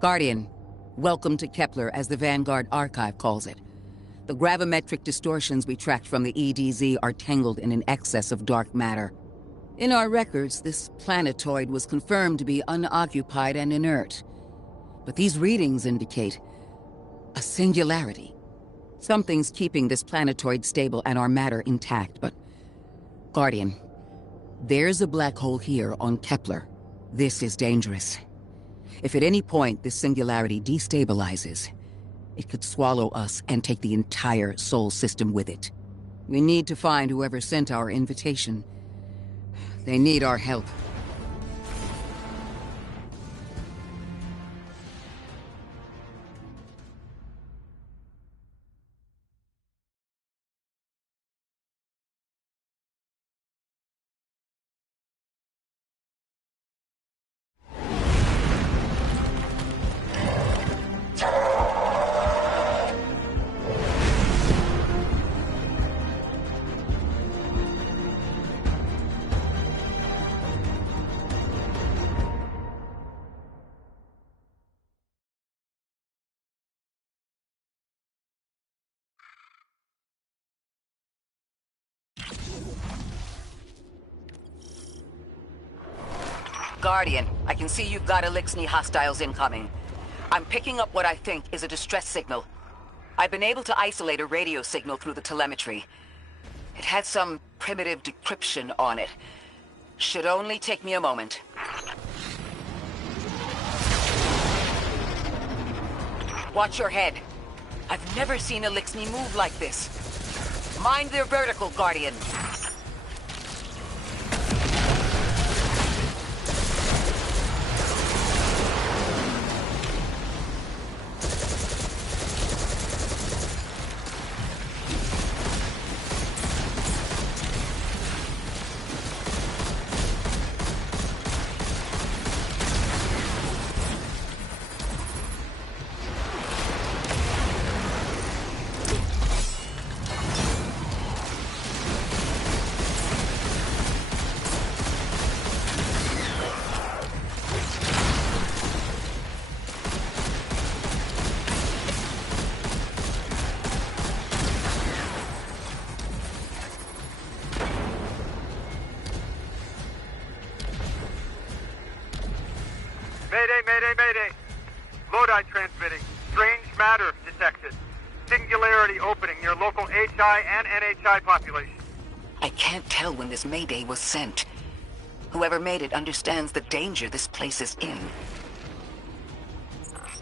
Guardian, welcome to Kepler, as the Vanguard Archive calls it. The gravimetric distortions we tracked from the EDZ are tangled in an excess of dark matter. In our records, this planetoid was confirmed to be unoccupied and inert. But these readings indicate a singularity. Something's keeping this planetoid stable and our matter intact, but... Guardian, there's a black hole here on Kepler. This is dangerous. If at any point this singularity destabilizes, it could swallow us and take the entire Sol system with it. We need to find whoever sent our invitation. They need our help. Guardian, I can see you've got Eliksni hostiles incoming. I'm picking up what I think is a distress signal. I've been able to isolate a radio signal through the telemetry. It had some primitive decryption on it. Should only take me a moment. Watch your head. I've never seen Eliksni move like this. Mind their vertical, Guardian. Mayday! Lodi transmitting. Strange matter detected. Singularity opening near local HI and NHI population. I can't tell when this Mayday was sent. Whoever made it understands the danger this place is in.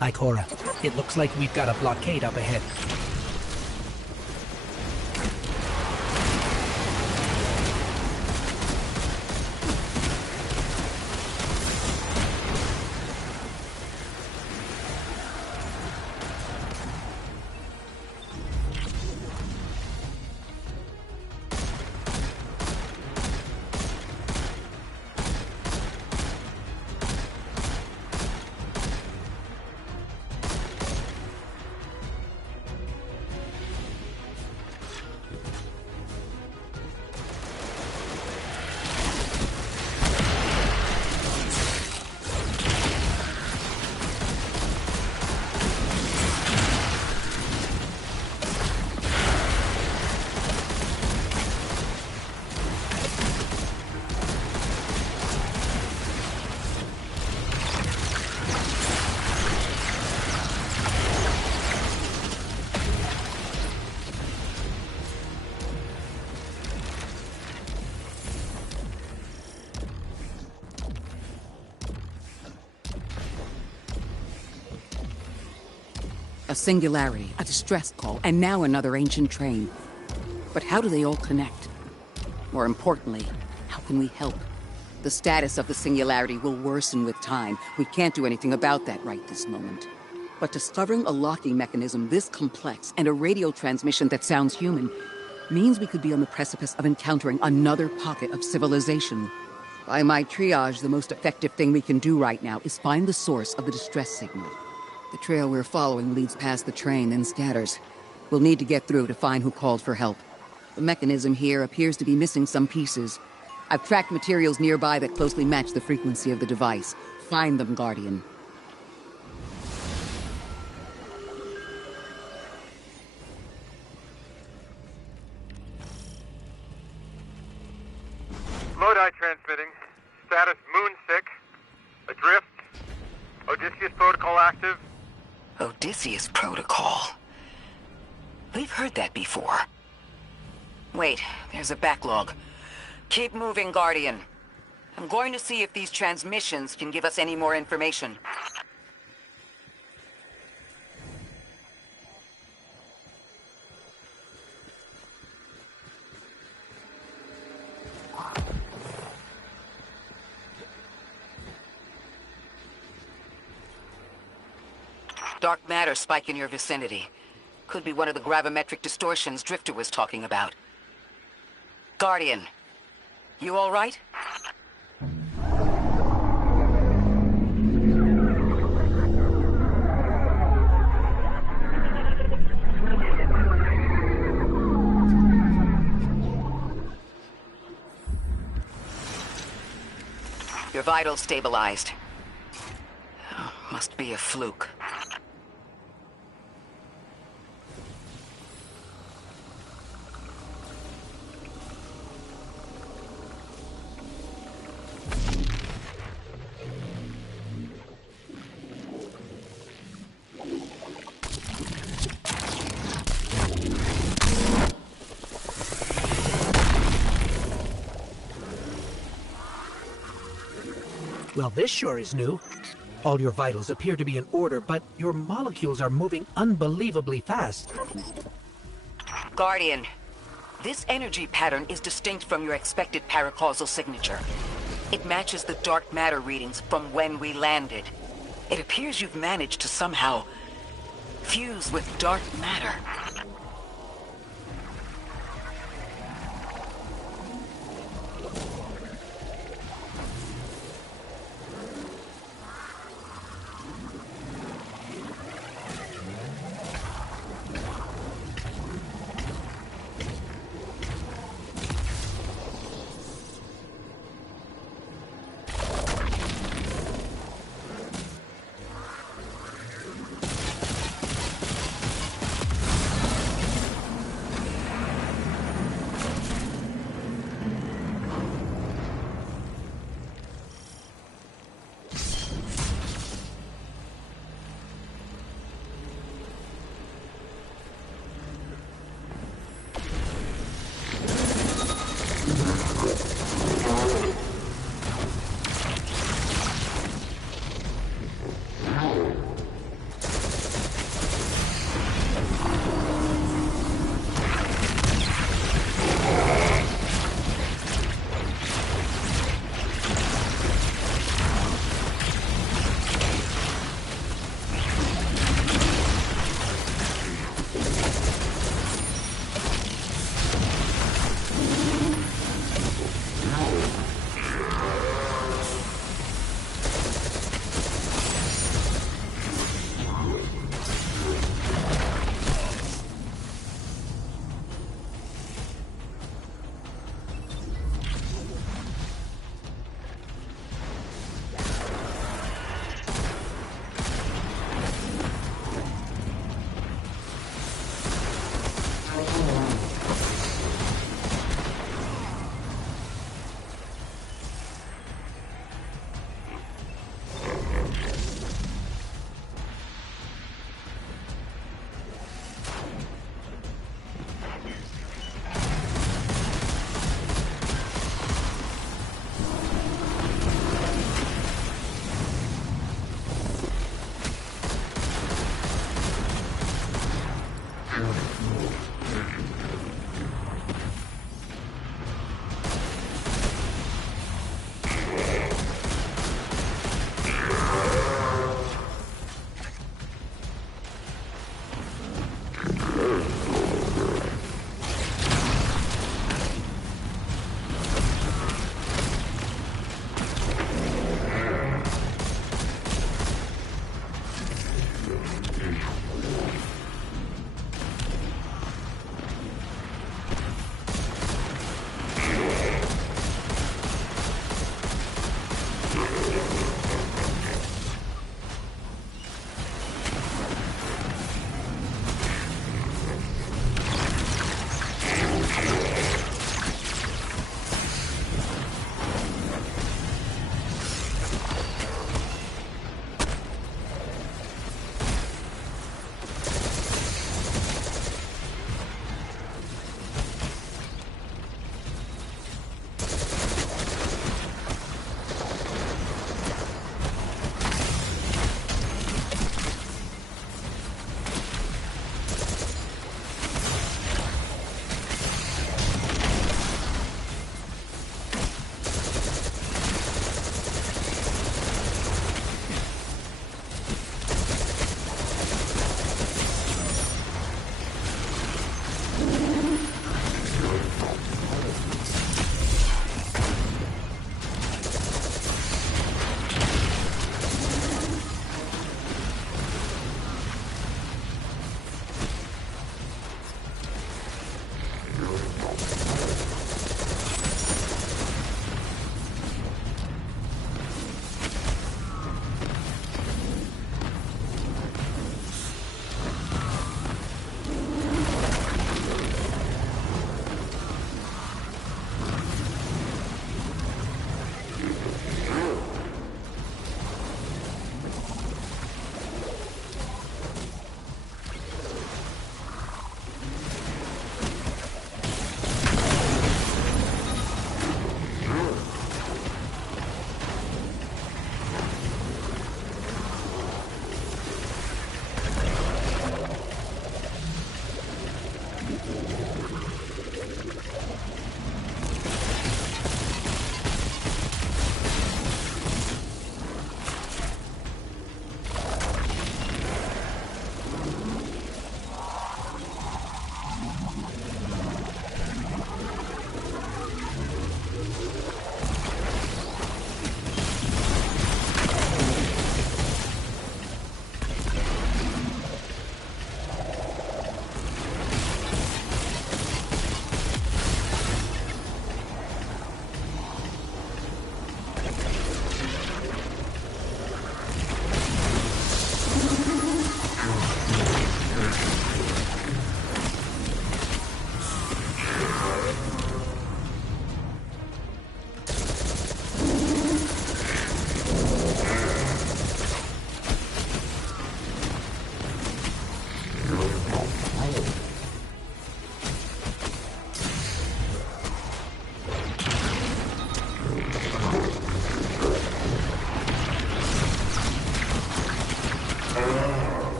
Ikora, it looks like we've got a blockade up ahead. A singularity, a distress call, and now another ancient train. But how do they all connect? More importantly, how can we help? The status of the singularity will worsen with time. We can't do anything about that right this moment. But discovering a locking mechanism this complex and a radio transmission that sounds human means we could be on the precipice of encountering another pocket of civilization. By my triage, the most effective thing we can do right now is find the source of the distress signal. The trail we're following leads past the train, then scatters. We'll need to get through to find who called for help. The mechanism here appears to be missing some pieces. I've tracked materials nearby that closely match the frequency of the device. Find them, Guardian. Lodi transmitting. Status moonsick. Adrift. Odysseus protocol active. Odysseus protocol. We've heard that before. Wait, there's a backlog. Keep moving, Guardian. I'm going to see if these transmissions can give us any more information. Dark matter spike in your vicinity. Could be one of the gravimetric distortions Drifter was talking about. Guardian, you all right? Your vitals stabilized. Oh, must be a fluke. Well, this sure is new. All your vitals appear to be in order, but your molecules are moving unbelievably fast. Guardian, this energy pattern is distinct from your expected paracausal signature. It matches the dark matter readings from when we landed. It appears you've managed to somehow fuse with dark matter.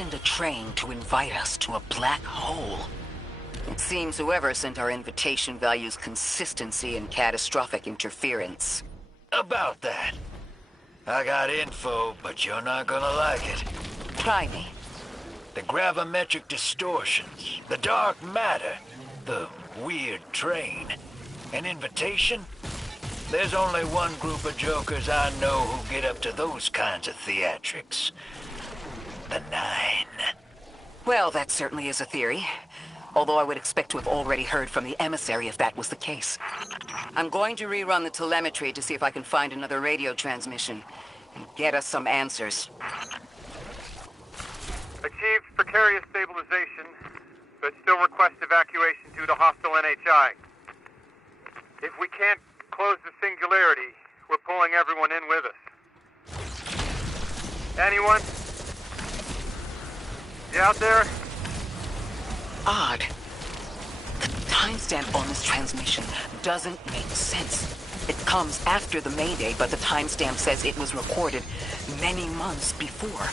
send a train to invite us to a black hole? It seems whoever sent our invitation values consistency and catastrophic interference. About that. I got info, but you're not gonna like it. Try me. The gravimetric distortions, the dark matter, the weird train. An invitation? There's only one group of jokers I know who get up to those kinds of theatrics. The Nine. Well, that certainly is a theory. Although I would expect to have already heard from the emissary if that was the case. I'm going to rerun the telemetry to see if I can find another radio transmission and get us some answers. Achieved precarious stabilization, but still request evacuation due to hostile NHI. If we can't close the singularity, we're pulling everyone in with us. Anyone? You out there? Odd. The timestamp on this transmission doesn't make sense. It comes after the Mayday, but the timestamp says it was recorded many months before.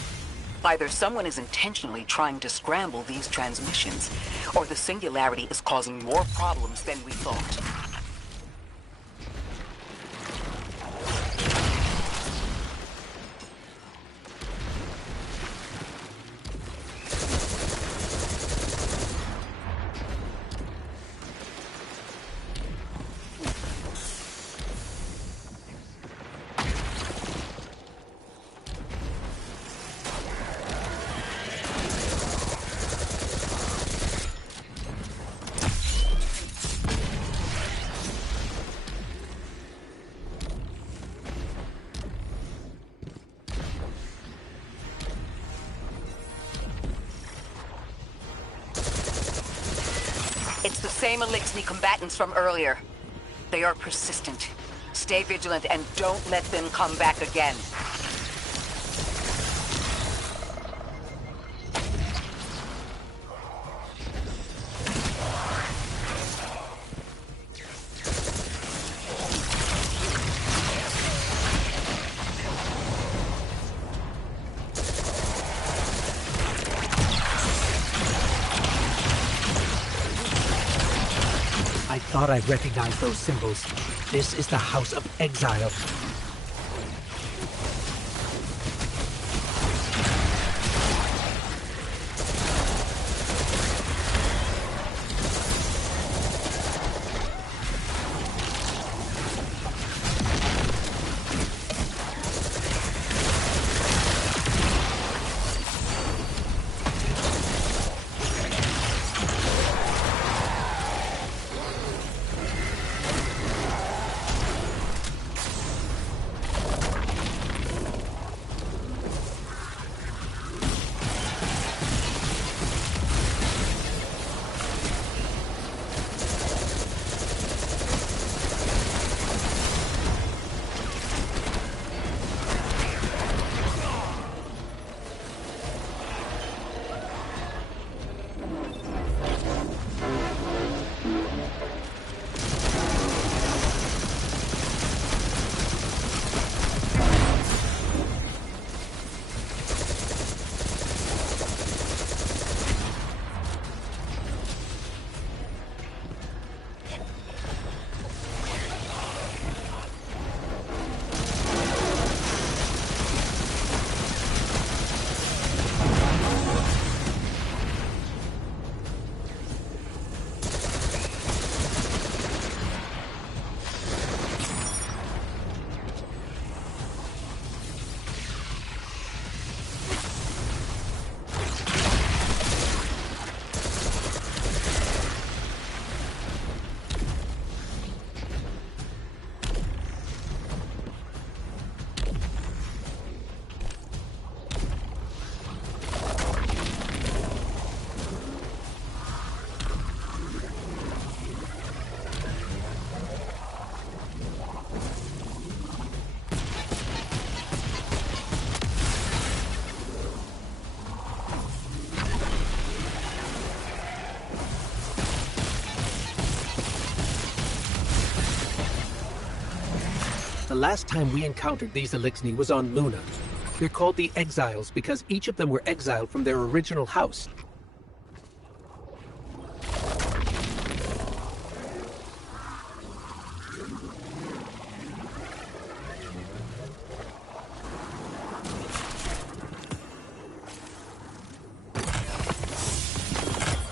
Either someone is intentionally trying to scramble these transmissions, or the singularity is causing more problems than we thought. It's the same Elixni combatants from earlier. They are persistent. Stay vigilant and don't let them come back again. I thought I recognized those symbols. This is the House of Exile. The last time we encountered these Elixni was on Luna. They're called the Exiles because each of them were exiled from their original house.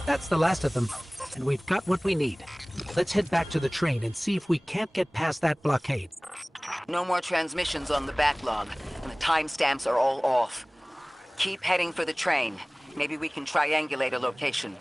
That's the last of them, and we've got what we need. Let's head back to the train and see if we can't get past that blockade. No more transmissions on the backlog, and the timestamps are all off. Keep heading for the train. Maybe we can triangulate a location.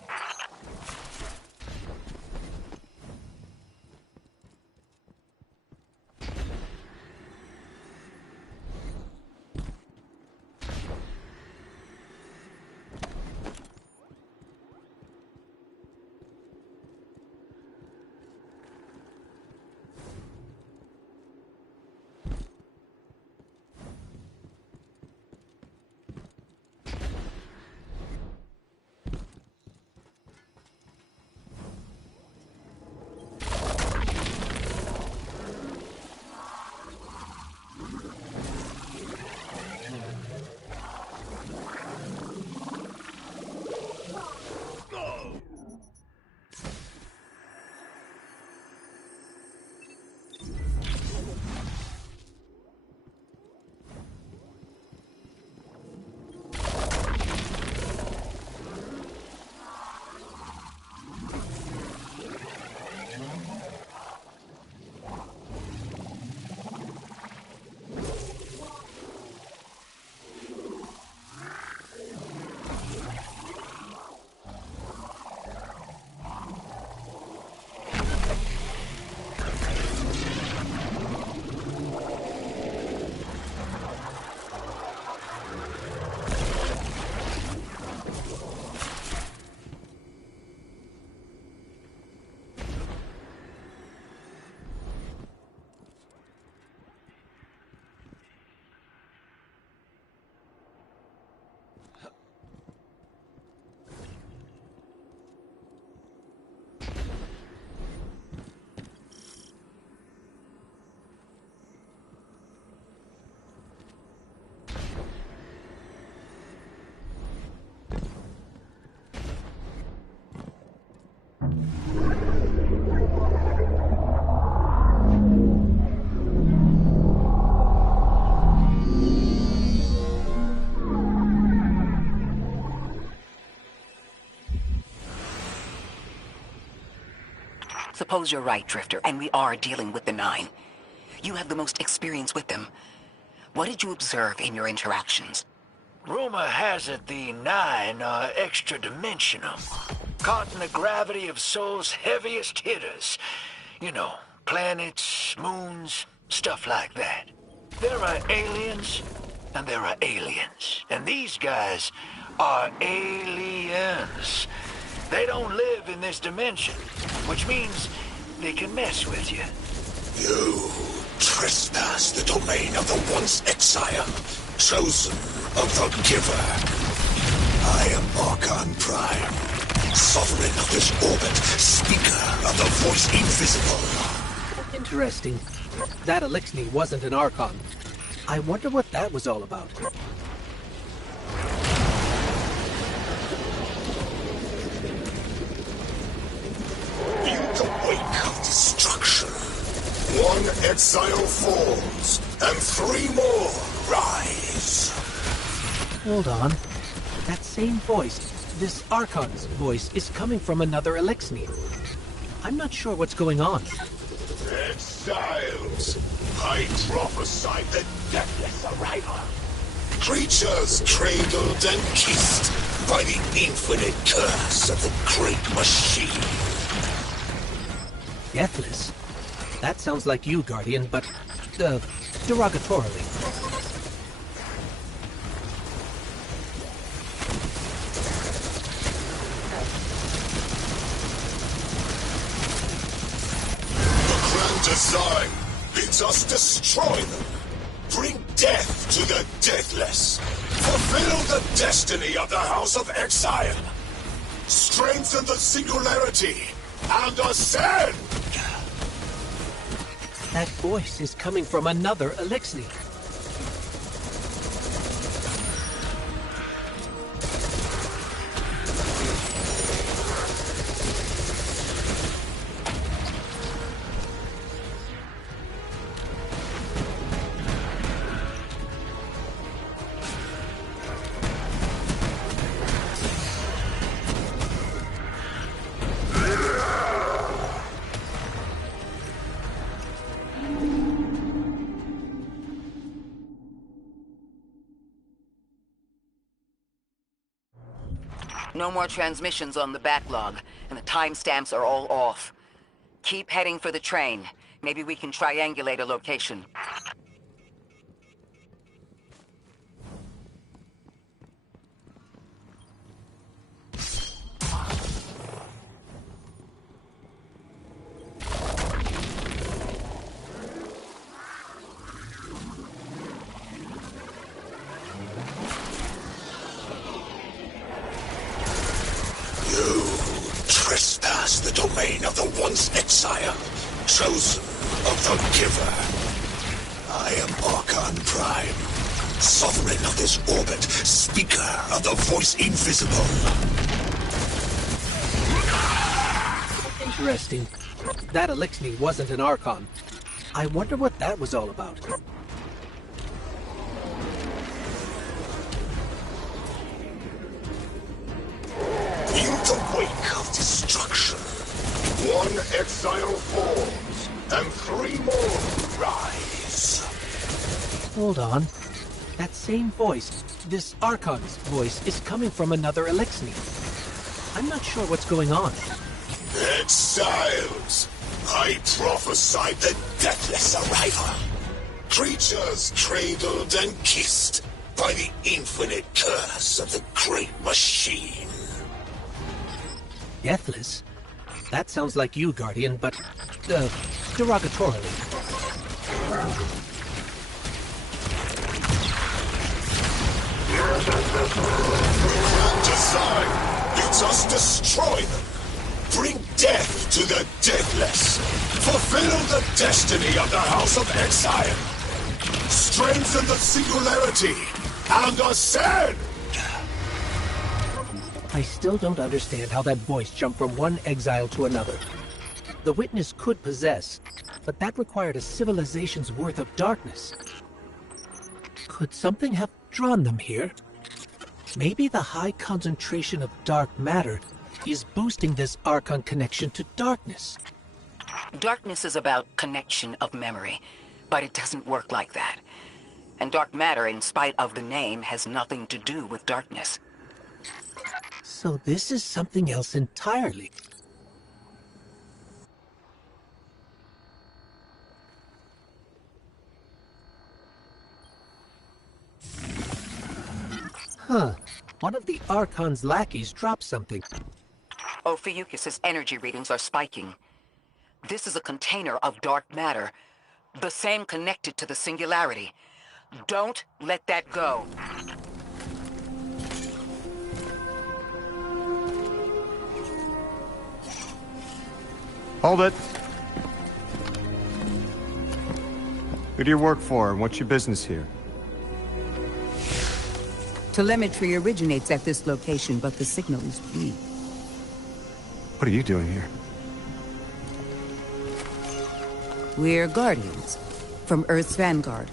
Suppose you're right, Drifter, and we are dealing with the Nine. You have the most experience with them. What did you observe in your interactions? Rumor has it the Nine are extra-dimensional, caught in the gravity of Sol's heaviest hitters. You know, planets, moons, stuff like that. There are aliens, and there are aliens. And these guys are aliens. They don't live in this dimension, which means they can mess with you. You trespass the domain of the once exile, chosen of the Giver. I am Archon Prime, sovereign of this orbit, speaker of the voice invisible. Interesting. That Elixni wasn't an Archon. I wonder what that was all about. In the wake of destruction, one exile falls, and 3 more rise. Hold on. That same voice, this Archon's voice, is coming from another Elixni. I'm not sure what's going on. Exiles, I prophesied the deathless arrival. Creatures cradled and kissed by the infinite curse of the great machine. Deathless? That sounds like you, Guardian, but, derogatorily. The grand design bids us destroy them. Bring death to the deathless. Fulfill the destiny of the House of Exile. Strengthen the singularity and ascend! That voice is coming from another Elixni. No more transmissions on the backlog, and the timestamps are all off. Keep heading for the train. Maybe we can triangulate a location. Trespass the domain of the once exile, chosen of the Giver. I am Archon Prime, sovereign of this orbit, speaker of the voice invisible. Interesting. That Eliksni wasn't an Archon. I wonder what that was all about. In the wake of destruction, one exile falls, and 3 more rise. Hold on. That same voice, this Archon's voice, is coming from another Eliksni. I'm not sure what's going on. Exiles! I prophesied the deathless arrival. Creatures cradled and kissed by the infinite curse of the Great Machine. Deathless? That sounds like you, Guardian, but, derogatorily. Decide! You just destroy them! Bring death to the deathless! Fulfill the destiny of the House of Exile! Strengthen the singularity and ascend! I still don't understand how that voice jumped from one exile to another. The Witness could possess, but that required a civilization's worth of darkness. Could something have drawn them here? Maybe the high concentration of dark matter is boosting this Archon connection to darkness. Darkness is about connection of memory, but it doesn't work like that. And dark matter, in spite of the name, has nothing to do with darkness. So this is something else entirely. Huh. One of the Archon's lackeys dropped something. Ophiuchus's energy readings are spiking. This is a container of dark matter, the same connected to the singularity. Don't let that go. Hold it. Who do you work for, and what's your business here? Telemetry originates at this location, but the signal is weak. What are you doing here? We're Guardians, from Earth's Vanguard.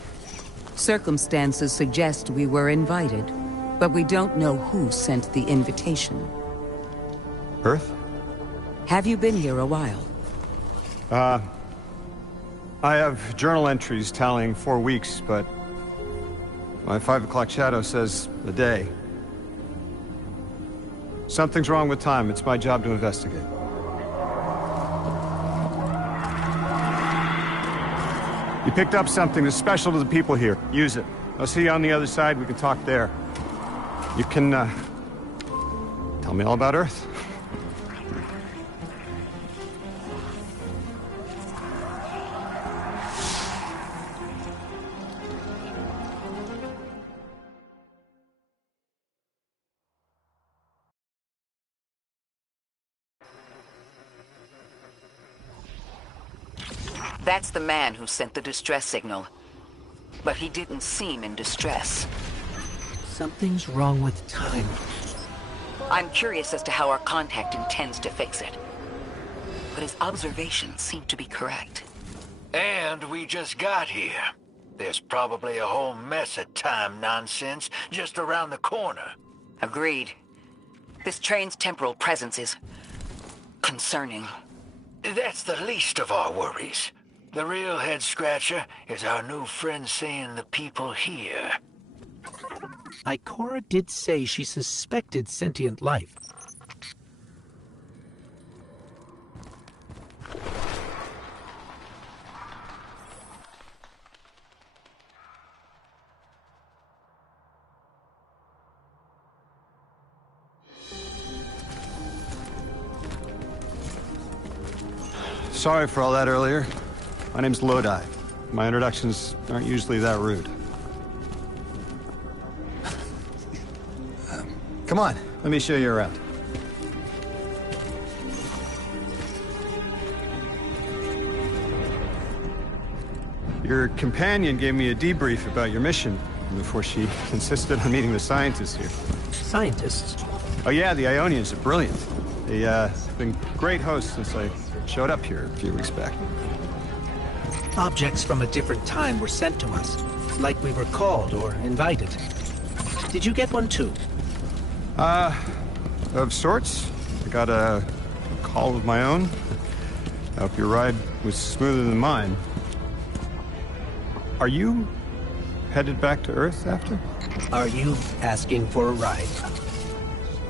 Circumstances suggest we were invited, but we don't know who sent the invitation. Earth? Have you been here a while? I have journal entries tallying 4 weeks, but my 5 o'clock shadow says a day. Something's wrong with time. It's my job to investigate. You picked up something that's special to the people here. Use it. I'll see you on the other side. We can talk there. You can, tell me all about Earth. That's the man who sent the distress signal. But he didn't seem in distress. Something's wrong with time. I'm curious as to how our contact intends to fix it. But his observations seem to be correct. And we just got here. There's probably a whole mess of time nonsense just around the corner. Agreed. This train's temporal presence is concerning. That's the least of our worries. The real head-scratcher is our new friend seeing the people here. Ikora did say she suspected sentient life. Sorry for all that earlier. My name's Lodi. My introductions aren't usually that rude. Come on. Let me show you around. Your companion gave me a debrief about your mission before she insisted on meeting the scientists here. Scientists? Oh yeah, the Ionians are brilliant. They've been great hosts since I showed up here a few weeks back. Objects from a different time were sent to us, like we were called or invited. Did you get one too? Of sorts. I got a call of my own. I hope your ride was smoother than mine. Are you headed back to Earth after? Are you asking for a ride?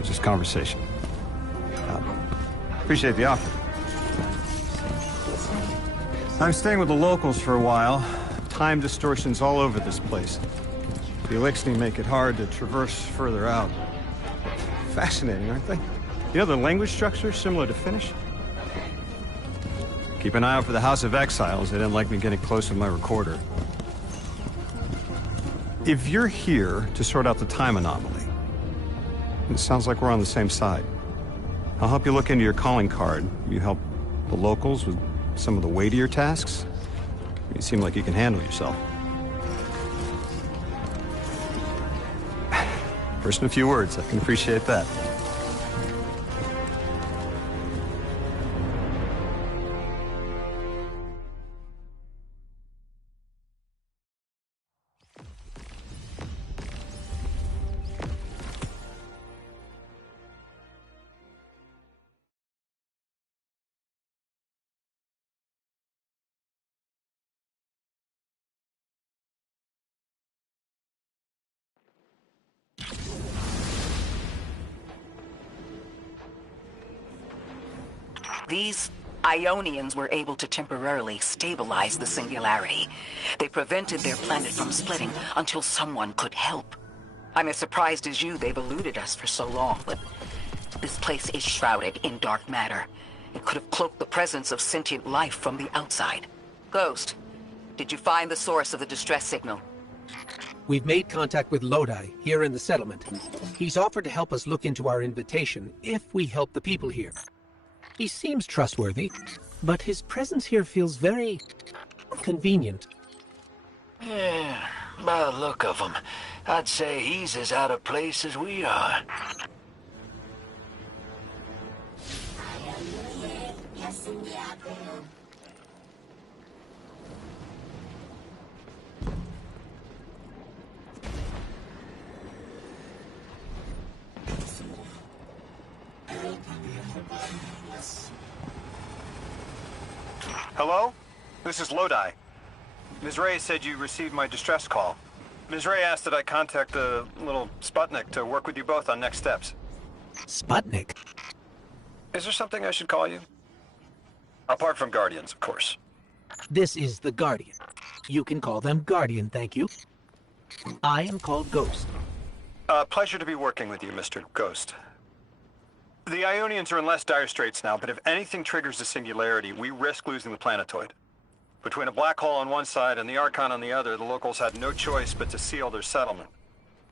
It's just conversation. Appreciate the offer. I'm staying with the locals for a while. Time distortions all over this place. The Elixni make it hard to traverse further out. Fascinating, aren't they? You know, the language structure is similar to Finnish. Keep an eye out for the House of Exiles. They didn't like me getting close with my recorder. If you're here to sort out the time anomaly, it sounds like we're on the same side. I'll help you look into your calling card. You help the locals with some of the weightier tasks. You seem like you can handle yourself. First in a few words, I can appreciate that. These Ionians were able to temporarily stabilize the Singularity. They prevented their planet from splitting until someone could help. I'm as surprised as you they've eluded us for so long, but this place is shrouded in dark matter. It could have cloaked the presence of sentient life from the outside. Ghost, did you find the source of the distress signal? We've made contact with Lodi, here in the settlement. He's offered to help us look into our invitation, if we help the people here. He seems trustworthy, but his presence here feels very convenient. Yeah, by the look of him, I'd say he's as out of place as we are. Hello? This is Lodi. Ms. Ray said you received my distress call. Ms. Ray asked that I contact the little Sputnik to work with you both on next steps. Sputnik? Is there something I should call you? Apart from Guardians, of course. This is the Guardian. You can call them Guardian, thank you. I am called Ghost. Pleasure to be working with you, Mr. Ghost. The Ionians are in less dire straits now, but if anything triggers the Singularity, we risk losing the planetoid. Between a black hole on one side and the Archon on the other, the locals had no choice but to seal their settlement.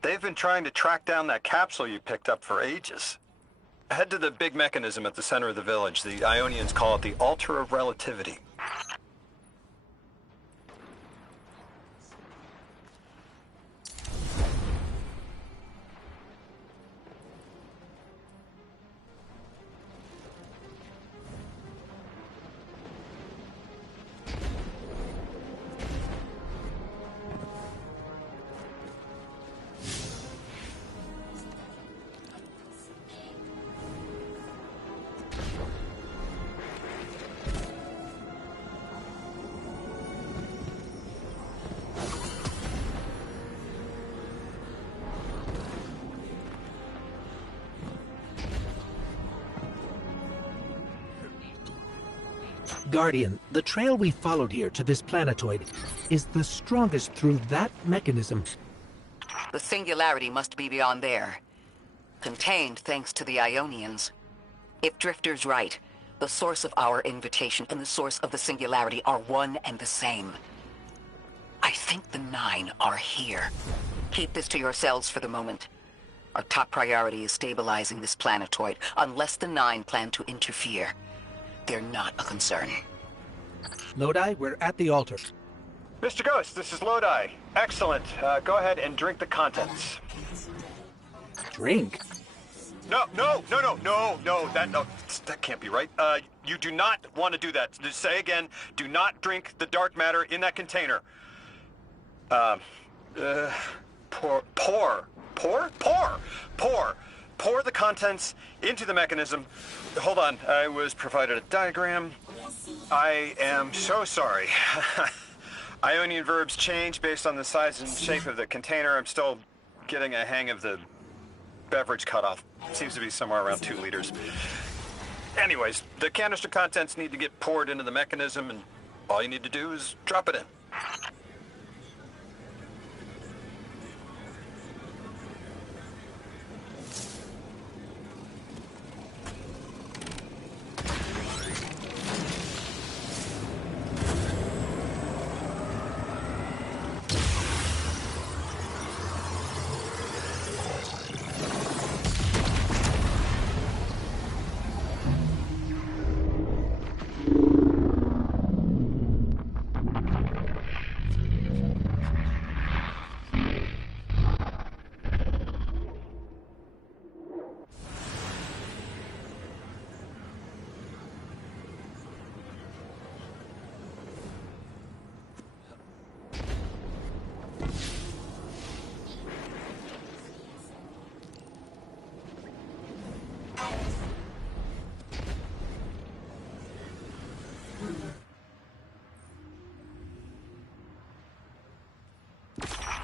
They've been trying to track down that capsule you picked up for ages. Head to the big mechanism at the center of the village. The Ionians call it the Altar of Relativity. Guardian, the trail we followed here to this planetoid is the strongest through that mechanism. The Singularity must be beyond there. Contained thanks to the Ionians. If Drifter's right, The source of our invitation and the source of the singularity are one and the same. I think the Nine are here. Keep this to yourselves for the moment. Our top priority is stabilizing this planetoid, unless the Nine plan to interfere. They're not a concern. Lodi, we're at the altar. Mr. Ghost, this is Lodi. Excellent. Go ahead and drink the contents. Drink? No, that can't be right. You do not want to do that. Just say again, do not drink the dark matter in that container. Pour the contents into the mechanism. Hold on, I was provided a diagram. I am so sorry. Ionian verbs change based on the size and shape of the container. I'm still getting a hang of the beverage cutoff. Seems to be somewhere around 2 liters. Anyways, the canister contents need to get poured into the mechanism, and all you need to do is drop it in.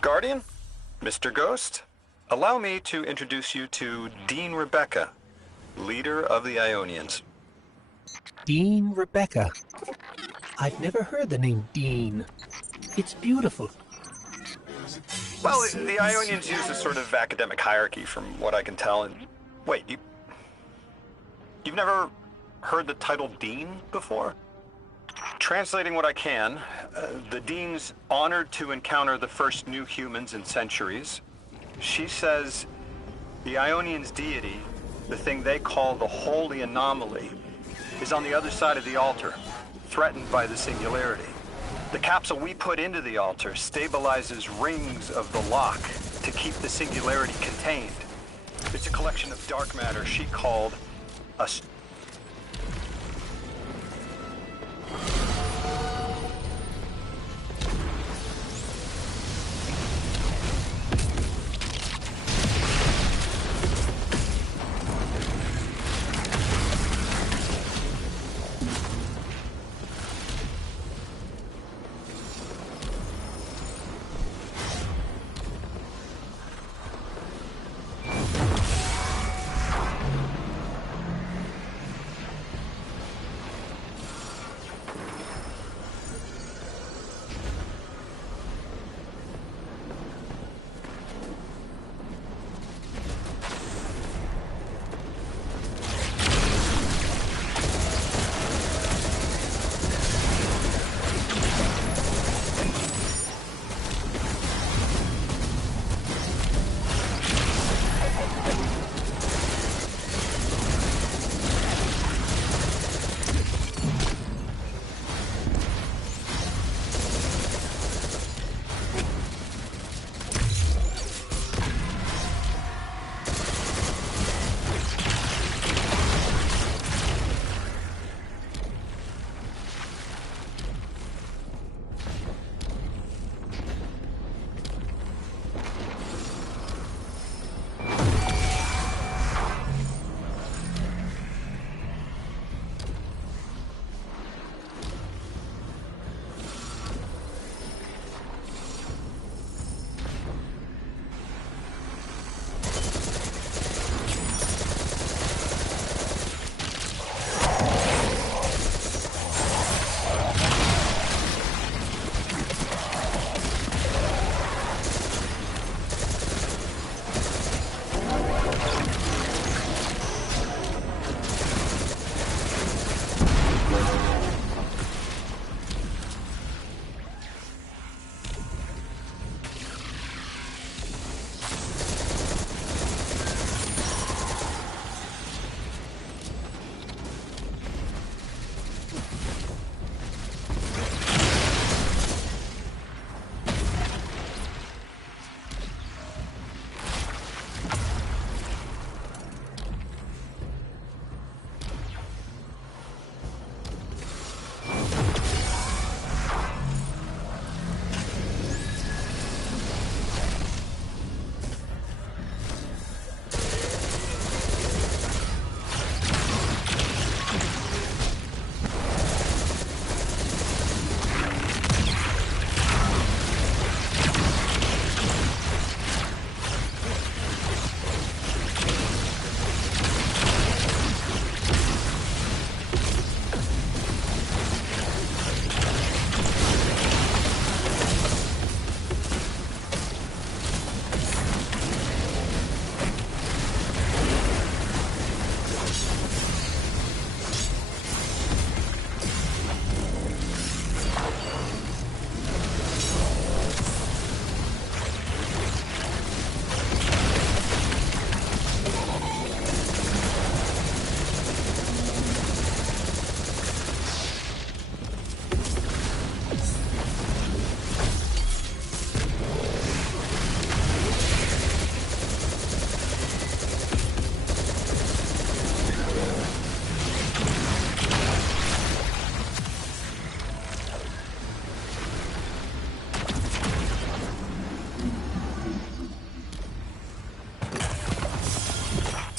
Guardian, Mr. Ghost, allow me to introduce you to Dean Rebecca, leader of the Ionians. Dean Rebecca. I've never heard the name Dean. It's beautiful. Well, the Ionians use a sort of academic hierarchy from what I can tell. And wait, you've never heard the title Dean before? Translating what I can, the Dean's honored to encounter the first new humans in centuries. She says the Ionians' deity, the thing they call the Holy Anomaly, is on the other side of the altar, threatened by the singularity. The capsule we put into the altar stabilizes rings of the lock to keep the singularity contained. It's a collection of dark matter she called a...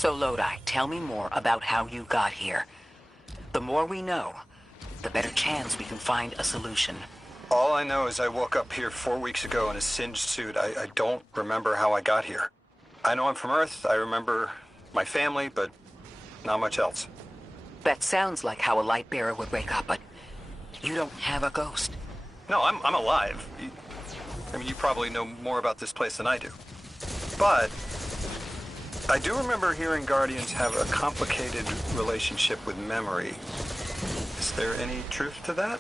So Lodi, tell me more about how you got here. The more we know, the better chance we can find a solution. All I know is I woke up here 4 weeks ago in a singed suit. I don't remember how I got here. I know I'm from Earth. I remember my family, but not much else. That sounds like how a light bearer would wake up, but you don't have a ghost. No, I'm alive. I mean, you probably know more about this place than I do. But I do remember hearing Guardians have a complicated relationship with memory. Is there any truth to that?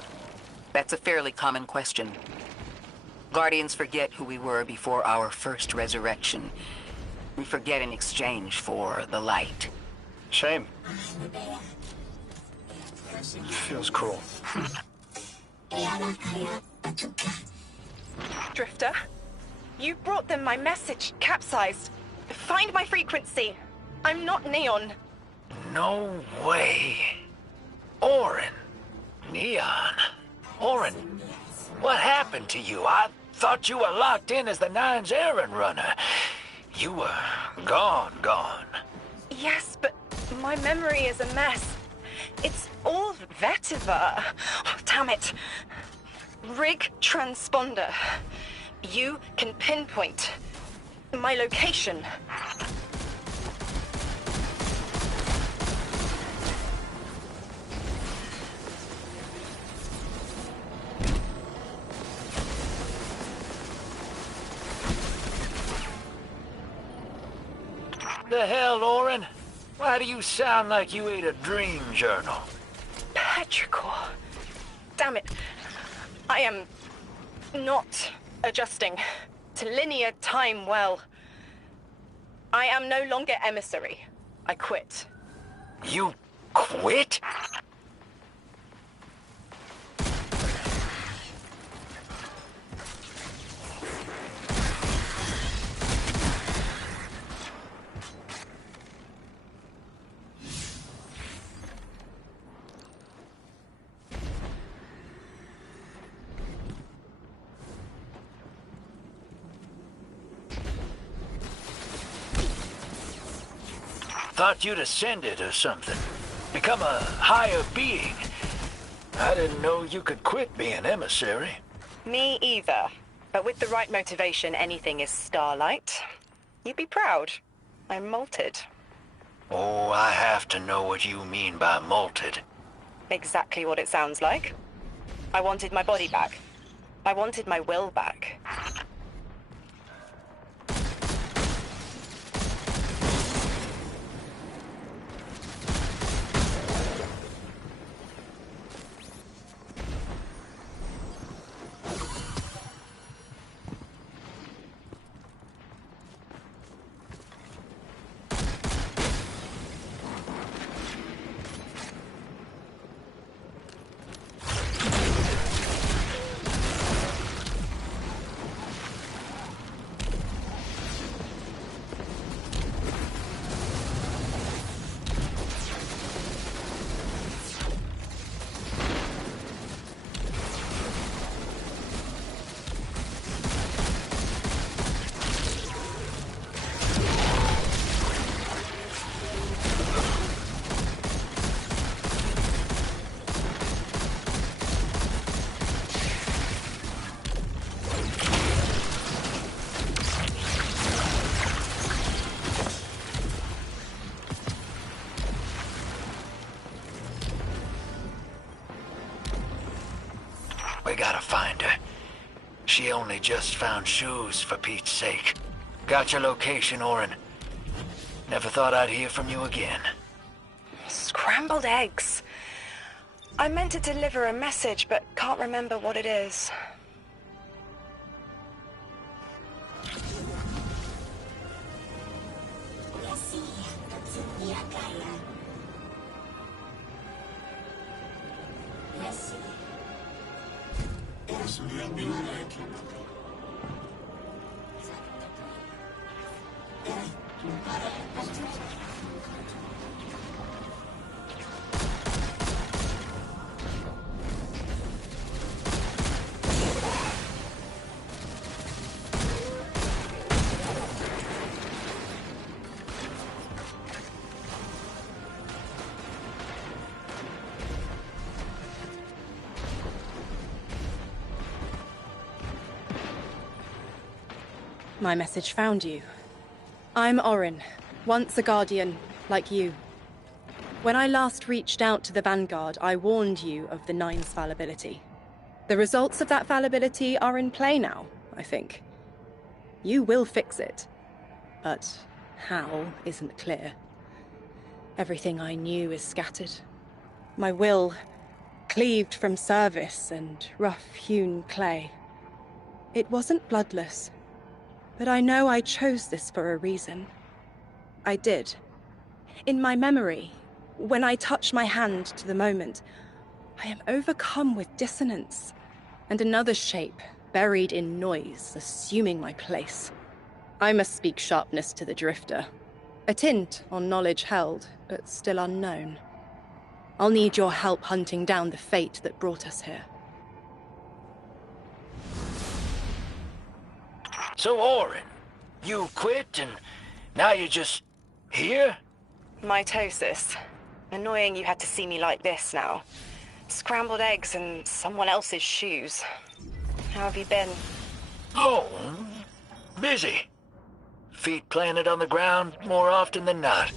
That's a fairly common question. Guardians forget who we were before our first resurrection. We forget in exchange for the light. Shame. Feels cruel. Drifter, you brought them my message, capsized. Find my frequency. I'm not Neon. No way. Orin. Neon. Orin, what happened to you? I thought you were locked in as the Nine's errand runner. You were gone. Yes, but my memory is a mess. It's all vetiver. Oh, damn it. Rig transponder. You can pinpoint my location. The hell, Orin? Why do you sound like you ate a dream journal? Petrichor. Damn it. I am not adjusting to linear time well. I am no longer emissary. I quit. You quit? Thought you'd ascended or something. Become a higher being. I didn't know you could quit being emissary. Me either. But with the right motivation, anything is starlight. You'd be proud. I'm molted. Oh, I have to know what you mean by molted. Exactly what it sounds like. I wanted my body back. I wanted my will back. We gotta find her. She only just found shoes, for Pete's sake. Got your location, Orin. Never thought I'd hear from you again. Scrambled eggs. I meant to deliver a message, but can't remember what it is. My message found you. I'm Orin, once a Guardian, like you. When I last reached out to the Vanguard, I warned you of the Nine's fallibility. The results of that fallibility are in play now, I think. You will fix it. But how isn't clear. Everything I knew is scattered. My will, cleaved from service and rough-hewn clay. It wasn't bloodless, but I know I chose this for a reason. I did. In my memory, when I touch my hand to the moment, I am overcome with dissonance, and another shape, buried in noise, assuming my place. I must speak sharpness to the Drifter. A tint on knowledge held, but still unknown. I'll need your help hunting down the fate that brought us here. So, Orin, you quit and now you're just here? Mitosis. Annoying you had to see me like this now. Scrambled eggs and someone else's shoes. How have you been? Oh, busy. Feet planted on the ground more often than not.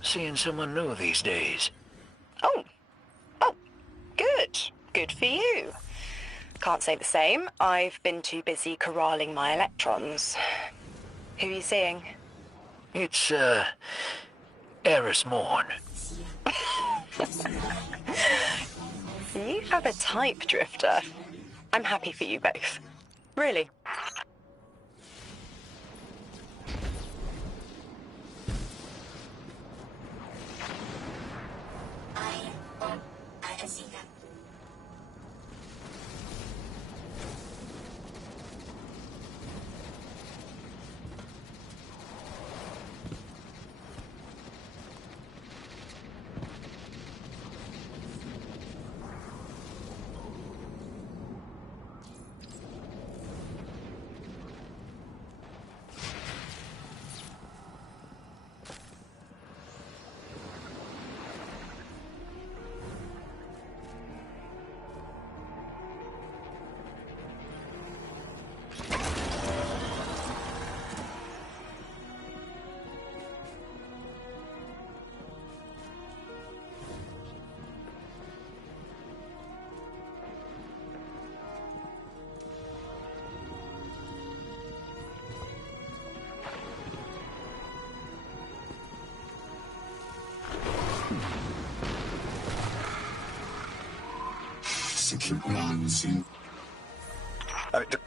Seeing someone new these days. Oh, good. Good for you. Can't say the same. I've been too busy corralling my electrons. Who are you seeing? It's, Eris Morn. You have a type, Drifter. I'm happy for you both. Really. I can see that.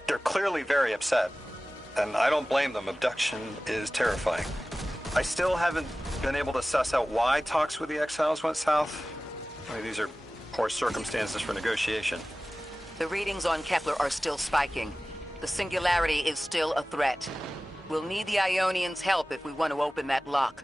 They're clearly very upset, and I don't blame them. Abduction is terrifying. I still haven't been able to suss out why talks with the Exiles went south. I mean, these are poor circumstances for negotiation. The readings on Kepler are still spiking. The Singularity is still a threat. We'll need the Ionians' help if we want to open that lock.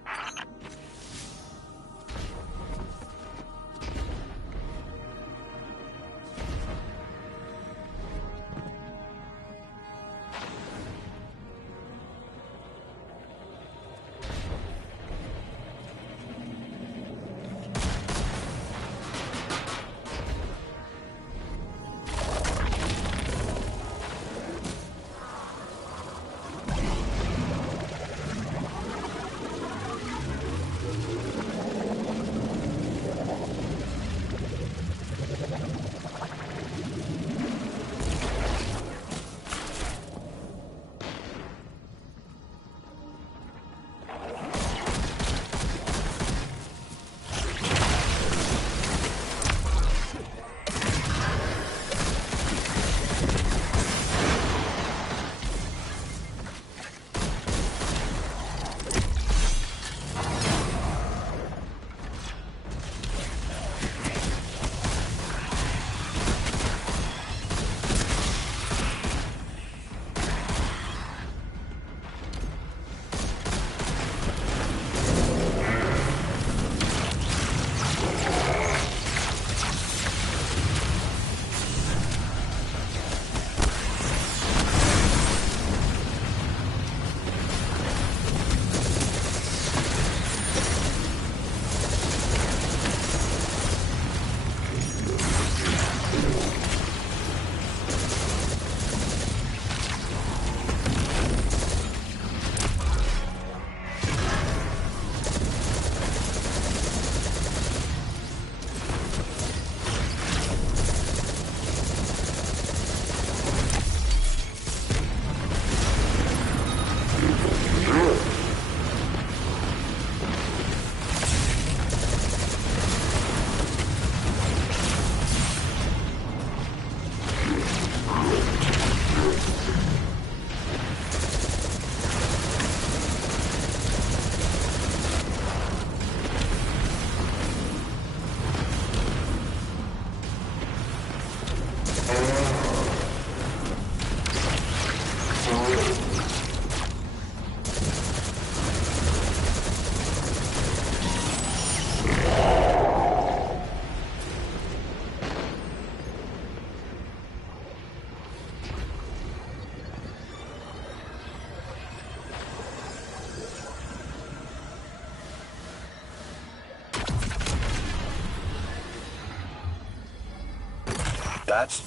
That's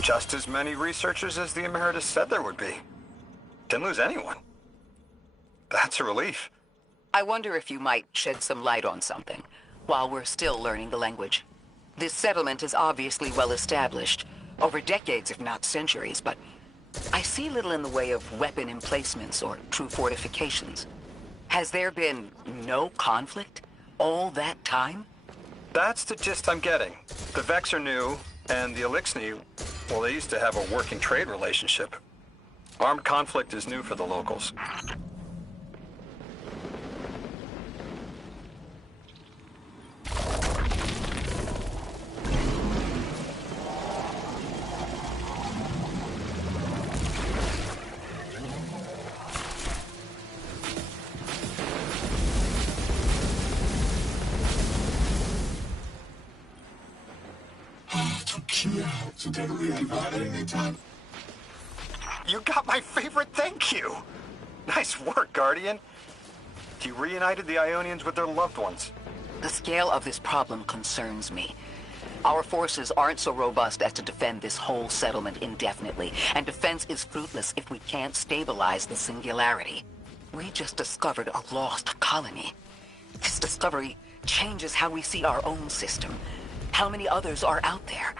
just as many researchers as the Emeritus said there would be. Didn't lose anyone. That's a relief. I wonder if you might shed some light on something, while we're still learning the language. This settlement is obviously well established, over decades if not centuries, but I see little in the way of weapon emplacements or true fortifications. Has there been no conflict all that time? That's the gist I'm getting. The Vex are new, and the Elixni, well, they used to have a working trade relationship. Armed conflict is new for the locals. You got my favorite thank you! Nice work, Guardian. You reunited the Ionians with their loved ones. The scale of this problem concerns me. Our forces aren't so robust as to defend this whole settlement indefinitely, and defense is fruitless if we can't stabilize the Singularity. We just discovered a lost colony. This discovery changes how we see our own system. How many others are out there?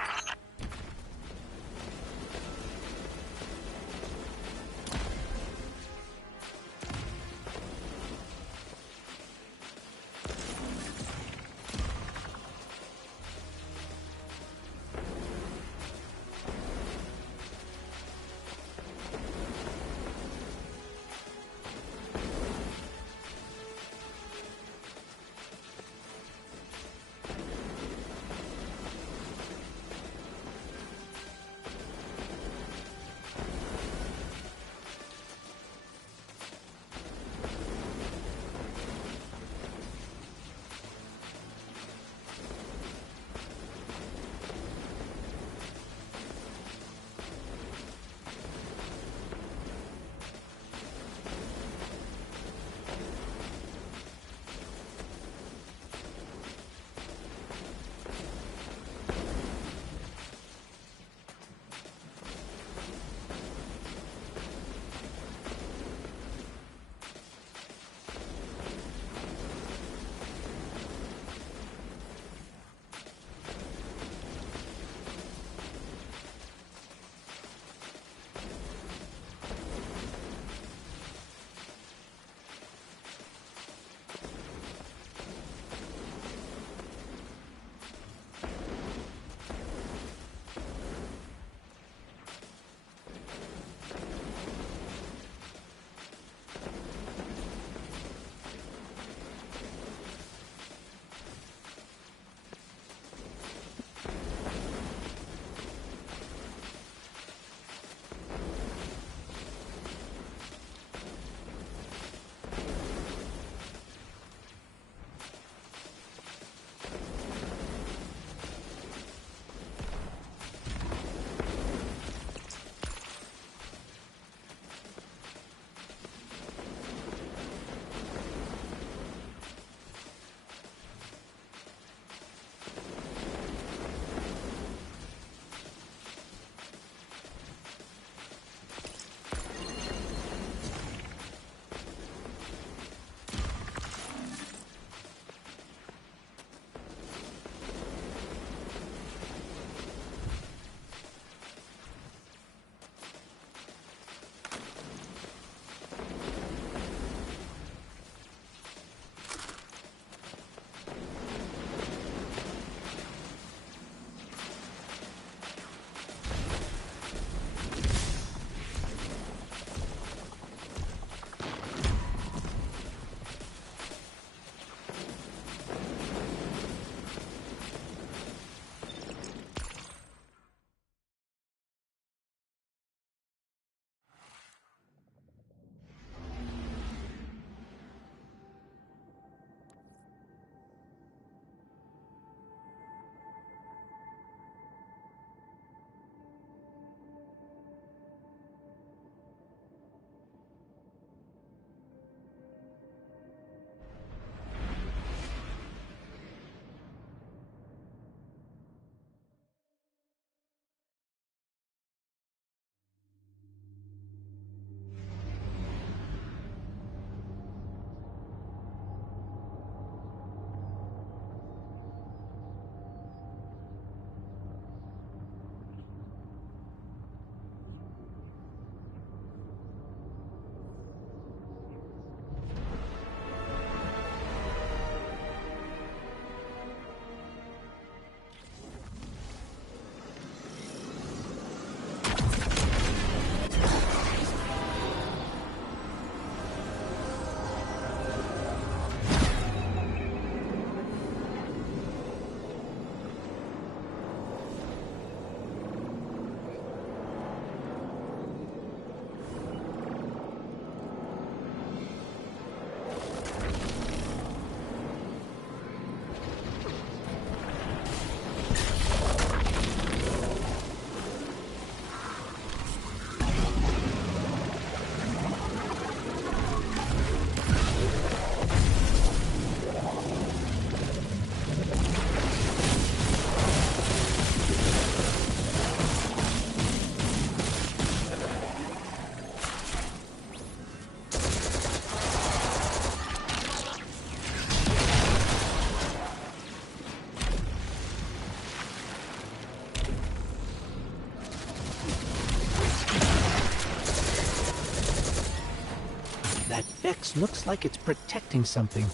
Vex looks like it's protecting something.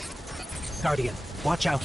Guardian, watch out.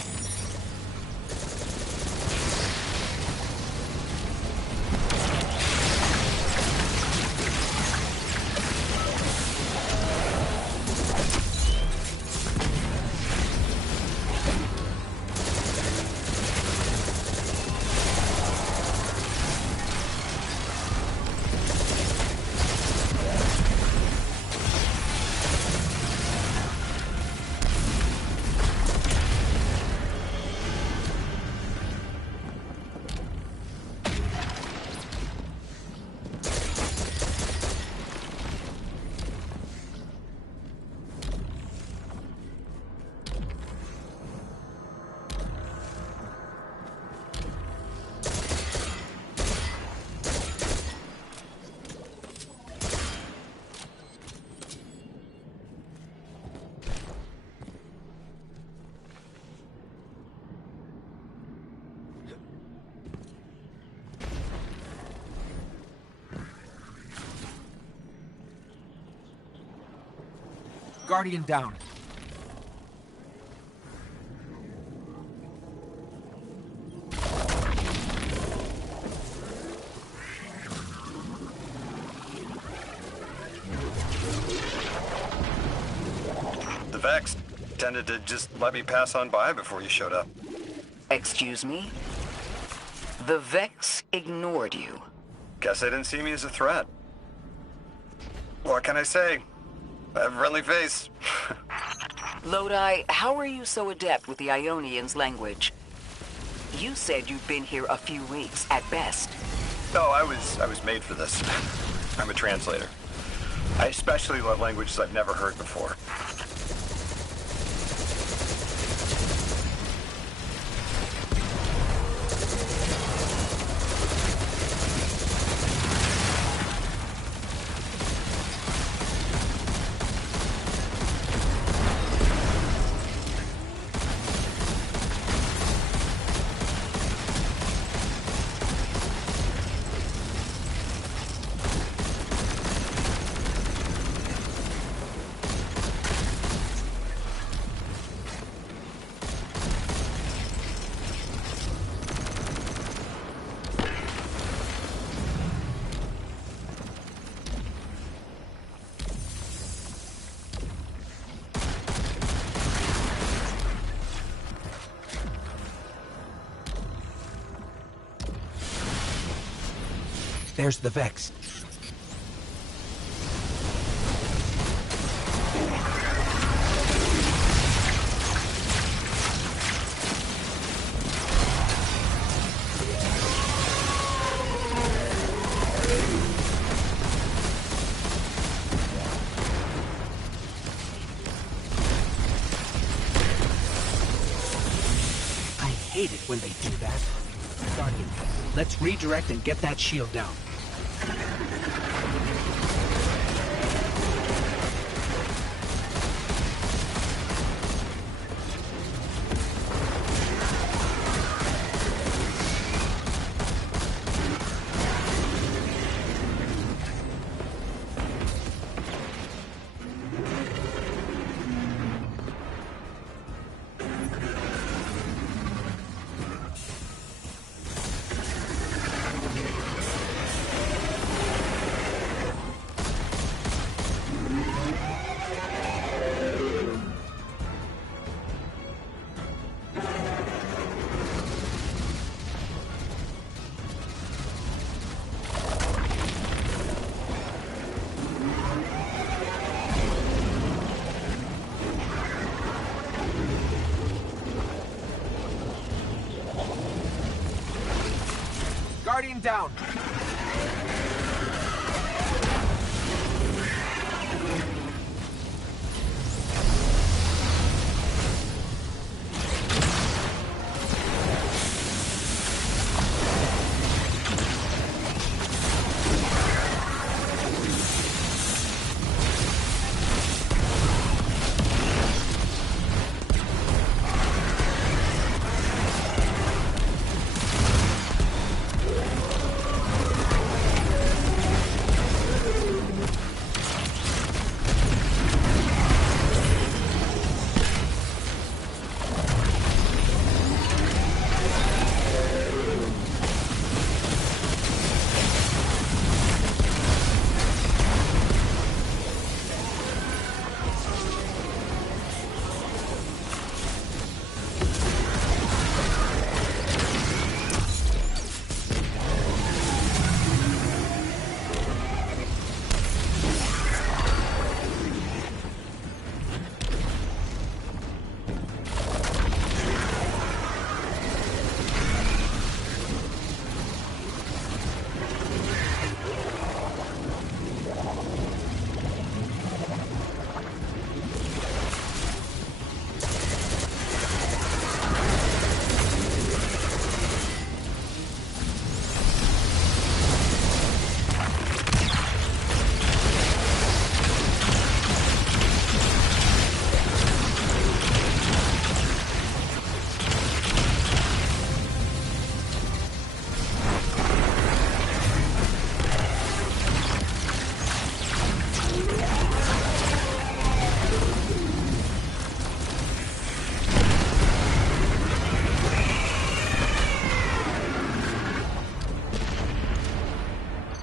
Guardian down. The Vex tended to just let me pass on by before you showed up. Excuse me? The Vex ignored you. Guess they didn't see me as a threat. What can I say? I have a friendly face. Lodi, how are you so adept with the Ionians' language? You said you'd been here a few weeks, at best. No, I was made for this. I'm a translator. I especially love languages I've never heard before. There's the Vex. I hate it when they do that. Guardian, let's redirect and get that shield down. Guardian down.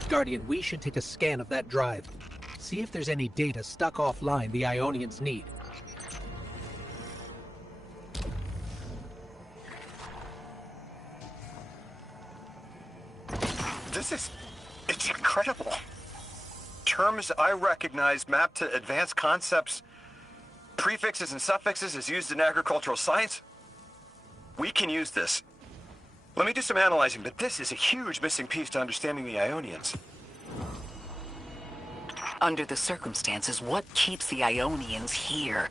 Guardian, we should take a scan of that drive. See if there's any data stuck offline the Ionians need. It's incredible. Terms I recognize mapped to advanced concepts, prefixes and suffixes as used in agricultural science. We can use this. Let me do some analyzing, but this is a huge missing piece to understanding the Ionians. Under the circumstances, what keeps the Ionians here?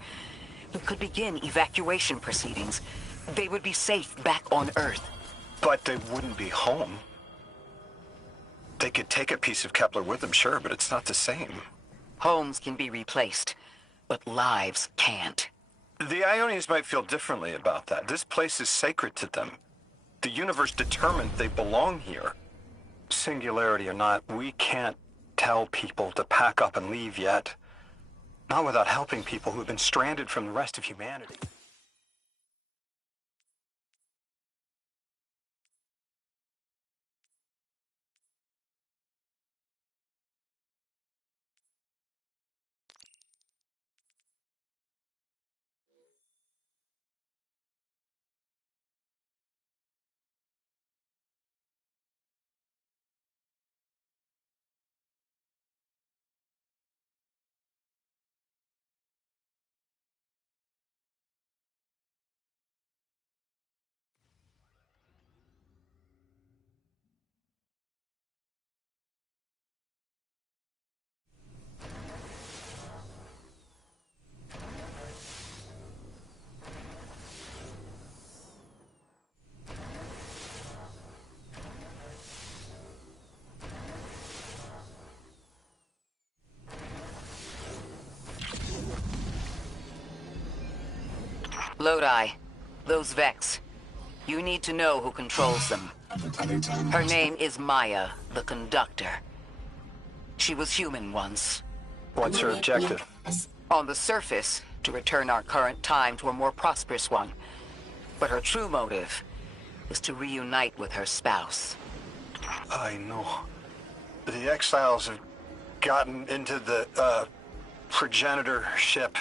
We could begin evacuation proceedings. They would be safe back on Earth. But they wouldn't be home. They could take a piece of Kepler with them, sure, but it's not the same. Homes can be replaced, but lives can't. The Ionians might feel differently about that. This place is sacred to them. The universe determined they belong here. Singularity or not, we can't tell people to pack up and leave yet. Not without helping people who have been stranded from the rest of humanity. Lodi, those Vex. You need to know who controls them. Her name is Maya, the Conductor. She was human once. What's her objective? On the surface, to return our current time to a more prosperous one. But her true motive is to reunite with her spouse. I know. The exiles have gotten into the, progenitor ship.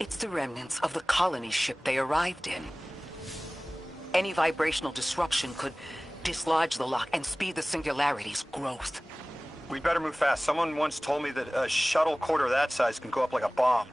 It's the remnants of the colony ship they arrived in. Any vibrational disruption could dislodge the lock and speed the Singularity's growth. We'd better move fast. Someone once told me that a shuttle quarter that size can go up like a bomb.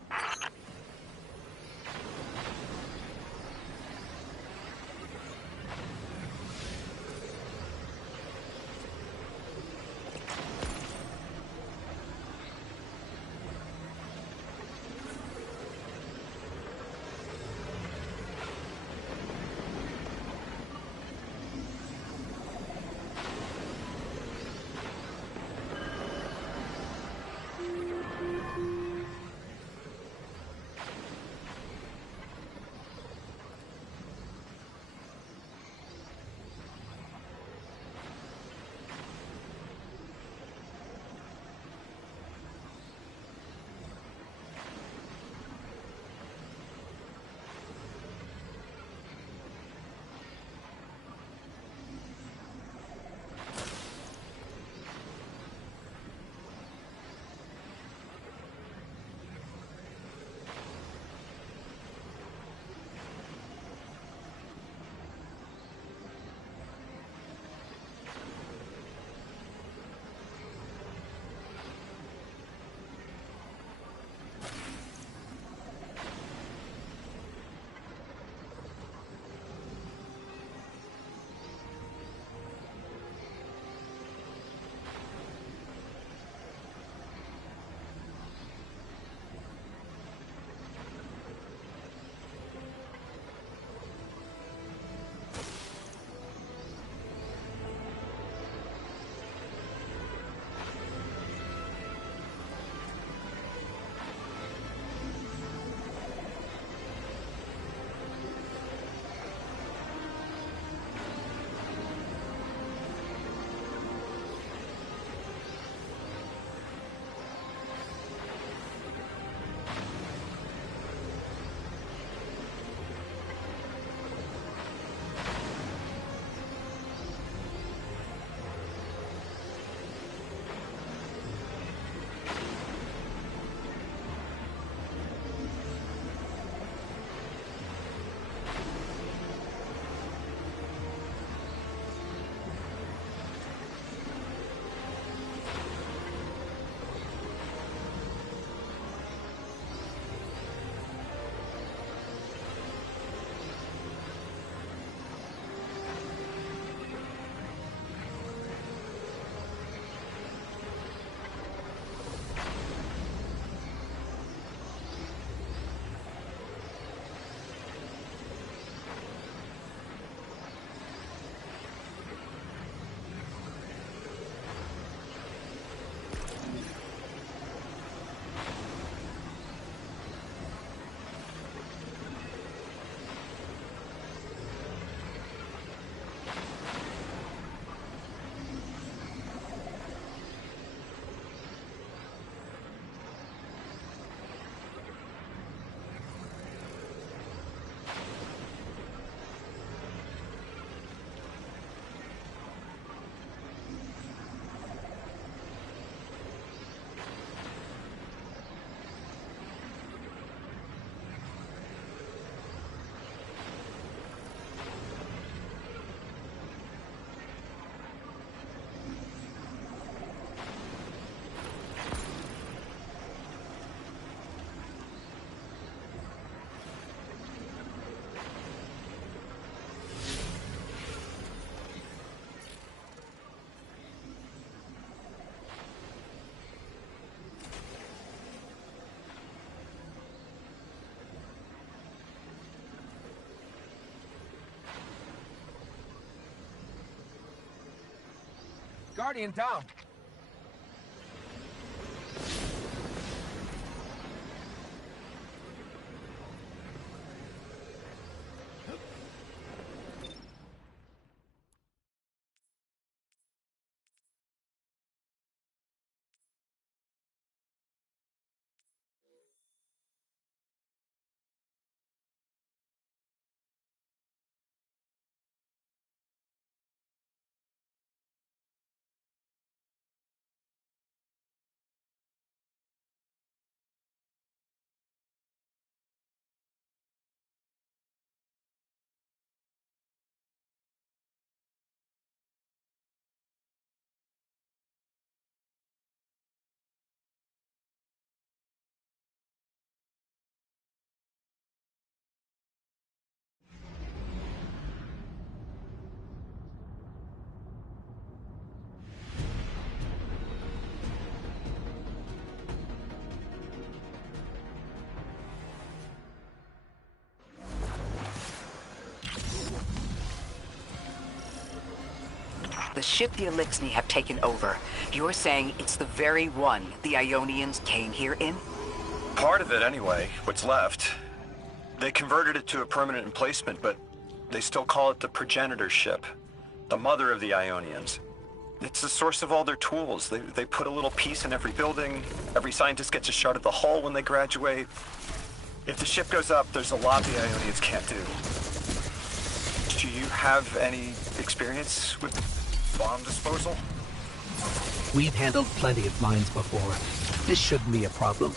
Guardian down. The ship the Elixni have taken over. You're saying it's the very one the Ionians came here in? Part of it, anyway. What's left. They converted it to a permanent emplacement, but they still call it the progenitor ship. The mother of the Ionians. It's the source of all their tools. They put a little piece in every building. Every scientist gets a shot at the hull when they graduate. If the ship goes up, there's a lot the Ionians can't do. Do you have any experience with bomb disposal? We've handled plenty of mines before. This shouldn't be a problem.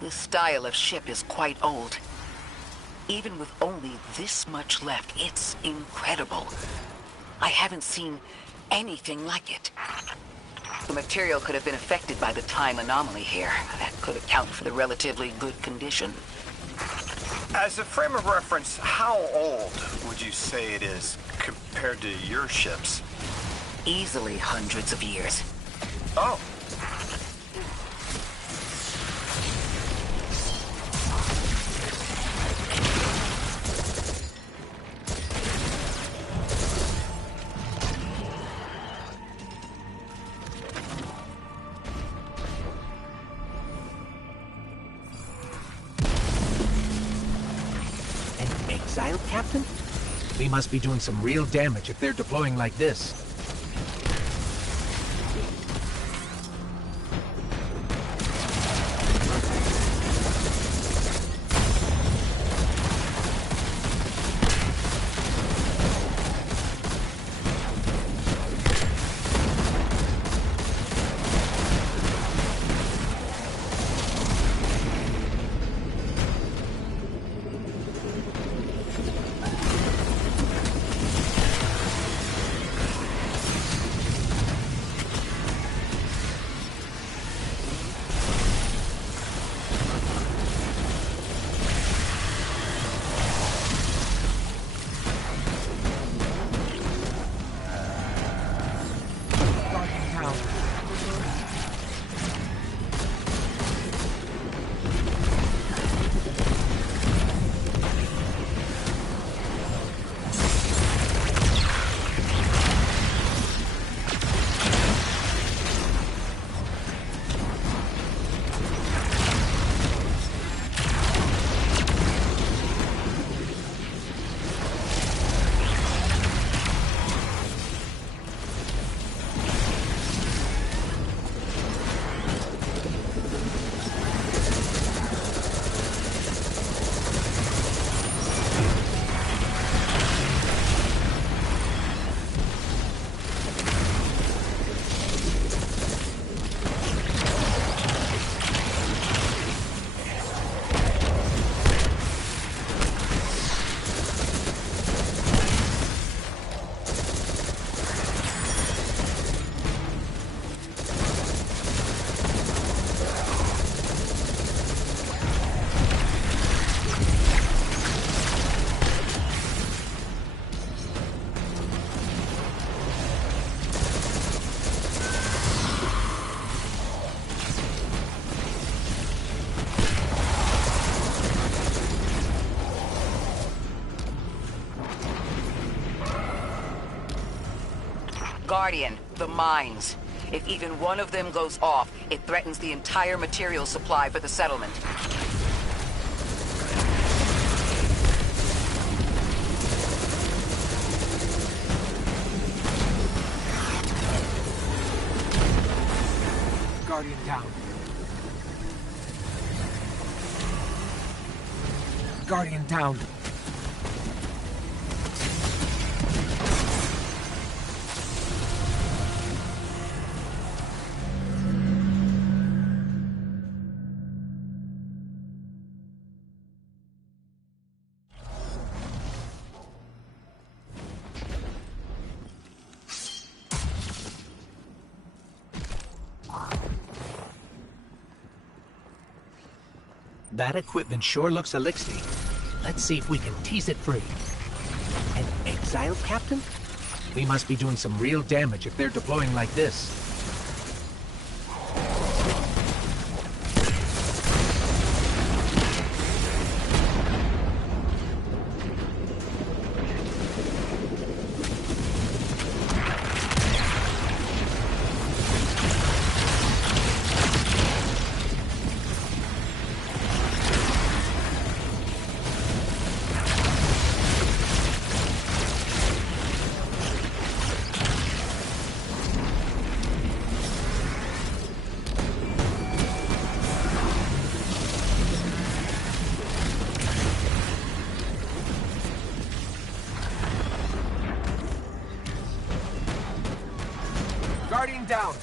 This style of ship is quite old. Even with only this much left, it's incredible. I haven't seen anything like it. The material could have been affected by the time anomaly here. That could account for the relatively good condition. As a frame of reference, how old would you say it is compared to your ships? Easily hundreds of years. Oh. Exiled, Captain? We must be doing some real damage if they're deploying like this. Guardian, the mines. If even one of them goes off, it threatens the entire material supply for the settlement. Guardian down. Guardian down. That equipment sure looks elixir. Let's see if we can tease it free. An exile captain? We must be doing some real damage if they're deploying like this. Guardian down.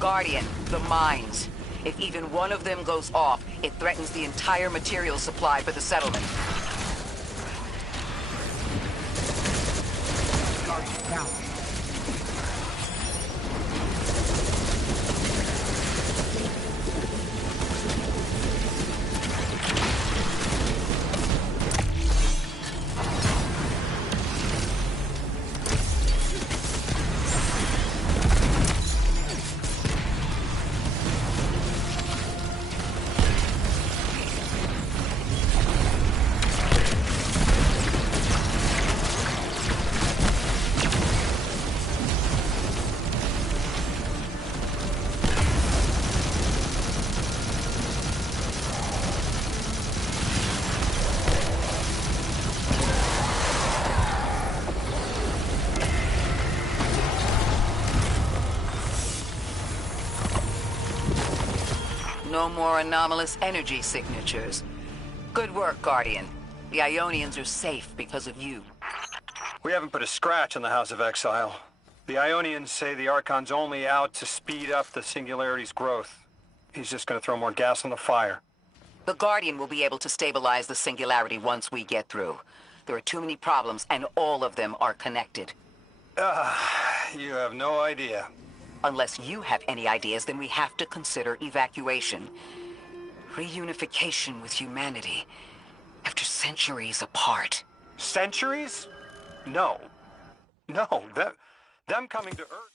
Guardian, the mines. If even one of them goes off, it threatens the entire material supply for the settlement. Guardian down. No more anomalous energy signatures. Good work, Guardian. The Ionians are safe because of you. We haven't put a scratch on the House of Exile. The Ionians say the Archon's only out to speed up the Singularity's growth. He's just gonna throw more gas on the fire. The Guardian will be able to stabilize the Singularity once we get through. There are too many problems, and all of them are connected. You have no idea. Unless you have any ideas, then we have to consider evacuation. Reunification with humanity. After centuries apart. Centuries? No. No, them coming to Earth...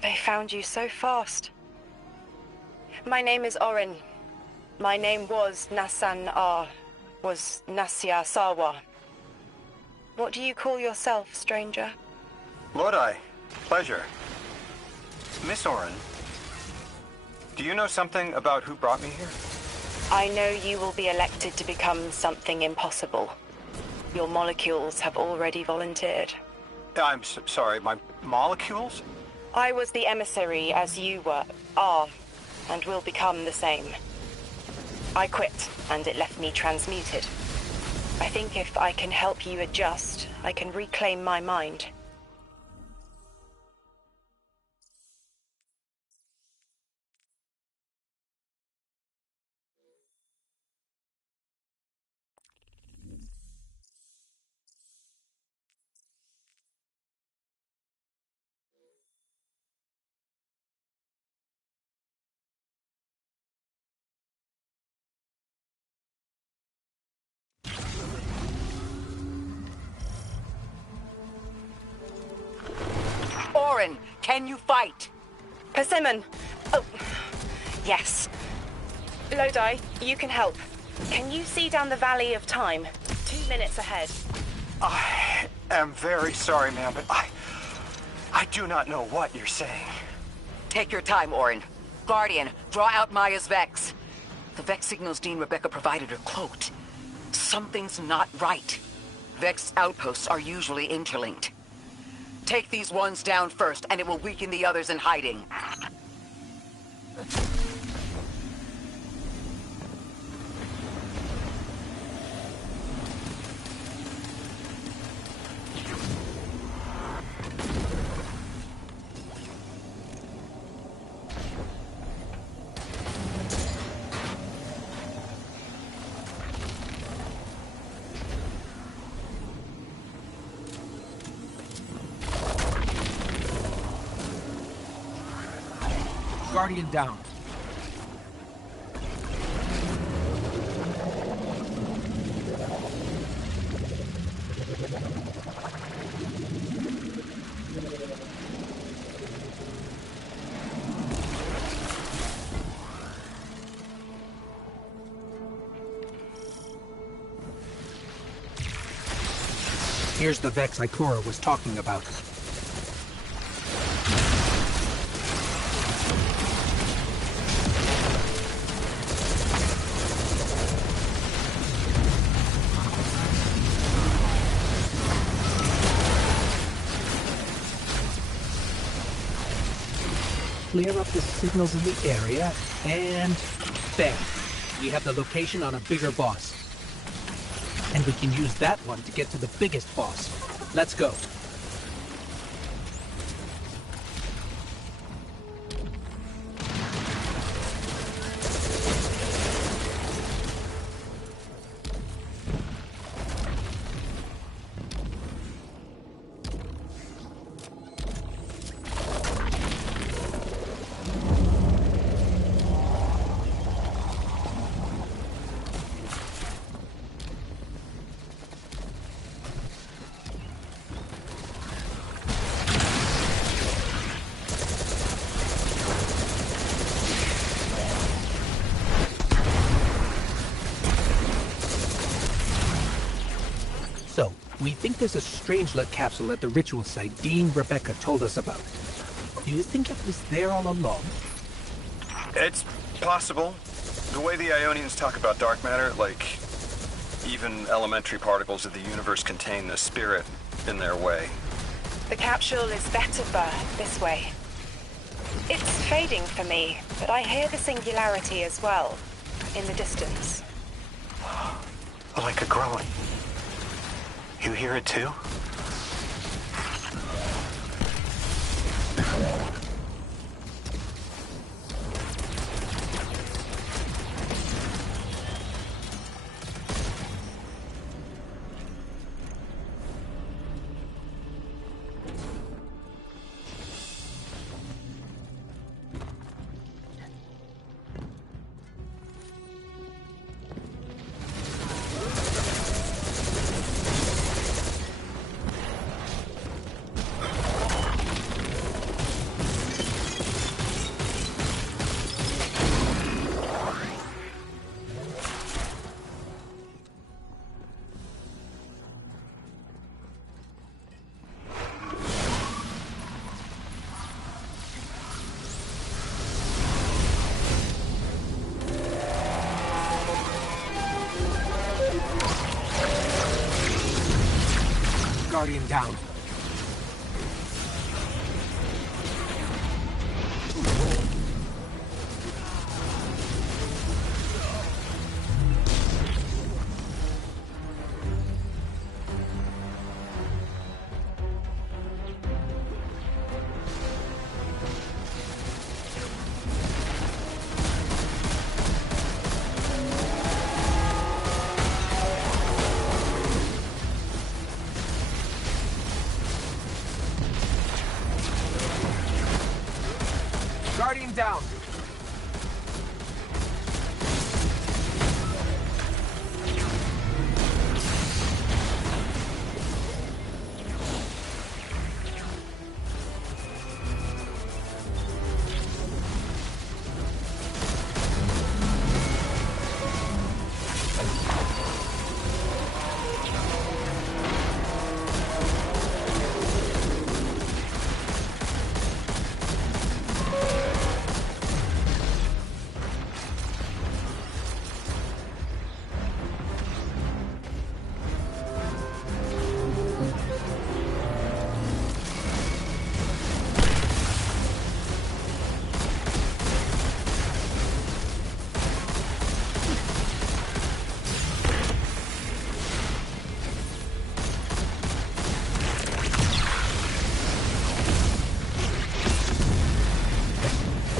They found you so fast. My name is Orin. My name was Nasya Sawa. What do you call yourself, stranger? Lodi, pleasure. Miss Orin, do you know something about who brought me here? I know you will be elected to become something impossible. Your molecules have already volunteered. I'm sorry, my molecules? I was the emissary as you are, and will become the same. I quit, and it left me transmuted. I think if I can help you adjust, I can reclaim my mind. Orin, can you fight? Persimmon! Oh, yes. Lodi, you can help. Can you see down the Valley of Time? 2 minutes ahead. I am very sorry, ma'am, but I do not know what you're saying. Take your time, Orin. Guardian, draw out Maya's Vex. The Vex signals Dean Rebecca provided are cloaked. Something's not right. Vex outposts are usually interlinked. Take these ones down first, and it will weaken the others in hiding. Guardian down. Here's the Vex Ikora was talking about. Clear up the signals in the area, and bam! We have the location on a bigger boss. And we can use that one to get to the biggest boss. Let's go. So, we think there's a Strangelet capsule at the ritual site Dean Rebecca told us about. Do you think it was there all along? It's possible. The way the Ionians talk about dark matter, like even elementary particles of the universe contain the spirit in their way. The capsule is better birth this way. It's fading for me, but I hear the singularity as well, in the distance. Like a growing. You hear it too? Guardian down.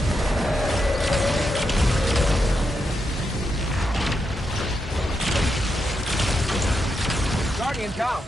Guardian down. Guardian down.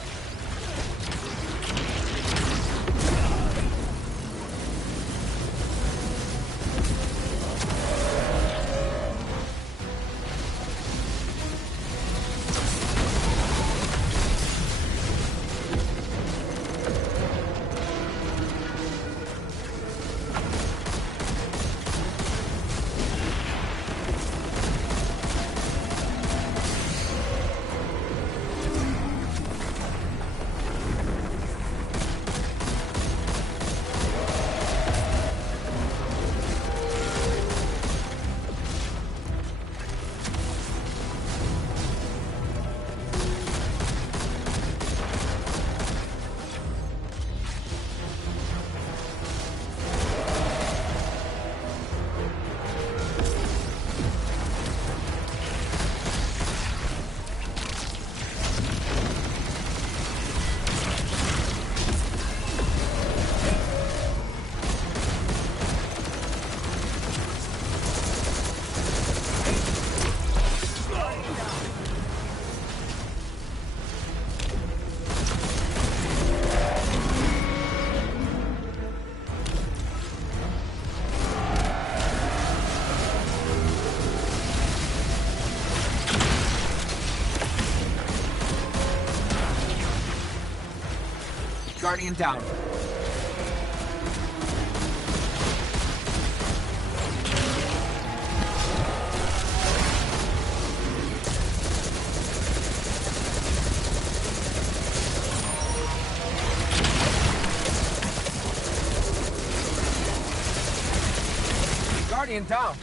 Guardian down. Guardian down.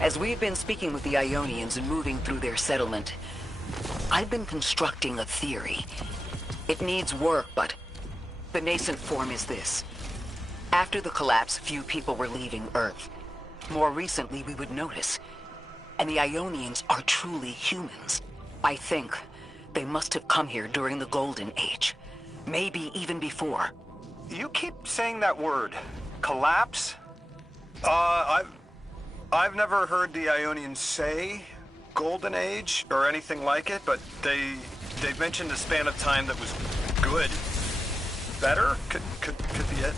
As we've been speaking with the Ionians and moving through their settlement, I've been constructing a theory. It needs work, but the nascent form is this. After the collapse, few people were leaving Earth. More recently, we would notice. And the Ionians are truly humans. I think they must have come here during the Golden Age. Maybe even before. You keep saying that word. Collapse? I've never heard the Ionians say Golden Age or anything like it, but they mentioned a span of time that was good. Better? Could be it.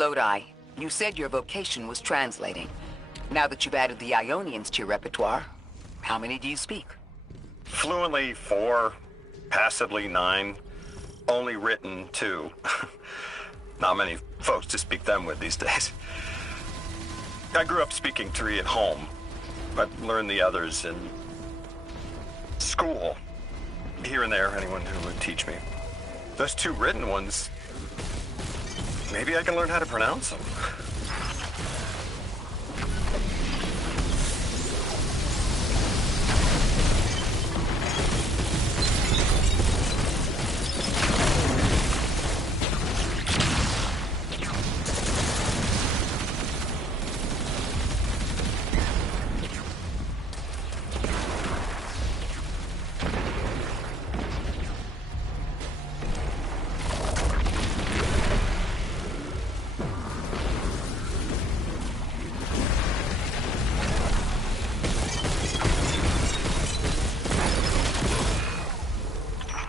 Lodi, you said your vocation was translating. Now that you've added the Ionians to your repertoire, how many do you speak? Fluently 4, passably 9, only written 2. Not many folks to speak them with these days. I grew up speaking 3 at home, but learned the others in school. Here and there, anyone who would teach me. Those 2 written ones, maybe I can learn how to pronounce them.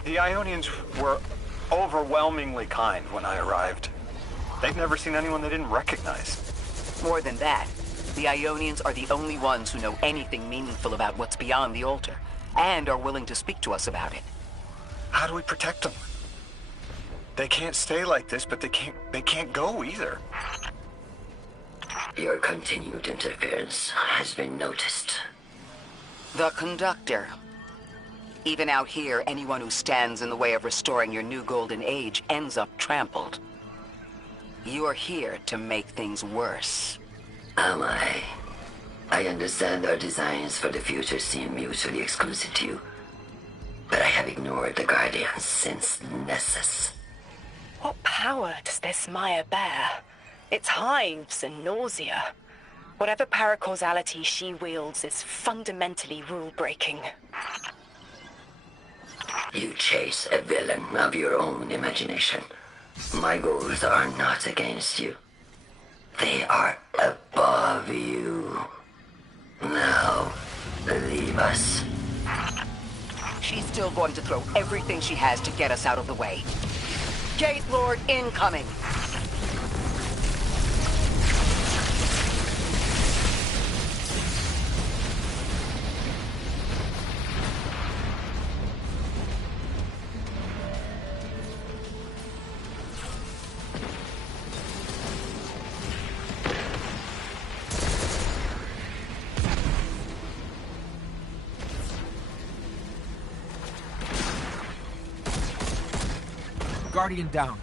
The Ionians were overwhelmingly kind when I arrived. They've never seen anyone they didn't recognize. More than that, the Ionians are the only ones who know anything meaningful about what's beyond the altar, and are willing to speak to us about it. How do we protect them? They can't stay like this, but they can't go either. Your continued interference has been noticed. The Conductor. Even out here, anyone who stands in the way of restoring your new golden age ends up trampled. You're here to make things worse. Am I? I understand our designs for the future seem mutually exclusive to you, but I have ignored the Guardians since Nessus. What power does this Maya bear? It's hives and nausea. Whatever paracausality she wields is fundamentally rule-breaking. You chase a villain of your own imagination. My goals are not against you. They are above you. Now, leave us. She's still going to throw everything she has to get us out of the way. Gate Lord incoming! Guardian down.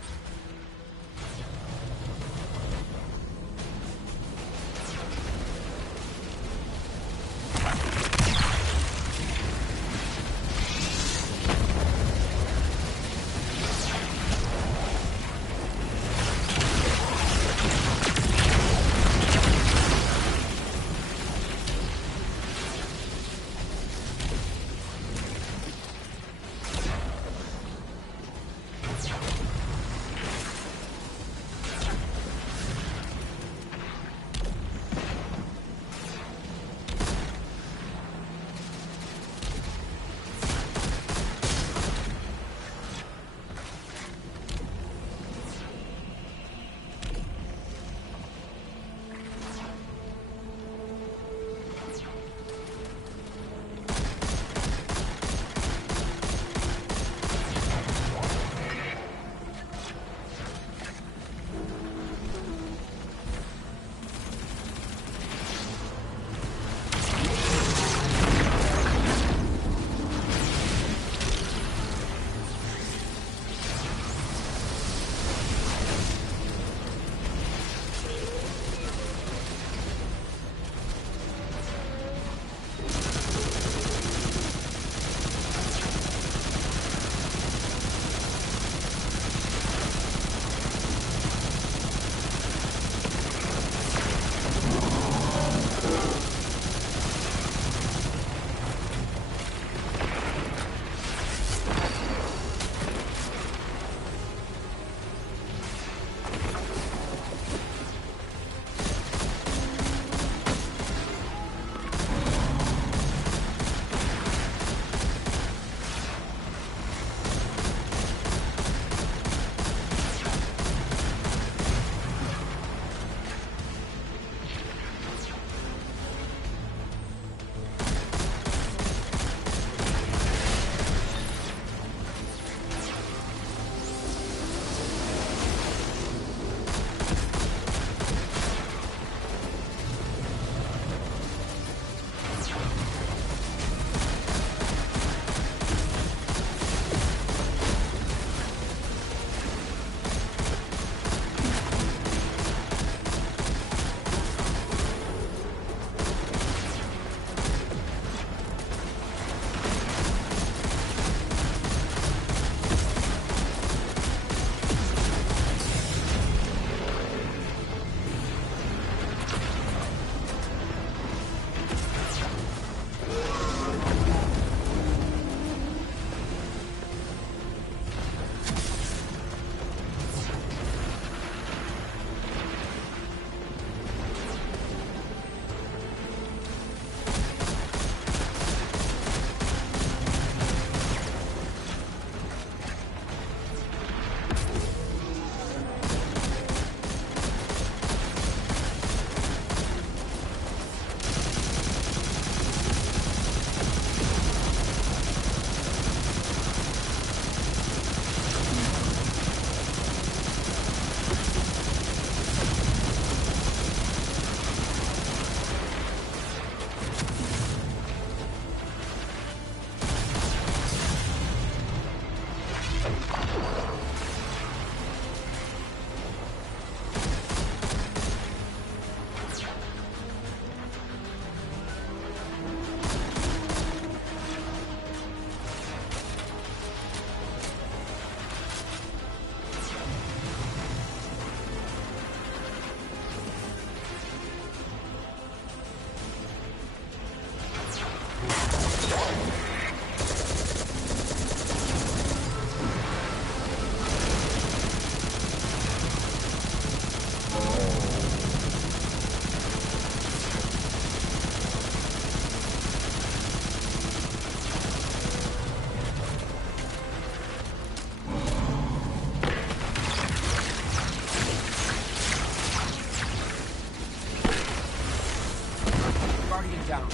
down.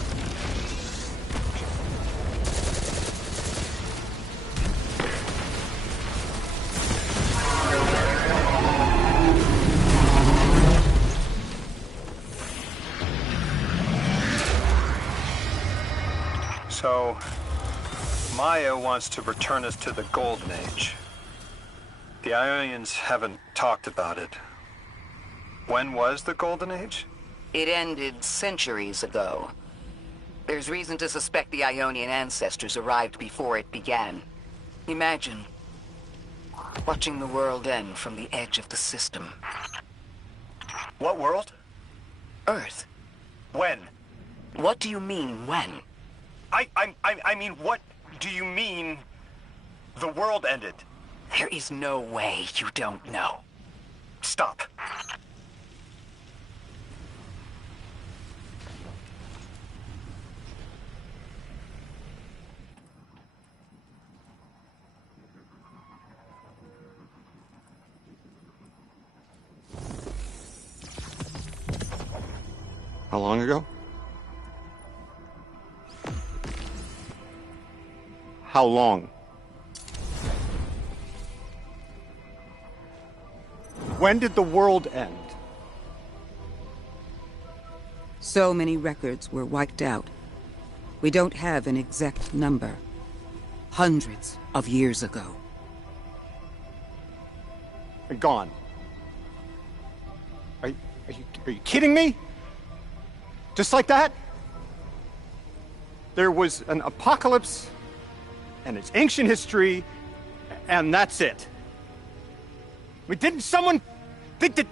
So, Maya wants to return us to the Golden Age. The Ionians haven't talked about it. When was the Golden Age? It ended centuries ago. There's reason to suspect the Ionian ancestors arrived before it began. Imagine watching the world end from the edge of the system. What world? Earth. When? What do you mean, when? I mean, what do you mean the world ended? There is no way you don't know. Stop. How long ago? How long? When did the world end? So many records were wiped out. We don't have an exact number. Hundreds of years ago. They're gone. Are you kidding me? Just like that? There was an apocalypse, and it's ancient history, and that's it. I mean, didn't someone think that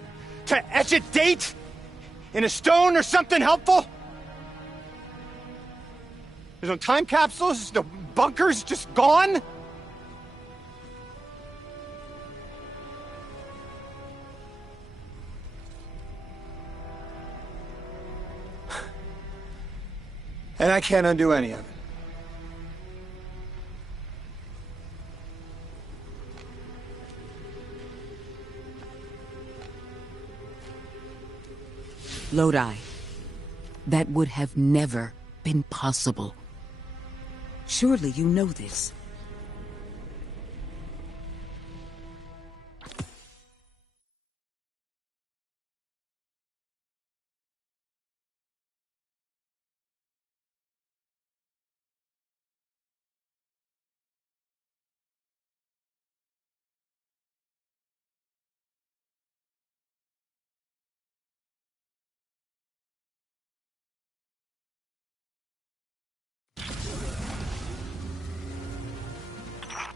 to etch a date in a stone or something helpful? There's no time capsules, no bunkers, just gone? And I can't undo any of it. Lodi. That would have never been possible. Surely you know this.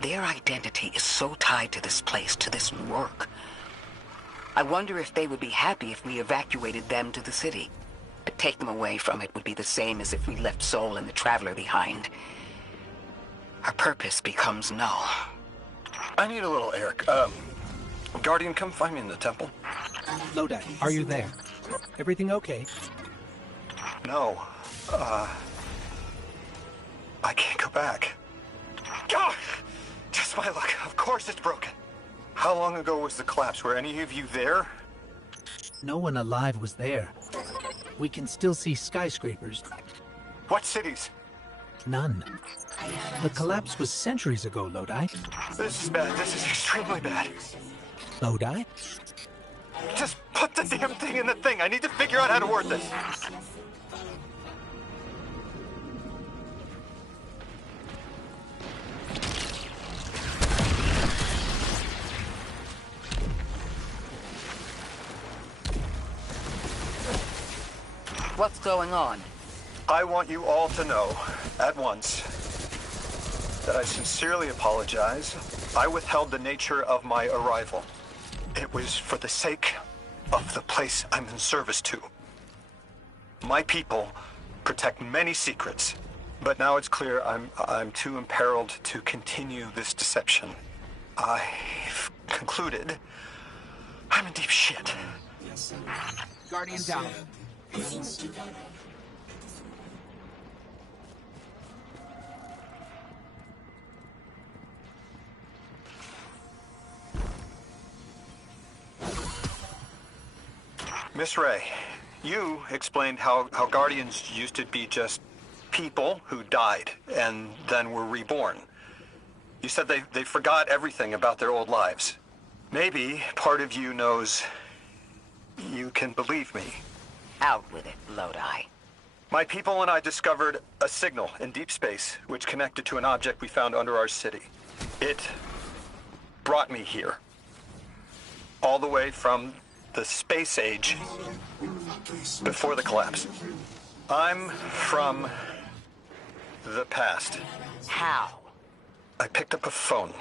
Their identity is so tied to this place, to this work. I wonder if they would be happy if we evacuated them to the city. To take them away from it would be the same as if we left Soul and the Traveler behind. Our purpose becomes null. I need a little air. Guardian, come find me in the temple. Lodi, are you there? Everything okay? No. I can't go back. God! Just my luck. Of course it's broken. How long ago was the collapse? Were any of you there? No one alive was there. We can still see skyscrapers. What cities? None. The collapse was centuries ago, Lodi. This is bad. This is extremely bad. Lodi? Just put the damn thing in the thing. I need to figure out how to word this. What's going on? I want you all to know, at once, that I sincerely apologize. I withheld the nature of my arrival. It was for the sake of the place I'm in service to. My people protect many secrets, but now it's clear I'm too imperiled to continue this deception. I've concluded I'm in deep shit. Guardian down. Miss Ray, You explained how Guardians used to be just people who died and then were reborn. You said they forgot everything about their old lives. Maybe part of you knows you can believe me. Out with it, Lodi. My people and I discovered a signal in deep space which connected to an object we found under our city. It brought me here. All the way from the space age before the collapse. I'm from the past. How? I picked up a phone.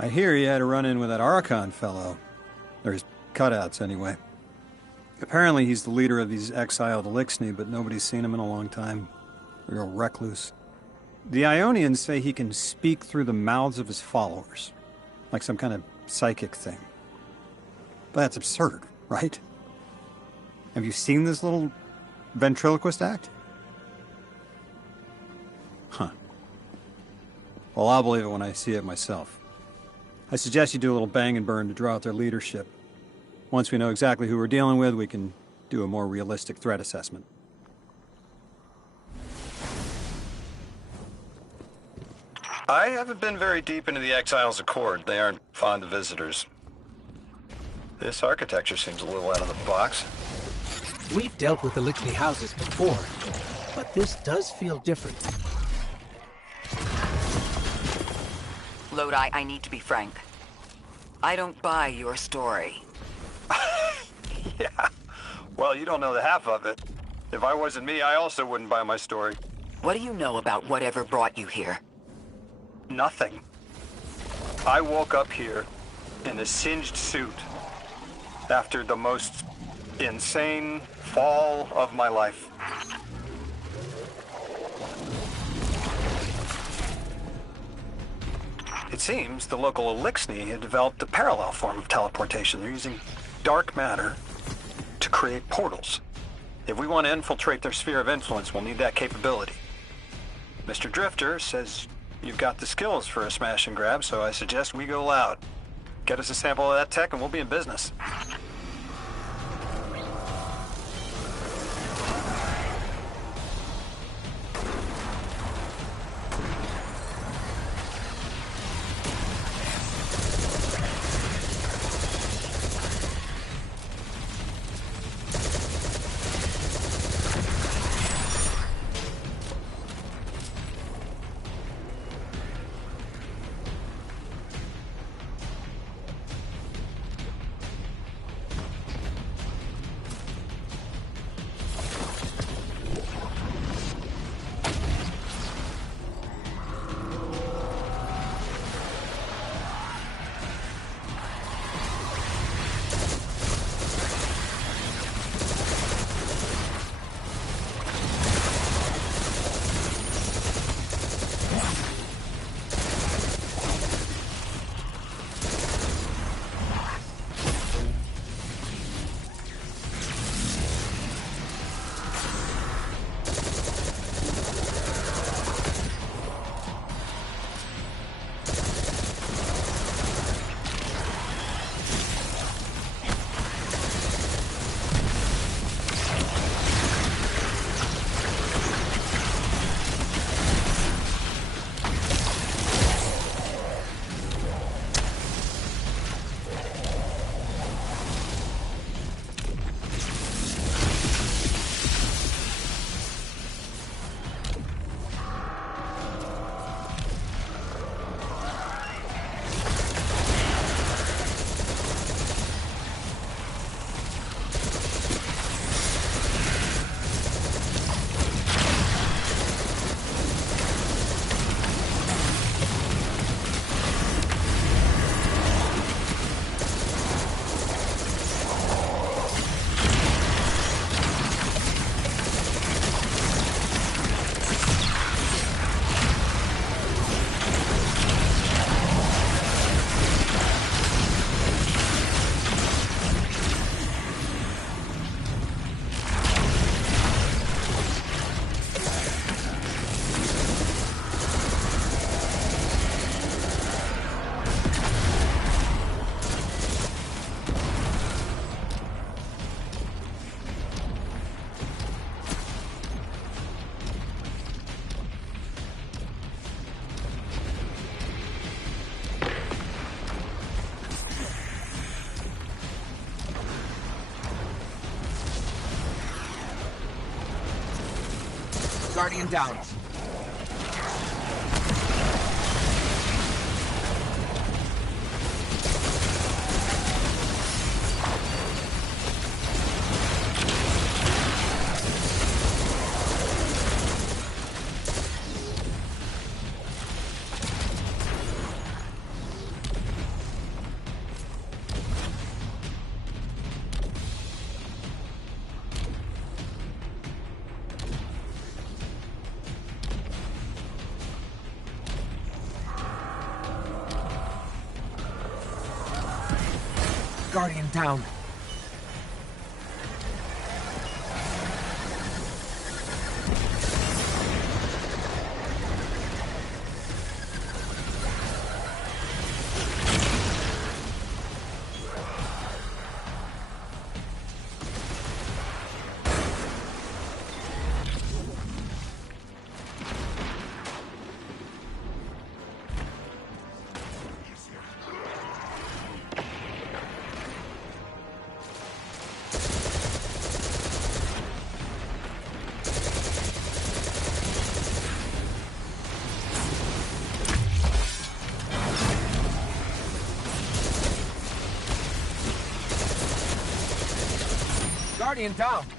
I hear you had a run-in with that Archon fellow. Or his cutouts, anyway. Apparently he's the leader of these exiled Eliksni, but nobody's seen him in a long time. A real recluse. The Ionians say he can speak through the mouths of his followers. Like some kind of psychic thing. But that's absurd, right? Have you seen this little ventriloquist act? Huh. Well, I'll believe it when I see it myself. I suggest you do a little bang and burn to draw out their leadership. Once we know exactly who we're dealing with, we can do a more realistic threat assessment. I haven't been very deep into the Exiles Accord. They aren't fond of visitors. This architecture seems a little out of the box. We've dealt with Eliksni houses before, but this does feel different. Lodi, I need to be frank. I don't buy your story. Yeah. Well, you don't know the half of it. If I wasn't me, I also wouldn't buy my story. What do you know about whatever brought you here? Nothing. I woke up here in a singed suit after the most insane fall of my life. It seems the local Eliksni had developed a parallel form of teleportation. They're using dark matter to create portals. If we want to infiltrate their sphere of influence, we'll need that capability. Mr. Drifter says you've got the skills for a smash and grab, so I suggest we go loud. Get us a sample of that tech and we'll be in business. Guardian down. Guardian down. Guardian down.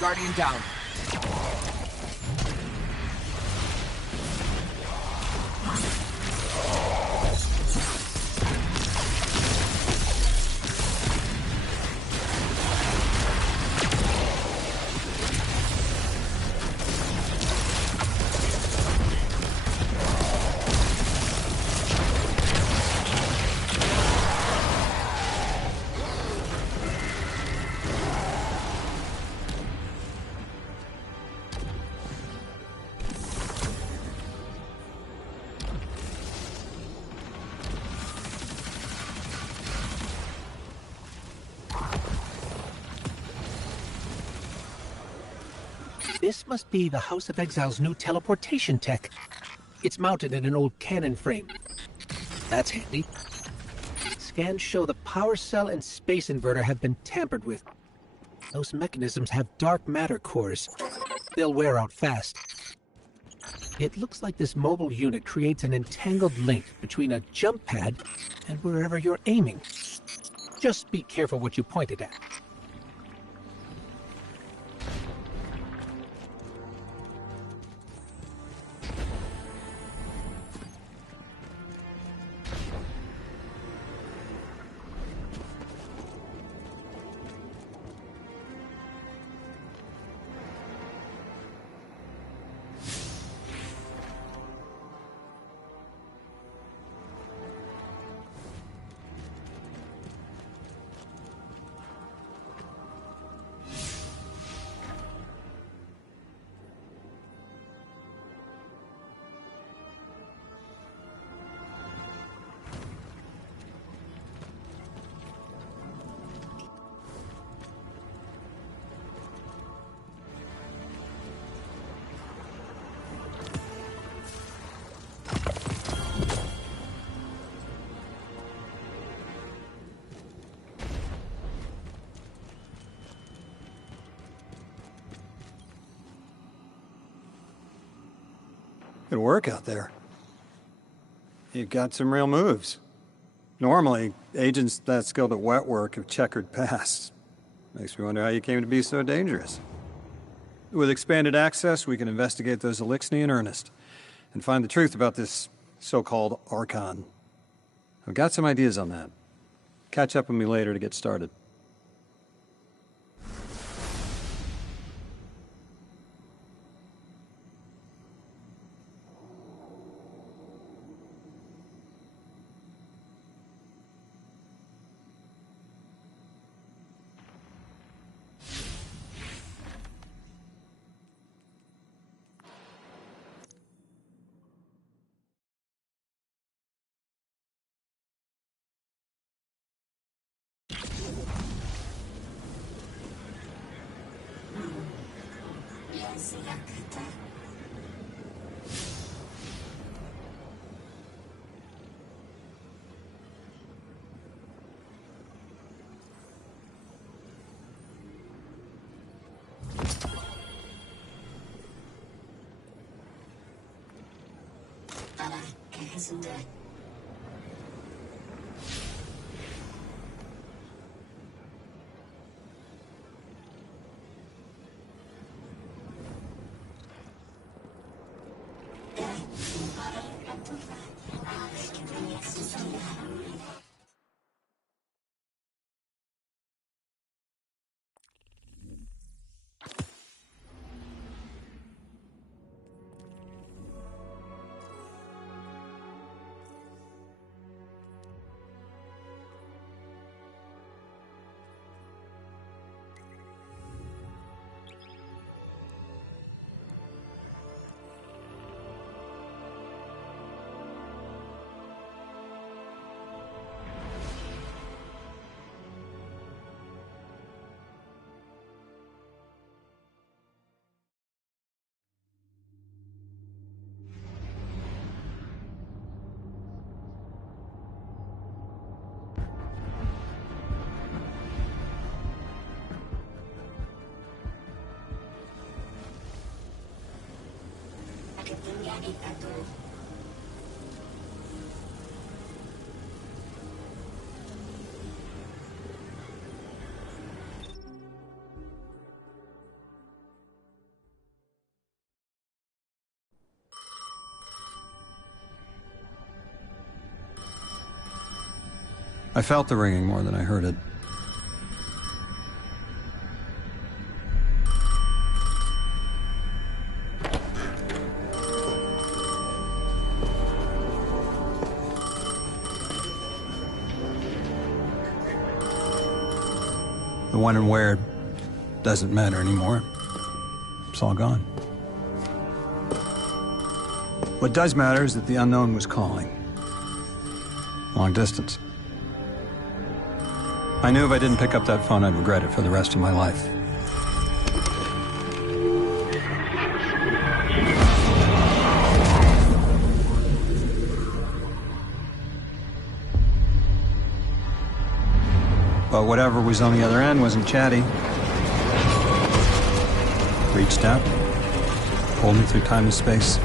Guardian down. This must be the House of Exile's new teleportation tech. It's mounted in an old cannon frame. That's handy. Scans show the power cell and space inverter have been tampered with. Those mechanisms have dark matter cores. They'll wear out fast. It looks like this mobile unit creates an entangled link between a jump pad and wherever you're aiming. Just be careful what you pointed at. Good work out there. You got some real moves. Normally, agents that skilled at wet work have checkered past. Makes me wonder how you came to be so dangerous. With expanded access, we can investigate those Elixni in earnest, and find the truth about this so-called Archon. I've got some ideas on that. Catch up with me later to get started. I felt the ringing more than I heard it. The when and where doesn't matter anymore. It's all gone. What does matter is that the unknown was calling. Long distance. I knew if I didn't pick up that phone, I'd regret it for the rest of my life. But whatever was on the other end wasn't chatty. Reached out, pulled me through time and space.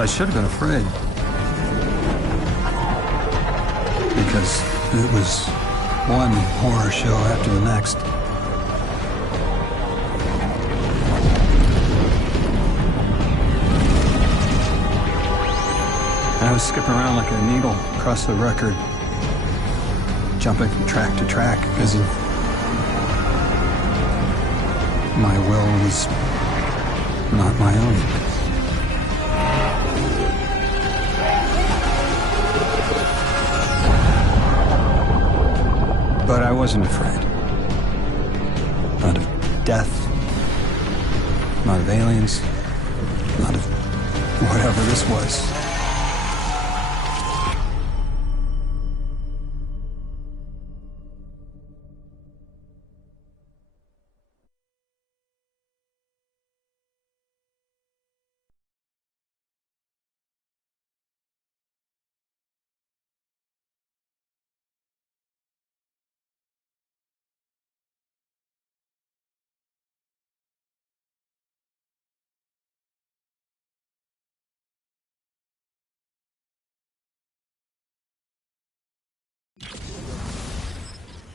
I should have been afraid. Because it was one horror show after the next. I was skipping around like a needle across the record, jumping from track to track because of my will was not my own. But I wasn't afraid. Not of death. Not of aliens. Not of whatever this was.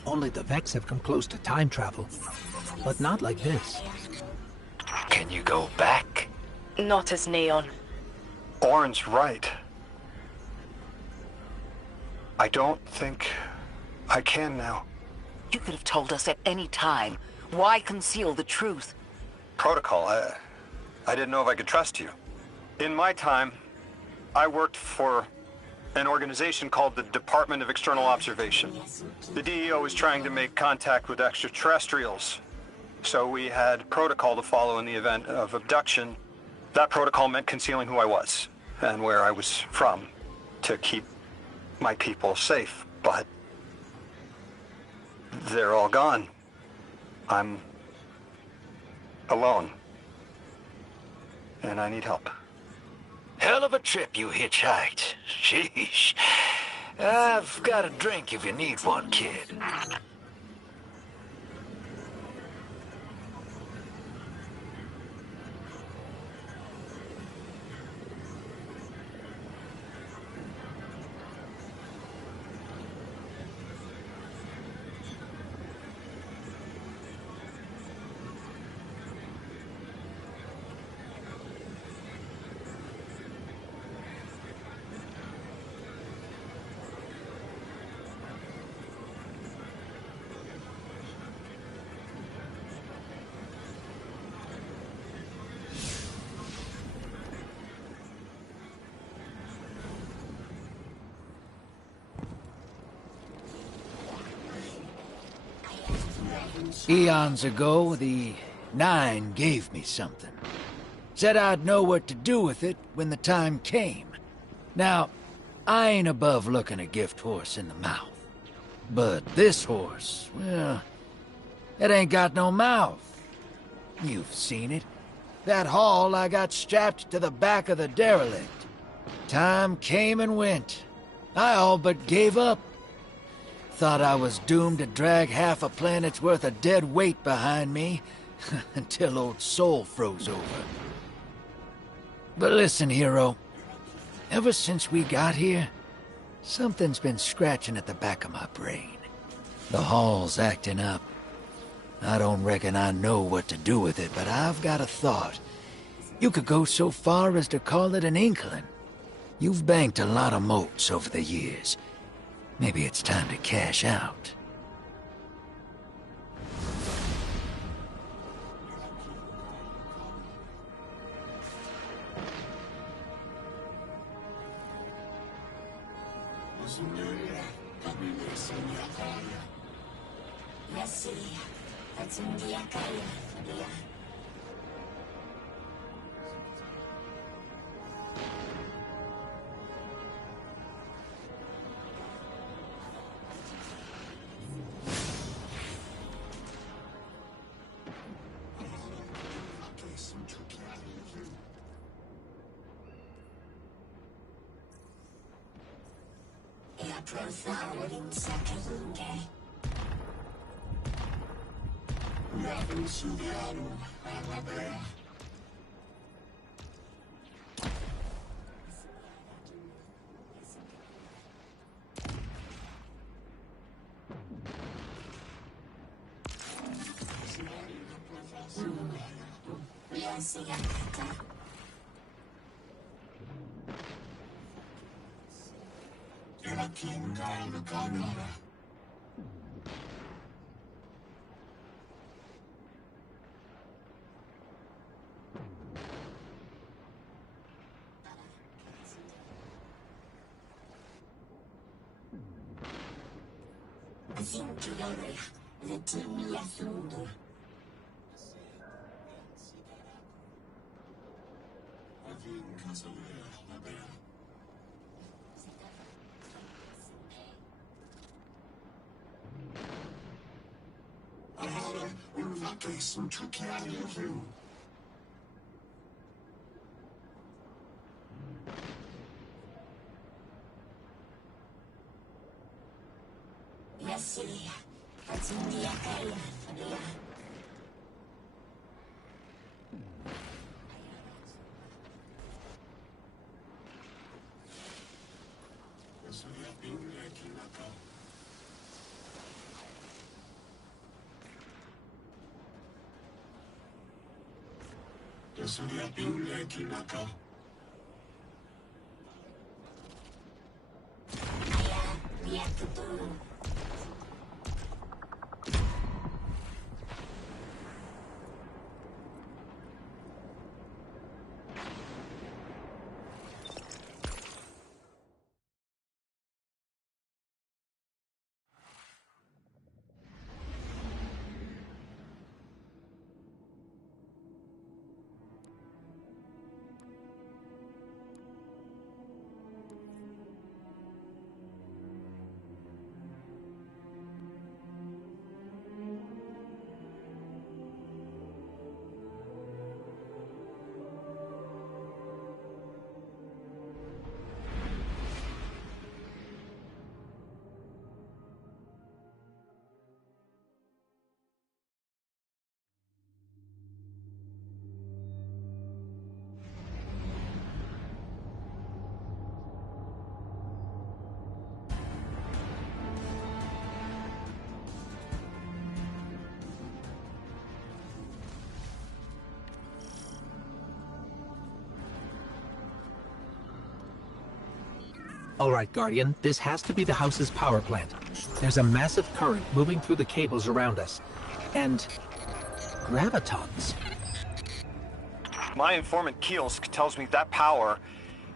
Only the Vex have come close to time travel. But not like this. Can you go back? Not as Neon. Orin's right. I don't think I can now. You could have told us at any time. Why conceal the truth? Protocol, I didn't know if I could trust you. In my time, I worked for an organization called the Department of External Observation. The DEO was trying to make contact with extraterrestrials, so we had protocol to follow in the event of abduction. That protocol meant concealing who I was and where I was from to keep my people safe, but they're all gone. I'm alone, and I need help. Hell of a trip you hitchhiked. Sheesh. I've got a drink if you need one, kid. Eons ago, the Nine gave me something. Said I'd know what to do with it when the time came. Now, I ain't above looking a gift horse in the mouth. But this horse, well, it ain't got no mouth. You've seen it. That haul I got strapped to the back of the derelict. Time came and went. I all but gave up. Thought I was doomed to drag half a planet's worth of dead weight behind me until old Sol froze over. But listen, hero. Ever since we got here, something's been scratching at the back of my brain. The hall's acting up. I don't reckon I know what to do with it, but I've got a thought. You could go so far as to call it an inkling. You've banked a lot of motes over the years. Maybe it's time to cash out. All right, Guardian, this has to be the house's power plant. There's a massive current moving through the cables around us. And gravitons. My informant Kielsk tells me that power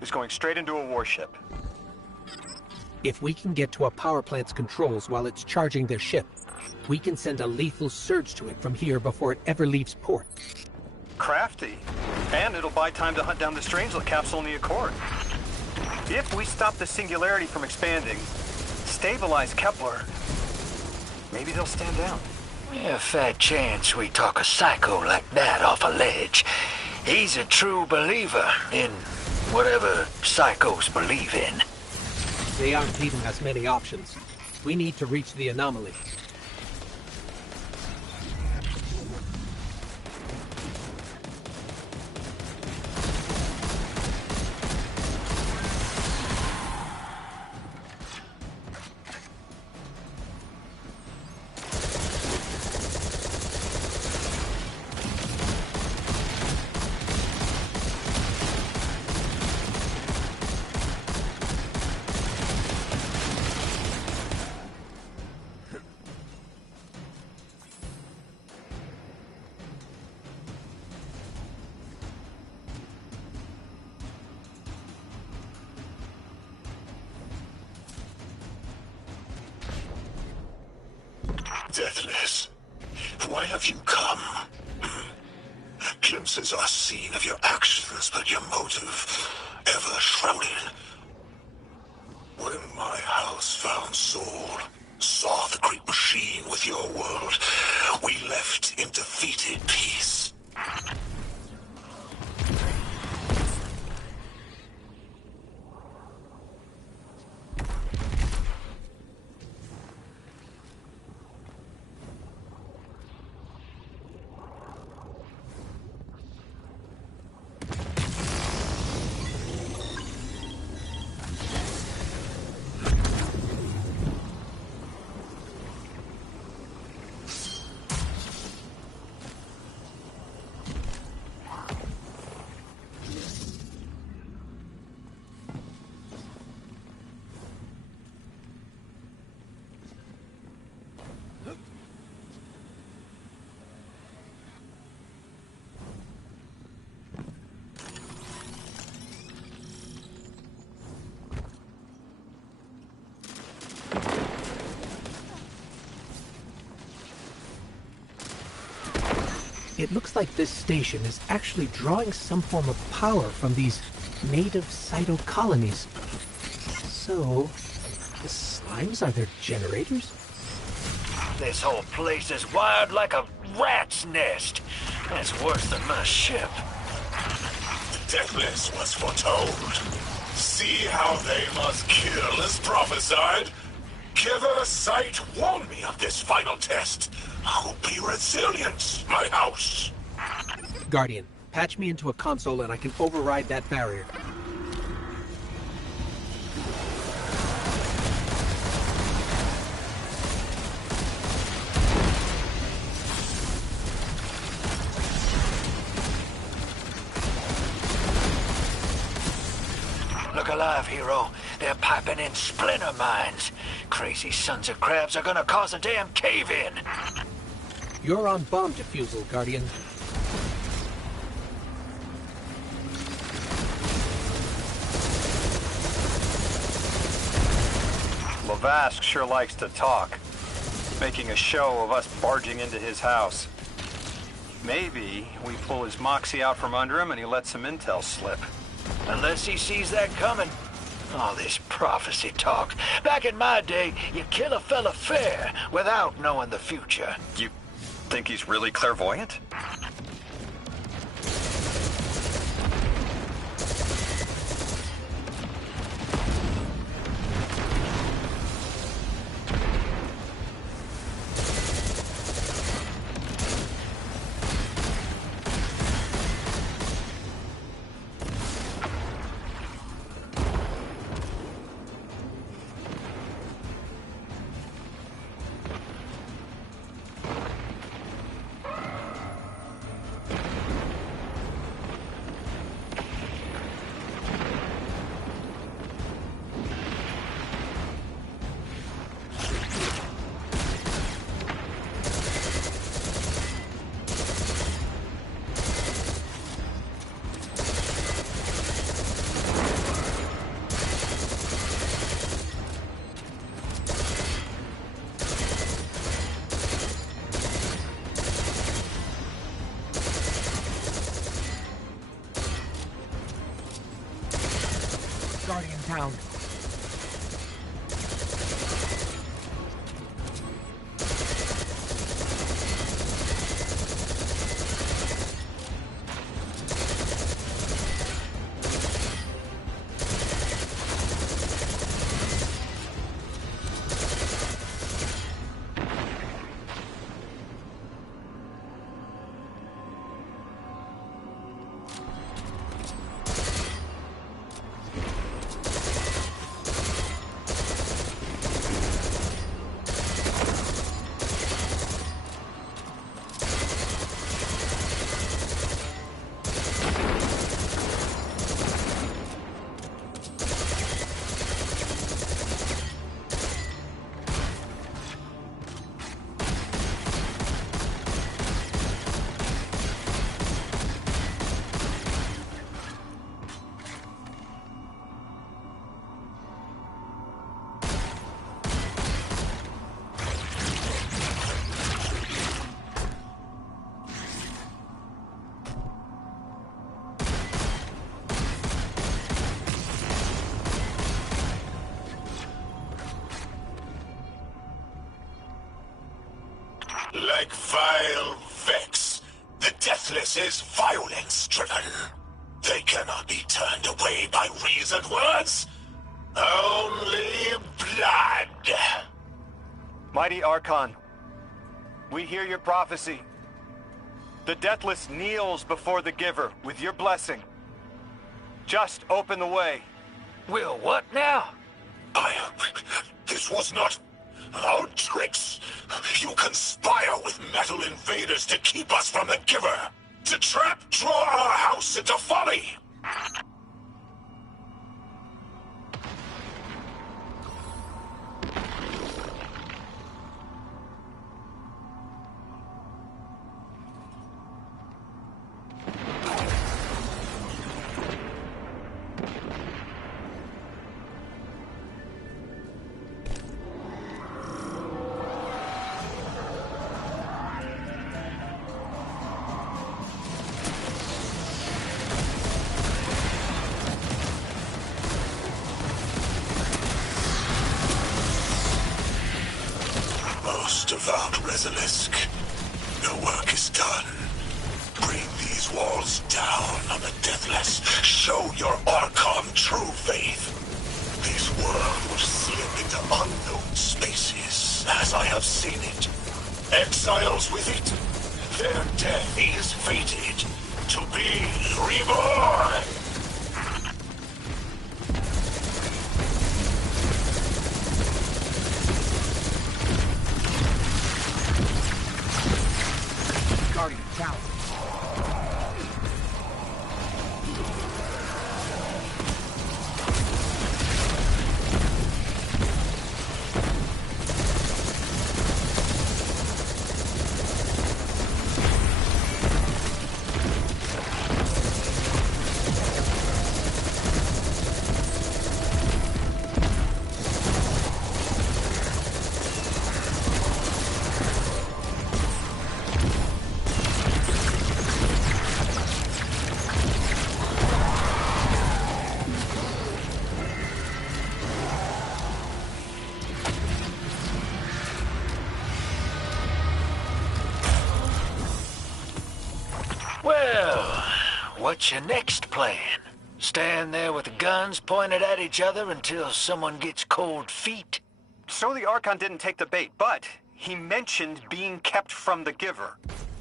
is going straight into a warship. If we can get to a power plant's controls while it's charging their ship, we can send a lethal surge to it from here before it ever leaves port. Crafty. And it'll buy time to hunt down the Strangelet capsule in the Accord. If we stop the Singularity from expanding, stabilize Kepler, maybe they'll stand down. A fat chance we talk a psycho like that off a ledge. He's a true believer in whatever psychos believe in. They aren't leaving us many options. We need to reach the anomaly. Deathless, why have you come? Glimpses are seen of your actions, but your motive ever shrouded. When my house found Soul, saw the great machine with your world, we left in defeated peace. It looks like this station is actually drawing some form of power from these native cyto colonies. So, the slimes are their generators? This whole place is wired like a rat's nest. It's worse than my ship. The Deathless was foretold. See how they must kill as prophesied? Kiver Sight warned me of this final test. I'll be resilient, my house. Guardian, patch me into a console and I can override that barrier. alive, hero. They're piping in splinter mines. Crazy sons of crabs are gonna cause a damn cave-in. You're on bomb defusal, Guardian. Lavask sure likes to talk, making a show of us barging into his house. Maybe we pull his moxie out from under him and he lets some intel slip. Unless he sees that coming. All this prophecy talk. Back in my day, you kill a fella fair without knowing the future. You think he's really clairvoyant? Guardian down. Like vile Vex, the Deathless is violence-driven. They cannot be turned away by reasoned words. Only blood. Mighty Archon, we hear your prophecy. The Deathless kneels before the Giver with your blessing. Just open the way. Will what now? This was not our tricks. You conspire with metal invaders to keep us from the Giver. To draw our house into folly. Devout Resilisk, your work is done. Bring these walls down on the Deathless. Show your Archon true faith. This world will slip into unknown spaces, as I have seen it. Exiles with it. Their death is fated to be reborn. Guardian down. What's your next plan? Stand there with the guns pointed at each other until someone gets cold feet? So the Archon didn't take the bait, but he mentioned being kept from the Giver.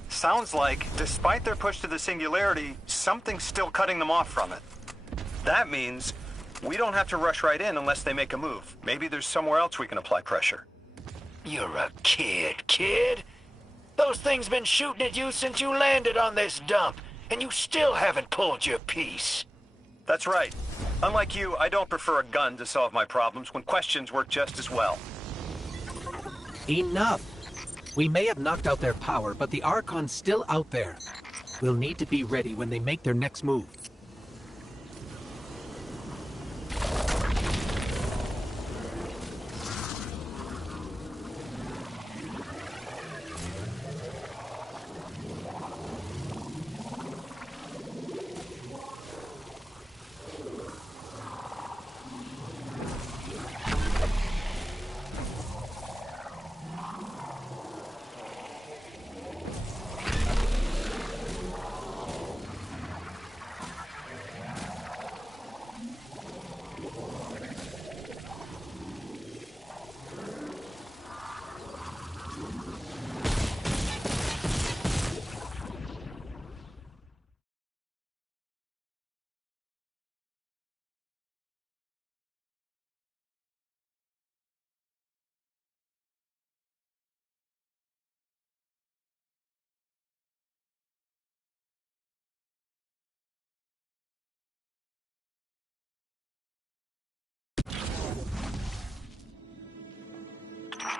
Sounds like, despite their push to the Singularity, something's still cutting them off from it. That means we don't have to rush right in unless they make a move. Maybe there's somewhere else we can apply pressure. You're a kid. Those things been shooting at you since you landed on this dump, and you still haven't pulled your piece. That's right. Unlike you, I don't prefer a gun to solve my problems when questions work just as well. Enough! We may have knocked out their power, but the Archon's still out there. We'll need to be ready when they make their next move.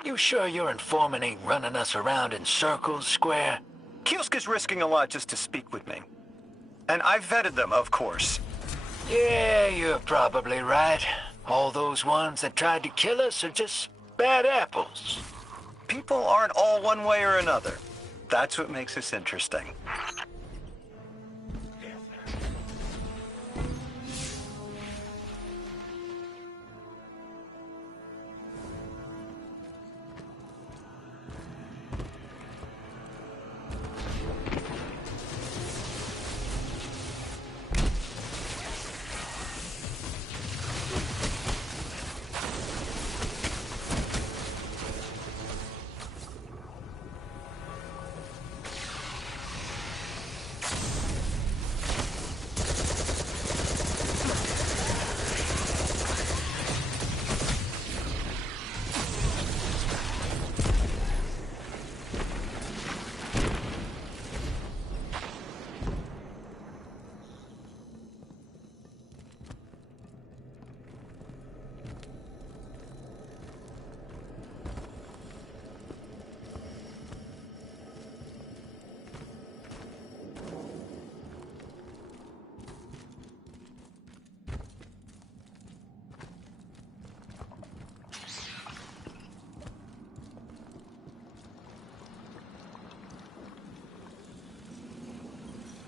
You sure your informant ain't running us around in circles, Square? Kielska's risking a lot just to speak with me. And I've vetted them, of course. Yeah, you're probably right. All those ones that tried to kill us are just bad apples. People aren't all one way or another. That's what makes us interesting.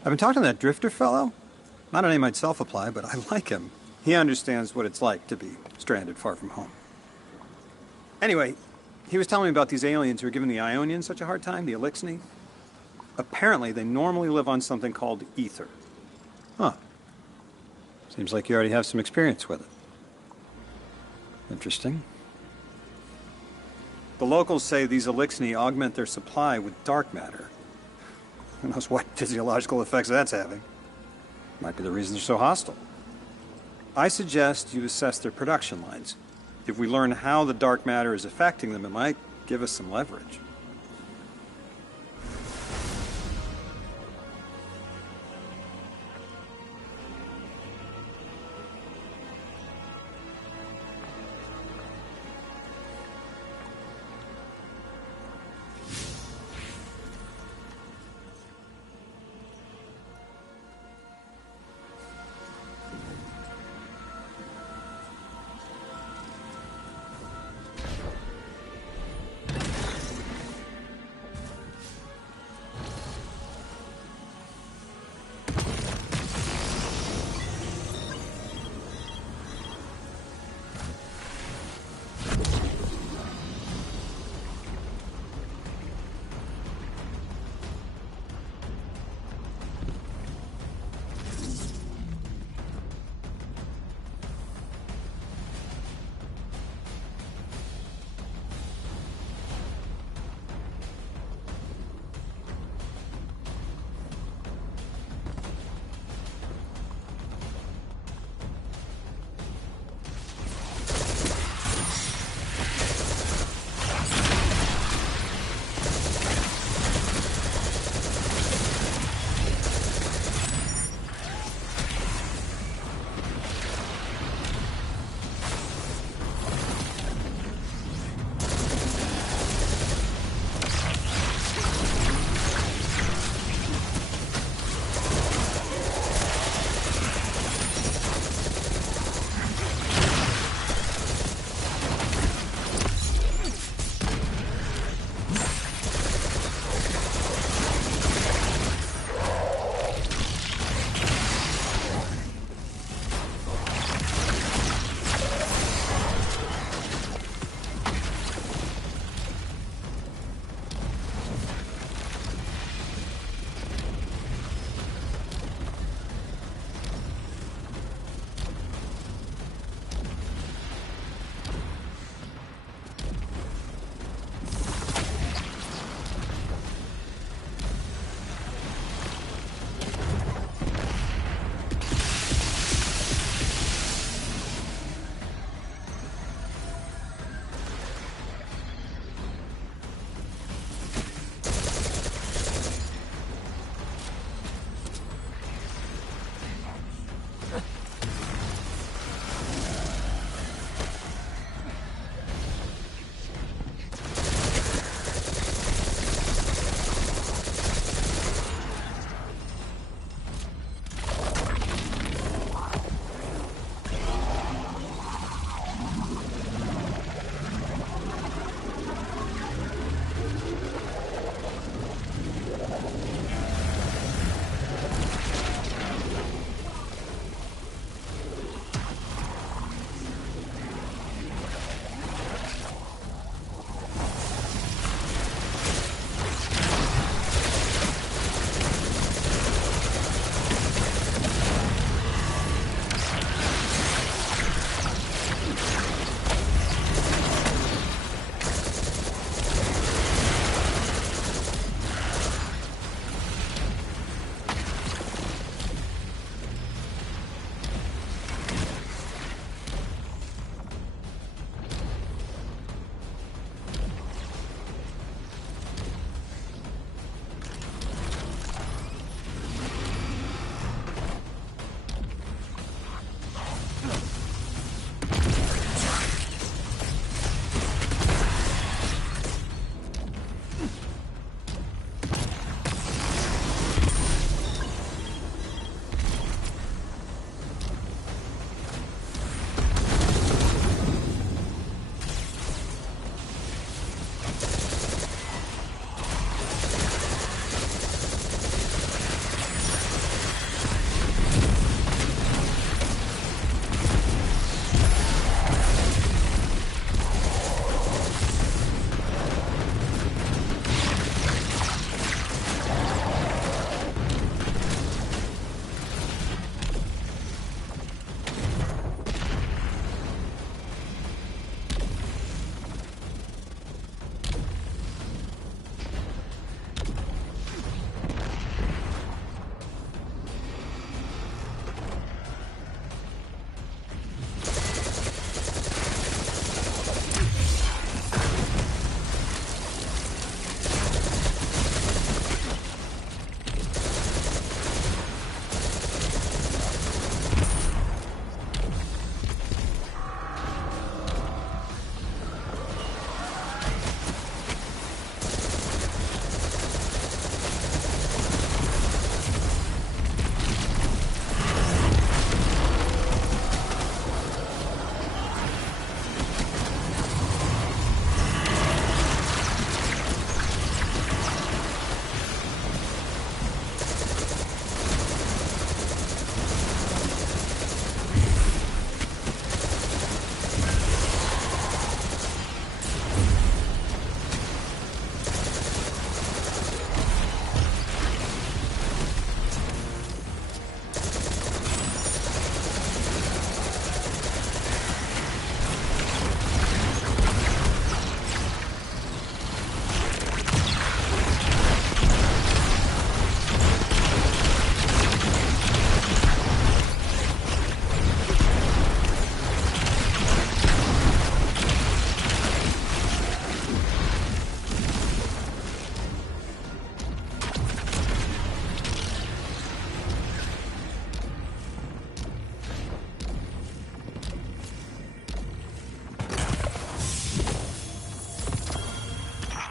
I've been talking to that Drifter fellow. Not a name I'd self-apply, but I like him. He understands what it's like to be stranded far from home. Anyway, he was telling me about these aliens who are giving the Ionians such a hard time, the Elixni. Apparently, they normally live on something called ether. Huh. Seems like you already have some experience with it. Interesting. The locals say these Elixni augment their supply with dark matter. Who knows what physiological effects that's having. Might be the reason they're so hostile. I suggest you assess their production lines. If we learn how the dark matter is affecting them, it might give us some leverage.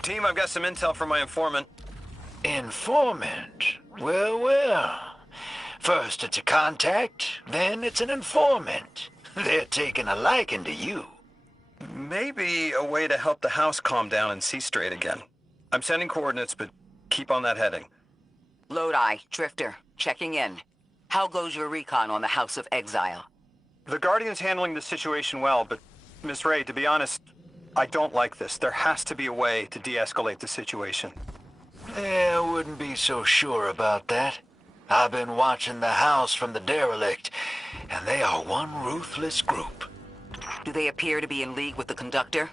Team, I've got some intel from my informant. Informant? Well, well. First it's a contact, then it's an informant. They're taking a liking to you. Maybe a way to help the house calm down and see straight again. I'm sending coordinates, but keep on that heading. Lodi, Drifter, checking in. How goes your recon on the House of Exile? The Guardian's handling the situation well, but Miss Ray, to be honest, I don't like this. There has to be a way to de-escalate the situation. I wouldn't be so sure about that. I've been watching the house from the derelict, and they are one ruthless group. Do they appear to be in league with the Conductor?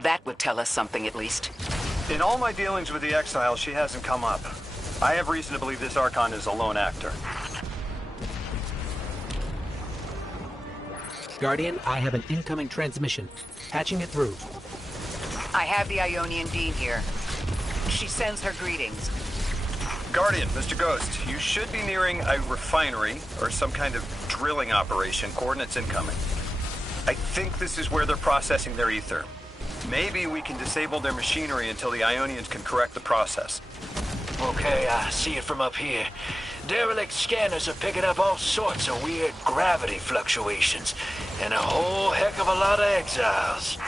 That would tell us something, at least. In all my dealings with the Exile, she hasn't come up. I have reason to believe this Archon is a lone actor. Guardian, I have an incoming transmission. Patching it through. I have the Ionian Dean here. She sends her greetings. Guardian, Mr. Ghost, you should be nearing a refinery or some kind of drilling operation. Coordinates incoming. I think this is where they're processing their ether. Maybe we can disable their machinery until the Ionians can correct the process. Okay, I see it from up here. Derelict scanners are picking up all sorts of weird gravity fluctuations, and a whole heck of a lot of exiles.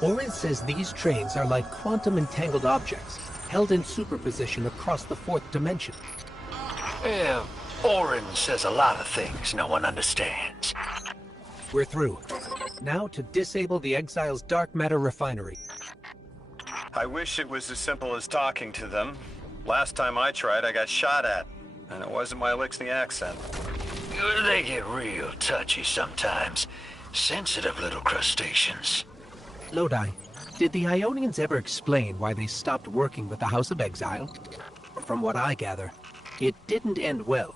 Orin says these trains are like quantum-entangled objects, held in superposition across the fourth dimension. Yeah, Orin says a lot of things no one understands. We're through. Now to disable the Exile's dark matter refinery. I wish it was as simple as talking to them. Last time I tried, I got shot at. And it wasn't my Elixni accent. They get real touchy sometimes. Sensitive little crustaceans. Lodi, did the Ionians ever explain why they stopped working with the House of Exile? From what I gather, it didn't end well.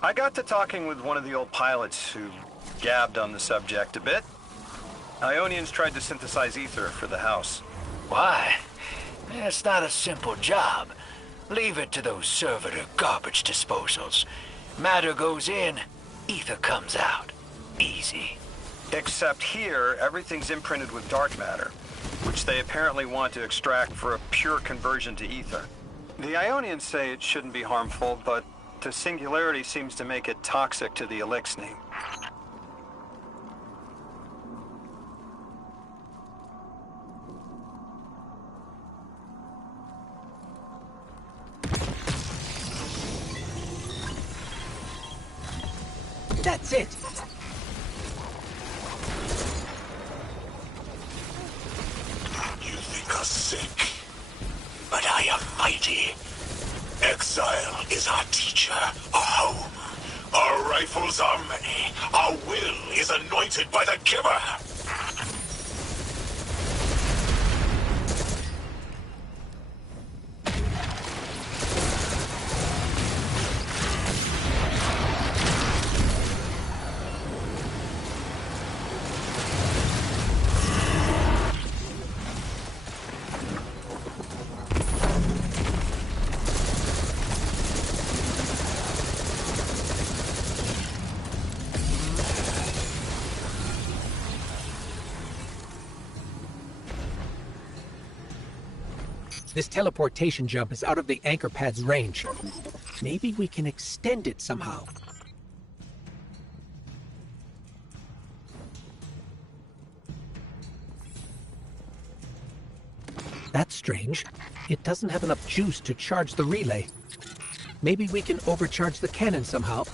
I got to talking with one of the old pilots who gabbed on the subject a bit. Ionians tried to synthesize ether for the House. Why? It's not a simple job. Leave it to those servitor garbage disposals. Matter goes in, ether comes out. Easy. Except here, everything's imprinted with dark matter, which they apparently want to extract for a pure conversion to ether. The Ionians say it shouldn't be harmful, but the singularity seems to make it toxic to the Elixni. That's it! You think us sick, but I am mighty. Exile is our teacher, our home. Our rifles are many. Our will is anointed by the Giver. This teleportation jump is out of the anchor pad's range. Maybe we can extend it somehow. That's strange. It doesn't have enough juice to charge the relay. Maybe we can overcharge the cannon somehow.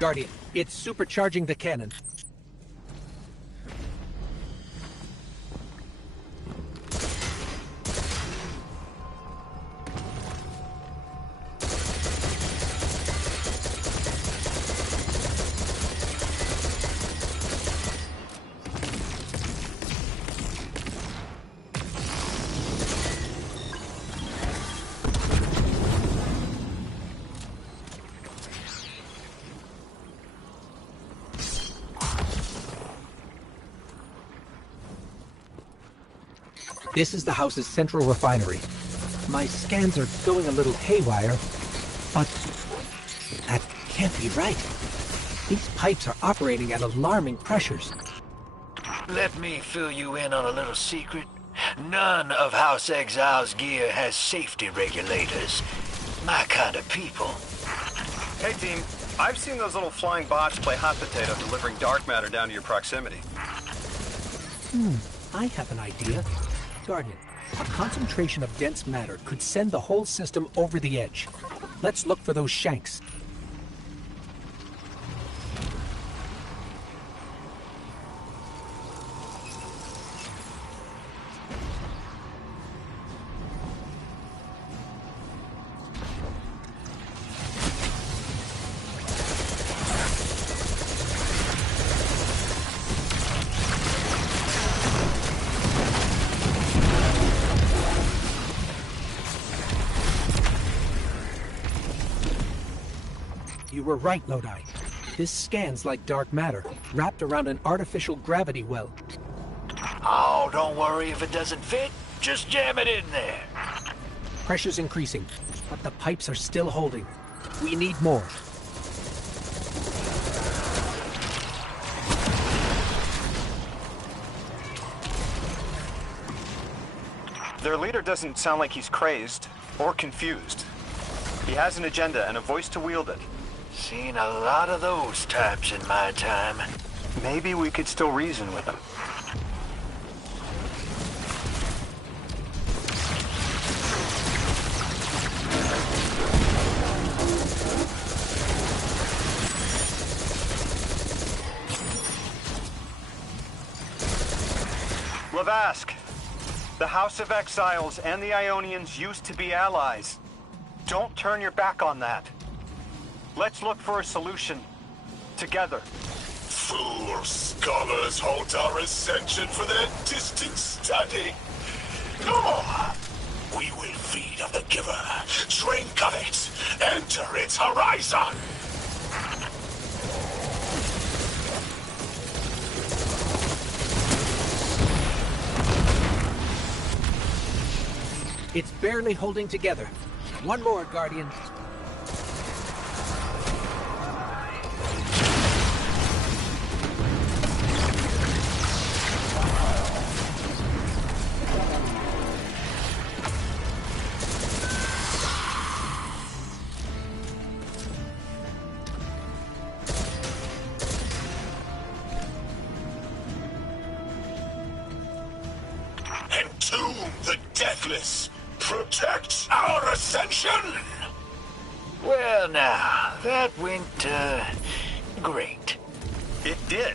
Guardian, it's supercharging the cannon. This is the house's central refinery. My scans are going a little haywire, but that can't be right. These pipes are operating at alarming pressures. Let me fill you in on a little secret. None of House Exile's gear has safety regulators. My kind of people. Hey team, I've seen those little flying bots play hot potato delivering dark matter down to your proximity. I have an idea. Guardian, a concentration of dense matter could send the whole system over the edge. Let's look for those shanks. You were right, Lodi. This scans like dark matter, wrapped around an artificial gravity well. Oh, don't worry if it doesn't fit. Just jam it in there. Pressure's increasing, but the pipes are still holding. We need more. Their leader doesn't sound like he's crazed or confused. He has an agenda and a voice to wield it. Seen a lot of those types in my time. Maybe we could still reason with him. Lavask, the House of Exiles and the Ionians used to be allies. Don't turn your back on that. Let's look for a solution. Together. Fool scholars hold our ascension for their distant study. Come on! We will feed on the Giver, drink of it, enter its horizon! It's barely holding together. One more, Guardian. Entomb the deathless! Protect our ascension! Well now, that went, great. It did.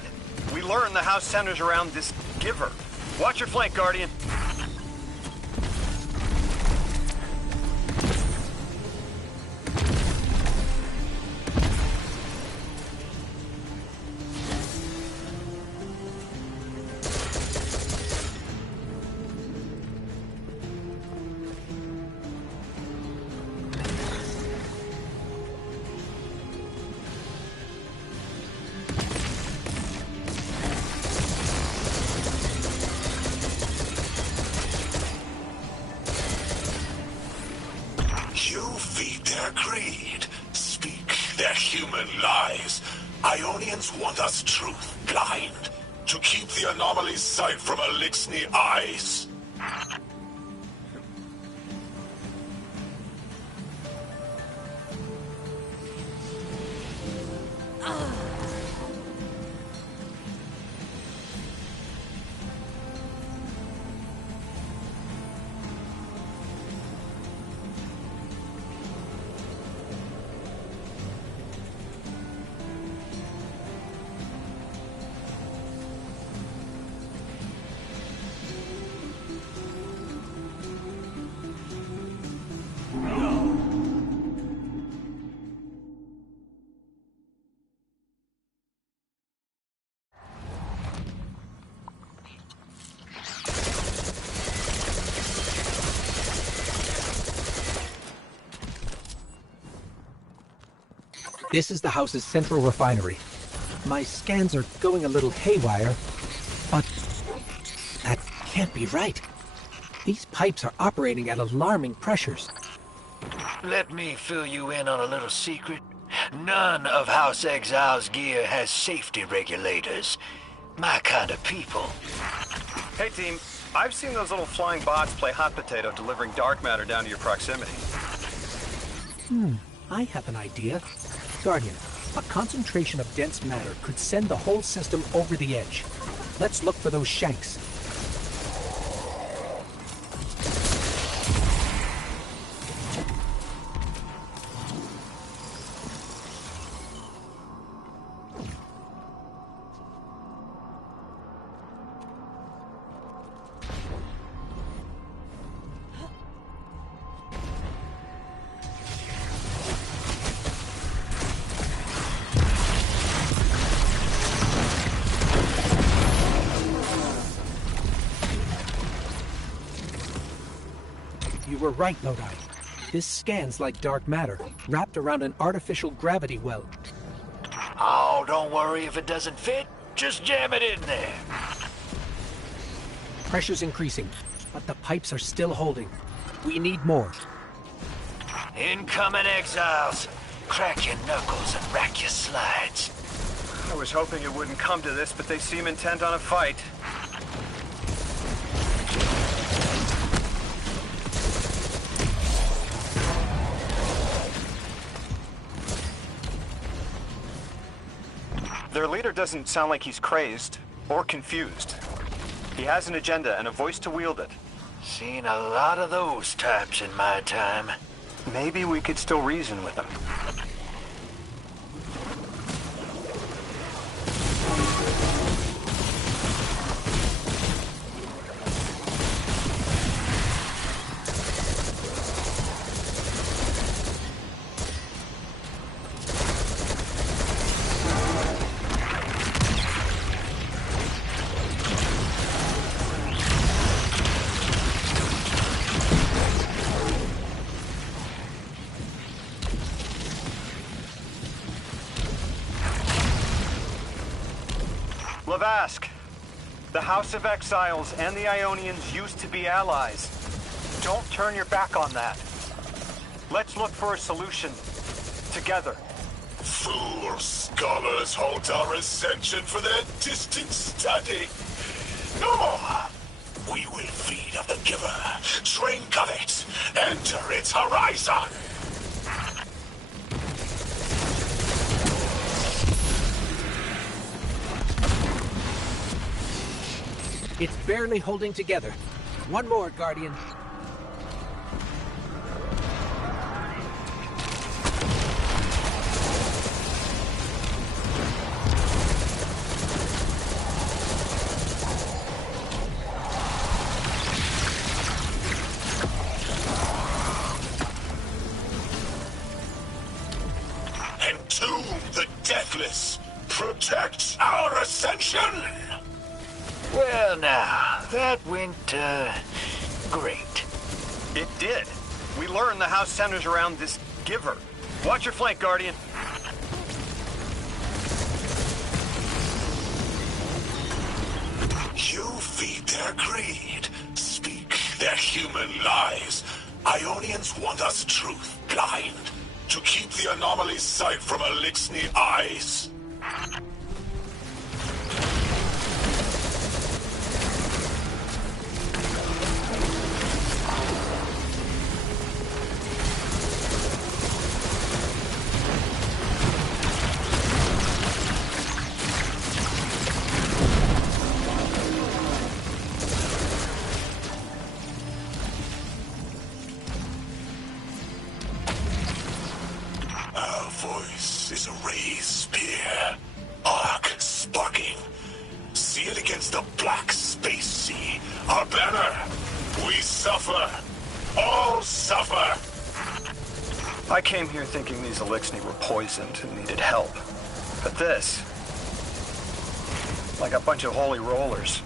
We learned the house centers around this Giver. Watch your flank, Guardian. You feed their greed, speak their human lies. Ionians want us truth blind, to keep the anomaly's sight from Elixni eyes. This is the house's central refinery. My scans are going a little haywire, but that can't be right. These pipes are operating at alarming pressures. Let me fill you in on a little secret. None of House Exile's gear has safety regulators. My kind of people. Hey, team. I've seen those little flying bots play hot potato delivering dark matter down to your proximity. I have an idea. Guardian, a concentration of dense matter could send the whole system over the edge. Let's look for those shanks. You were right, Lodi. This scans like dark matter, wrapped around an artificial gravity well. Oh, Oh, don't worry if it doesn't fit. Just jam it in there. Pressure's increasing, but the pipes are still holding. We need more. Incoming exiles. Crack your knuckles and rack your slides. I was hoping it wouldn't come to this, but they seem intent on a fight. Their leader doesn't sound like he's crazed or confused. He has an agenda and a voice to wield it. Seen a lot of those types in my time. Maybe we could still reason with him. Lavask, the House of Exiles and the Ionians used to be allies. Don't turn your back on that. Let's look for a solution. Together. Fool scholars hold our ascension for their distant study. No more! We will feed on the Giver, drink of it, enter its horizon! It's barely holding together. One more, Guardian. Entomb the Deathless! Protect our ascension! Well now, that went, great. It did. We learned the house centers around this Giver. Watch your flank, Guardian. You feed their greed, speak their human lies. Ionians want us truth blind, to keep the anomaly's sight from Elixni eyes. Our voice is a raised spear, arc sparking. See it against the black space sea. Our banner. We suffer. All suffer. I came here thinking these Elixni were poisoned and needed help. But this... like a bunch of holy rollers.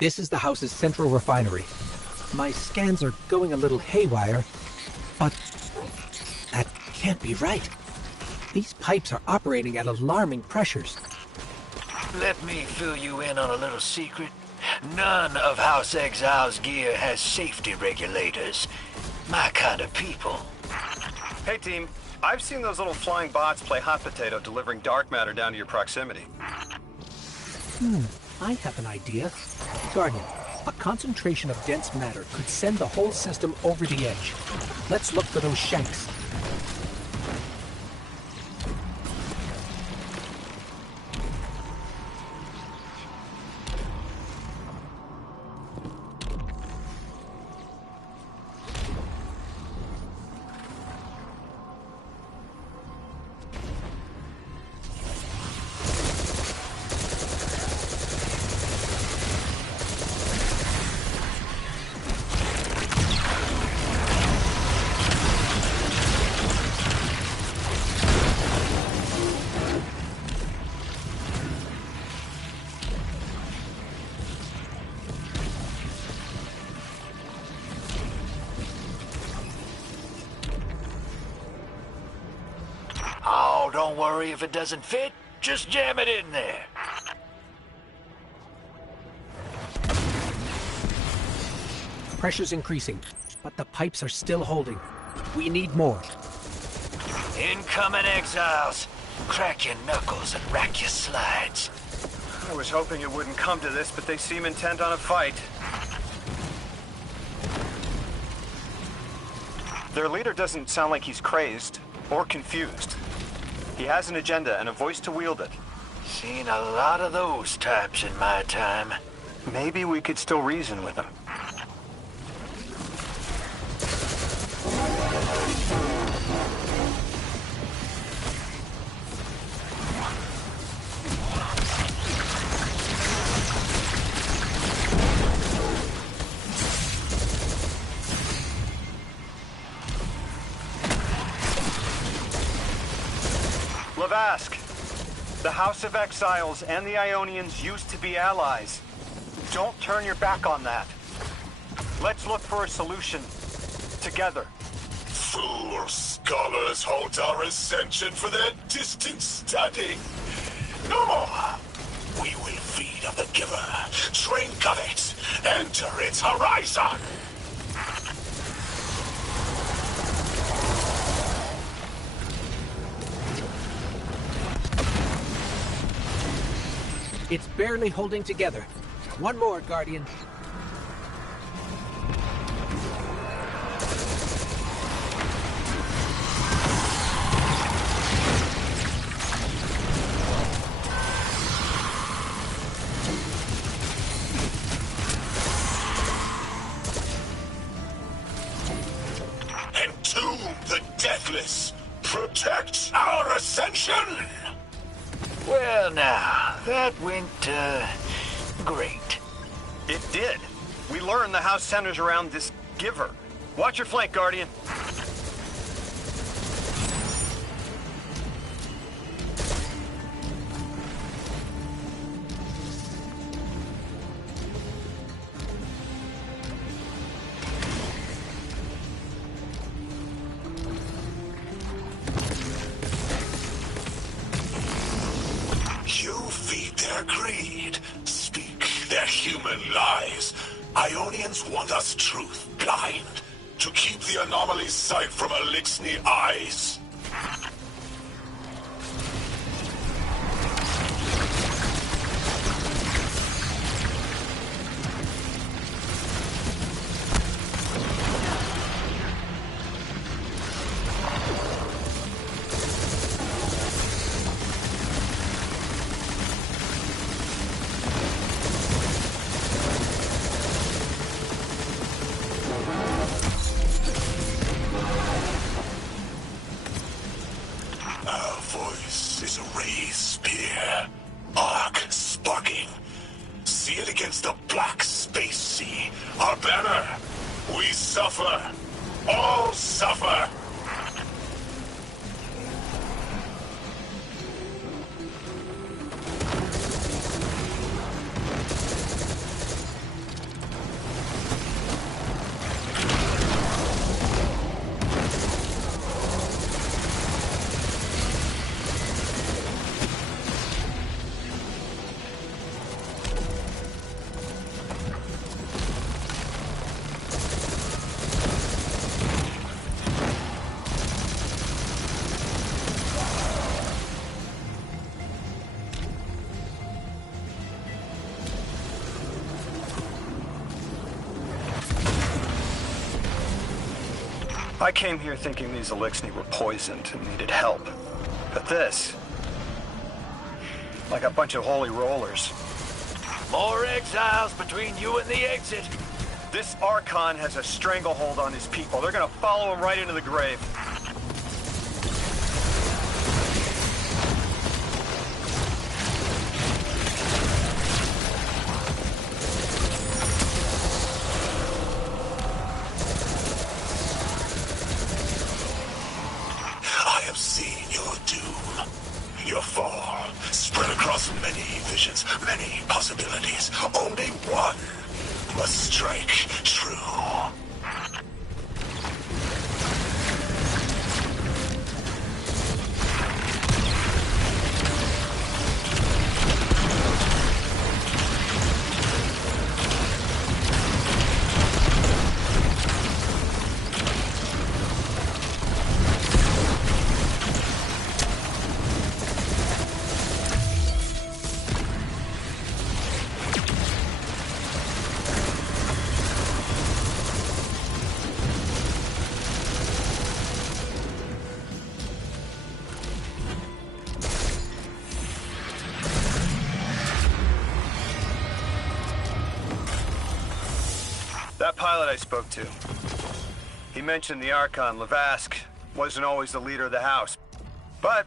This is the house's central refinery. My scans are going a little haywire, but that can't be right. These pipes are operating at alarming pressures. Let me fill you in on a little secret. None of House Exile's gear has safety regulators. My kind of people. Hey team, I've seen those little flying bots play hot potato delivering dark matter down to your proximity. I have an idea. Guardian, a concentration of dense matter could send the whole system over the edge. Let's look for those shanks. Oh, don't worry if it doesn't fit. Just jam it in there. Pressure's increasing, but the pipes are still holding. We need more. Incoming exiles. Crack your knuckles and rack your slides. I was hoping it wouldn't come to this, but they seem intent on a fight. Their leader doesn't sound like he's crazed or confused. He has an agenda and a voice to wield it. Seen a lot of those types in my time. Maybe we could still reason with him. Lavask, the House of Exiles and the Ionians used to be allies. Don't turn your back on that. Let's look for a solution. Together. Fool scholars hold our ascension for their distant study. No more. We will feed on the Giver, drink of it, enter its horizon. It's barely holding together. One more, Guardian. Entomb the deathless. Protect our ascension. Well now, that went, great. It did. We learned the house centers around this Giver. Watch your flank, Guardian. You feed their greed, speak their human lies. Ionians want us truth blind, to keep the anomaly's sight from Elixni eyes. Our voice is a raised spear, arc sparking. See it against the black space sea. Our banner. We suffer. All suffer. I came here thinking these Eliksni were poisoned and needed help. But this... like a bunch of holy rollers. More exiles between you and the exit. This Archon has a stranglehold on his people. They're gonna follow him right into the grave. I have seen your doom. Your fall, spread across many visions, many possibilities. Only one must strike true. That pilot I spoke to, he mentioned the Archon, Lavask, wasn't always the leader of the house. But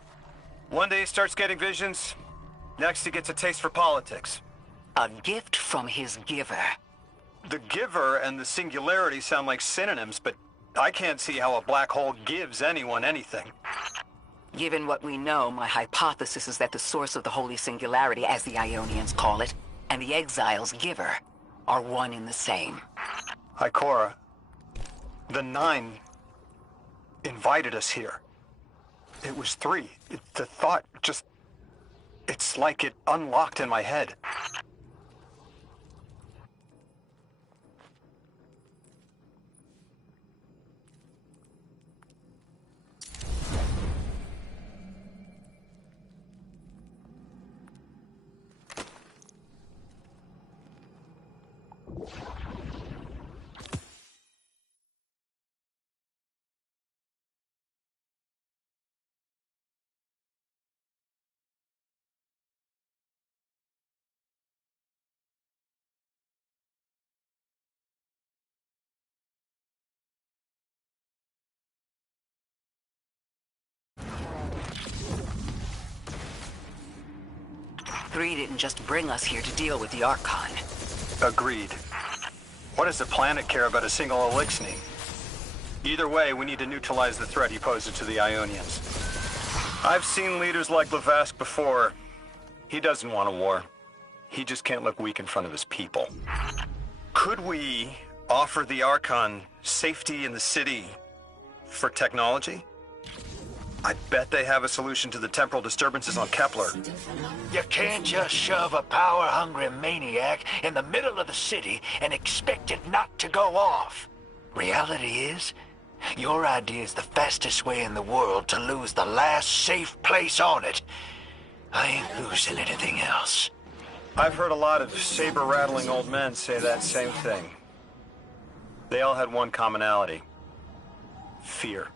one day he starts getting visions, next he gets a taste for politics. A gift from his giver. The giver and the singularity sound like synonyms, but I can't see how a black hole gives anyone anything. Given what we know, my hypothesis is that the source of the Holy Singularity, as the Ionians call it, and the Exile's giver are one and the same. Ikora, the Nine invited us here. It was 3. The thought just... it's like it unlocked in my head. Three didn't just bring us here to deal with the Archon. Agreed. What does the planet care about a single Eliksni? Either way, we need to neutralize the threat he poses to the Ionians. I've seen leaders like Lavask before. He doesn't want a war. He just can't look weak in front of his people. Could we offer the Archon safety in the city for technology? I bet they have a solution to the temporal disturbances on Kepler. You can't just shove a power-hungry maniac in the middle of the city and expect it not to go off. Reality is, your idea is the fastest way in the world to lose the last safe place on it. I ain't losing anything else. I've heard a lot of saber-rattling old men say that same thing. They all had one commonality. Fear.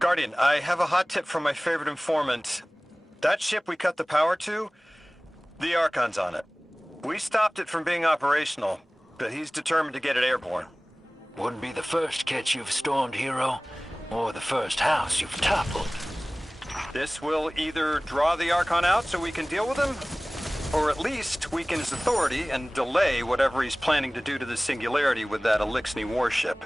Guardian, I have a hot tip from my favorite informant. That ship we cut the power to, the Archon's on it. We stopped it from being operational, but he's determined to get it airborne. Wouldn't be the first kit you've stormed, Hero, or the first house you've toppled. This will either draw the Archon out so we can deal with him, or at least weaken his authority and delay whatever he's planning to do to the Singularity with that Elixni warship.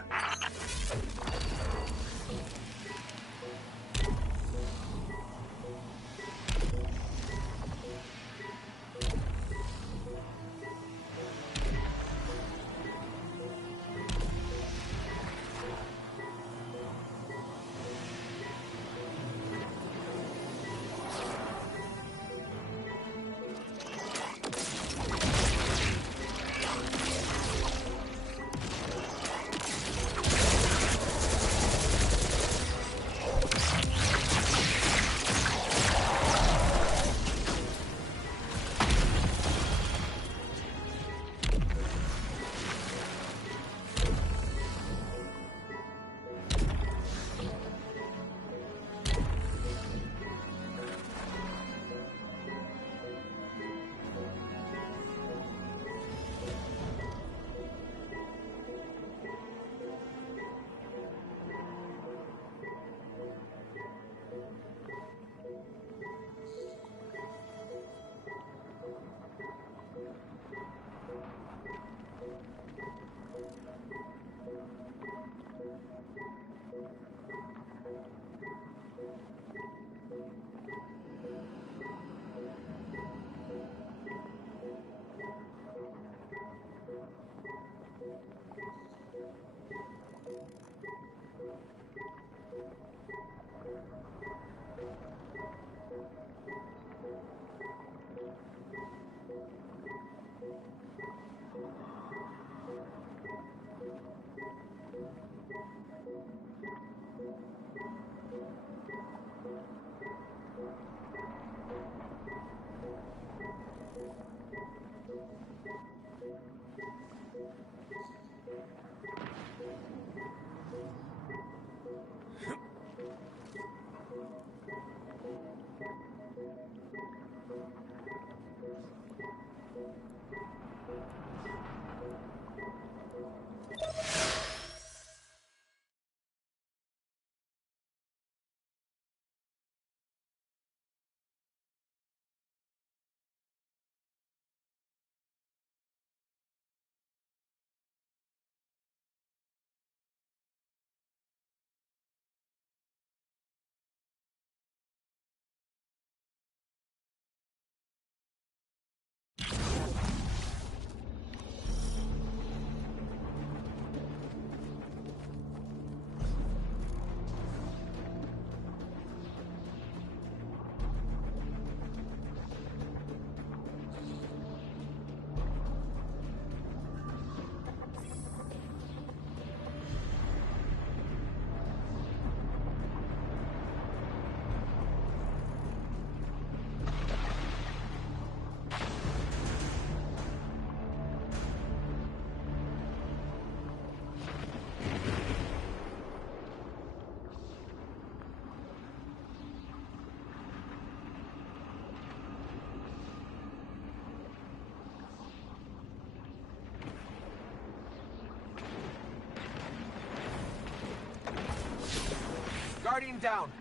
Guardian down.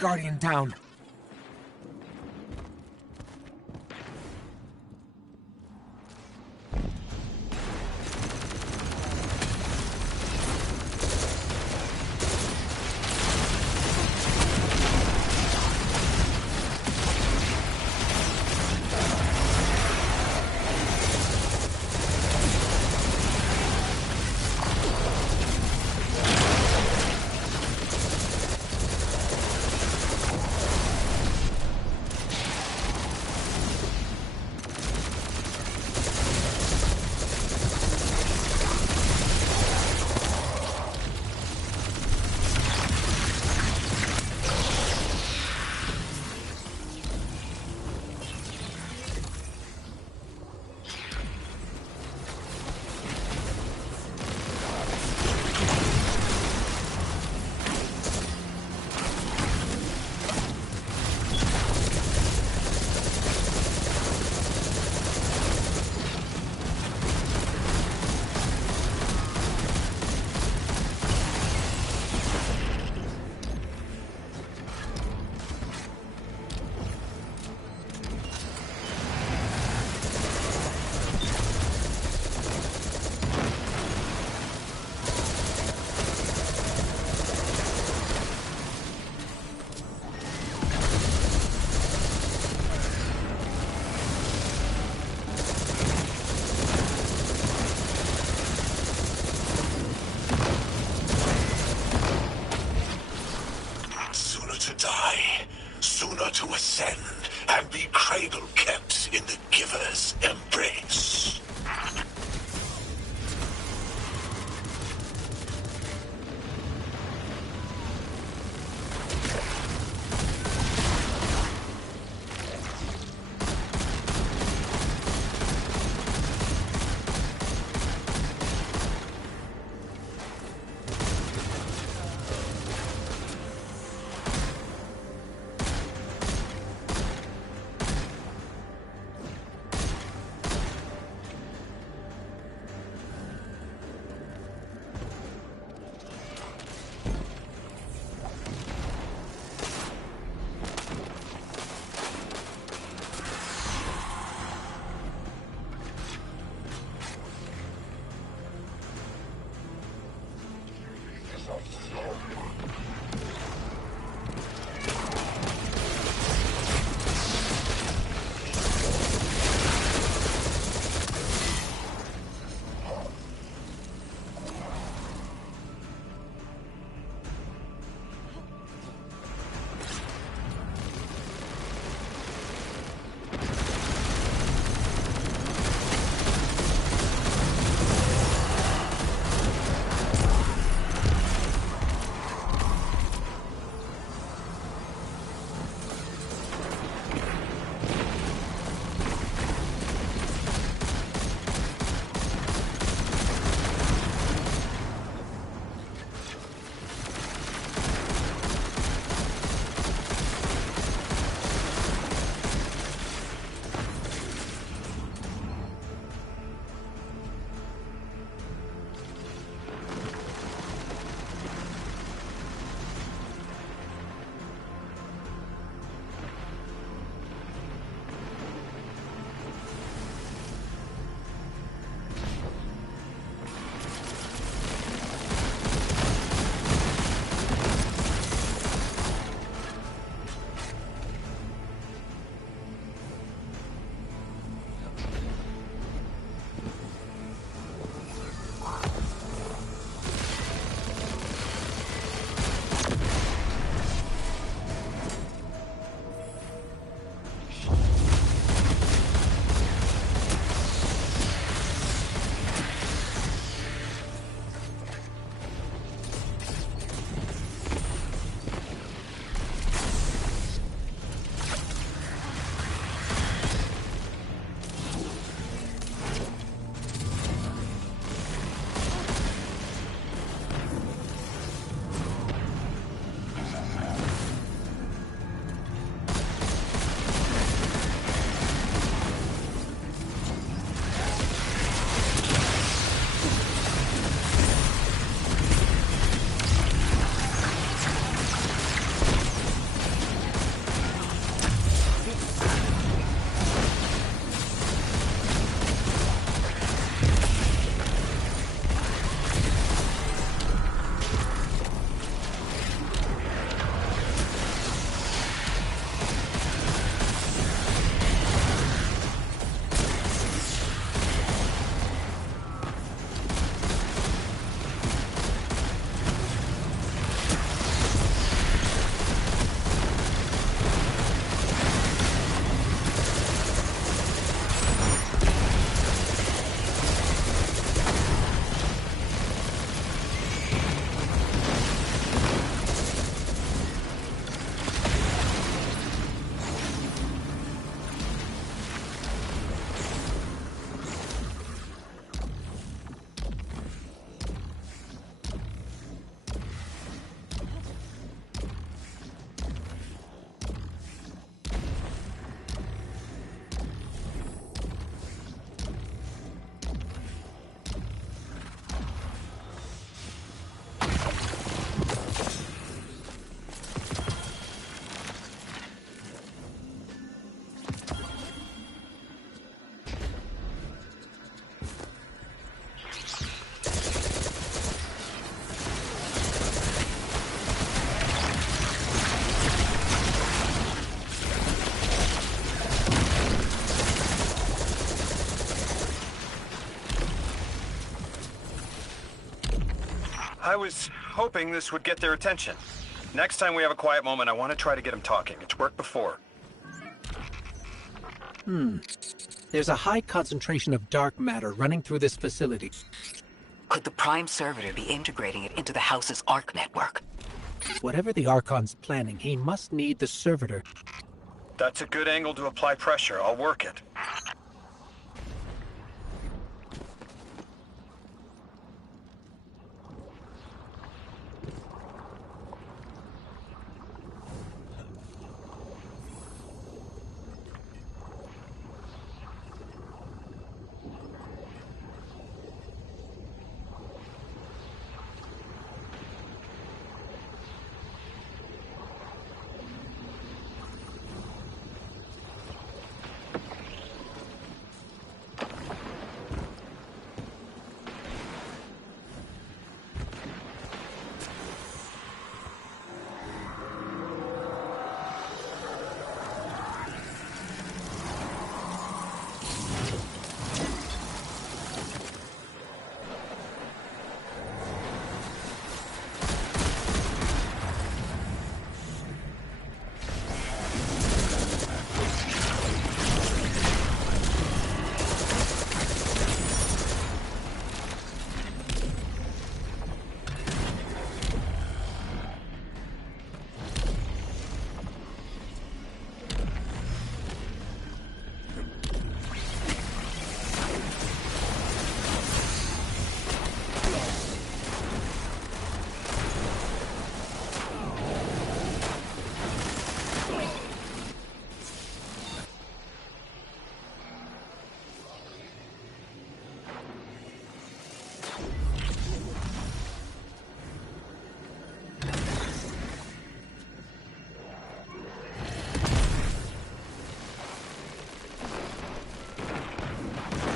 Guardian down. to ascend and be cradle-kept in the Giver's embrace. I was hoping this would get their attention. Next time we have a quiet moment, I want to try to get him talking. It's worked before. There's a high concentration of dark matter running through this facility. Could the Prime Servitor be integrating it into the House's Arc network? Whatever the Archon's planning, he must need the Servitor. That's a good angle to apply pressure. I'll work it.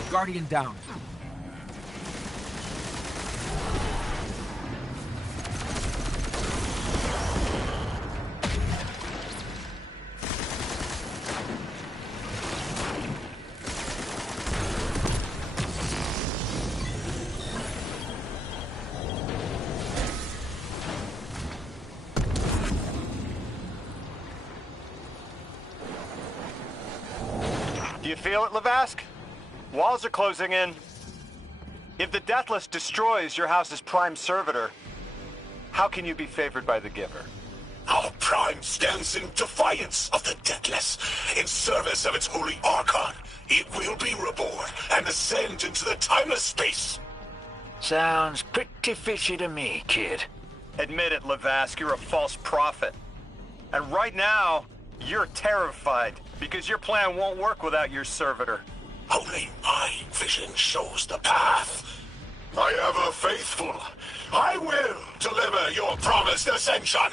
Guardian down. Do you feel it, Lavask? Walls are closing in. If the Deathless destroys your house's Prime Servitor, how can you be favored by the Giver? Our Prime stands in defiance of the Deathless, in service of its holy Archon. It will be reborn and ascend into the timeless space. Sounds pretty fishy to me, kid. Admit it, Lavask, you're a false prophet. And right now, you're terrified, because your plan won't work without your servitor. Only my vision shows the path. My ever faithful, I will deliver your promised ascension.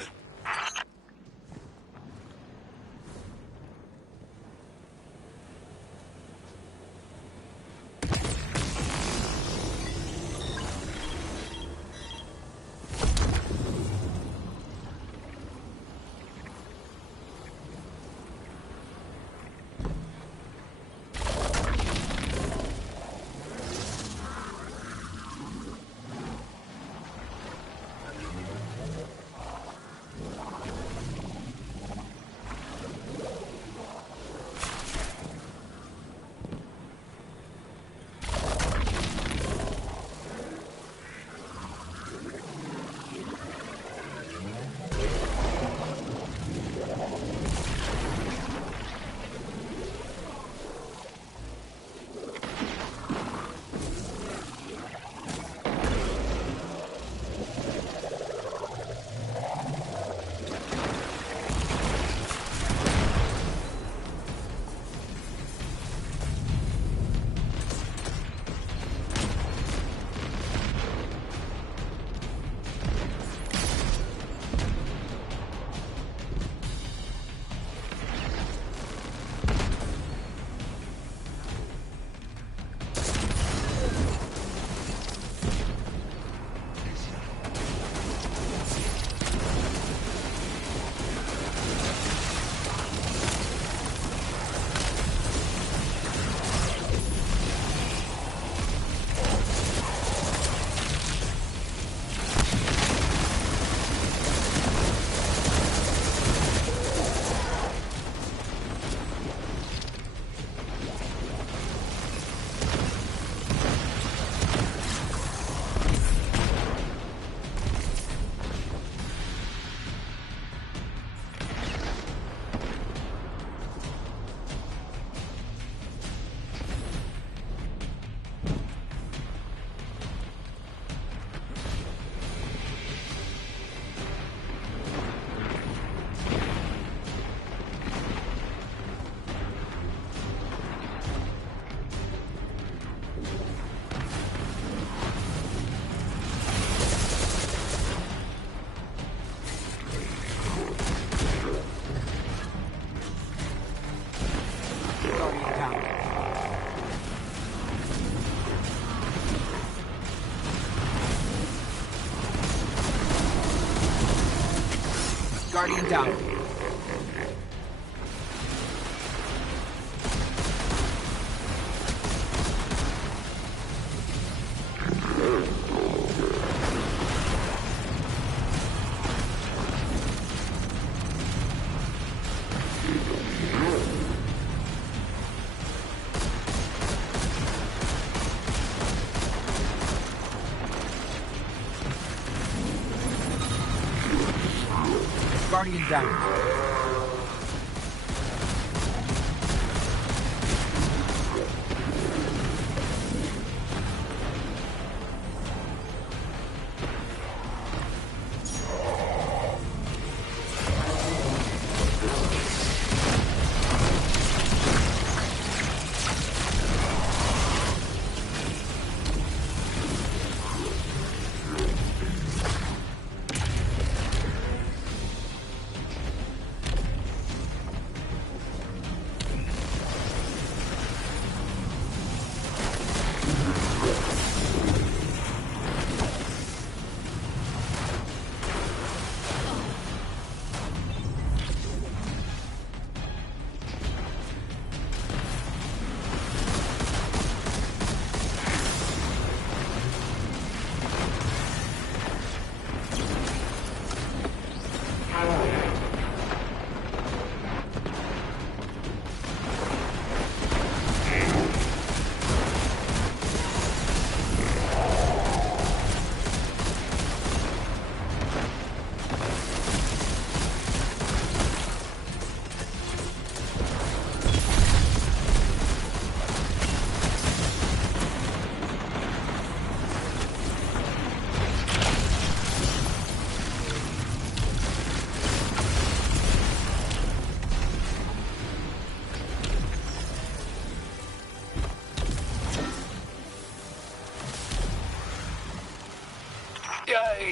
Guardian down. Guardian down.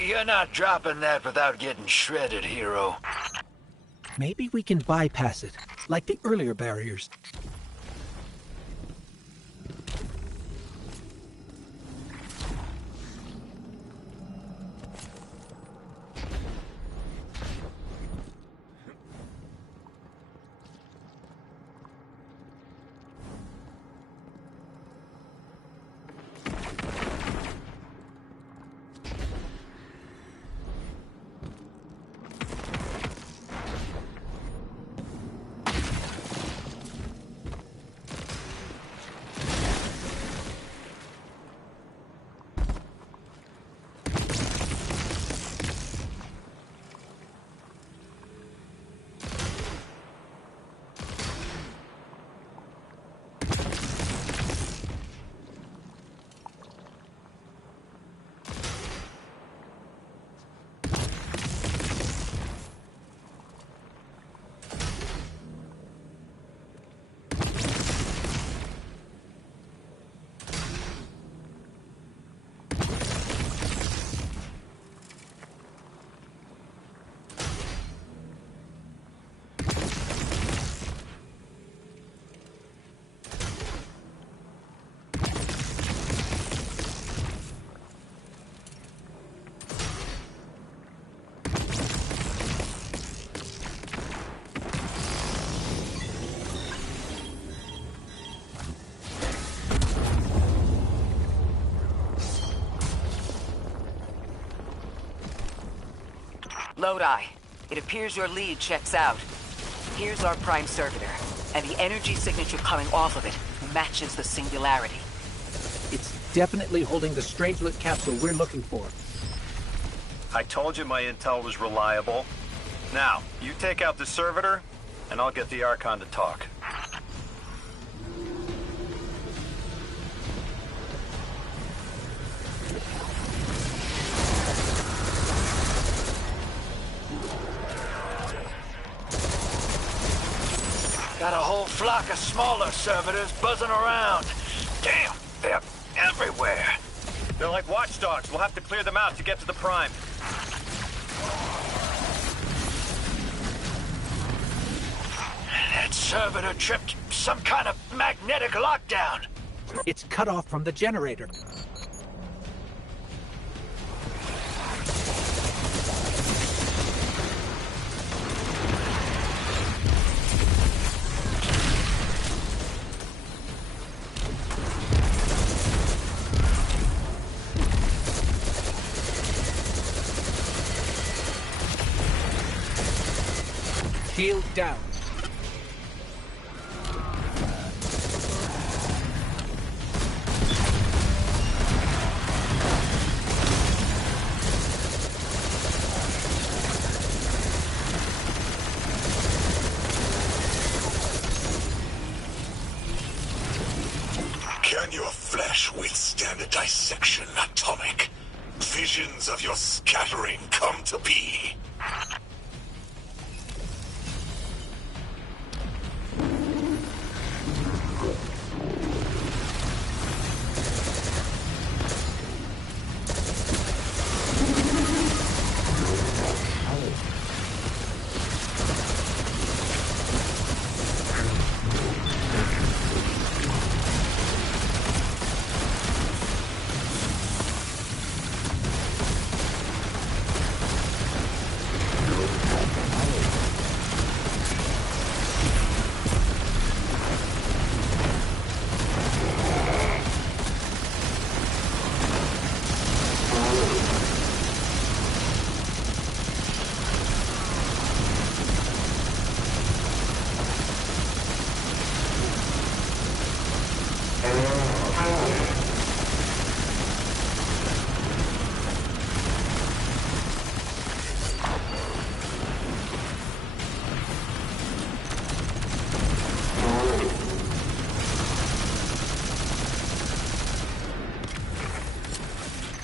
You're not dropping that without getting shredded, hero. Maybe we can bypass it, like the earlier barriers. Lodi, it appears your lead checks out. Here's our prime servitor, and the energy signature coming off of it matches the singularity. It's definitely holding the Strangelet capsule we're looking for. I told you my intel was reliable. Now, you take out the servitor, and I'll get the Archon to talk. Got a whole flock of smaller servitors buzzing around. Damn, they're everywhere. They're like watchdogs. We'll have to clear them out to get to the Prime. That servitor tripped some kind of magnetic lockdown. It's cut off from the generator. Shield down. Can your flesh withstand a dissection, Atomic? Visions of your scattering come to be.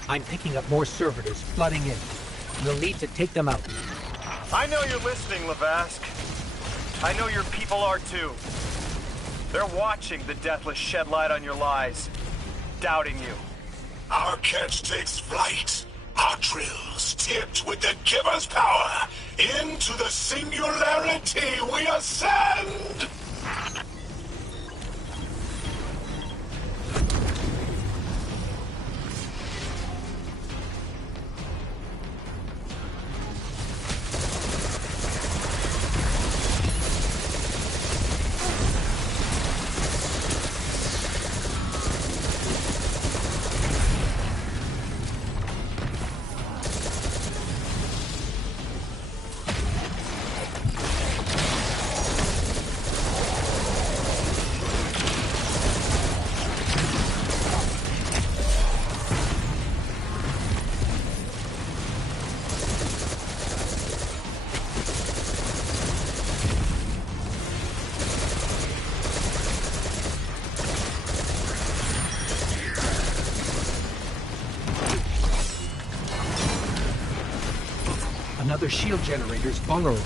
I'm picking up more servitors flooding in. We'll need to take them out. I know you're listening, Lavask. I know your people are too. They're watching the Deathless shed light on your lies, doubting you. Our catch takes flight. Our drills tipped with the Giver's power. Into the singularity we ascend! Another shield generator's vulnerable.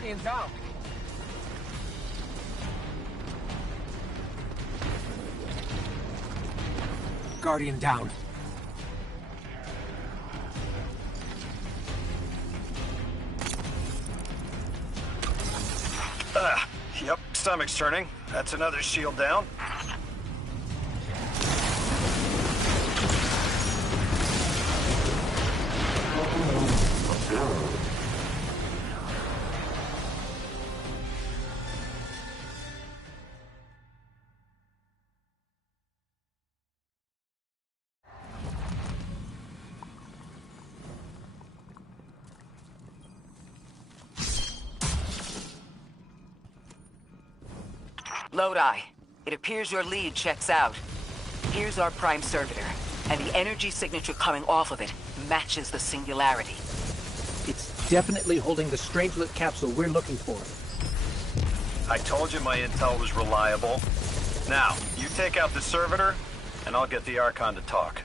Guardian down. Guardian down. Yep, stomach's turning. That's another shield down. Lodi, it appears your lead checks out. Here's our prime servitor, and the energy signature coming off of it matches the singularity. It's definitely holding the Strangelet capsule we're looking for. I told you my intel was reliable. Now, you take out the servitor, and I'll get the Archon to talk.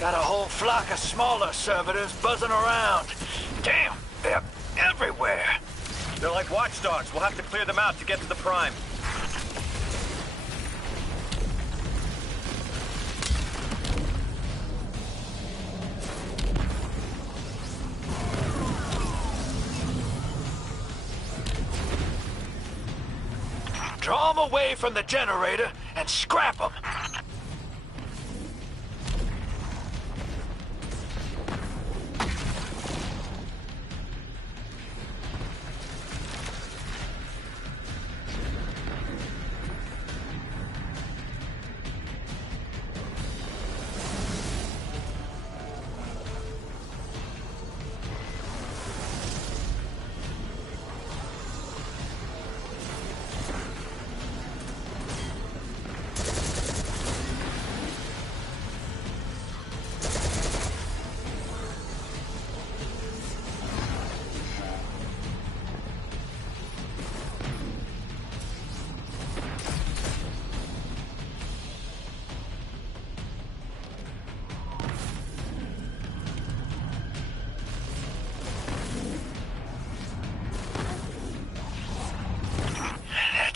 Got a whole flock of smaller servitors buzzing around. Damn, they're everywhere. They're like watchdogs. We'll have to clear them out to get to the Prime. Draw them away from the generator and scrap them.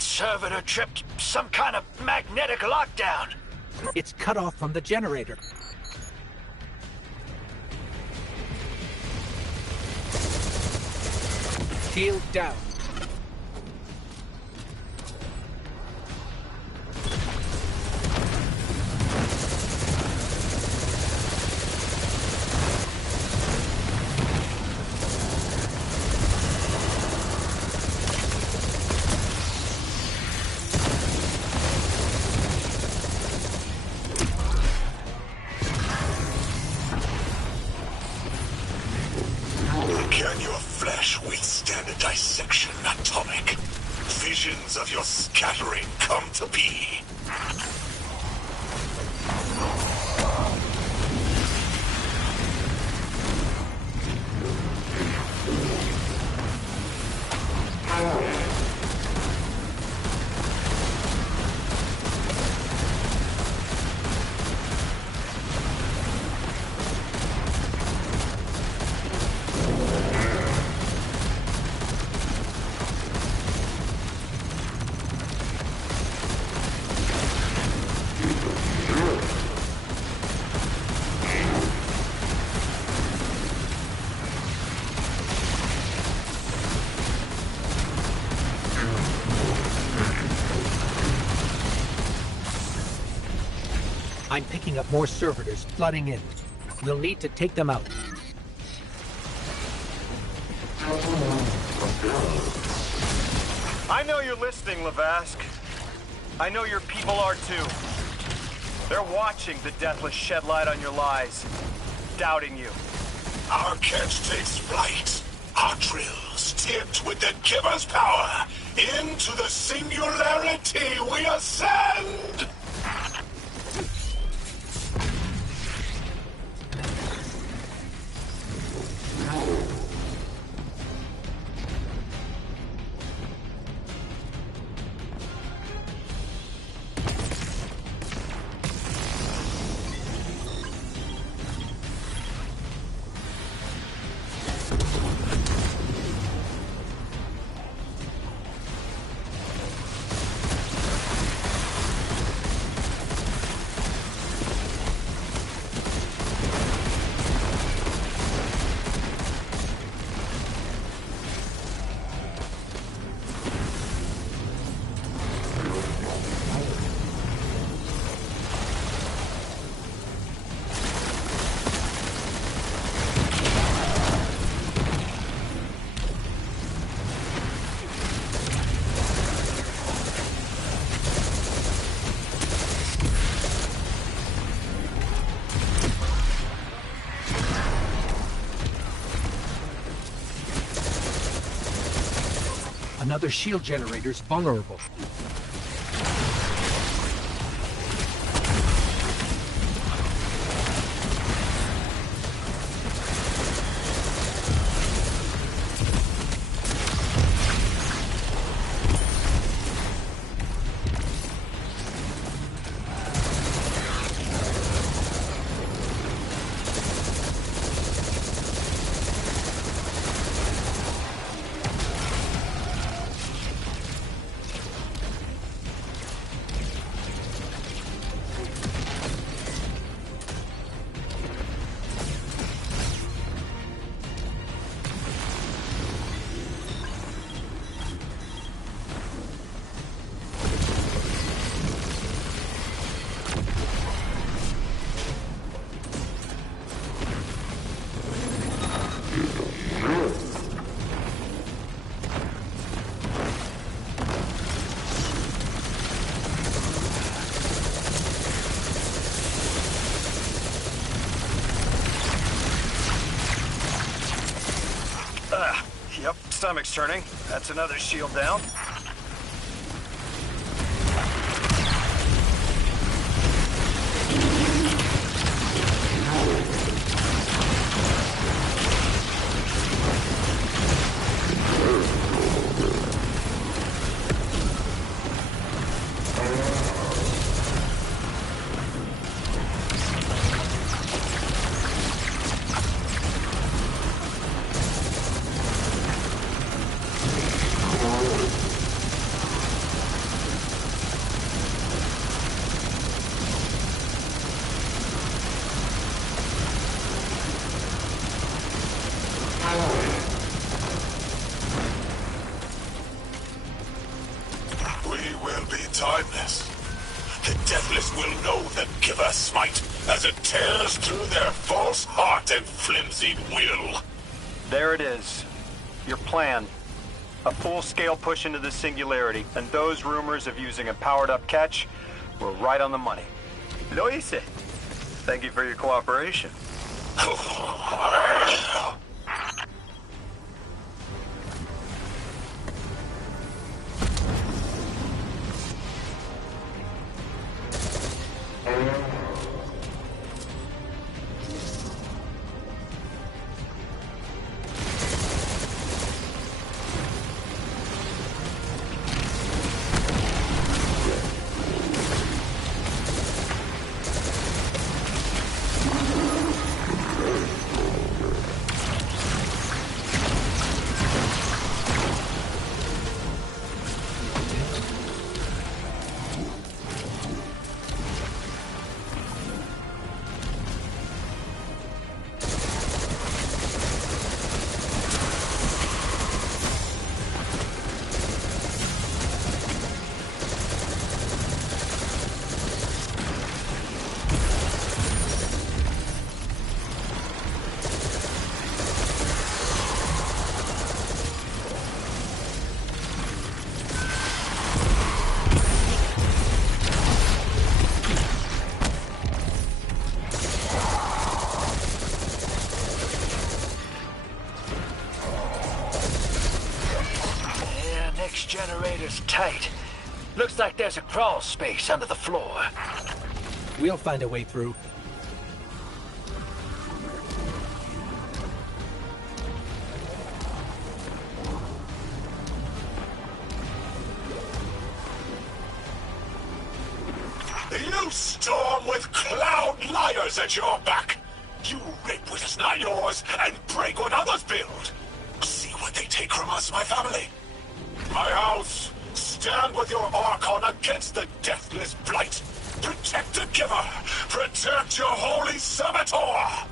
Servitor tripped some kind of magnetic lockdown. It's cut off from the generator. Shield down. Can your flesh withstand a dissection atomic? Visions of your scattering come to be. I'm picking up more servitors flooding in. We'll need to take them out. I know you're listening, Lavask. I know your people are too. They're watching the Deathless shed light on your lies, doubting you. Our catch takes flight. Our drills tipped with the Giver's power. Into the singularity we ascend! Another shield generator's vulnerable. Yep, stomach's turning. That's another shield down. Timeless. The Deathless will know the Giver smite as it tears through their false heart and flimsy will. There it is. Your plan. A full-scale push into the Singularity, and those rumors of using a powered-up Ketch were right on the money. Lo hice. Thank you for your cooperation. Generator's tight. Looks like there's a crawl space under the floor. We'll find a way through. You storm with cloud liars at your back. You rape what is not yours and break what others build. See what they take from us, my family. My house, stand with your Archon against the Deathless Blight. Protect the Giver. Protect your holy Servitor.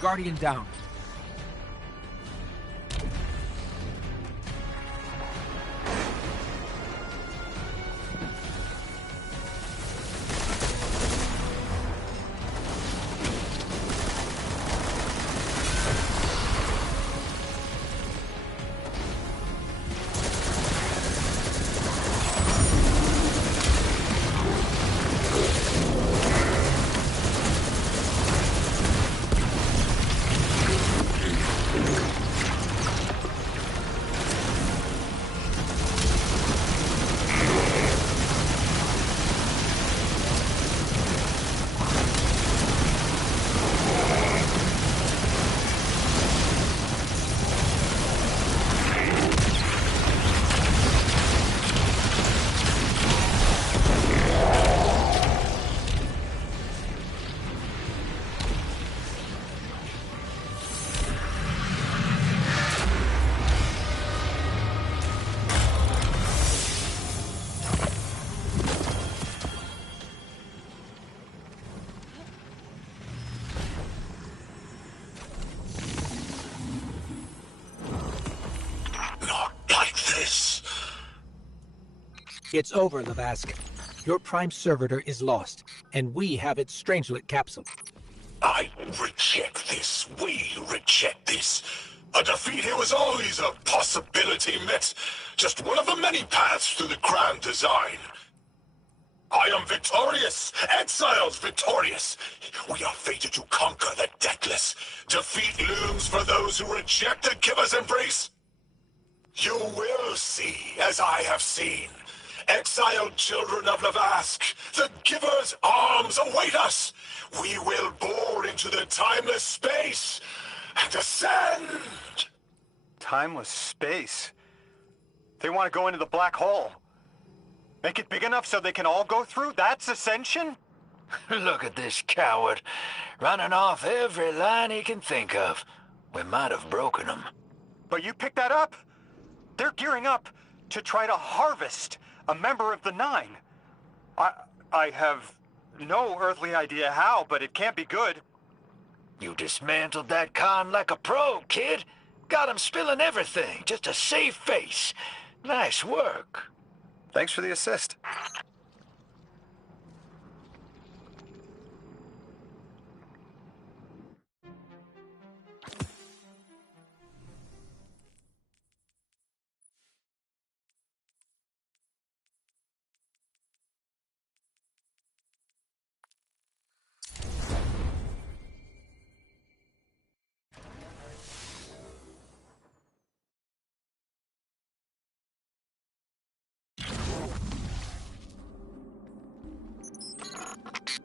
Guardian down. It's over, Lavask. Your Prime Servitor is lost, and we have its Strangelet capsule. I reject this. We reject this. A defeat here was always a possibility, Met. Just one of the many paths to the grand design. I am victorious! Exiles victorious! We are fated to conquer the deathless. Defeat looms for those who reject the Giver's embrace. You will see, as I have seen. Exiled children of Lavask, the Giver's arms await us! We will bore into the timeless space and ascend! Timeless space? They want to go into the black hole. Make it big enough so they can all go through? That's ascension? Look at this coward, running off every line he can think of. We might have broken him. But you picked that up? They're gearing up to try to harvest a member of the Nine. I have no earthly idea how, but it can't be good. You dismantled that con like a pro, kid. Got him spilling everything, just to save face. Nice work. Thanks for the assist.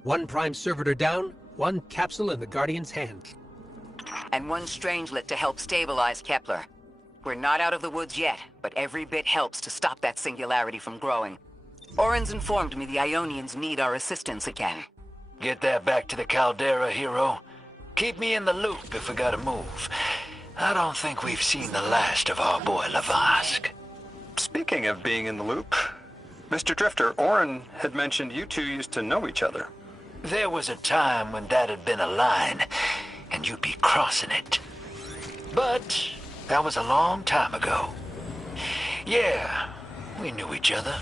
One Prime Servitor down, one capsule in the Guardian's hand. And one Strangelet to help stabilize Kepler. We're not out of the woods yet, but every bit helps to stop that singularity from growing. Orin's informed me the Ionians need our assistance again. Get that back to the Caldera, hero. Keep me in the loop if we gotta move. I don't think we've seen the last of our boy Lavask. Speaking of being in the loop, Mr. Drifter, Orin had mentioned you two used to know each other. There was a time when that had been a line, and you'd be crossing it. But that was a long time ago. Yeah, we knew each other.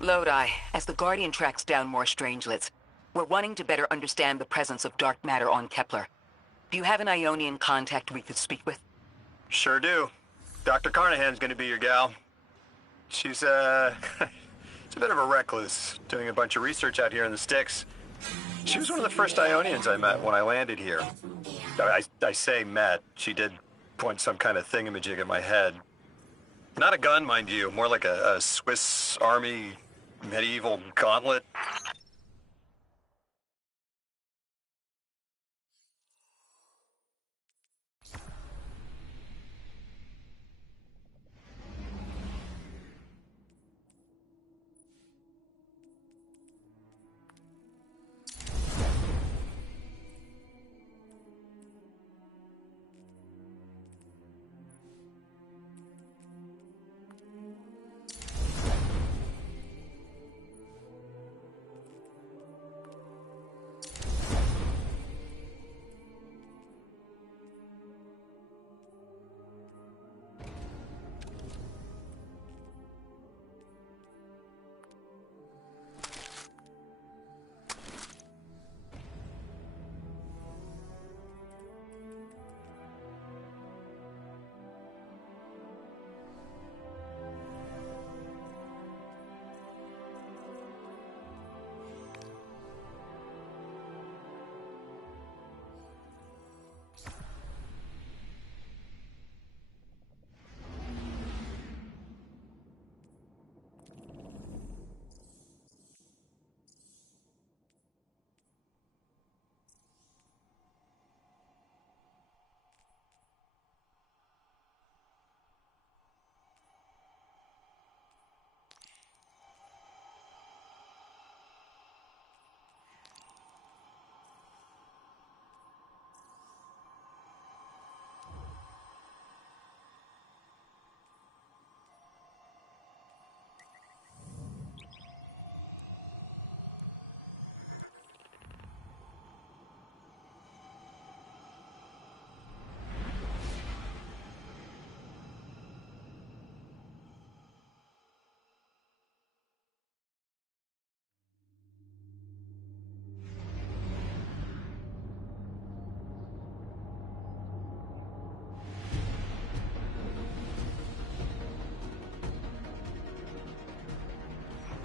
Lodi, as the Guardian tracks down more Strangelets, we're wanting to better understand the presence of dark matter on Kepler. Do you have an Ionian contact we could speak with? Sure do. Dr. Carnahan's gonna be your gal. She's, she's a bit of a recluse, doing a bunch of research out here in the sticks. She was one of the first Ionians I met when I landed here. I say met. She did point some kind of thingamajig at my head. Not a gun, mind you, more like a Swiss Army medieval gauntlet.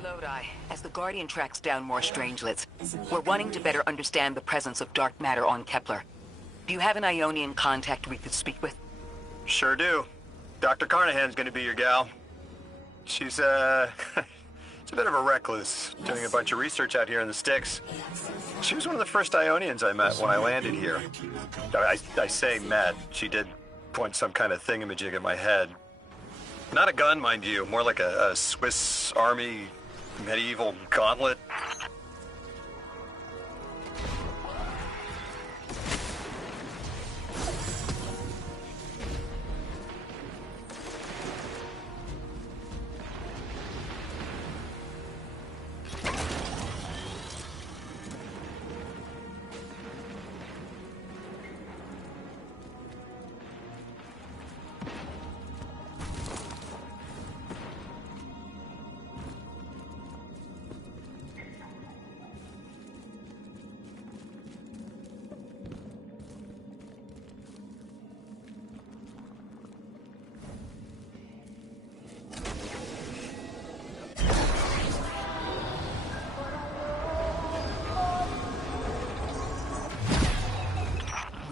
Lodi, as the Guardian tracks down more Strangelets, we're wanting to better understand the presence of dark matter on Kepler. Do you have an Ionian contact we could speak with? Sure do. Dr. Carnahan's gonna be your gal. She's, she's a bit of a recluse, doing a bunch of research out here in the sticks. She was one of the first Ionians I met when I landed here. I say met. She did point some kind of thingamajig at my head. Not a gun, mind you, more like a Swiss Army medieval gauntlet.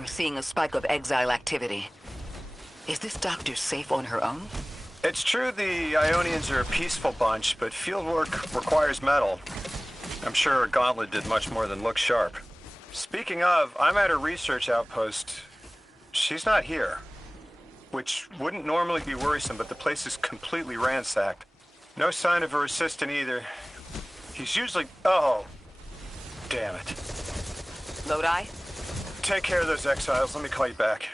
Seeing a spike of exile activity. Is this doctor safe on her own? It's true the Ionians are a peaceful bunch, but fieldwork requires metal. I'm sure her gauntlet did much more than look sharp. Speaking of, I'm at her research outpost. She's not here. Which wouldn't normally be worrisome, but the place is completely ransacked. No sign of her assistant either. He's usually... Oh. Damn it. Lodi? Take care of those exiles. Let me call you back.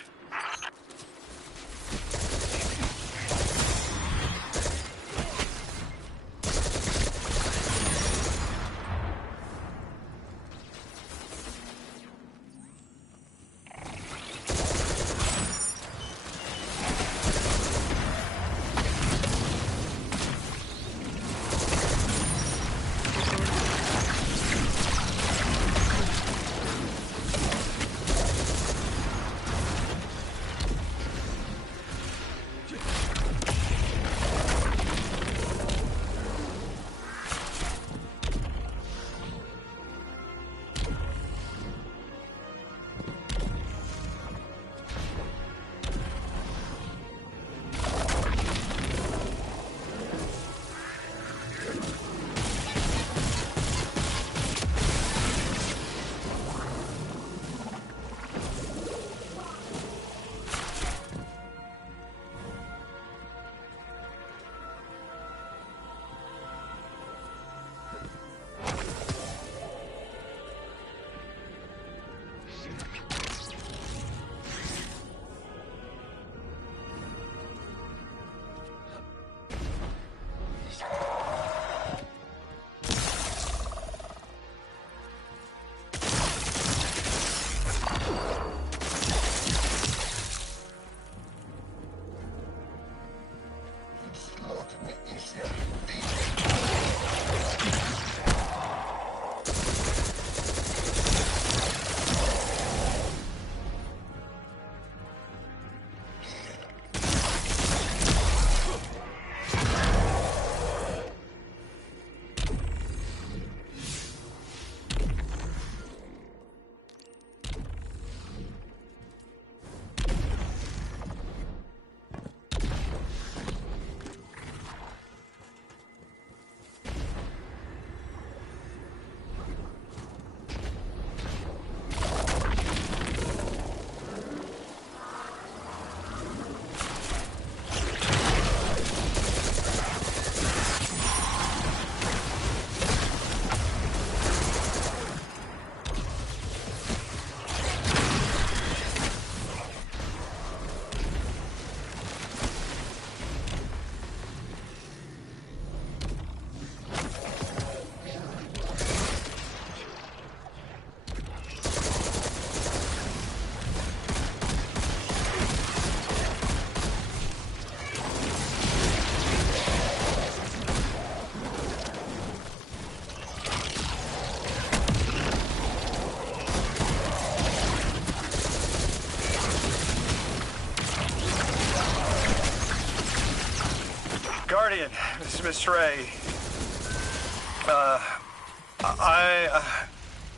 Guardian, this is Miss Ray.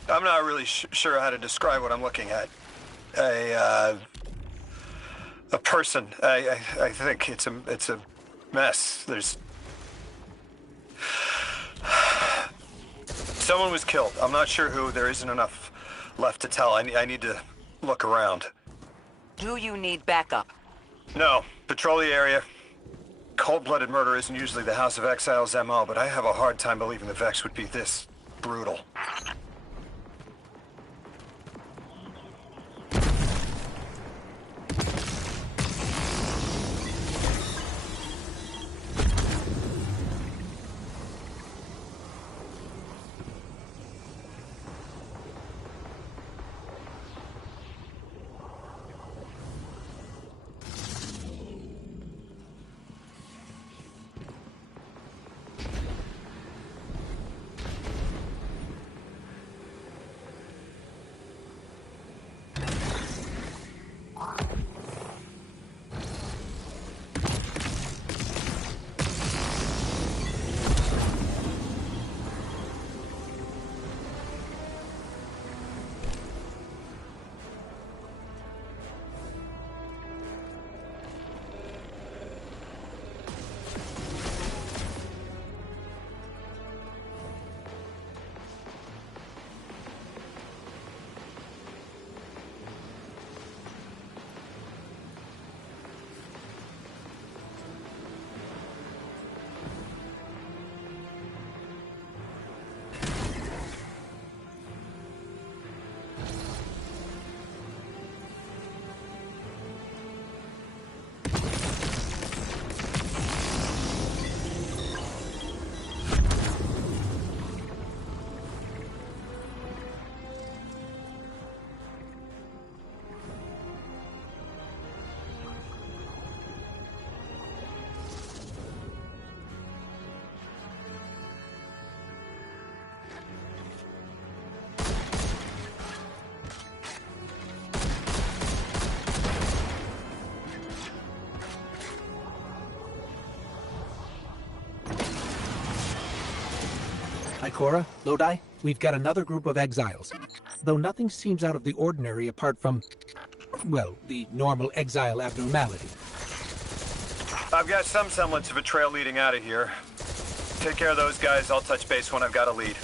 I'm not really sure how to describe what I'm looking at. A person. I think it's a mess. There's... Someone was killed. I'm not sure who. There isn't enough left to tell. I need to look around. Do you need backup? No. Patrol the area. Cold-blooded murder isn't usually the House of Exile's MO, but I have a hard time believing the Vex would be this brutal. Ikora, Lodi, we've got another group of exiles. Though nothing seems out of the ordinary apart from, well, the normal exile abnormality. I've got some semblance of a trail leading out of here. Take care of those guys. I'll touch base when I've got a lead.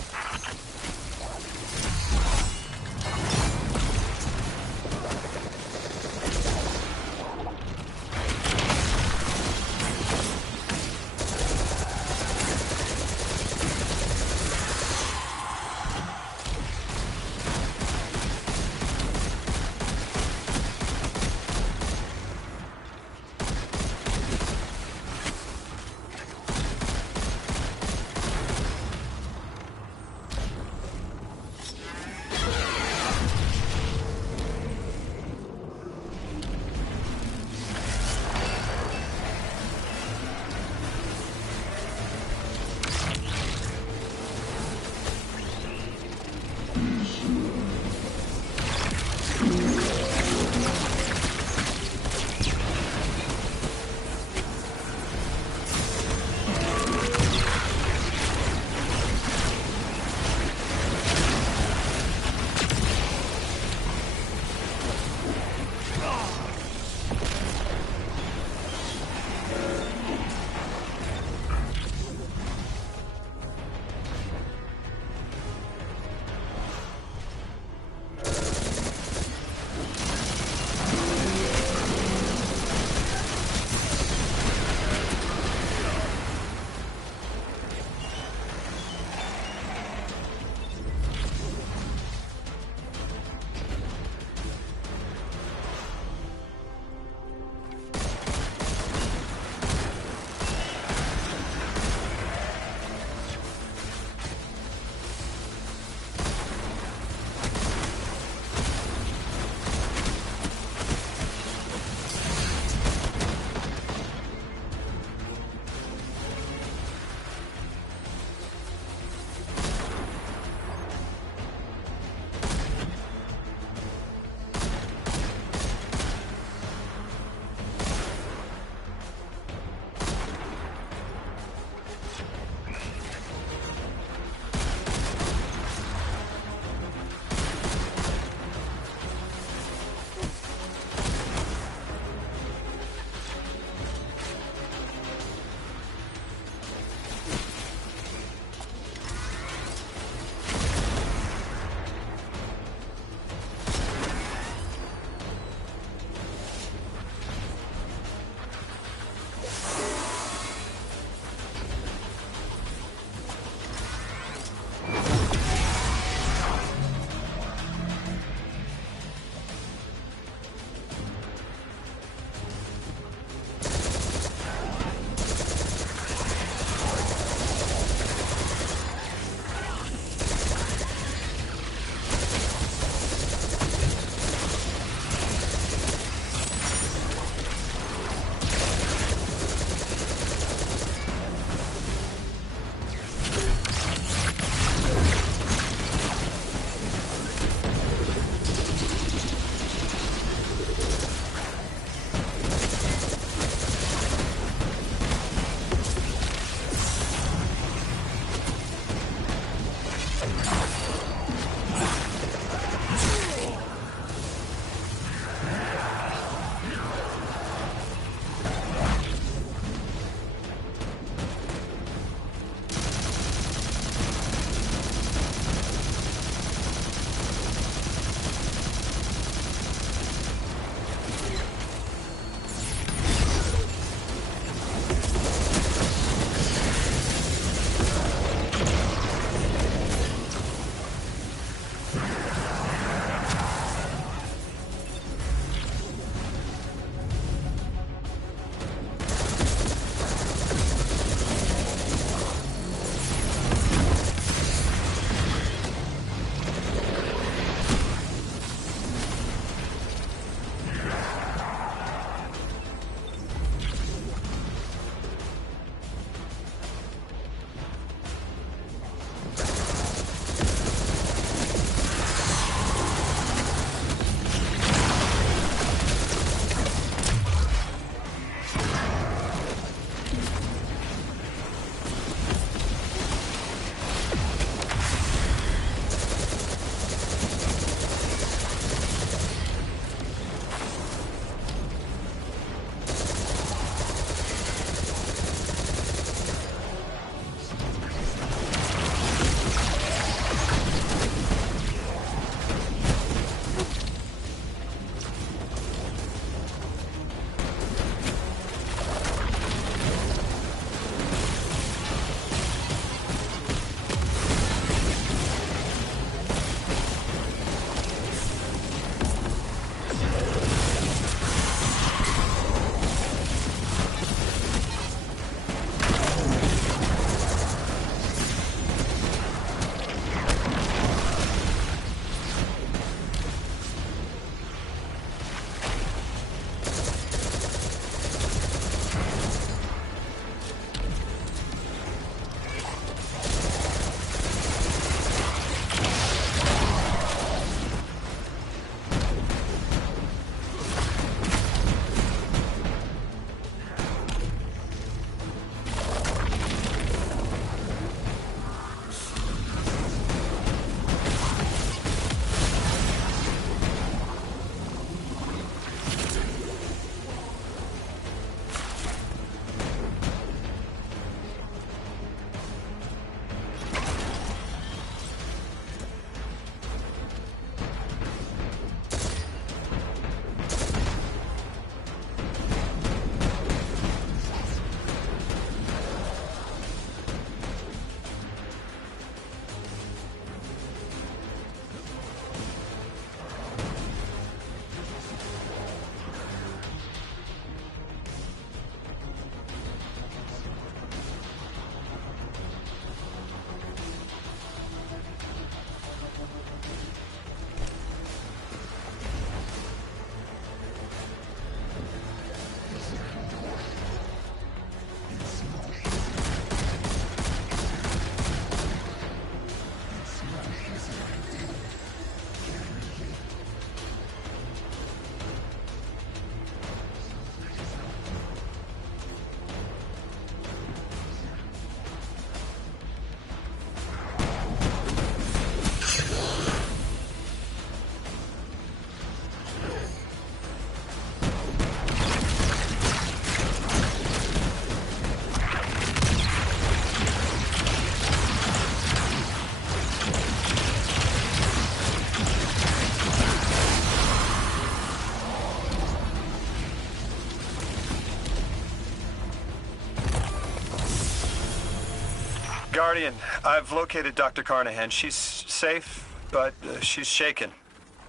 Guardian, I've located Dr. Carnahan. She's safe, but she's shaken.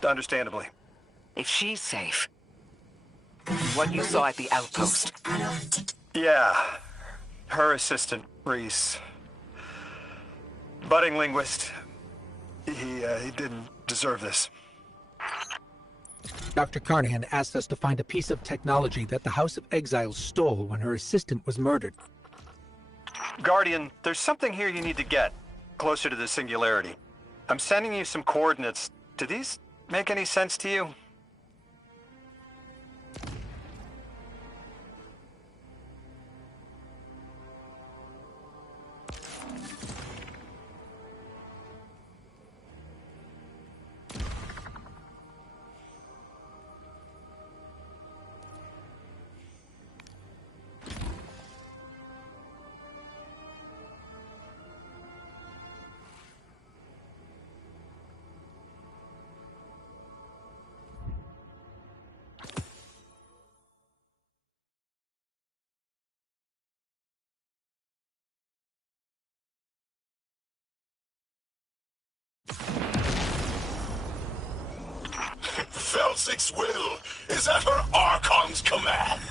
Understandably. If she's safe, what you saw at the outpost. Yeah. Her assistant, Reese. Budding linguist. He didn't deserve this. Dr. Carnahan asked us to find a piece of technology that the House of Exiles stole when her assistant was murdered. Guardian, there's something here you need to get closer to the Singularity. I'm sending you some coordinates. Do these make any sense to you? Felsik's will is at her Archon's command.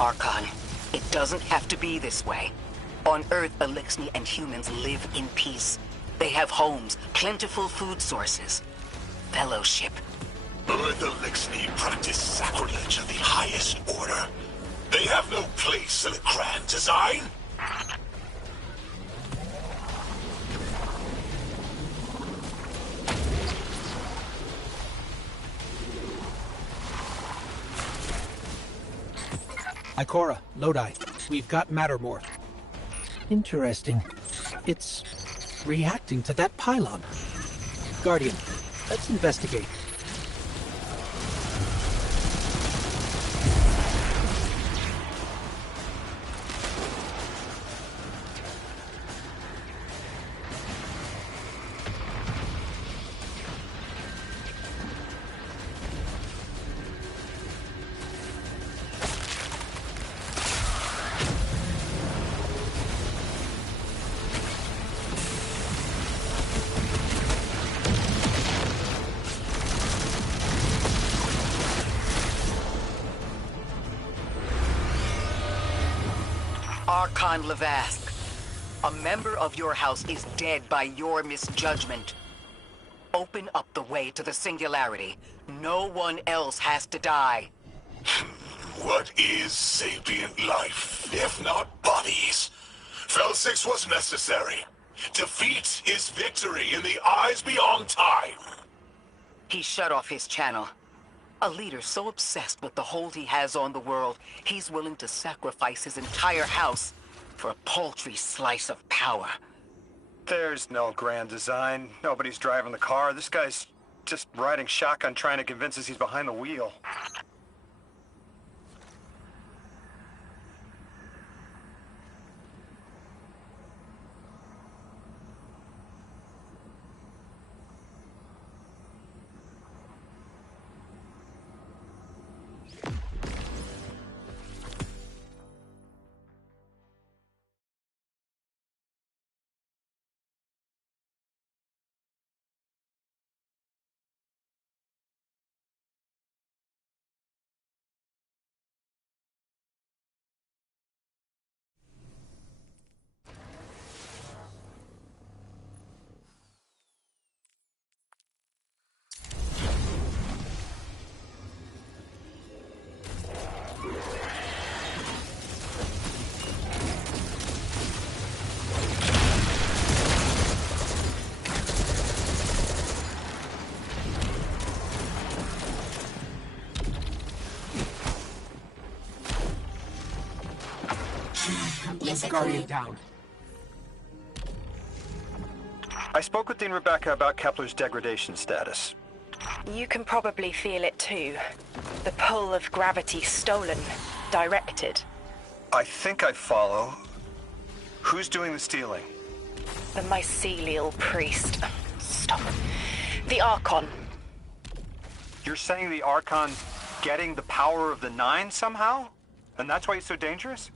Archon, it doesn't have to be this way. On Earth, Eliksni and humans live in peace. They have homes, plentiful food sources, fellowship. Earth Eliksni practice sacrilege of the highest order. They have no place in a grand design. Ikora, Lodi, we've got Mattermorph. Interesting. It's reacting to that pylon. Guardian, let's investigate. Archon Lavask. A member of your house is dead by your misjudgment. Open up the way to the Singularity. No one else has to die. What is sapient life, if not bodies? Fel 6 was necessary. Defeat is victory in the eyes beyond time. He shut off his channel. A leader so obsessed with the hold he has on the world, he's willing to sacrifice his entire house for a paltry slice of power. There's no grand design. Nobody's driving the car. This guy's just riding shotgun trying to convince us he's behind the wheel. Guardian down. I spoke with Dean Rebecca about Kepler's degradation status. You can probably feel it too. The pull of gravity stolen, directed. I think I follow. Who's doing the stealing? The mycelial priest. Stop. The Archon. You're saying the Archon getting the power of the Nine somehow? And that's why he's so dangerous?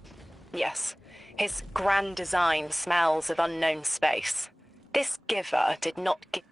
Yes. His grand design smells of unknown space. This giver did not give...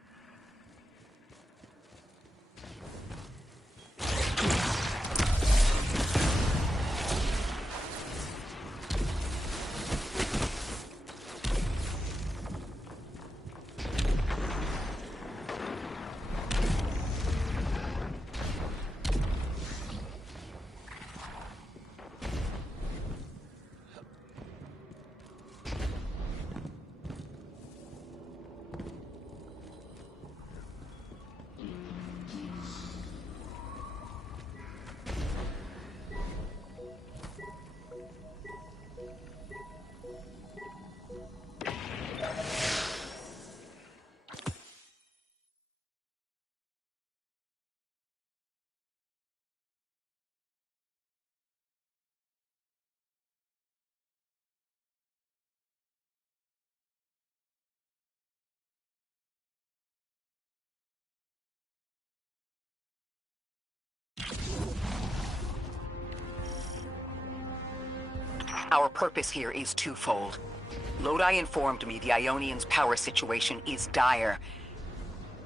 Our purpose here is twofold. Lodi informed me the Ionians' power situation is dire.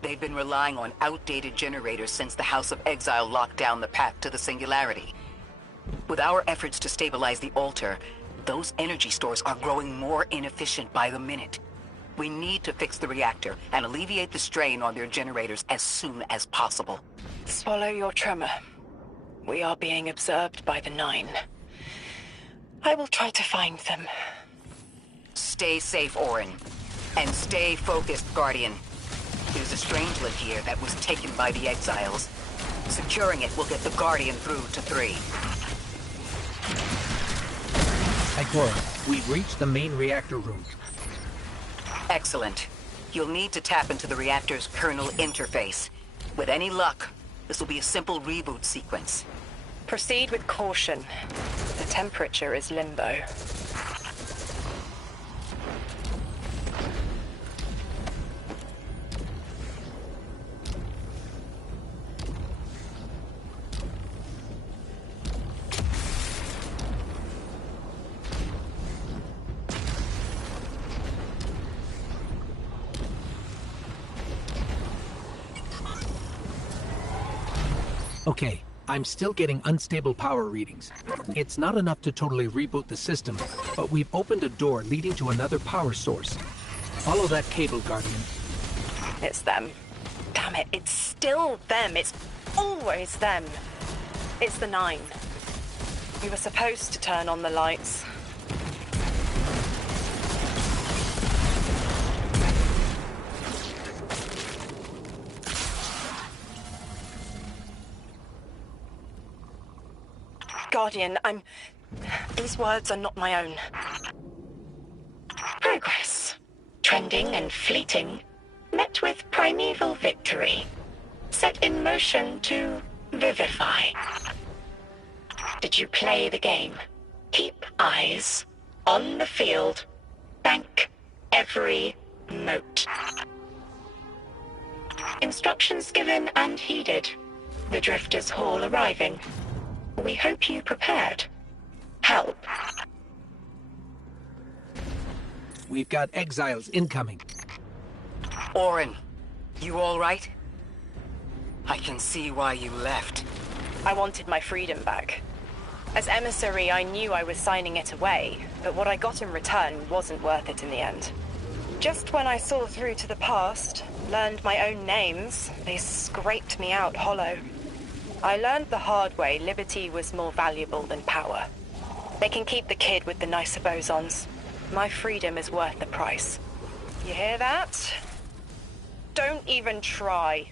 They've been relying on outdated generators since the House of Exile locked down the path to the Singularity. With our efforts to stabilize the altar, those energy stores are growing more inefficient by the minute. We need to fix the reactor and alleviate the strain on their generators as soon as possible. Swallow your tremor. We are being observed by the Nine. I will try to find them. Stay safe, Orin. And stay focused, Guardian. There's a Strangeland here that was taken by the Exiles. Securing it will get the Guardian through to 3. Ikora, we've reached the main reactor room. Excellent. You'll need to tap into the reactor's kernel interface. With any luck, this will be a simple reboot sequence. Proceed with caution. The temperature is limbo. Okay, I'm still getting unstable power readings. It's not enough to totally reboot the system, but we've opened a door leading to another power source. Follow that cable, Guardian. It's them. Damn it, it's still them. It's always them. It's the Nine. We were supposed to turn on the lights. Guardian, these words are not my own. Progress. Trending and fleeting. Met with primeval victory. Set in motion to vivify. Did you play the game? Keep eyes on the field. Bank every note. Instructions given and heeded. The Drifters Hall arriving. We hope you prepared. Help. We've got exiles incoming. Orin, you all right? I can see why you left. I wanted my freedom back. As emissary, I knew I was signing it away, but what I got in return wasn't worth it in the end. Just when I saw through to the past, learned my own names, they scraped me out hollow. I learned the hard way liberty was more valuable than power. They can keep the kid with the nicer bosons. My freedom is worth the price. You hear that? Don't even try.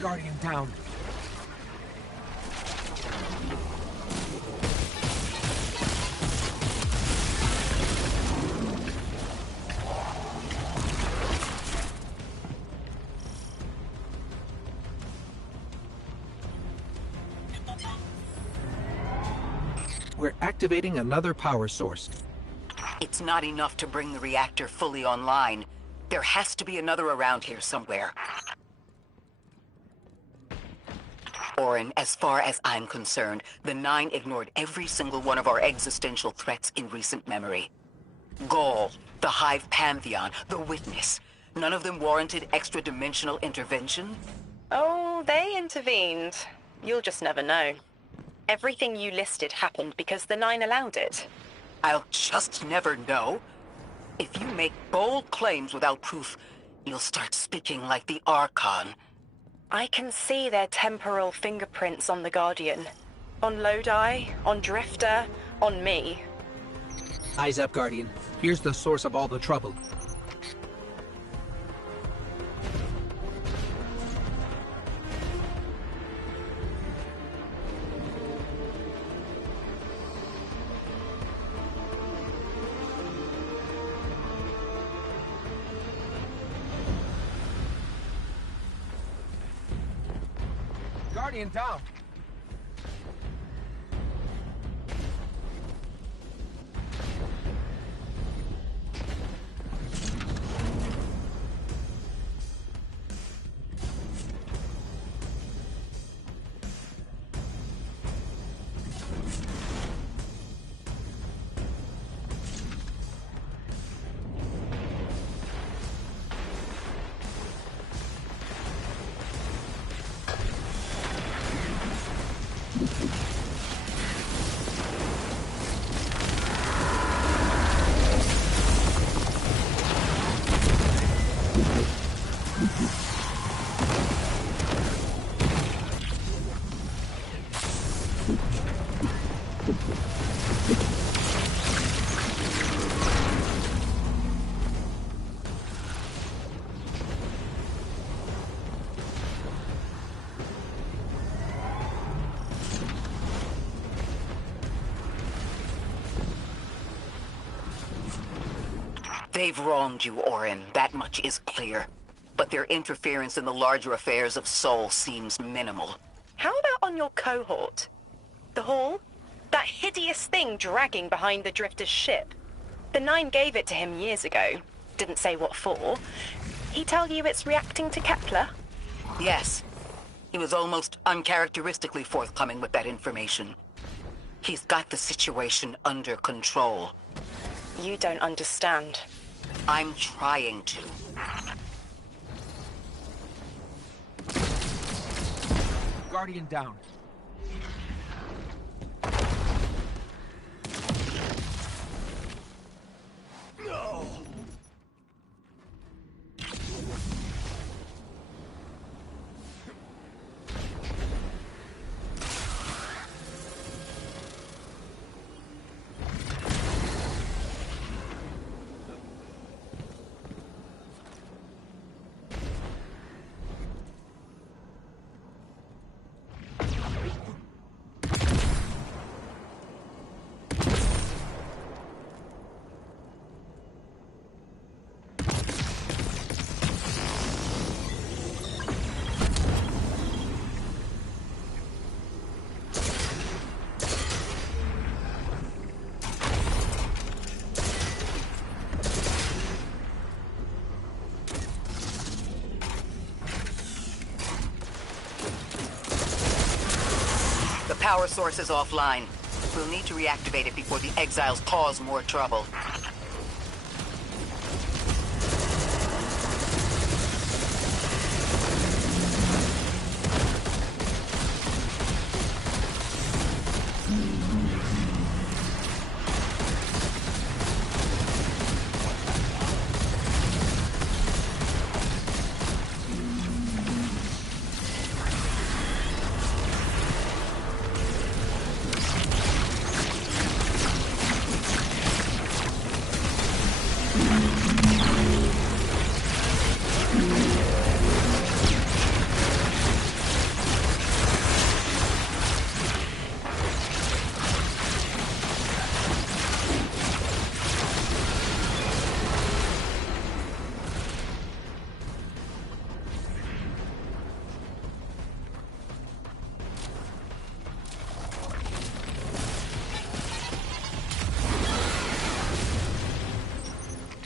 Guardian down. We're activating another power source. It's not enough to bring the reactor fully online. There has to be another around here somewhere. Orin, as far as I'm concerned, the Nine ignored every single one of our existential threats in recent memory. Gaul, the Hive Pantheon, the Witness. None of them warranted extra-dimensional intervention? Oh, they intervened. You'll just never know. Everything you listed happened because the Nine allowed it. I'll just never know. If you make bold claims without proof, you'll start speaking like the Archon. I can see their temporal fingerprints on the Guardian. On Lodi, on Drifter, on me. Eyes up, Guardian. Here's the source of all the trouble. Guardian down. They've wronged you, Orin. That much is clear. But their interference in the larger affairs of Sol seems minimal. How about on your cohort? The Hall? That hideous thing dragging behind the Drifter's ship. The Nine gave it to him years ago. Didn't say what for. He tell you it's reacting to Kepler? Yes. He was almost uncharacteristically forthcoming with that information. He's got the situation under control. You don't understand. I'm trying to. Guardian down. No! The power source is offline. We'll need to reactivate it before the exiles cause more trouble.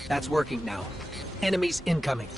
That's working now. Enemies incoming.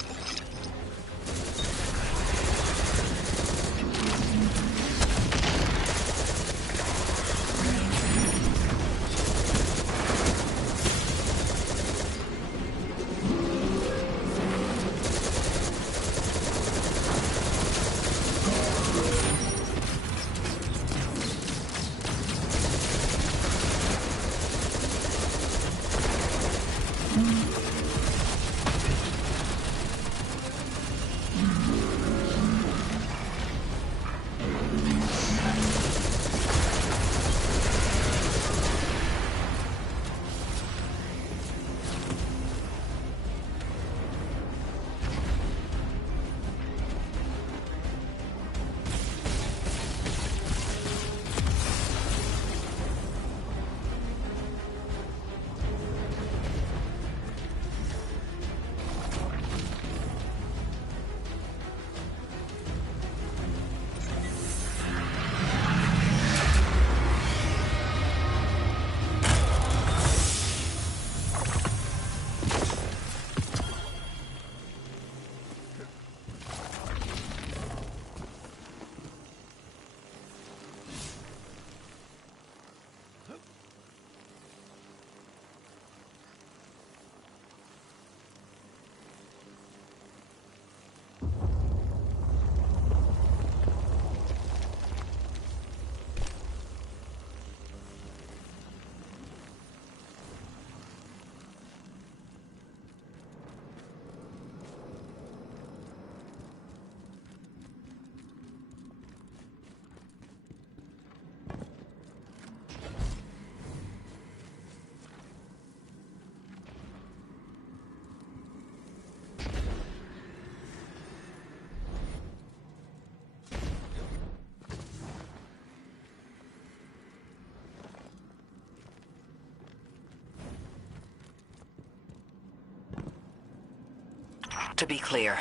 To be clear,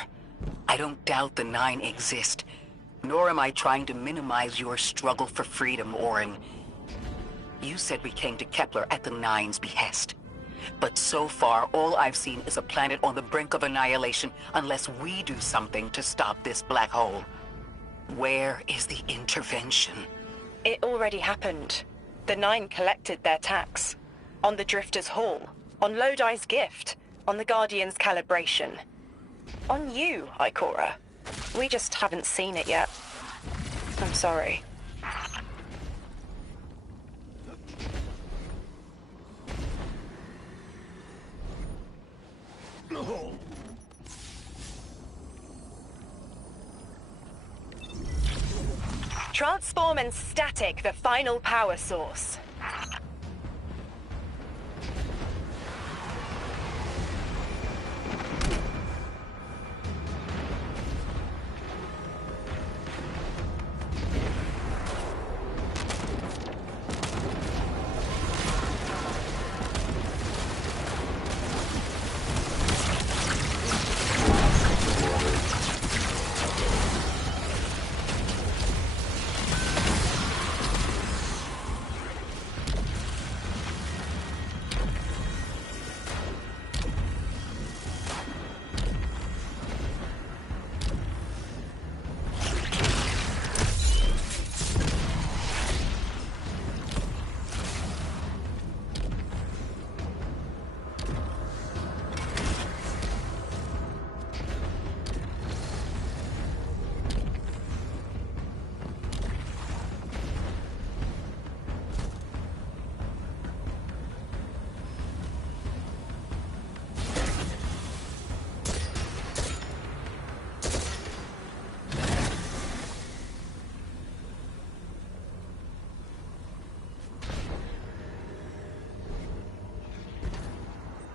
I don't doubt the Nine exist, nor am I trying to minimize your struggle for freedom, Orin. You said we came to Kepler at the Nine's behest. But so far, all I've seen is a planet on the brink of annihilation unless we do something to stop this black hole. Where is the intervention? It already happened. The Nine collected their tax. On the Drifter's Hall. On Lodi's gift. On the Guardian's calibration. On you, Ikora. We just haven't seen it yet. I'm sorry. Transform and static the final power source.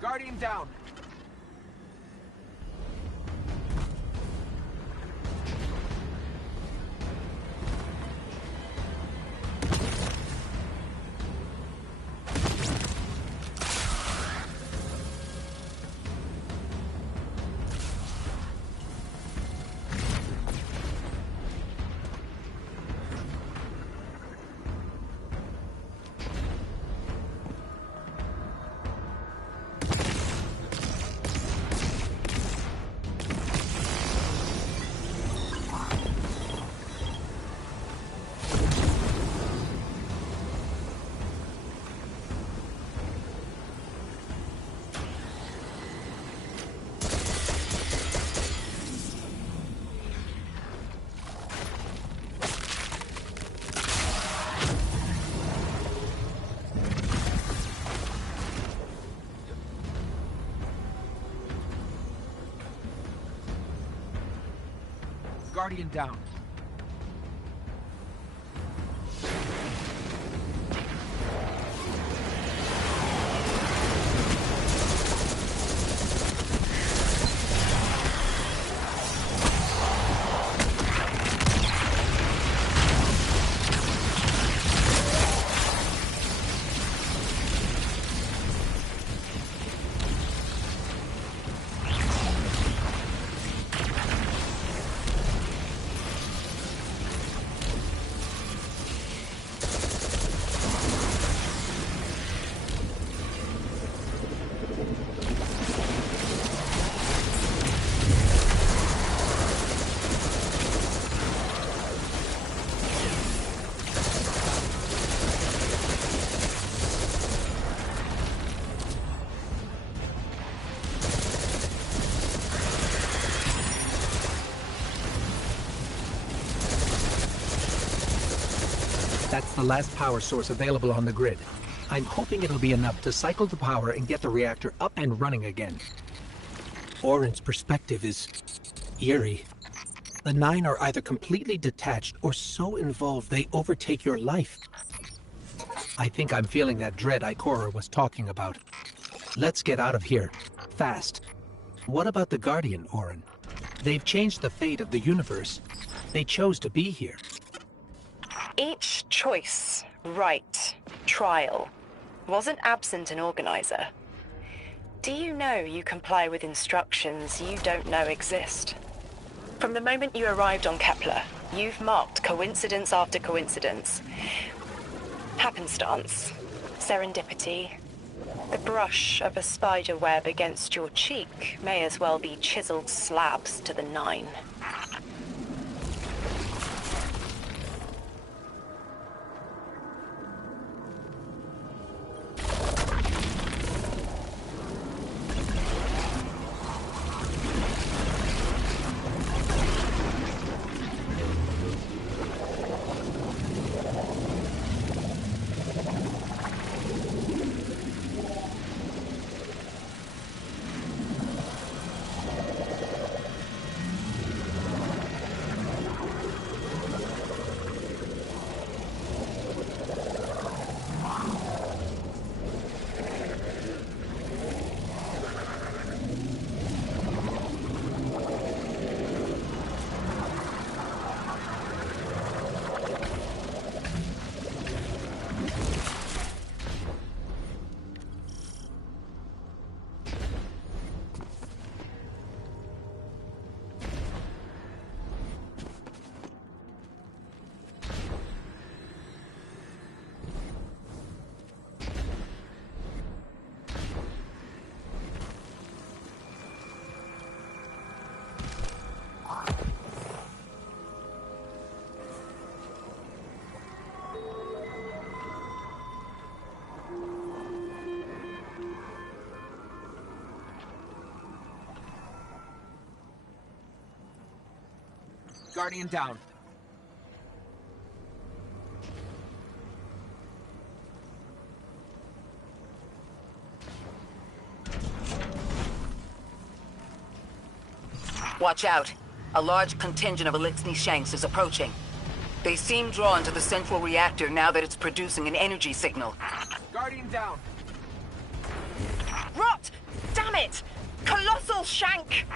Guardian down. Guardian down. That's the last power source available on the grid. I'm hoping it'll be enough to cycle the power and get the reactor up and running again. Orin's perspective is eerie. The Nine are either completely detached or so involved they overtake your life. I think I'm feeling that dread Ikora was talking about. Let's get out of here. Fast. What about the Guardian, Orin? They've changed the fate of the universe. They chose to be here. Each choice, right, trial, wasn't absent an organizer. Do you know you comply with instructions you don't know exist? From the moment you arrived on Kepler, you've marked coincidence after coincidence. Happenstance, serendipity. The brush of a spider web against your cheek may as well be chiseled slabs to the 9. Guardian down. Watch out. A large contingent of Elixni Shanks is approaching. They seem drawn to the central reactor now that it's producing an energy signal. Guardian down. Rot! Damn it! Colossal Shank!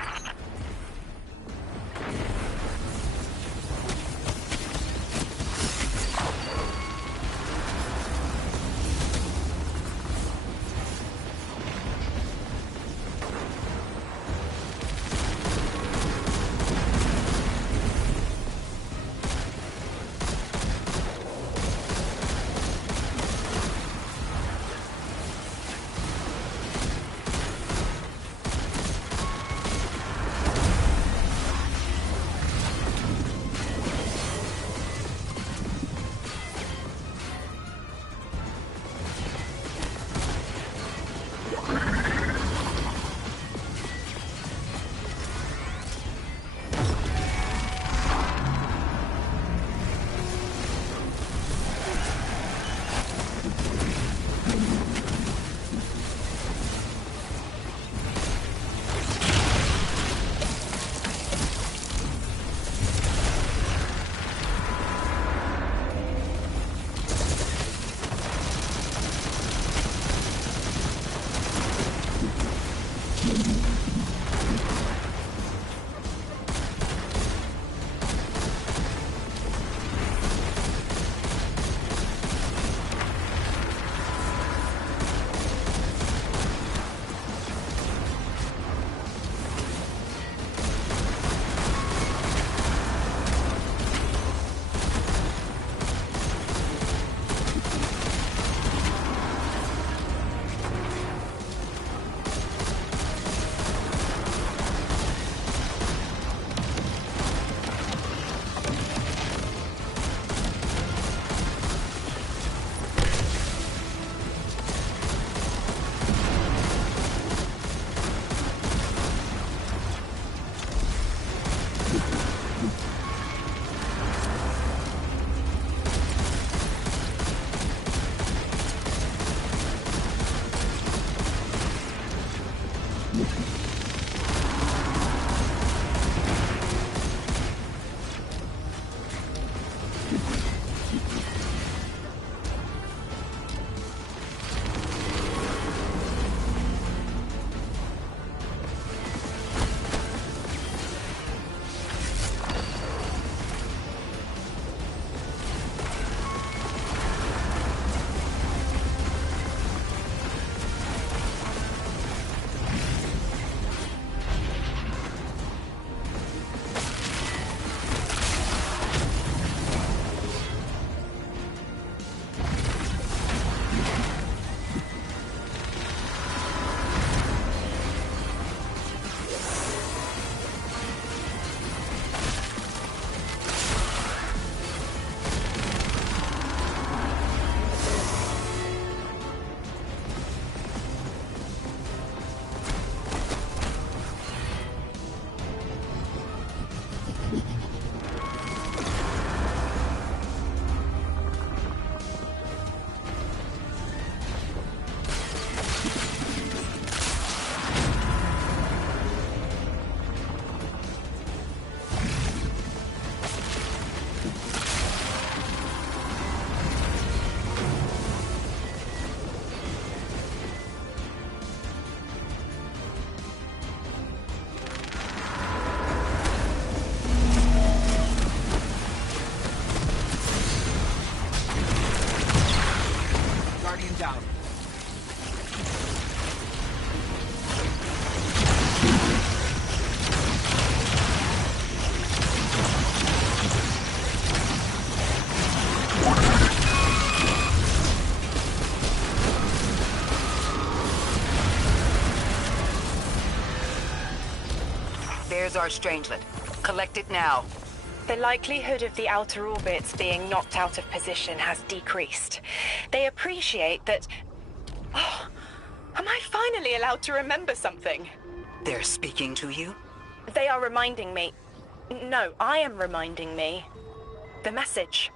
Down. There's our Strangelet. Collect it now. The likelihood of the outer orbits being knocked out of position has decreased. They appreciate that... Oh, am I finally allowed to remember something? They're speaking to you? They are reminding me... No, I am reminding me. The message.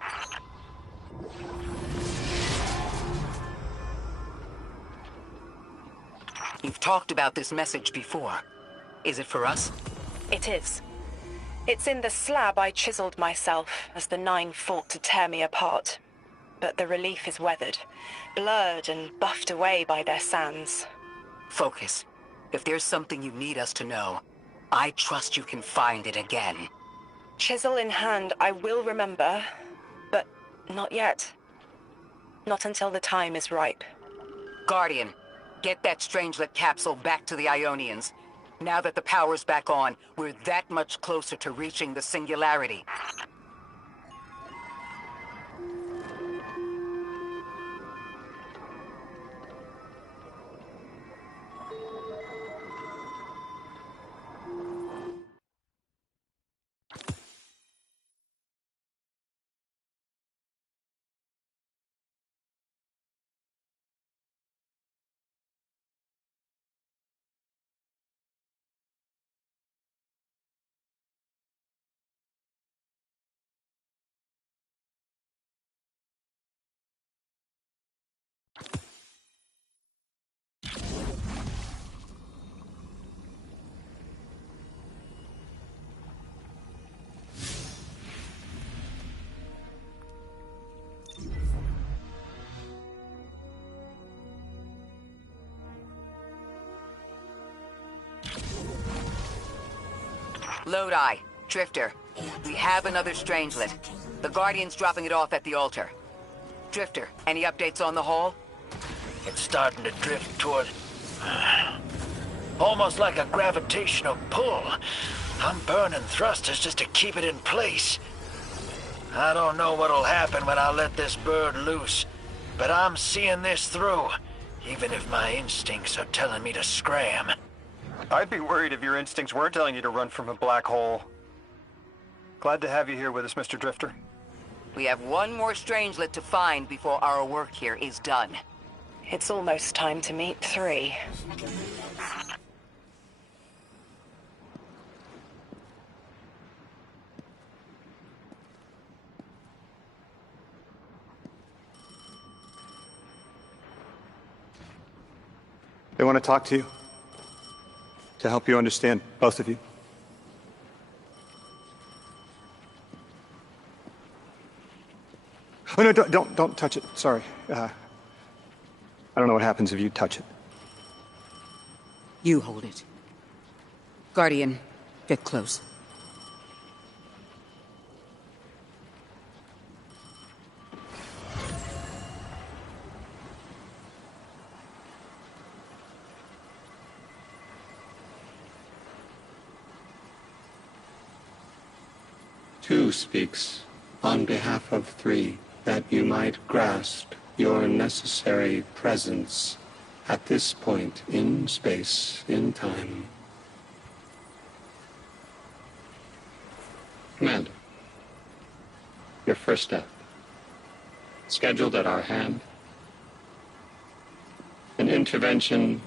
You've talked about this message before. Is it for us? It is. It's in the slab I chiseled myself as the Nine fought to tear me apart. But the relief is weathered, blurred and buffed away by their sands. Focus. If there's something you need us to know, I trust you can find it again. Chisel in hand, I will remember, but not yet. Not until the time is ripe. Guardian, get that Strangelet capsule back to the Ionians. Now that the power's back on, we're that much closer to reaching the Singularity. Lodi, Drifter, we have another Strangelet. The Guardian's dropping it off at the altar. Drifter, any updates on the Hall? It's starting to drift toward... almost like a gravitational pull. I'm burning thrusters just to keep it in place. I don't know what'll happen when I let this bird loose, but I'm seeing this through, even if my instincts are telling me to scram. I'd be worried if your instincts were telling you to run from a black hole. Glad to have you here with us, Mr. Drifter. We have one more Strangelet to find before our work here is done. It's almost time to meet 3. They want to talk to you. To help you understand, both of you. Oh no, don't touch it. Sorry. I don't know what happens if you touch it. You hold it. Guardian, get close. Two speaks on behalf of 3, that you might grasp your necessary presence at this point in space, in time. Commander, your first step, scheduled at our hand. An intervention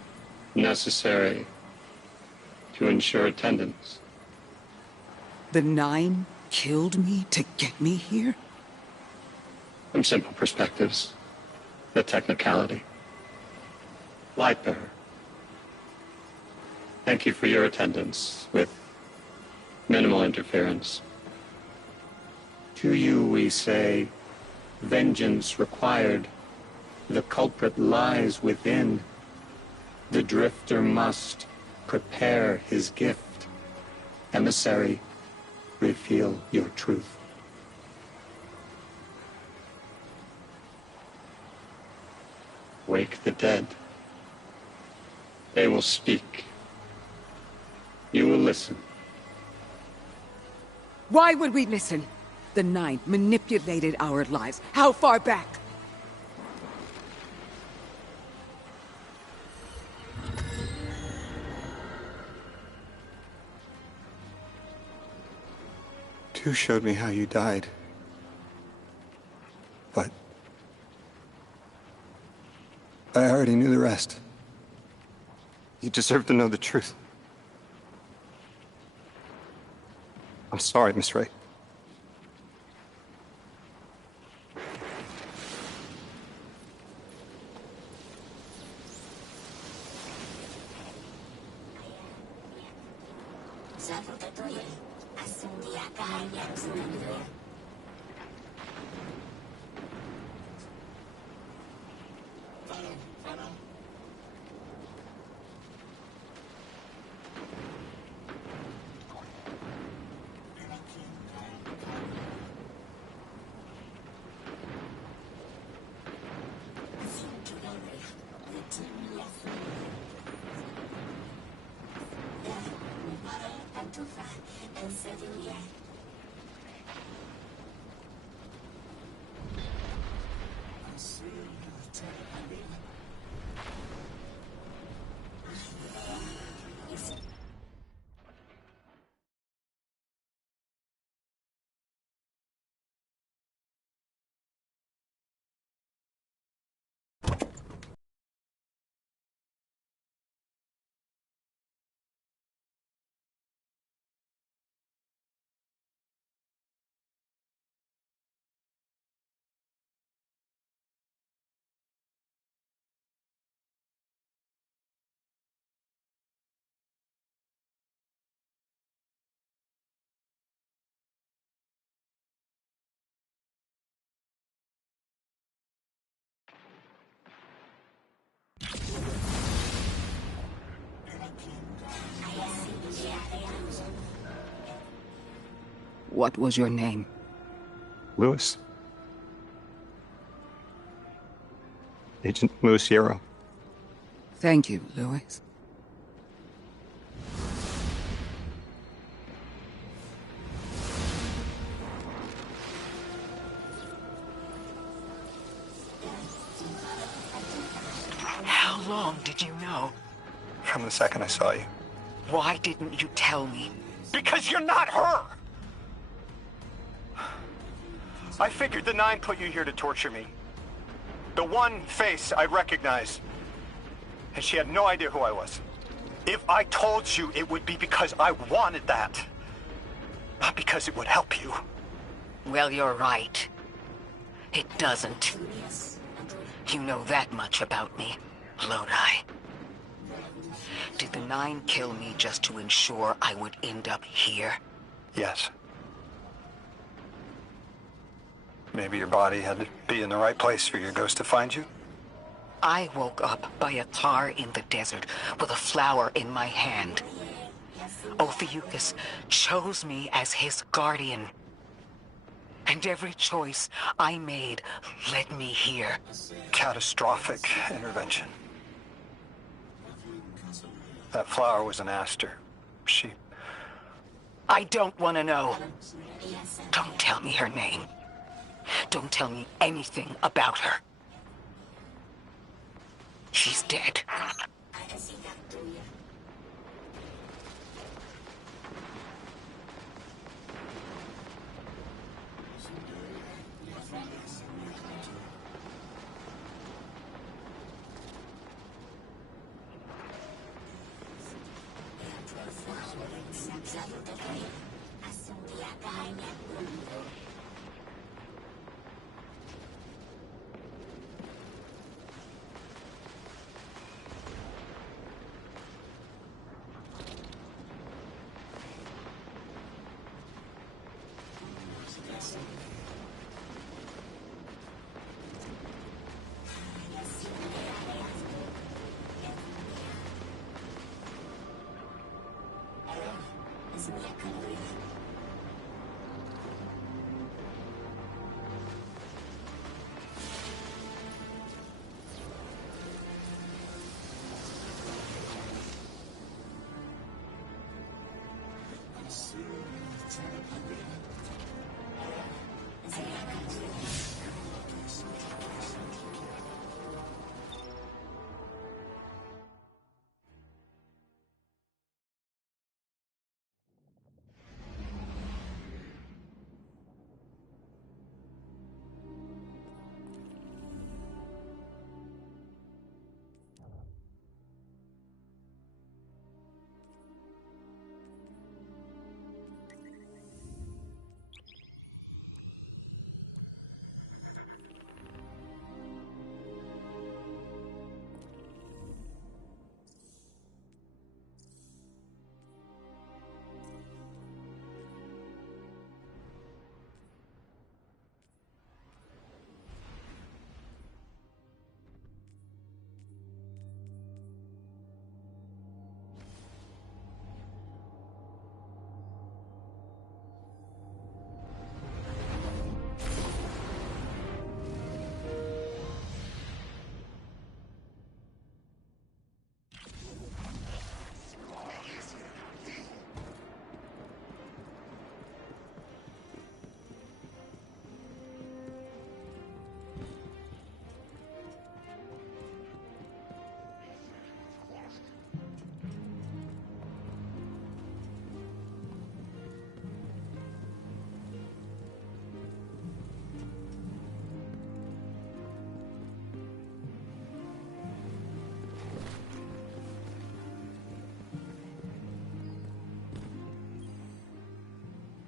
necessary to ensure attendance. The Nine killed me to get me here? From simple perspectives, the technicality. Lightbearer, thank you for your attendance with minimal interference. To you we say, vengeance required. The culprit lies within. The drifter must prepare his gift. Emissary, reveal your truth. Wake the dead. They will speak. You will listen. Why would we listen? The Nine manipulated our lives. How far back? Tu showed me how you died. But I already knew the rest. You deserve to know the truth. I'm sorry, Miss Ray. What was your name? Lewis. Agent Lewis Yarrow. Thank you, Lewis. How long did you know? From the second I saw you. Why didn't you tell me? Because you're not her! I figured the Nine put you here to torture me. The one face I'd recognize. And she had no idea who I was. If I told you, it would be because I wanted that. Not because it would help you. Well, you're right. It doesn't. You know that much about me, Lodi. Did the Nine kill me just to ensure I would end up here? Yes. Maybe your body had to be in the right place for your ghost to find you? I woke up by a car in the desert with a flower in my hand. Ophiuchus chose me as his guardian. And every choice I made led me here. Catastrophic intervention. That flower was an aster. She... I don't want to know. Don't tell me her name. Don't tell me anything about her. she's dead.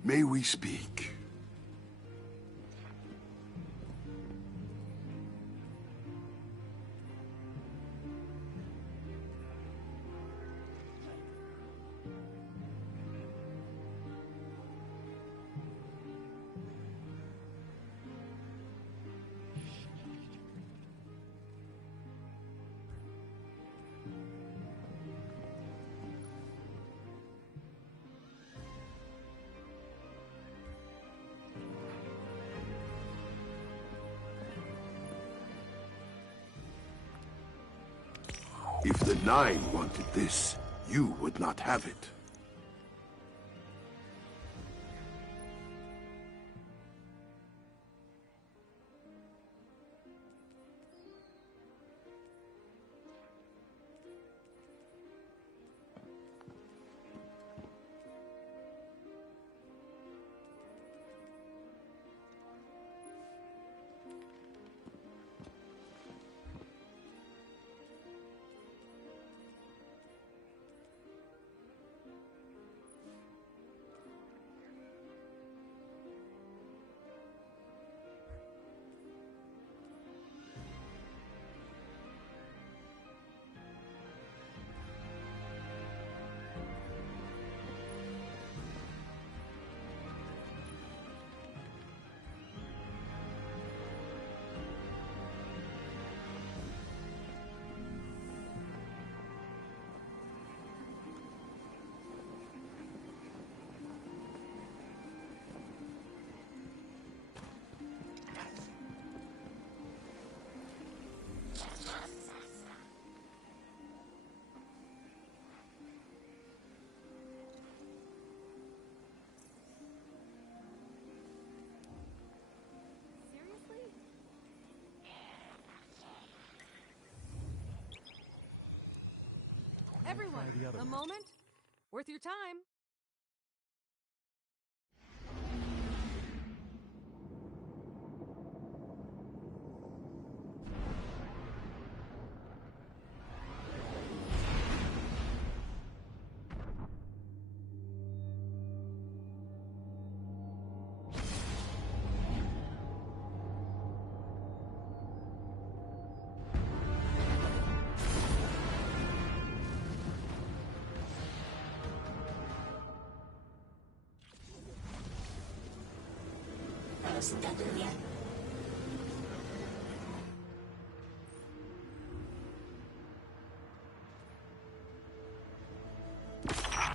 May we speak? If the Nine wanted this, you would not have it. everyone, a moment worth your time.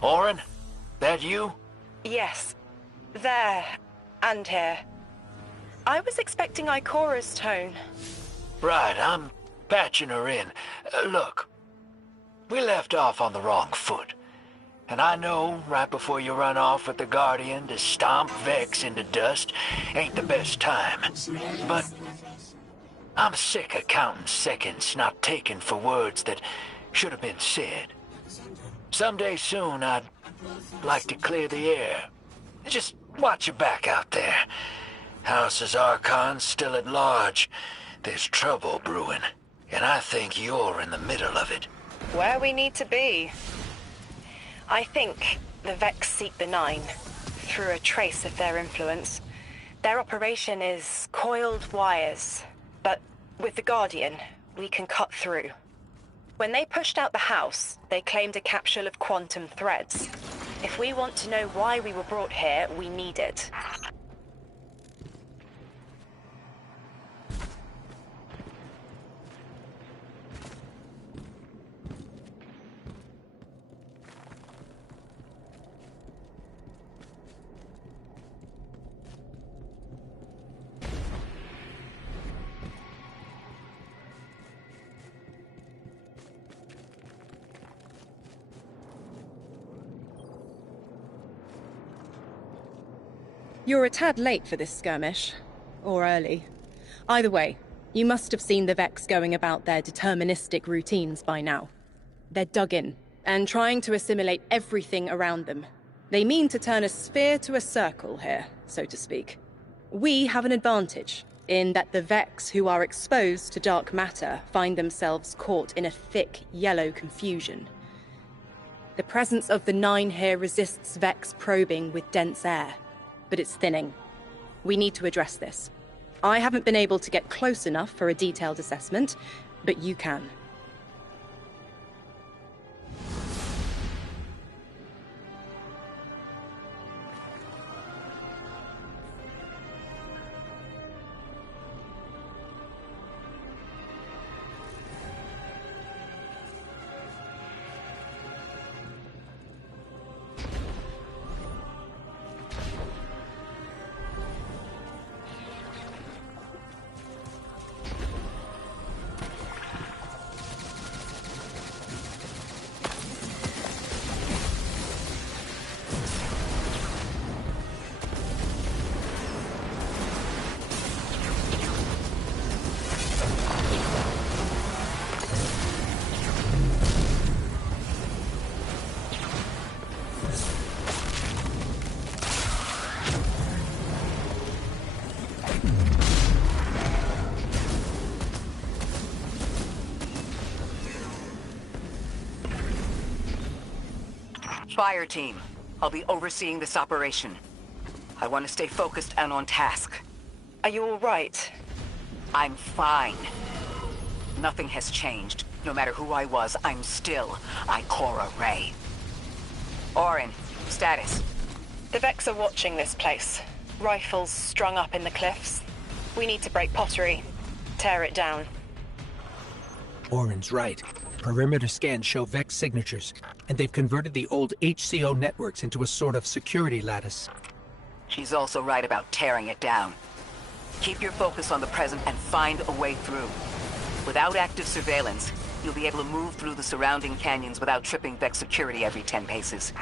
Orin? That you? Yes. There. And here. I was expecting Ikora's tone. Right, I'm patching her in. Look, we left off on the wrong foot. And I know right before you run off with the Guardian to stomp Vex into dust ain't the best time. But I'm sick of counting seconds not taken for words that should have been said. Someday soon I'd like to clear the air. Just watch your back out there. House's Archon's still at large. There's trouble brewing, and I think you're in the middle of it. Where we need to be. I think the Vex seek the Nine through a trace of their influence. Their operation is coiled wires, but with the Guardian, we can cut through. When they pushed out the house, they claimed a capsule of quantum threads. If we want to know why we were brought here, we need it. You're a tad late for this skirmish. Or early. Either way, you must have seen the Vex going about their deterministic routines by now. They're dug in, and trying to assimilate everything around them. They mean to turn a sphere to a circle here, so to speak. We have an advantage, in that the Vex who are exposed to dark matter find themselves caught in a thick, yellow confusion. The presence of the Nine here resists Vex probing with dense air, but it's thinning. We need to address this. I haven't been able to get close enough for a detailed assessment, but you can. Fire team, I'll be overseeing this operation. I want to stay focused and on task. Are you all right? I'm fine. Nothing has changed. No matter who I was, I'm still Ikora Rey. Orin, status. The Vex are watching this place. Rifles strung up in the cliffs. We need to break pottery. Tear it down. Orin's right. Perimeter scans show Vex signatures, and they've converted the old HCO networks into a sort of security lattice. She's also right about tearing it down. Keep your focus on the present and find a way through. Without active surveillance, you'll be able to move through the surrounding canyons without tripping Vex security every 10 paces.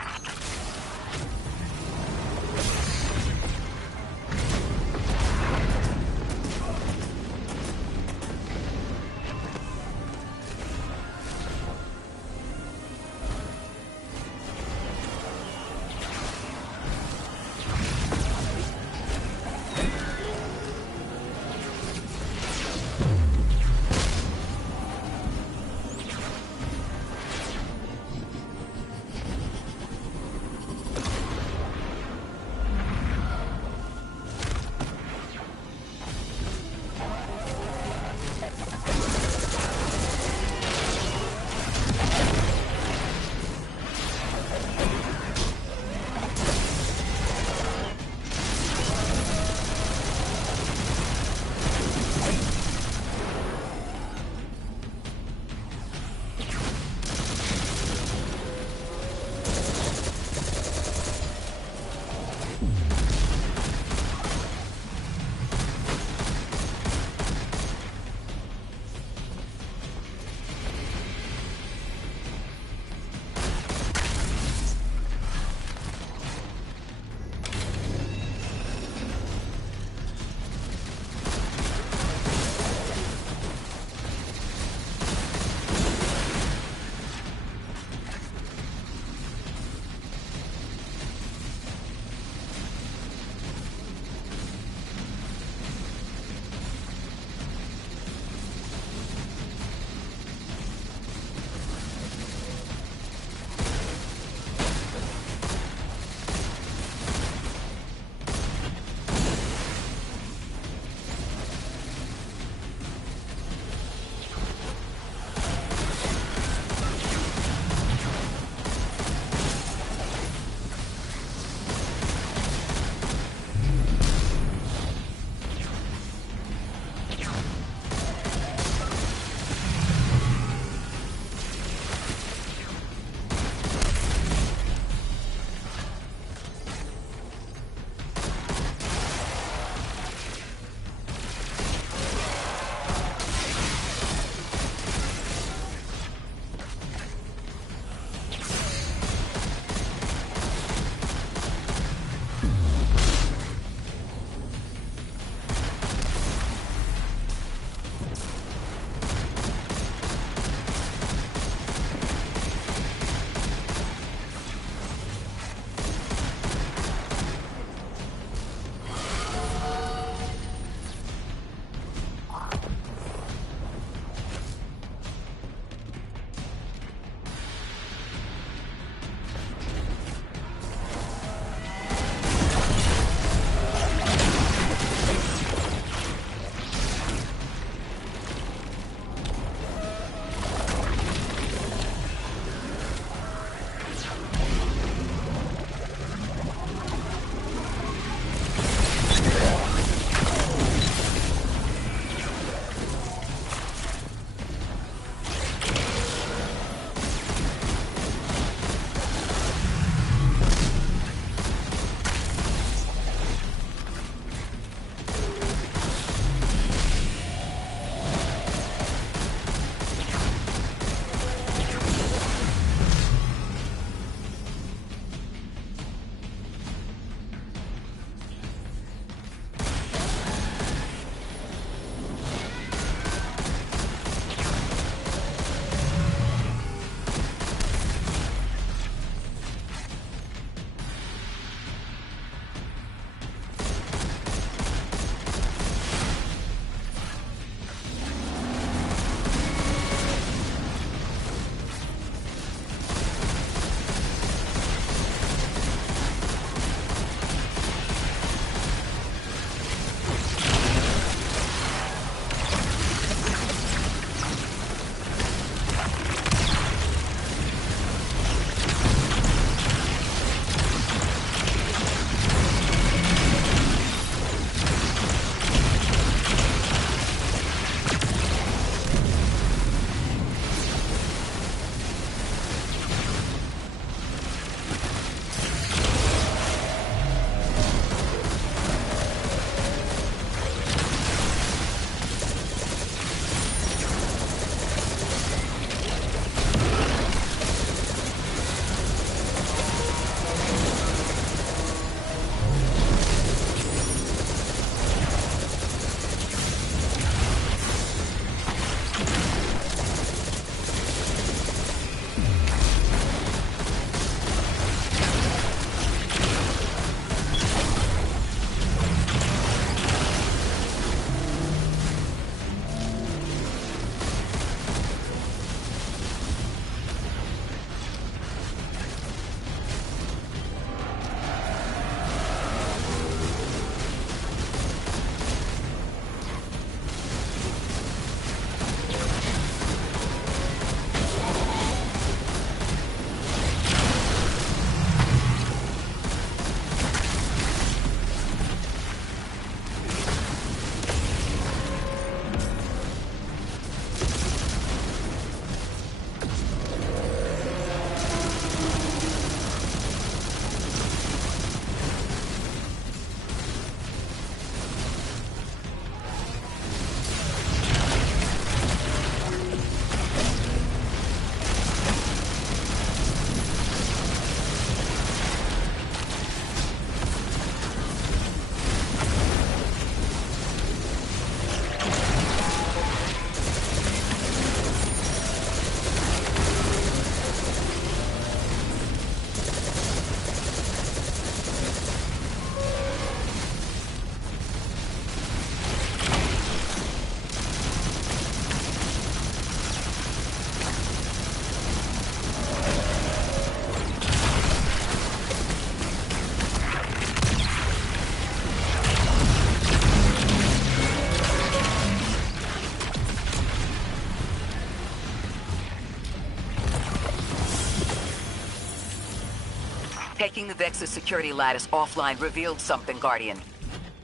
Taking the Vex's security lattice offline revealed something, Guardian.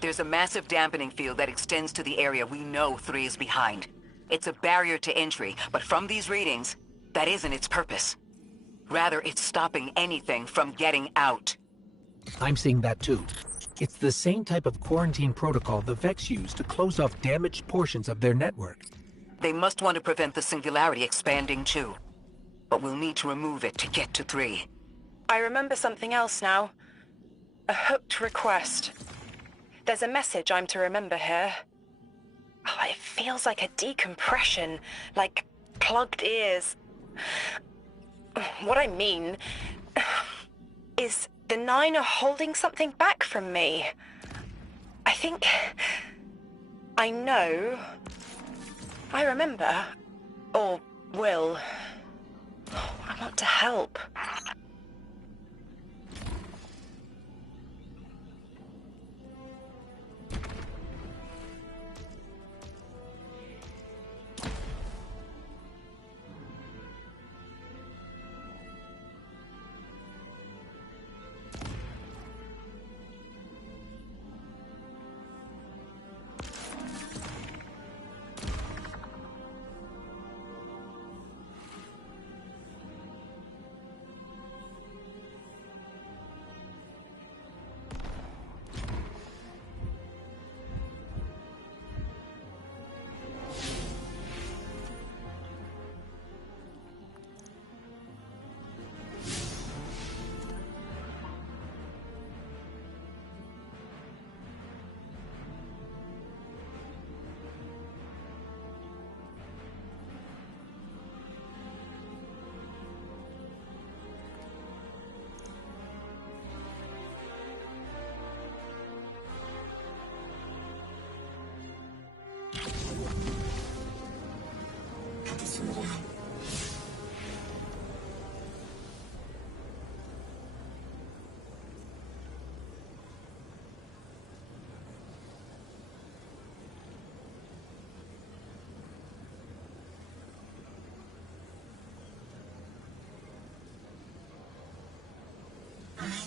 There's a massive dampening field that extends to the area we know 3 is behind. It's a barrier to entry, but from these readings, that isn't its purpose. Rather, it's stopping anything from getting out. I'm seeing that too. It's the same type of quarantine protocol the Vex use to close off damaged portions of their network. They must want to prevent the Singularity expanding too. But we'll need to remove it to get to 3. I remember something else now. A hooked request. There's a message I'm to remember here. Oh, it feels like a decompression, like plugged ears. What I mean is the 9 are holding something back from me. I think I know. I remember. Or will. I want to help.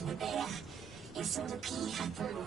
The bear is so the pea had brew.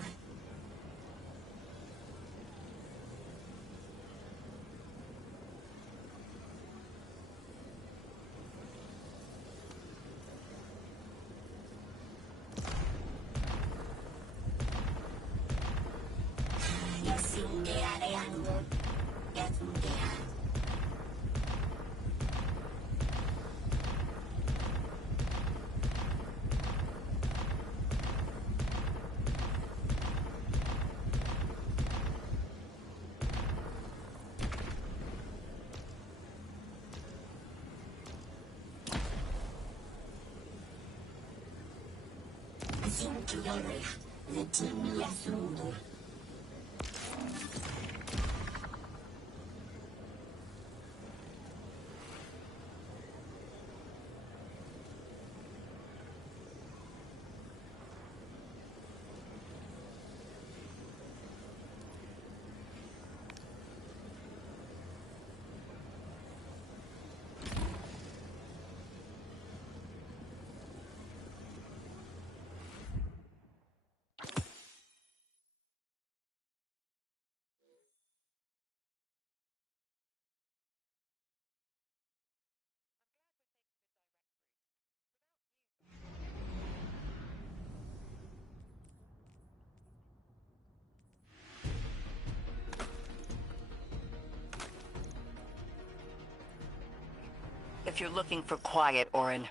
If you're looking for quiet, Orin,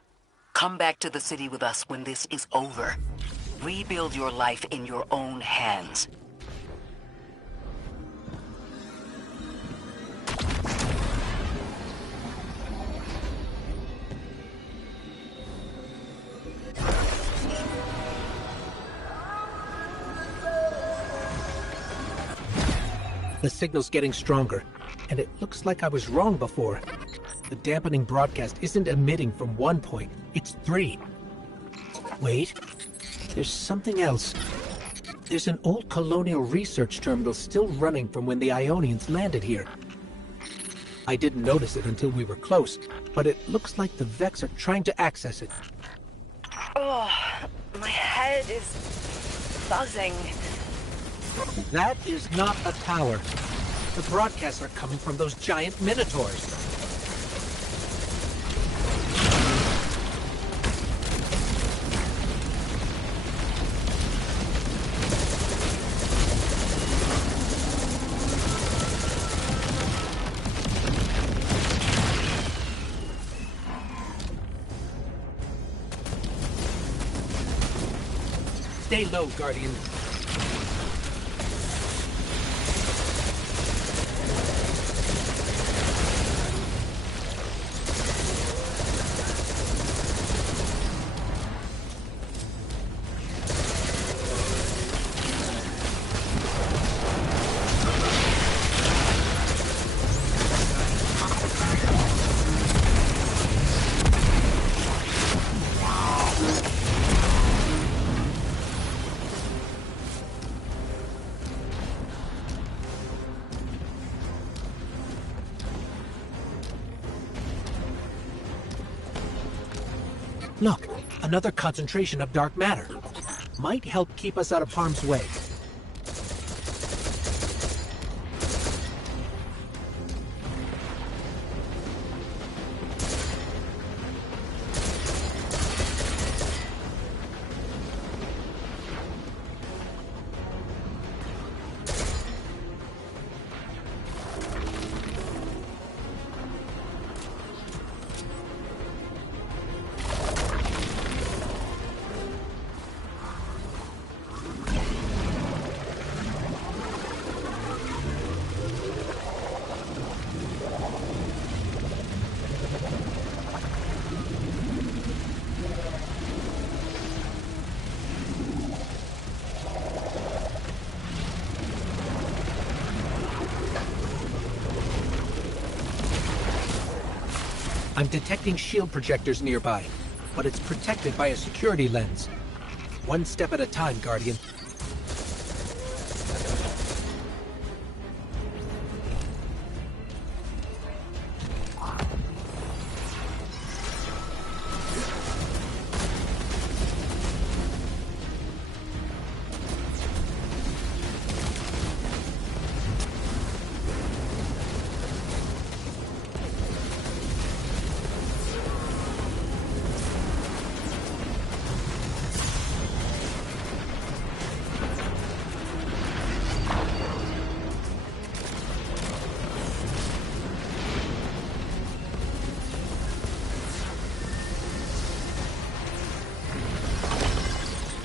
come back to the city with us when this is over. Rebuild your life in your own hands. The signal's getting stronger, and it looks like I was wrong before. The dampening broadcast isn't emitting from 1 point, it's 3. Wait, there's something else. There's an old colonial research terminal still running from when the Ionians landed here. I didn't notice it until we were close, but it looks like the Vex are trying to access it. Oh, my head is buzzing. That is not a tower. The broadcasts are coming from those giant minotaurs. Stay low, Guardian. Look, another concentration of dark matter. Might help keep us out of harm's way. I'm detecting shield projectors nearby, but it's protected by a security lens. One step at a time, Guardian.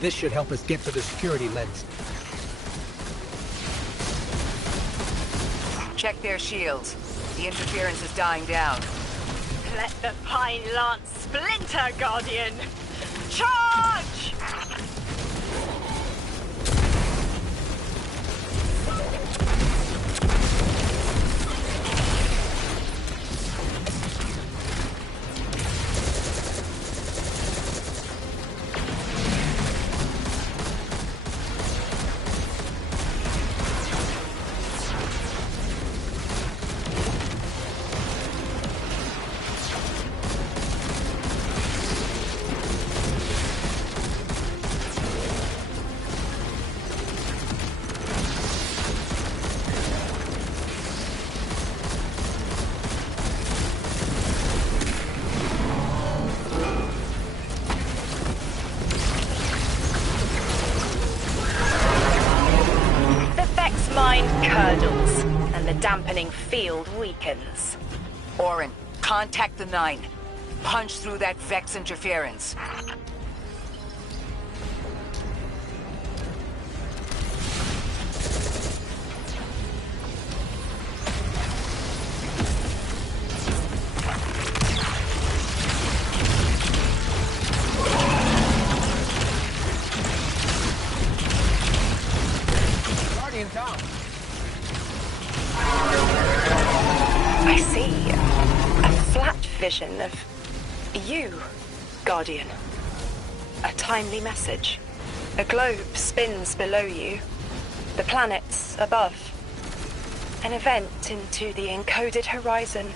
This should help us get to the security lens. Check their shields. The interference is dying down. Let the Pine Lance splinter, Guardian! Charge! Curdles, and the dampening field weakens. Orin, contact the 9. Punch through that Vex interference. Guardian down. I see a flat vision of you, Guardian. A timely message. A globe spins below you, the planets above. An event into the encoded horizon.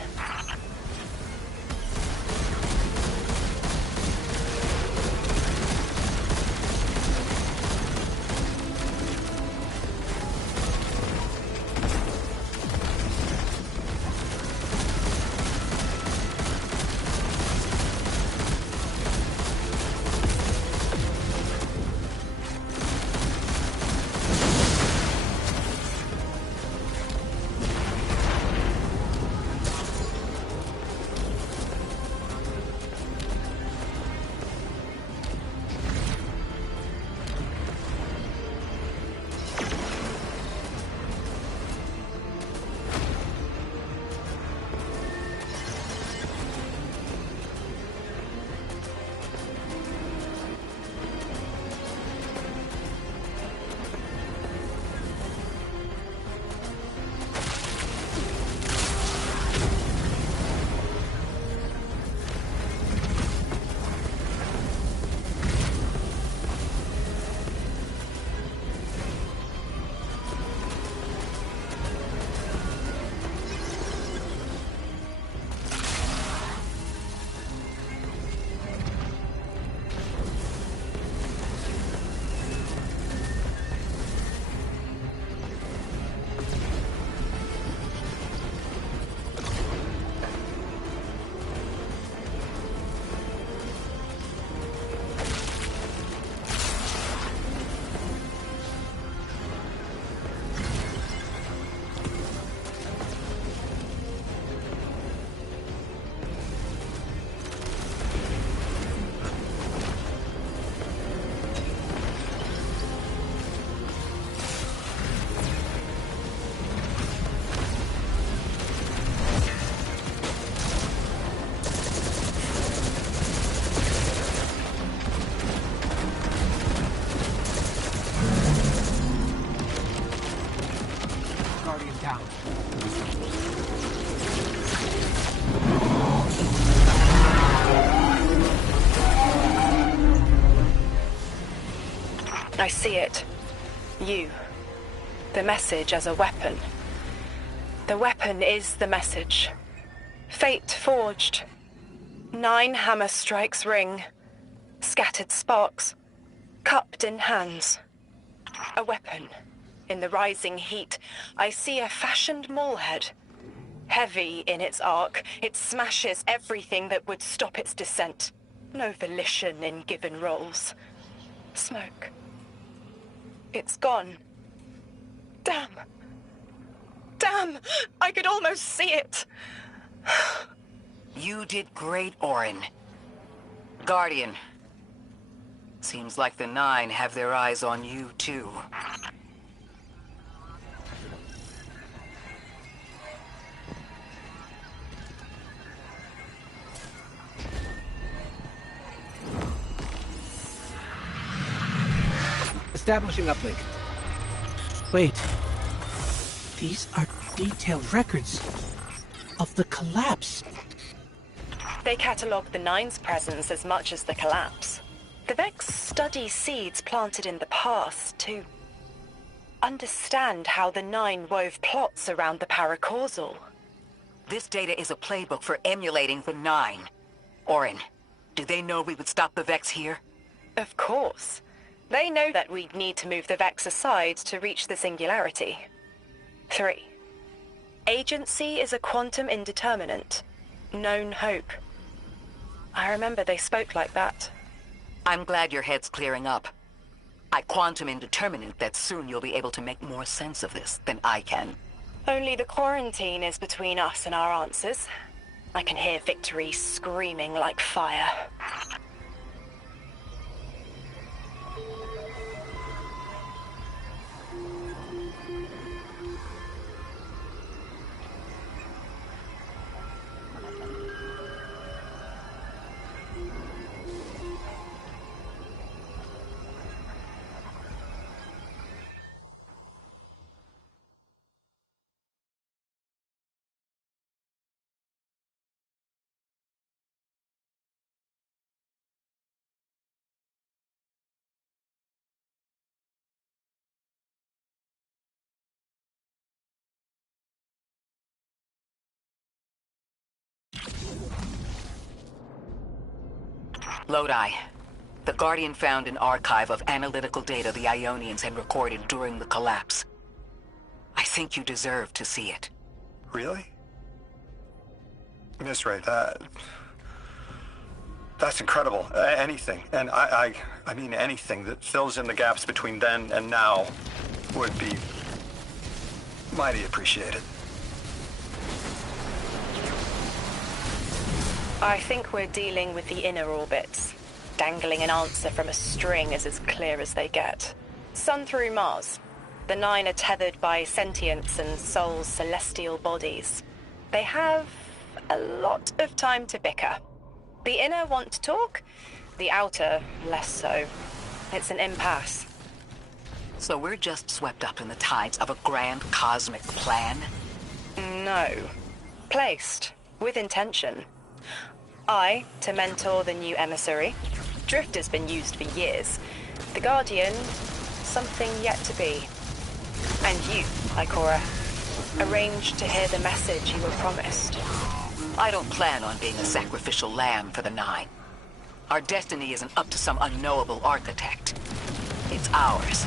see it. You. The message as a weapon. The weapon is the message. Fate forged. 9 hammer strikes ring. Scattered sparks. Cupped in hands. A weapon. In the rising heat, I see a fashioned maulhead. Heavy in its arc, it smashes everything that would stop its descent. No volition in given roles. Smoke. It's gone. Damn. Damn! I could almost see it! You did great, Orin. Guardian. Seems like the 9 have their eyes on you, too. Establishing uplink. Wait. These are detailed records of the collapse. They catalogue the 9's presence as much as the collapse. The Vex study seeds planted in the past to understand how the 9 wove plots around the paracausal. This data is a playbook for emulating the 9. Orin, do they know we would stop the Vex here? Of course. They know that we'd need to move the Vex aside to reach the singularity. 3. Agency is a quantum indeterminate. Known hope. I remember they spoke like that. I'm glad your head's clearing up. I quantum indeterminate that soon you'll be able to make more sense of this than I can. Only the quarantine is between us and our answers. I can hear victory screaming like fire. Lodi. The Guardian found an archive of analytical data the Ionians had recorded during the collapse. I think you deserve to see it. Really? Miss Ray, that's incredible. Anything, and I mean anything that fills in the gaps between then and now would be mighty appreciated. I think we're dealing with the inner orbits. Dangling an answer from a string is as clear as they get. Sun through Mars. The 9 are tethered by sentience and Sol's celestial bodies. They have a lot of time to bicker. The inner want to talk, the outer less so. It's an impasse. So we're just swept up in the tides of a grand cosmic plan? No. Placed. With intention. I, to mentor the new emissary. Drifter's been used for years. The Guardian, something yet to be. And you, Ikora, arranged to hear the message you were promised. I don't plan on being a sacrificial lamb for the 9. Our destiny isn't up to some unknowable architect. It's ours.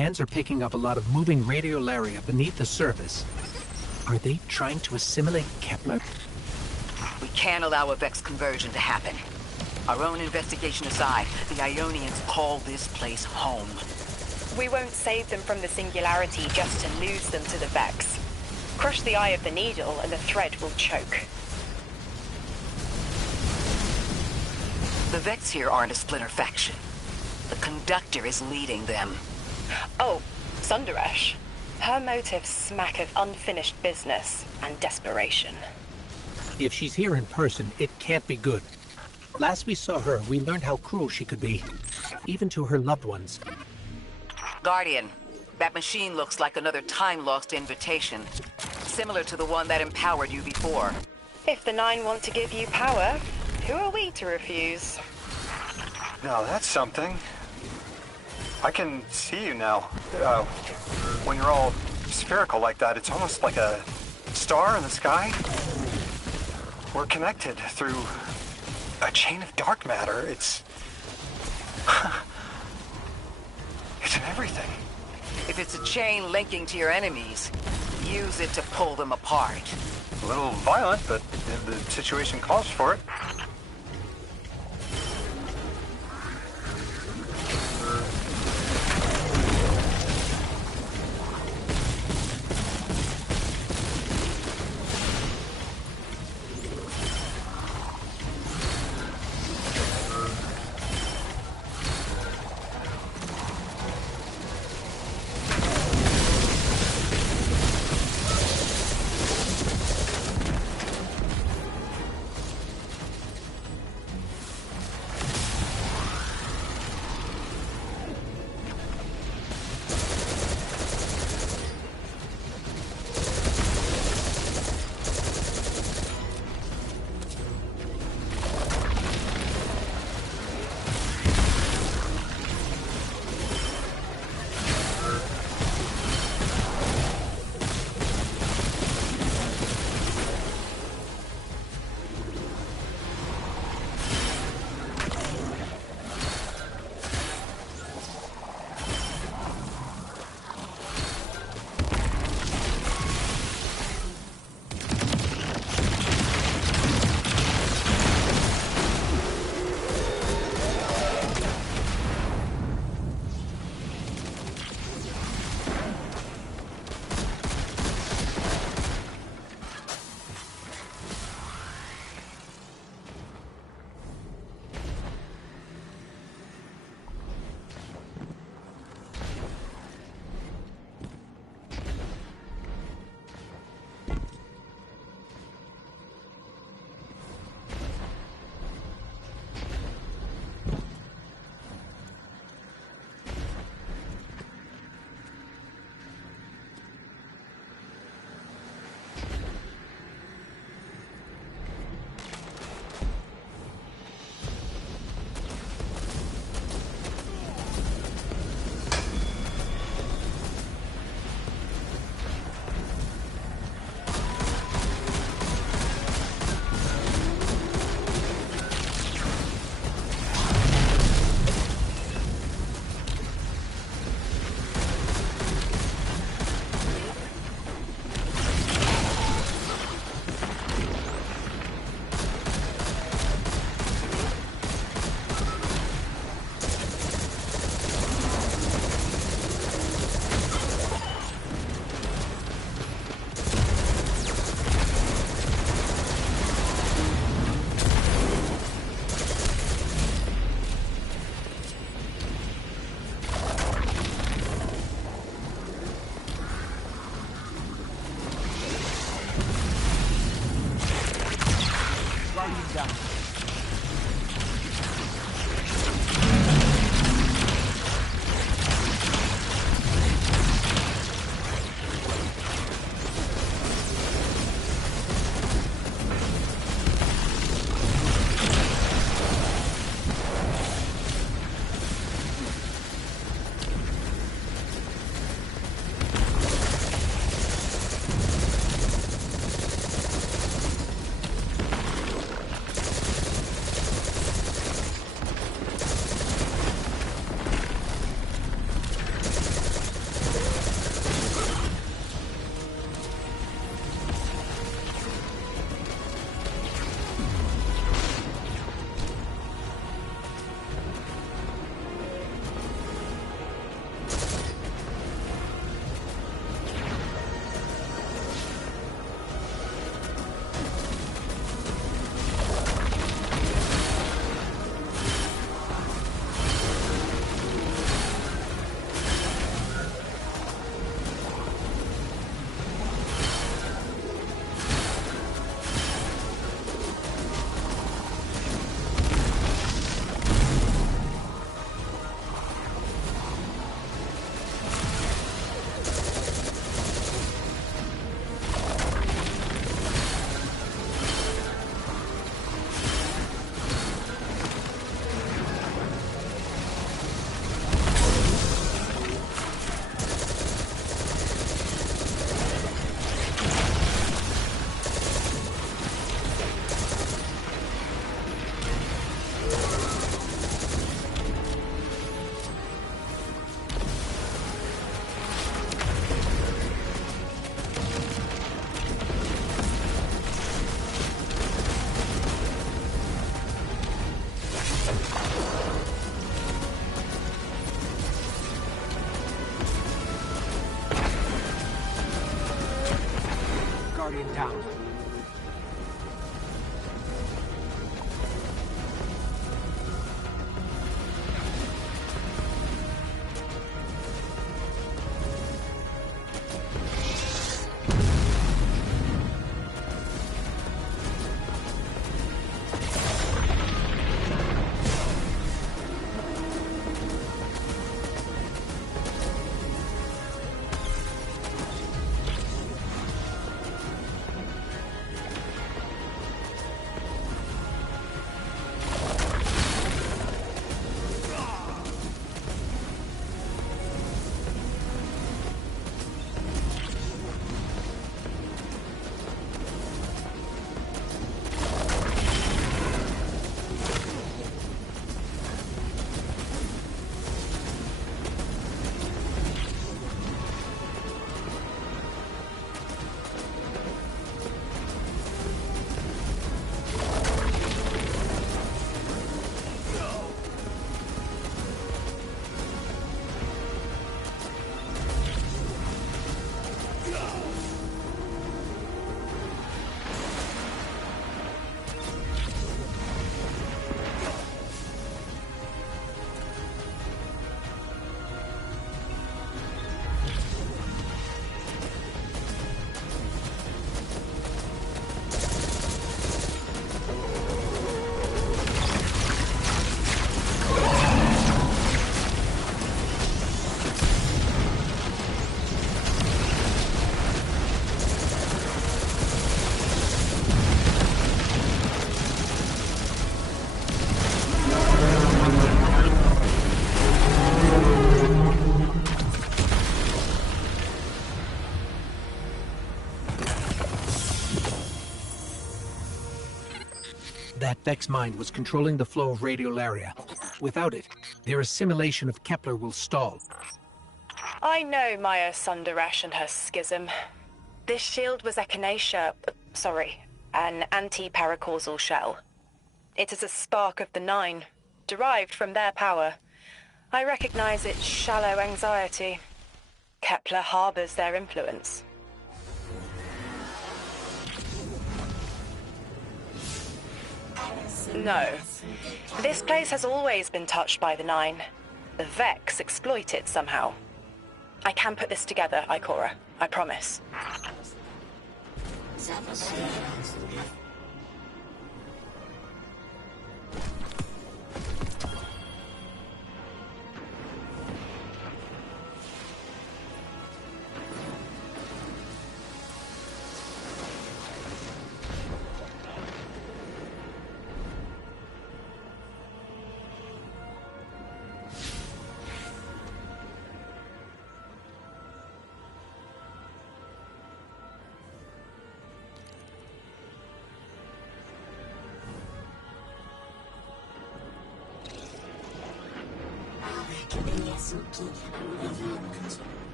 Scans are picking up a lot of moving radiolaria beneath the surface. Are they trying to assimilate Kepler? We can't allow a Vex conversion to happen. Our own investigation aside, the Ionians call this place home. We won't save them from the Singularity just to lose them to the Vex. Crush the eye of the needle and the thread will choke. The Vex here aren't a splinter faction. The Conductor is leading them. Oh, Sundaresh. Her motives smack of unfinished business and desperation. If she's here in person, it can't be good. Last we saw her, we learned how cruel she could be, even to her loved ones. Guardian, that machine looks like another time-lost invitation, similar to the one that empowered you before. If the Nine want to give you power, who are we to refuse? Now that's something. I can see you now. When you're all spherical like that, it's almost like a star in the sky. We're connected through a chain of dark matter. It's in everything. If it's a chain linking to your enemies, use it to pull them apart. A little violent, but the situation calls for it. Guardian down. That Vex mind was controlling the flow of radiolaria. Without it, their assimilation of Kepler will stall. I know Maya Sundaresh and her schism. This shield was echinacea, an anti-paracausal shell. It is a spark of the Nine, derived from their power. I recognize its shallow anxiety. Kepler harbors their influence. No. This place has always been touched by the Nine. The Vex exploit it somehow. I can put this together, Ikora. I promise.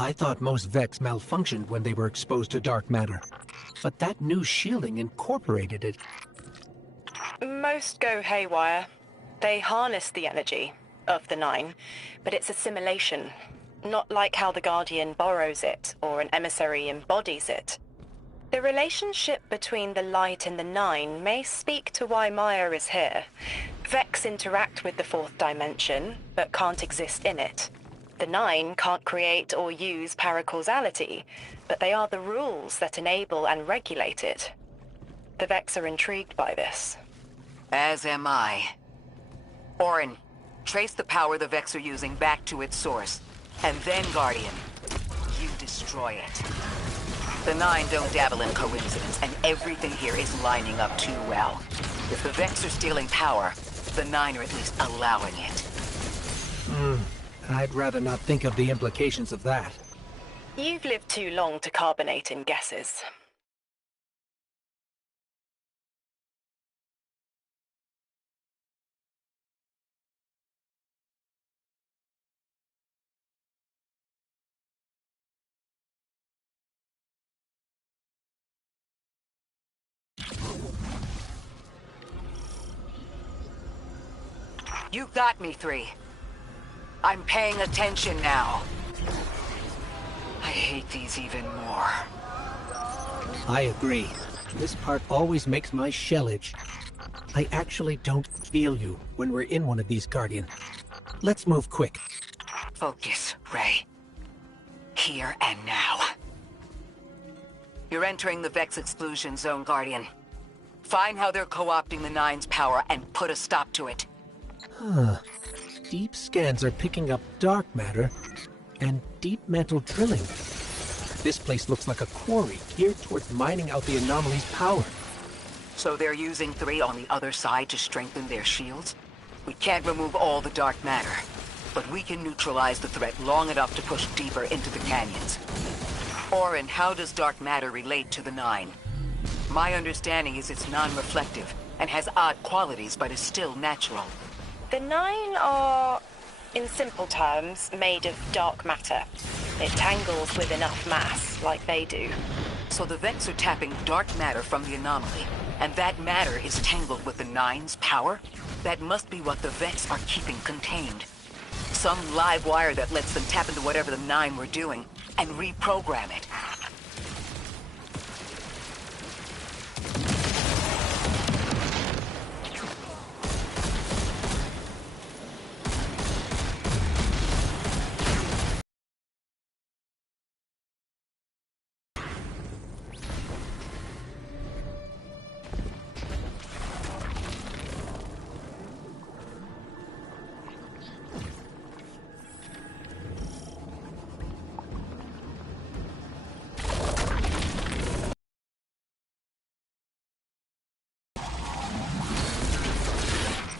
I thought most Vex malfunctioned when they were exposed to dark matter. But that new shielding incorporated it. Most go haywire. They harness the energy of the Nine, but it's assimilation. Not like how the Guardian borrows it, or an emissary embodies it. The relationship between the Light and the Nine may speak to why Maya is here. Vex interact with the fourth dimension, but can't exist in it. The Nine can't create or use paracausality, but they are the rules that enable and regulate it. The Vex are intrigued by this. As am I. Orin, trace the power the Vex are using back to its source. And then, Guardian, you destroy it. The Nine don't dabble in coincidence, and everything here is lining up too well. If the Vex are stealing power, the Nine are at least allowing it. I'd rather not think of the implications of that. You've lived too long to carbonate in guesses. You got me, 3. I'm paying attention now. I hate these even more. I agree. This part always makes my shell itch. I actually don't feel you when we're in one of these, Guardian. Let's move quick. Focus, Ray. Here and now. You're entering the Vex exclusion zone, Guardian. Find how they're co-opting the Nine's power and put a stop to it. Huh. Deep scans are picking up dark matter and deep mantle drilling. This place looks like a quarry geared towards mining out the anomaly's power. So they're using 3 on the other side to strengthen their shields? We can't remove all the dark matter, but we can neutralize the threat long enough to push deeper into the canyons. Orin, how does dark matter relate to the Nine? My understanding is it's non-reflective and has odd qualities, but is still natural. The Nine are, in simple terms, made of dark matter. It tangles with enough mass, like they do. So the Vex are tapping dark matter from the anomaly, and that matter is tangled with the Nine's power? That must be what the Vex are keeping contained. Some live wire that lets them tap into whatever the Nine were doing, and reprogram it.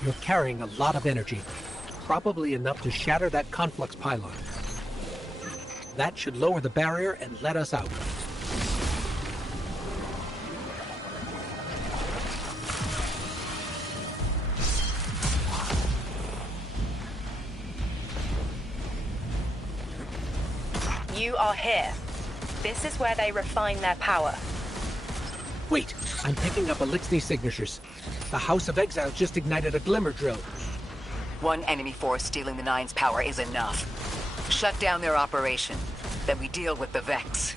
You're carrying a lot of energy, probably enough to shatter that conflux pylon. That should lower the barrier and let us out. You are here. This is where they refine their power. Wait, I'm picking up Elixni signatures. The House of Exiles just ignited a glimmer drill. One enemy force stealing the Nine's power is enough. Shut down their operation. Then we deal with the Vex.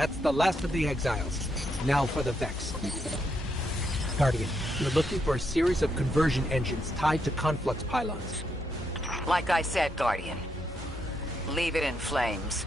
That's the last of the Exiles. Now for the Vex. Guardian, you're looking for a series of conversion engines tied to conflux pylons. Like I said, Guardian. Leave it in flames.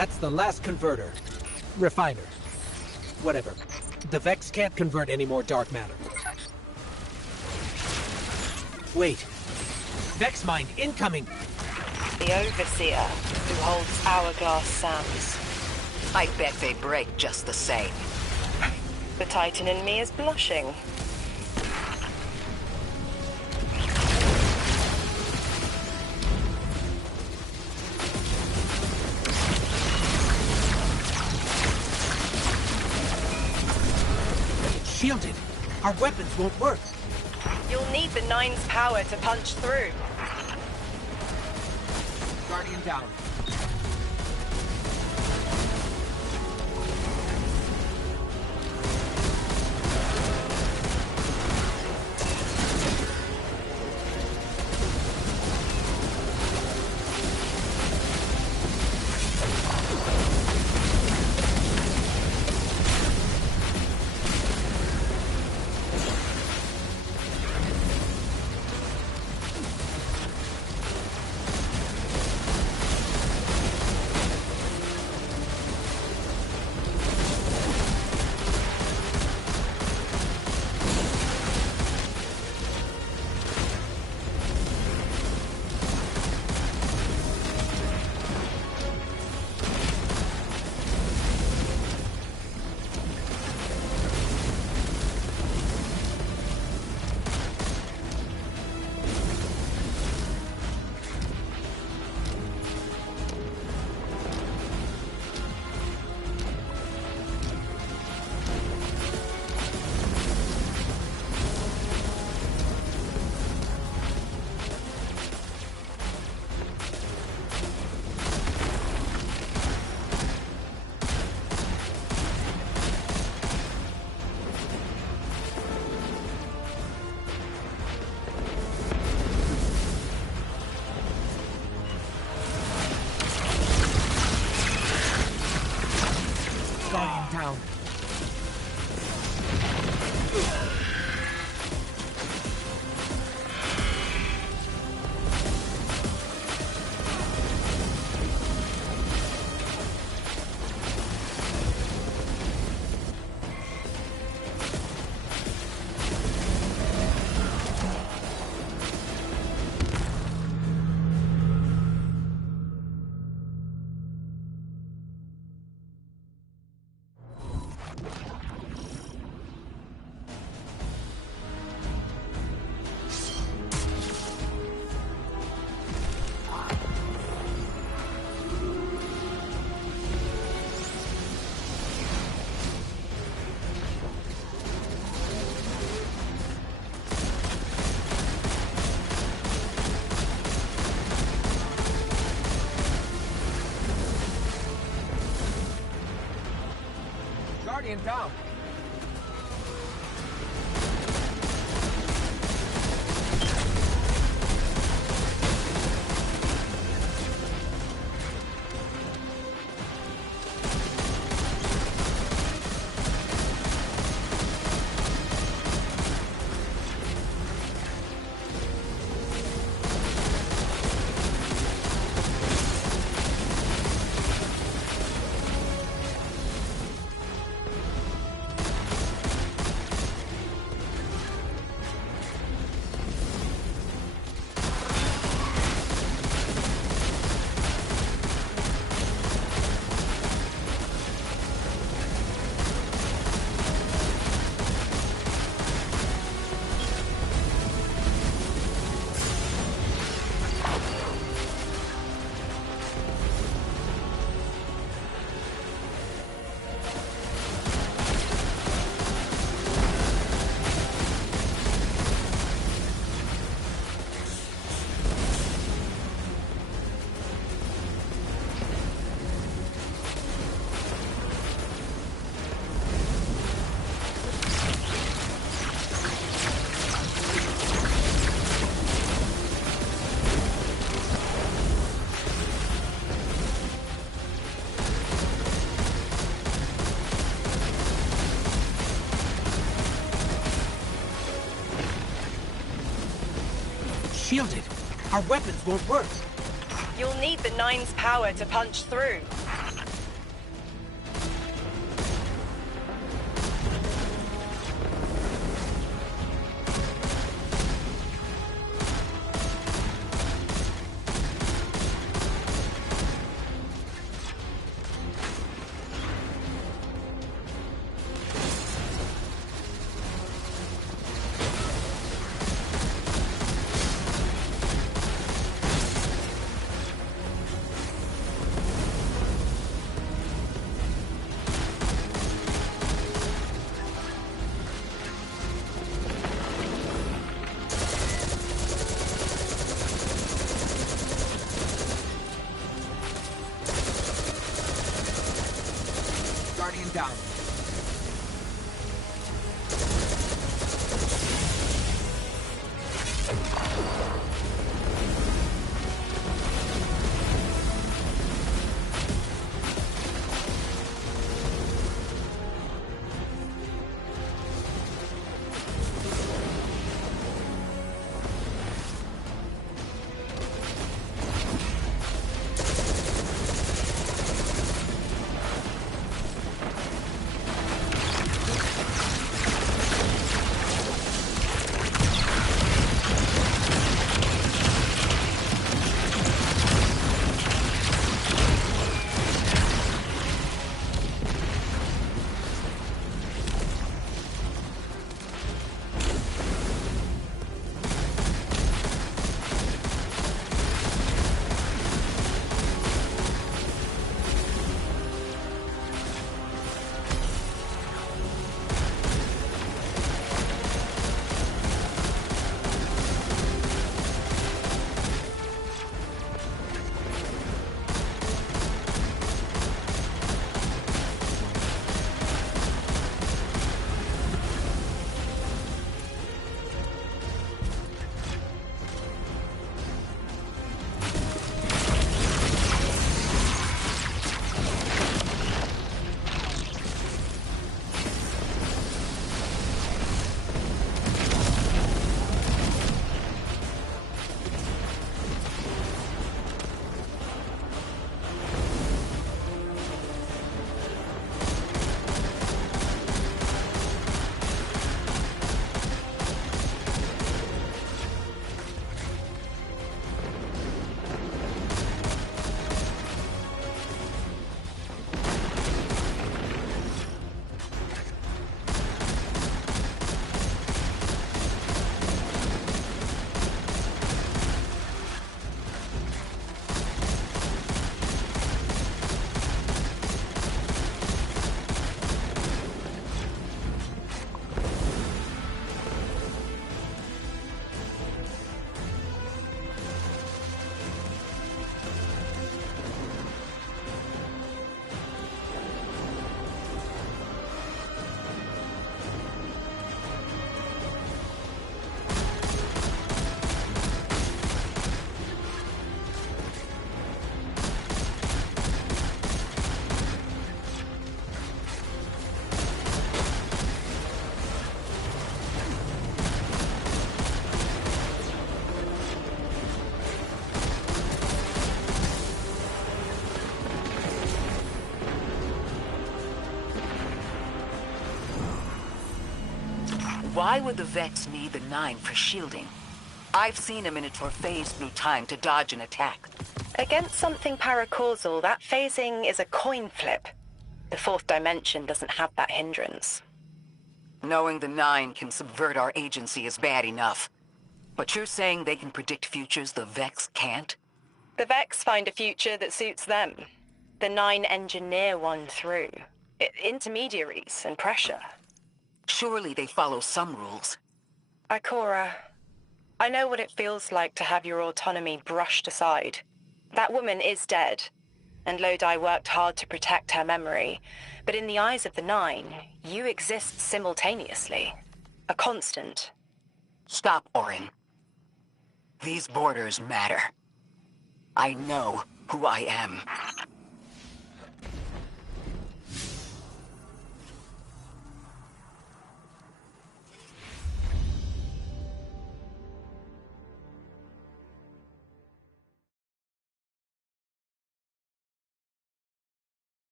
That's the last converter. Refiner. Whatever. The Vex can't convert any more dark matter. Wait. Vex mine incoming! The Overseer, who holds Hourglass Sands. I bet they break just the same. The Titan in me is blushing. It's shielded. Our weapons won't work. You'll need the Nine's power to punch through. Guardian down. Down. Guardian down. Shielded. Our weapons won't work. You'll need the Nine's power to punch through. down. Why would the Vex need the Nine for shielding? I've seen a Minotaur phase through time to dodge an attack. Against something paracausal, that phasing is a coin flip. The fourth dimension doesn't have that hindrance. Knowing the Nine can subvert our agency is bad enough. But you're saying they can predict futures the Vex can't? The Vex find a future that suits them. The Nine engineer one through. Intermediaries and pressure. Surely they follow some rules. Ikora, I know what it feels like to have your autonomy brushed aside. That woman is dead, and Lodi worked hard to protect her memory. But in the eyes of the Nine, you exist simultaneously. A constant. Stop, Orin. These borders matter. I know who I am.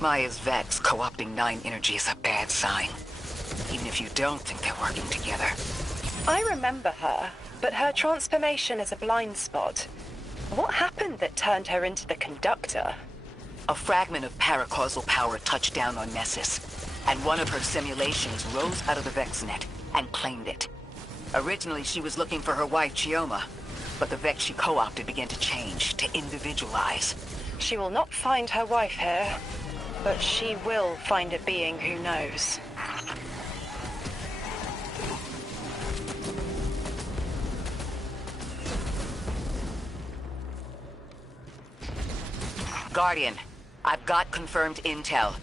Maya's Vex co-opting Nine energy is a bad sign. Even if you don't think they're working together. I remember her, but her transformation is a blind spot. What happened that turned her into the Conductor? A fragment of paracausal power touched down on Nessus, and one of her simulations rose out of the Vex net and claimed it. Originally, she was looking for her wife, Chioma, but the Vex she co-opted began to change, to individualize. She will not find her wife here. But she will find a being who knows. Guardian, I've got confirmed intel.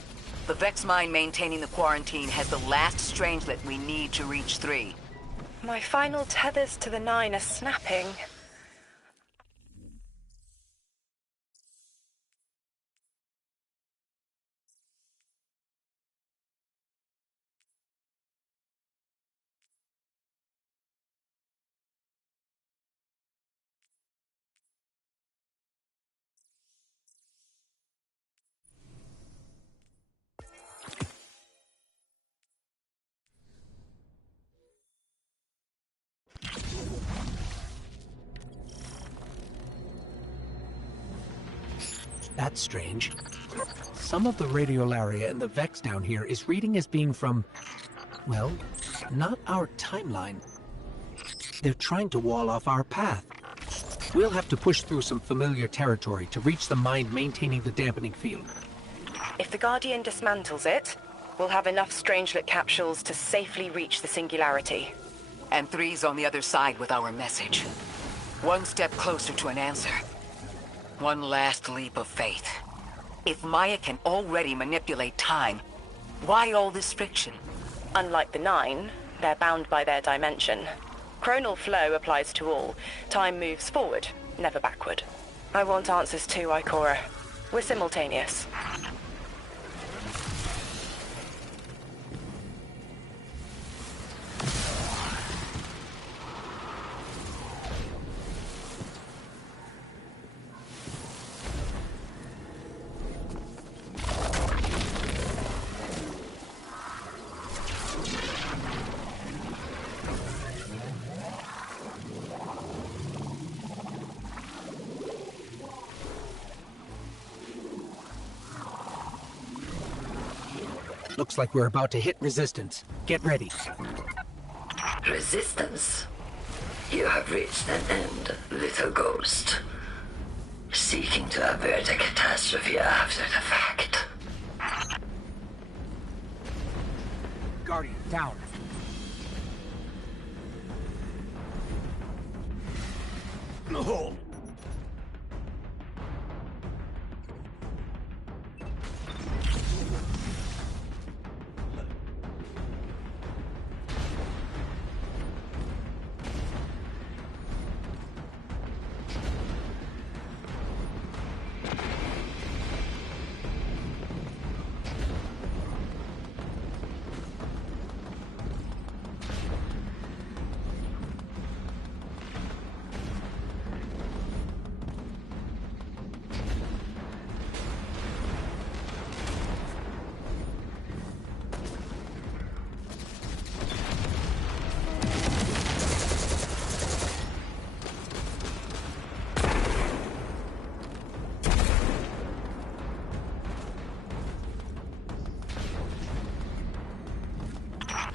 The Vex mine maintaining the quarantine has the last strangelet we need to reach 3. My final tethers to the 9 are snapping. That's strange. Some of the radiolaria in the Vex down here is reading as being from, well, not our timeline. They're trying to wall off our path. We'll have to push through some familiar territory to reach the mine maintaining the dampening field. If the Guardian dismantles it, we'll have enough Strangelet capsules to safely reach the Singularity. And 3's on the other side with our message. One step closer to an answer. One last leap of faith. If Maya can already manipulate time, why all this friction? Unlike the 9, they're bound by their dimension. Chronal flow applies to all. Time moves forward, never backward. I want answers too, Ikora. We're simultaneous. Looks like we're about to hit resistance. Get ready. Resistance? You have reached an end, little ghost. Seeking to avert a catastrophe after the fact. Guardian, down. No.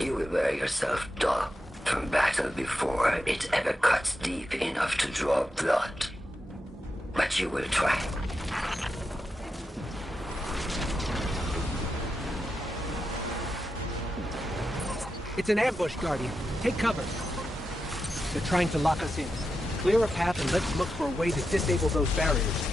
You will wear yourself dark from battle before it ever cuts deep enough to draw blood. But you will try. It's an ambush, Guardian. Take cover. They're trying to lock us in. Clear a path and let's look for a way to disable those barriers.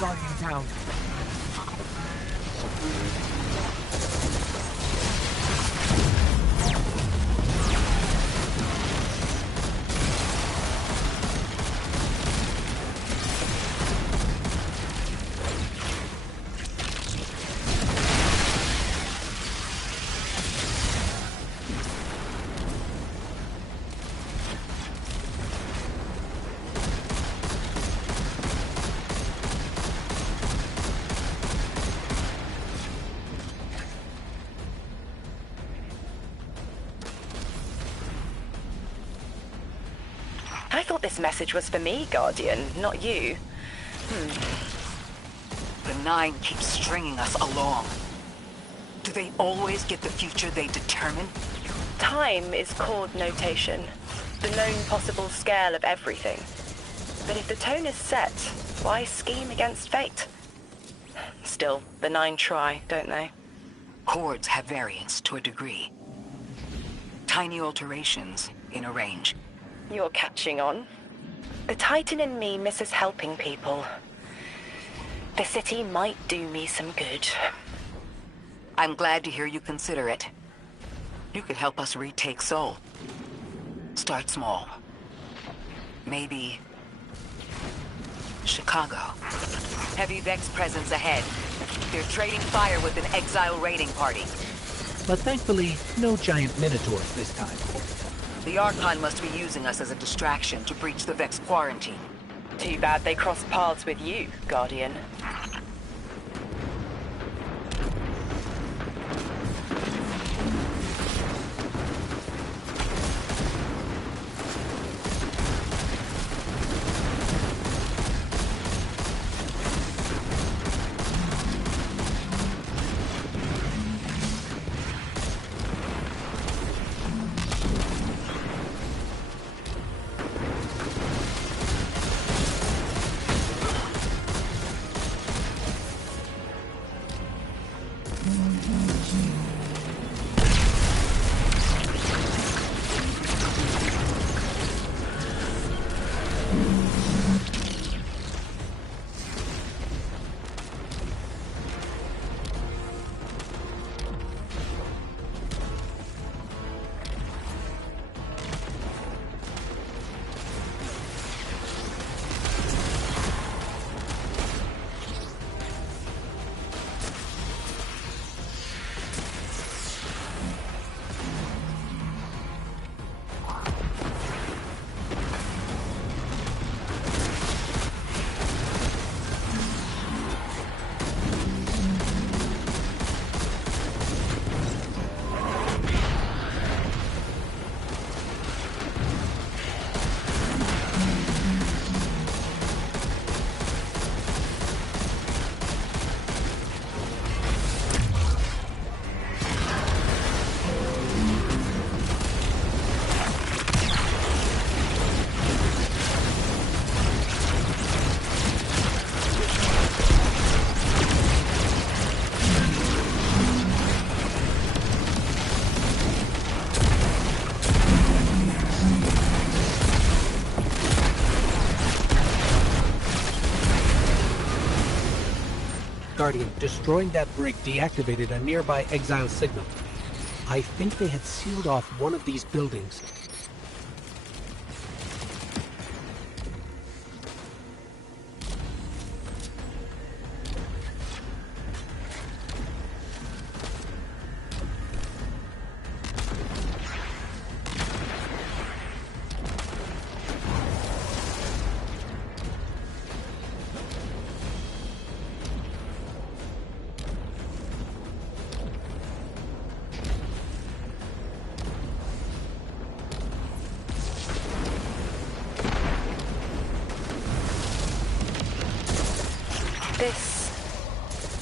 Guardian down. thought this message was for me, Guardian, not you. The Nine keeps stringing us along. Do they always get the future they determine? Time is chord notation, the known possible scale of everything. But if the tone is set, why scheme against fate? Still, the Nine try, don't they? Chords have variance to a degree. Tiny alterations in a range. You're catching on. The Titan in me misses helping people. The city might do me some good. I'm glad to hear you consider it. You could help us retake Seoul. Start small. Maybe Chicago. Heavy Vex presence ahead. They're trading fire with an exile raiding party. But thankfully, no giant minotaurs this time. The Archon must be using us as a distraction to breach the Vex quarantine. Too bad they crossed paths with you, Guardian. Guardian, destroying that brig deactivated a nearby exile signal. I think they had sealed off one of these buildings.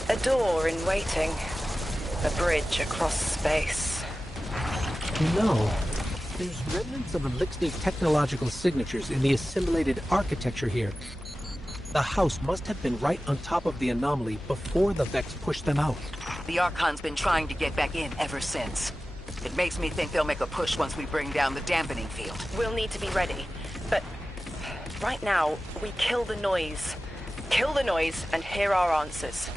A door in waiting. A bridge across space. No. There's remnants of Elixir technological signatures in the assimilated architecture here. The house must have been right on top of the anomaly before the Vex pushed them out. The Archon's been trying to get back in ever since. It makes me think they'll make a push once we bring down the dampening field. We'll need to be ready. But right now, we kill the noise. Kill the noise and hear our answers.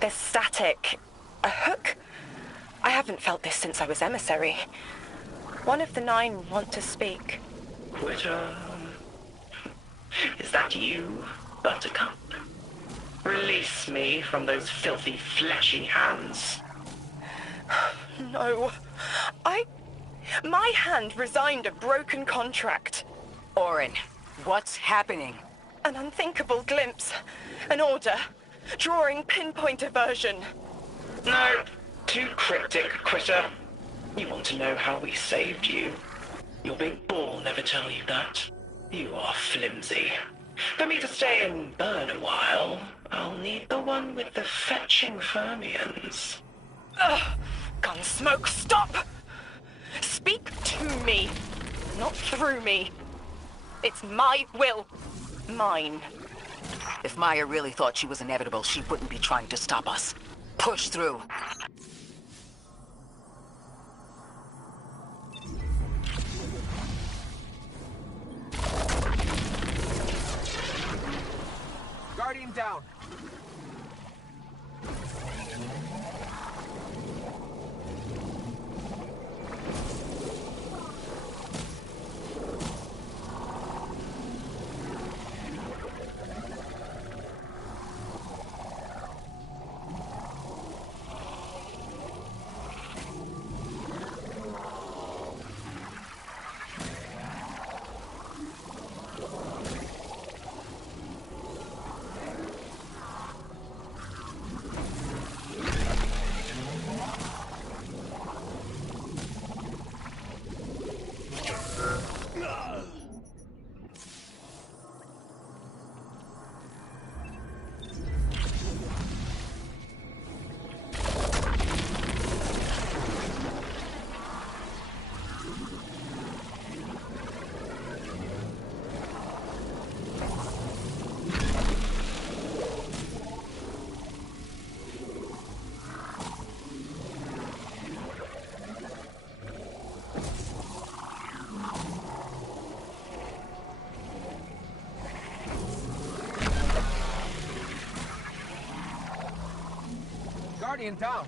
There's static. A hook? I haven't felt this since I was emissary. One of the 9 want to speak. Quitter. Is that you, Buttercup? Release me from those filthy, fleshy hands. No. My hand resigned a broken contract. Orin, what's happening? An unthinkable glimpse. An order. Drawing pinpoint aversion. No. Too cryptic, Quitter. You want to know how we saved you? Your big ball never tell you that. You are flimsy. For me to stay and burn a while, I'll need the one with the fetching fermions. Ugh! Gunsmoke, stop! Speak to me, not through me. It's my will. Mine. If Maya really thought she was inevitable, she wouldn't be trying to stop us. Push through. Guardian down. Guardian down.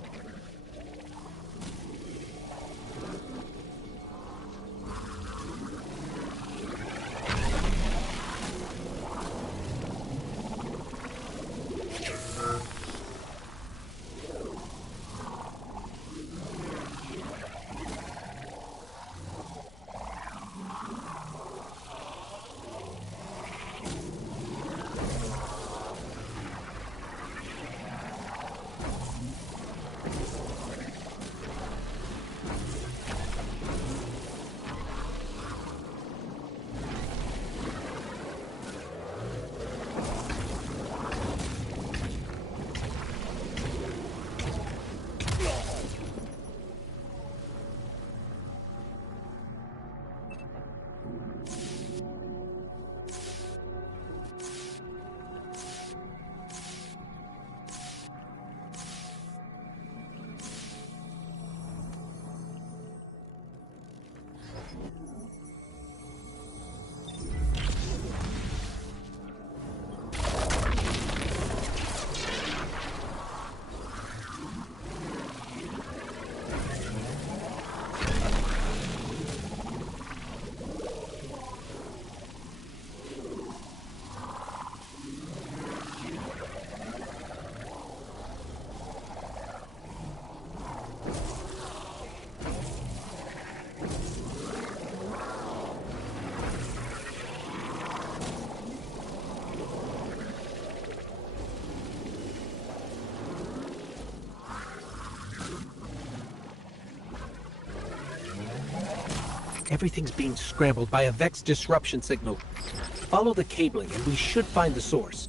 Everything's being scrambled by a Vex disruption signal. Follow the cabling and we should find the source.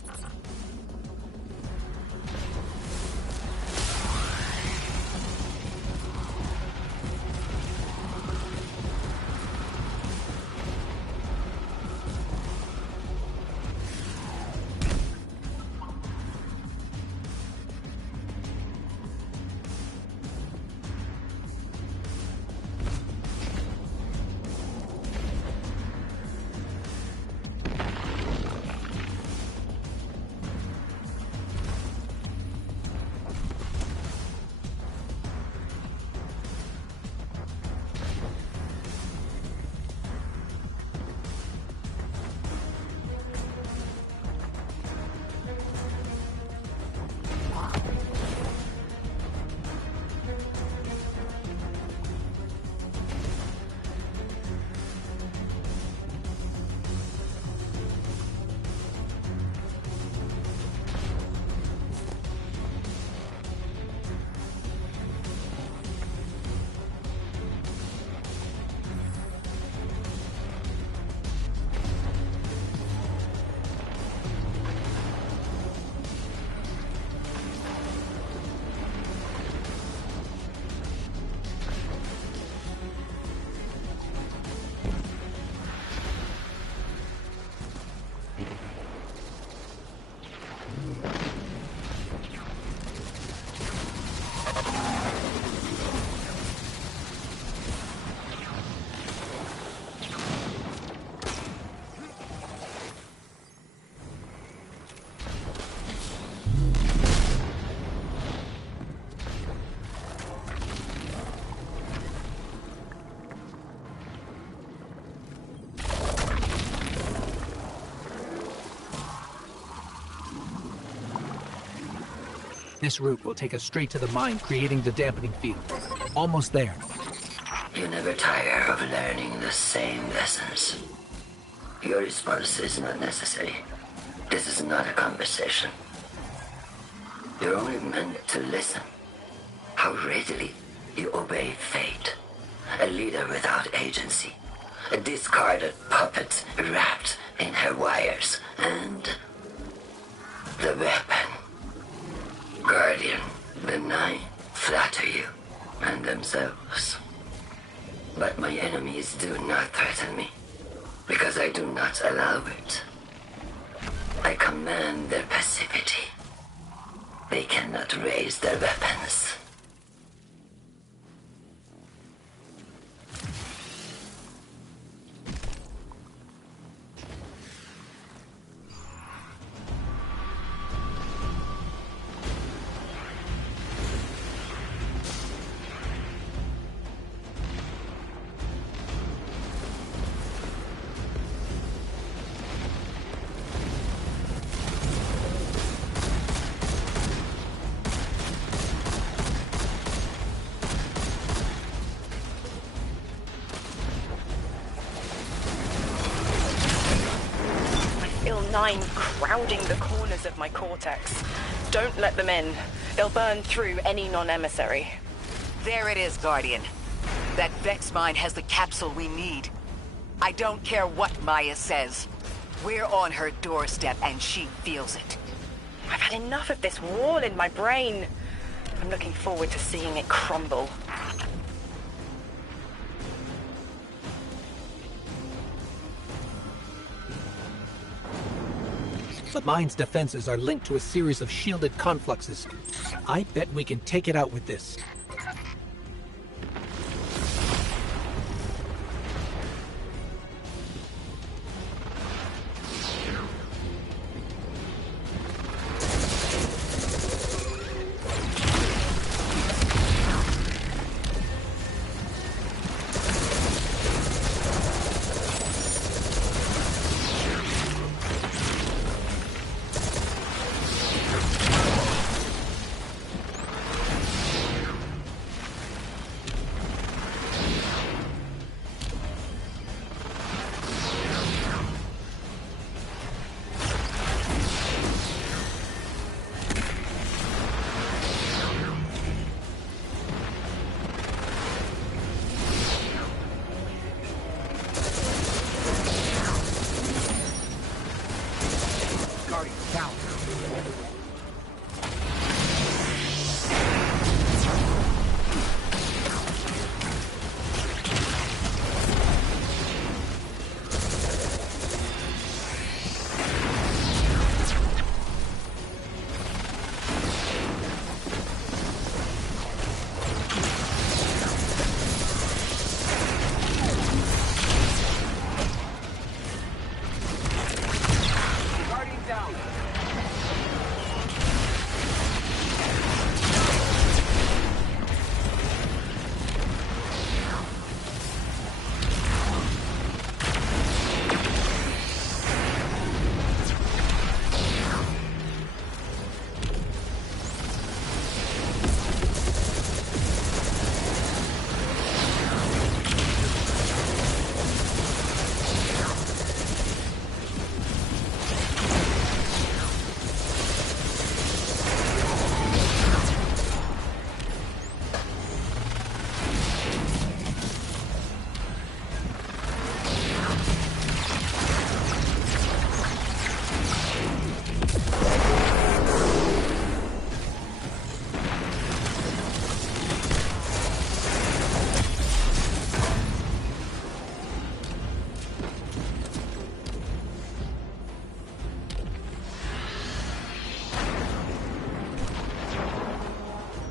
This route will take us straight to the mine, creating the dampening field. Almost there. You never tire of learning the same lessons. Your response is not necessary. This is not a conversation. You're only meant to listen. How readily you obey fate. A leader without agency. A discarded puppet wrapped in her wires. And the weapon. Guardian, the Nine, flatter you and themselves. But my enemies do not threaten me, because I do not allow it. I command their passivity. They cannot raise their weapons. Nine crowding the corners of my cortex. Don't let them in. They'll burn through any non-emissary. There it is, Guardian. That Vex mine has the capsule we need. I don't care what Maya says. We're on her doorstep and she feels it. I've had enough of this wall in my brain. I'm looking forward to seeing it crumble. The mine's defenses are linked to a series of shielded confluxes. I bet we can take it out with this.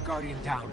Guardian down.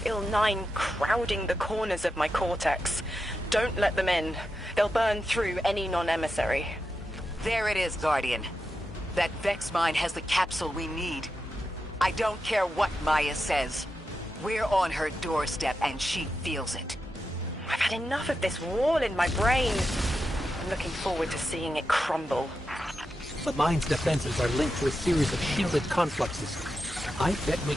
feel 9 crowding the corners of my cortex. Don't let them in. They'll burn through any non-emissary. There it is, Guardian. That Vex mine has the capsule we need. I don't care what Maya says. We're on her doorstep and she feels it. I've had enough of this wall in my brain. I'm looking forward to seeing it crumble. The mine's defenses are linked to a series of shielded confluxes. I bet we...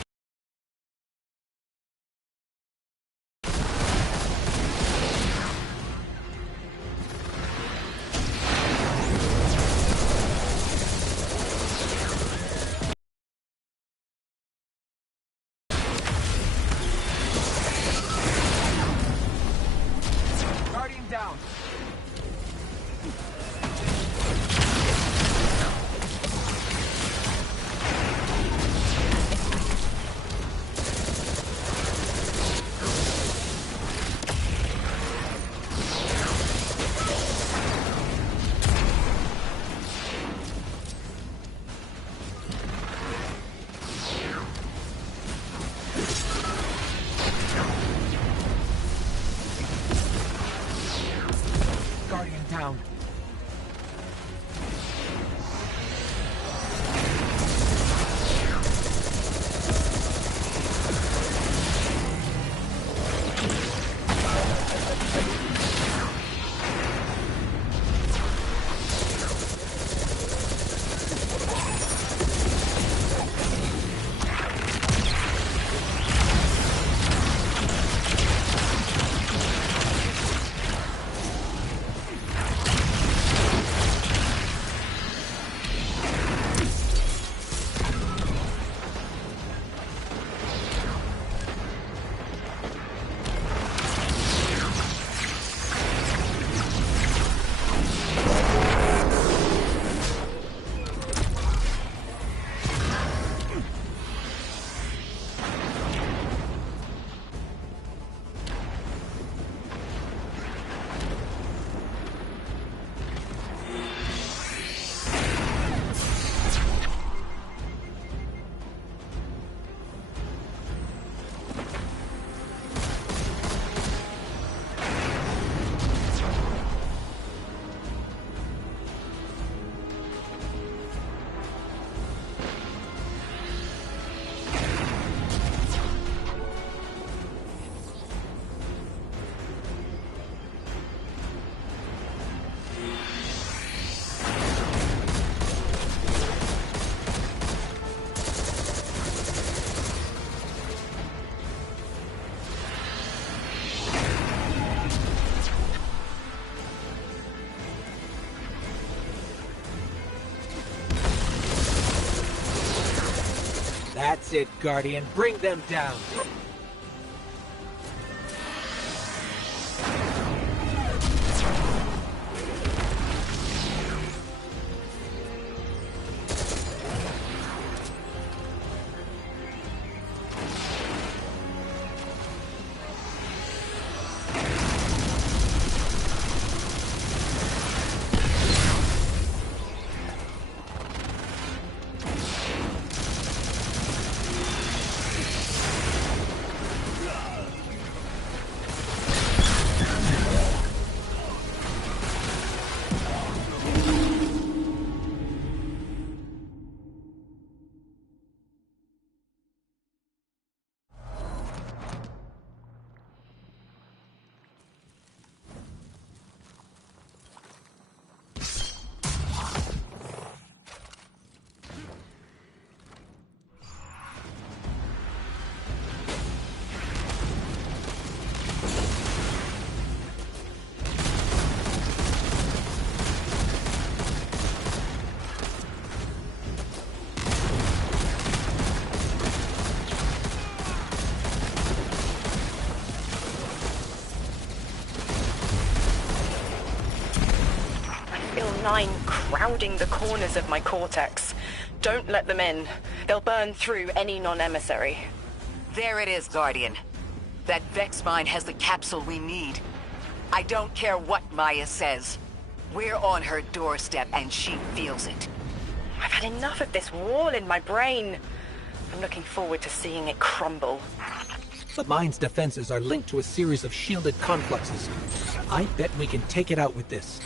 Guardian down. Guardian down. That's it, Guardian. Bring them down. Feel 9 crowding the corners of my cortex. Don't let them in. They'll burn through any non-emissary. There it is, Guardian. That Vex mine has the capsule we need. I don't care what Maya says. We're on her doorstep and she feels it. I've had enough of this wall in my brain. I'm looking forward to seeing it crumble. The mine's defenses are linked to a series of shielded confluxes. I bet we can take it out with this.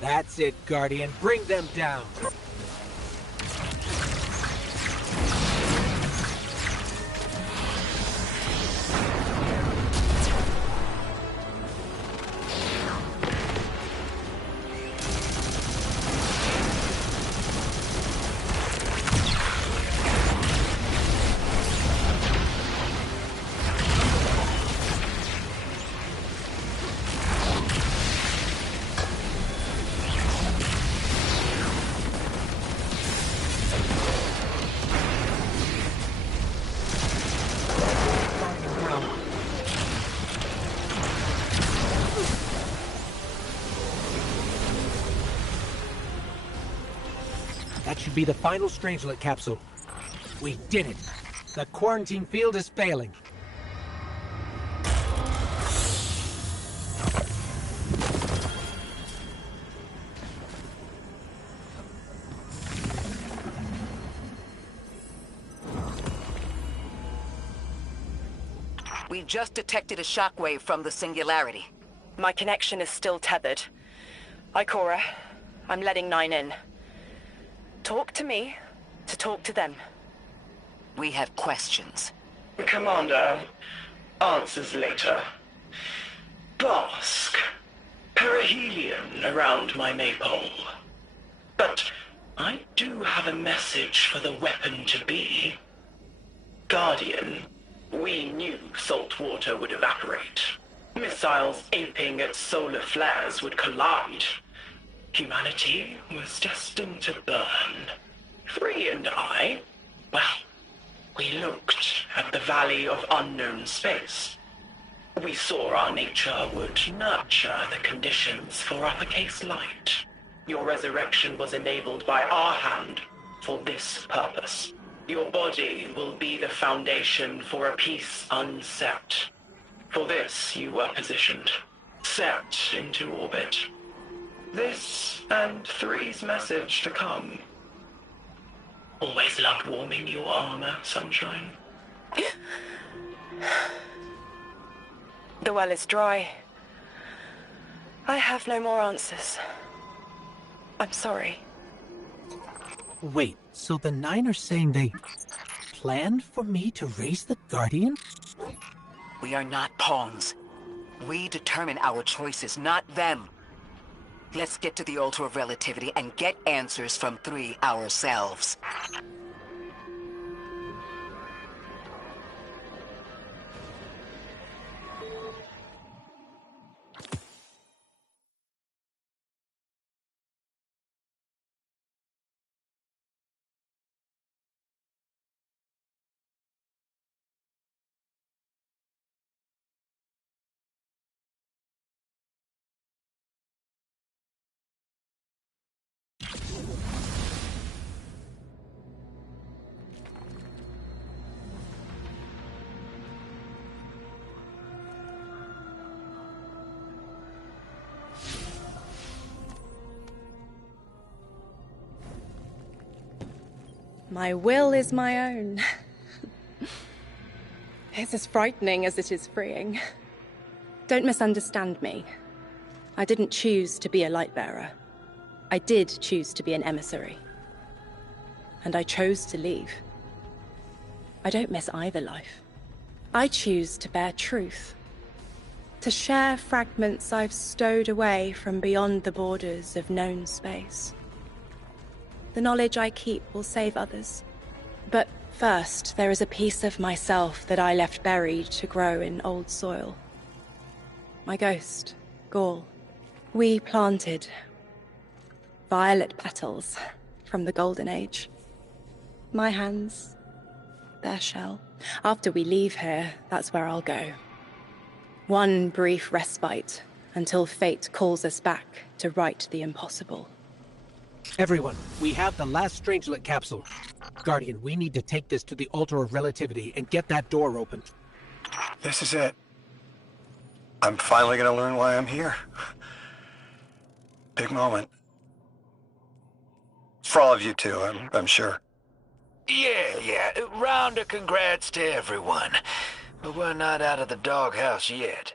That's it, Guardian. Bring them down. That should be the final Strangelet capsule. We did it. The quarantine field is failing. We just detected a shockwave from the Singularity. My connection is still tethered. Ikora, I'm letting 9 in. Talk to me to talk to them. We have questions. Commander, answers later. Bossk, perihelion around my maypole. But I do have a message for the weapon-to-be. Guardian, we knew salt water would evaporate. Missiles aping at solar flares would collide. Humanity was destined to burn. Free and I, well, we looked at the Valley of Unknown Space. We saw our nature would nurture the conditions for uppercase light. Your resurrection was enabled by our hand for this purpose. Your body will be the foundation for a peace unset. For this you were positioned, set into orbit. This and 3's message to come. Always loved warming your armor, Sunshine. The well is dry. I have no more answers. I'm sorry. Wait, so the Nine are saying they planned for me to raise the Guardian? We are not pawns. We determine our choices, not them. Let's get to the Altar of Relativity and get answers from 3 ourselves. My will is my own. It's as frightening as it is freeing. Don't misunderstand me. I didn't choose to be a Lightbearer. I did choose to be an emissary. And I chose to leave. I don't miss either life. I choose to bear truth. To share fragments I've stowed away from beyond the borders of known space. The knowledge I keep will save others. But first, there is a piece of myself that I left buried to grow in old soil. My ghost, Gaul. We planted violet petals from the Golden Age. My hands, their shell. After we leave here, that's where I'll go. One brief respite until fate calls us back to right the impossible. Everyone, we have the last Strangelet capsule. Guardian, we need to take this to the Altar of Relativity and get that door open. This is it. I'm finally gonna learn why I'm here. Big moment. For all of you too, I'm sure. Yeah. Round of congrats to everyone. But we're not out of the doghouse yet.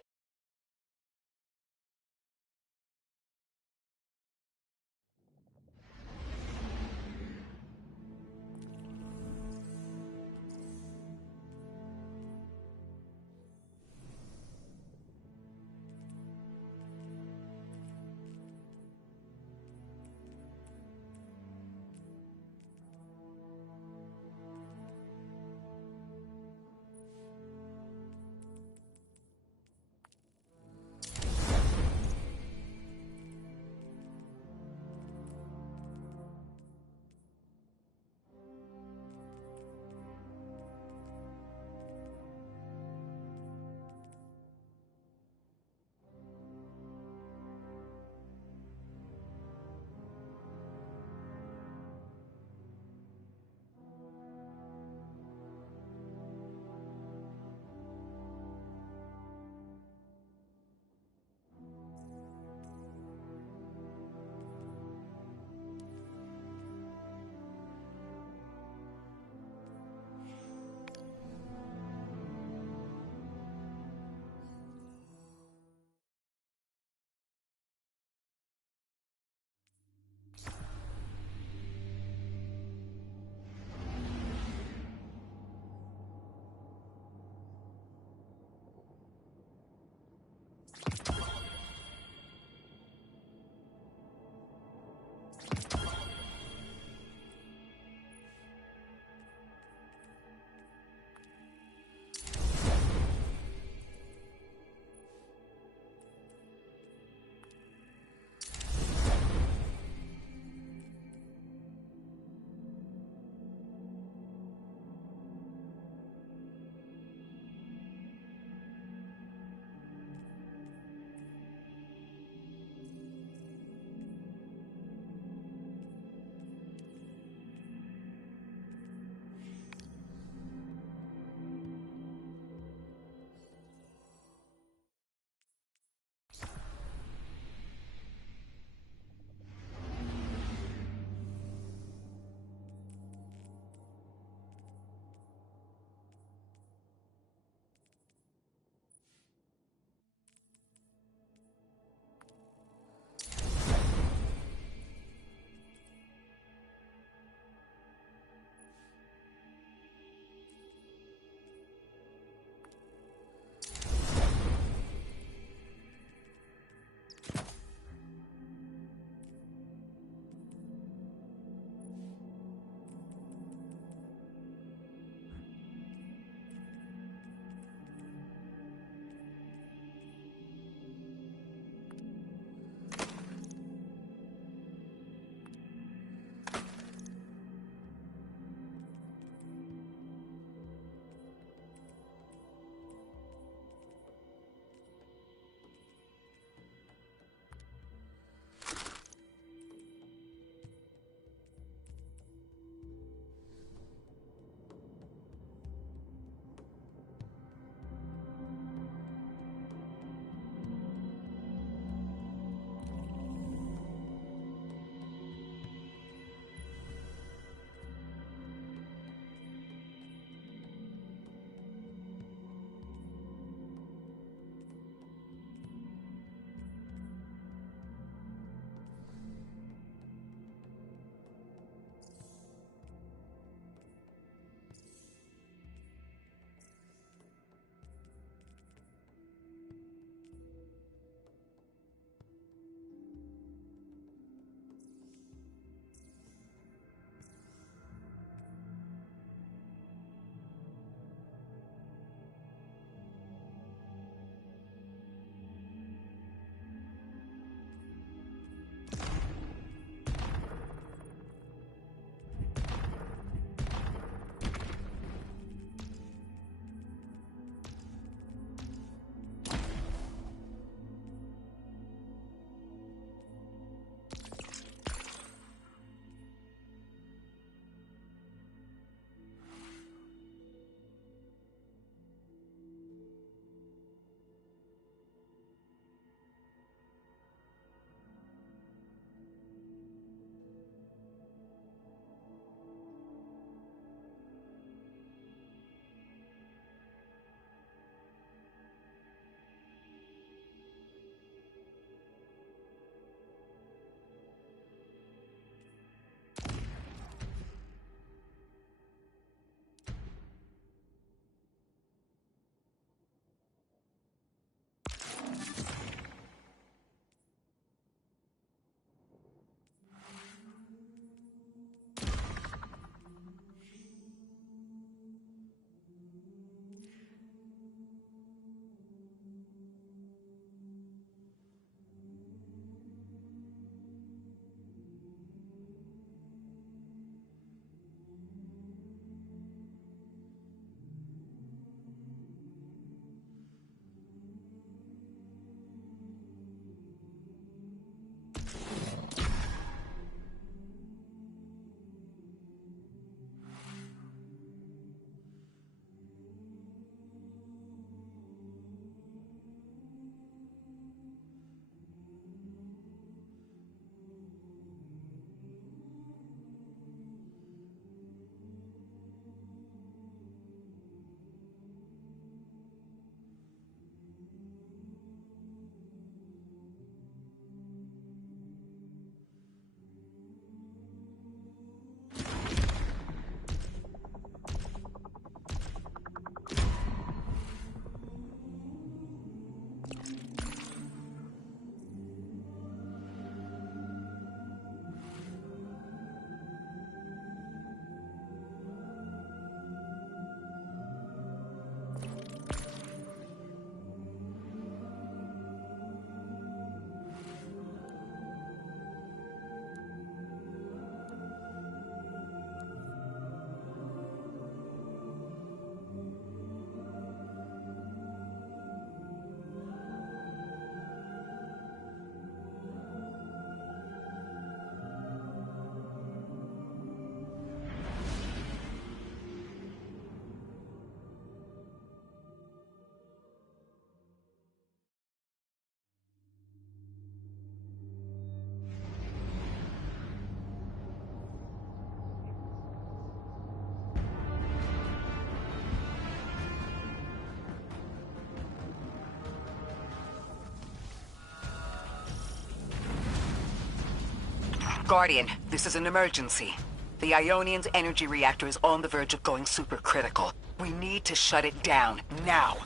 Guardian, this is an emergency. The Ionian's energy reactor is on the verge of going supercritical. We need to shut it down, now.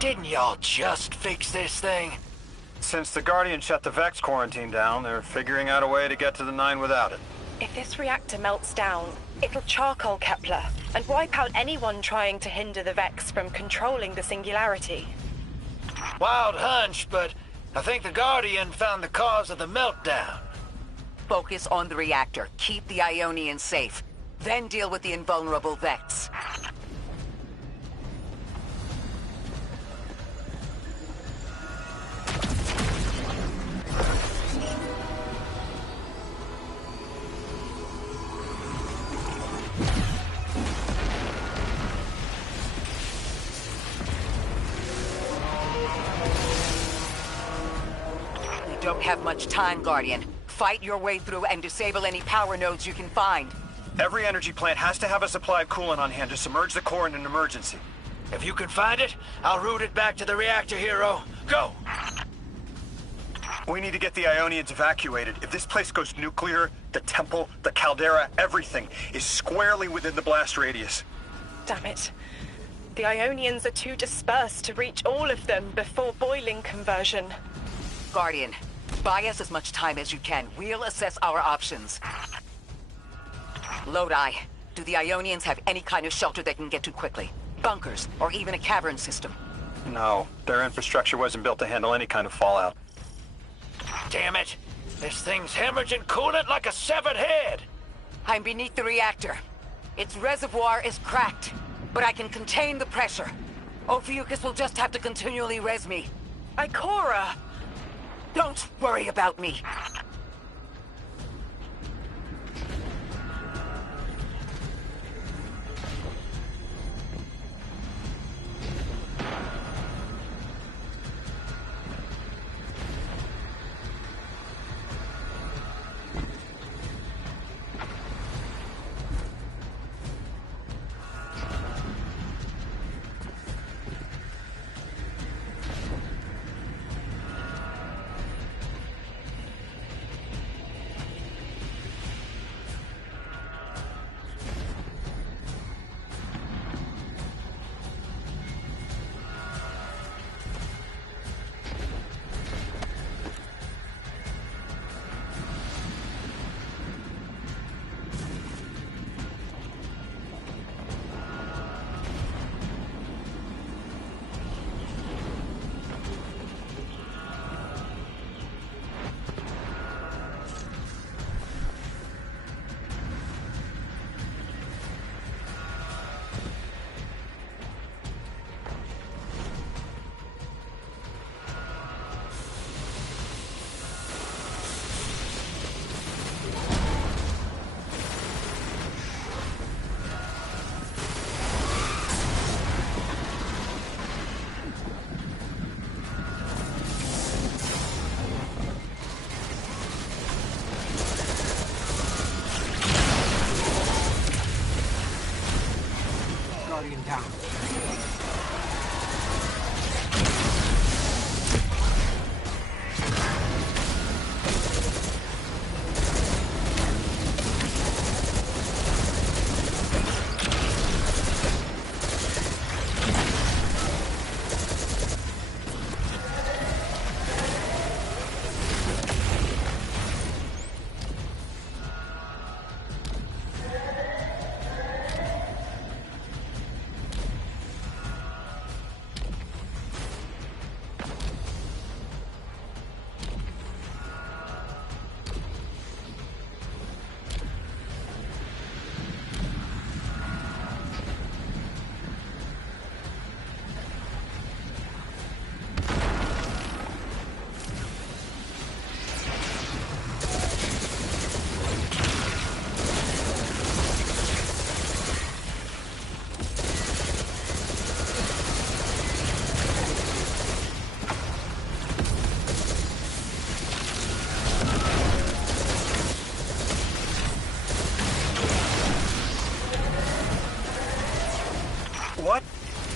Didn't y'all just fix this thing? Since the Guardian shut the Vex quarantine down, they're figuring out a way to get to the 9 without it. If this reactor melts down, it'll charcoal Kepler and wipe out anyone trying to hinder the Vex from controlling the Singularity. Wild hunch, but I think the Guardian found the cause of the meltdown. Focus on the reactor. Keep the Ionians safe. Then deal with the invulnerable Vex. We don't have much time, Guardian. Fight your way through and disable any power nodes you can find. Every energy plant has to have a supply of coolant on hand to submerge the core in an emergency. If you can find it, I'll route it back to the reactor, Hero. Go! We need to get the Ionians evacuated. If this place goes nuclear, the temple, the caldera, everything is squarely within the blast radius. Damn it. The Ionians are too dispersed to reach all of them before boiling conversion. Guardian, buy us as much time as you can. We'll assess our options. Lodi, do the Ionians have any kind of shelter they can get to quickly? Bunkers, or even a cavern system? No, their infrastructure wasn't built to handle any kind of fallout. Damn it! This thing's hemorrhaging coolant like a severed head! I'm beneath the reactor. Its reservoir is cracked, but I can contain the pressure. Ophiuchus will just have to continually res me. Ikora! Don't worry about me. Guardian down. What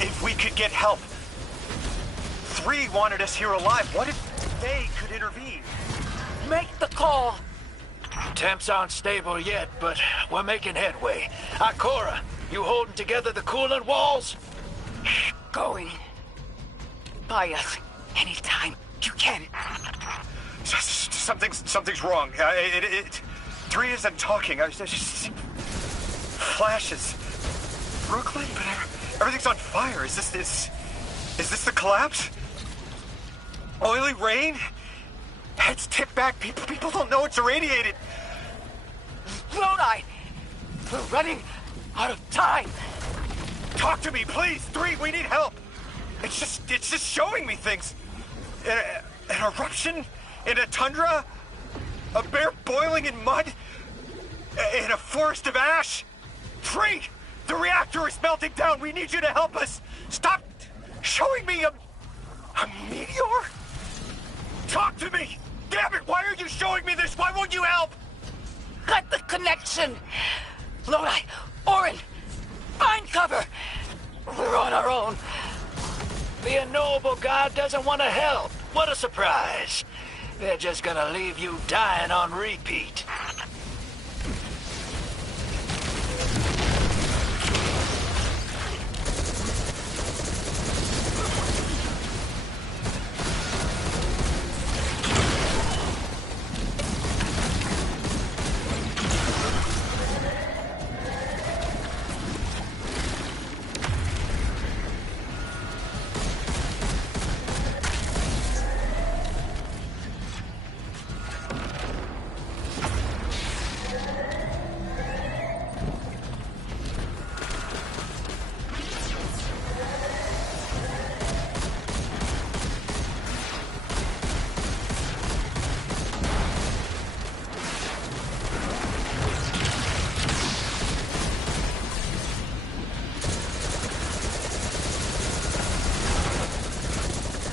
if we could get help? 3 wanted us here alive. What if they could intervene? Make the call! Temps aren't stable yet, but we're making headway. Ikora, you holding together the coolant walls? Going. Buy us anytime you can. Something's wrong. 3 isn't talking. I just see flashes. Brooklyn, but everything's on fire. Is this the collapse? Oily rain? Heads tipped back. People don't know it's irradiated. Lodi! We're running out of time. Talk to me, please. 3, we need help. It's just showing me things. An eruption in a tundra, a bear boiling in mud, in a forest of ash. 3, the reactor is melting down. We need you to help us. Stop showing me a meteor. Talk to me. Damn it! Why are you showing me this? Why won't you help? Cut the connection. Lodi, Orin, find cover. We're on our own. The unknowable god doesn't want to help. What a surprise. They're just gonna leave you dying on repeat.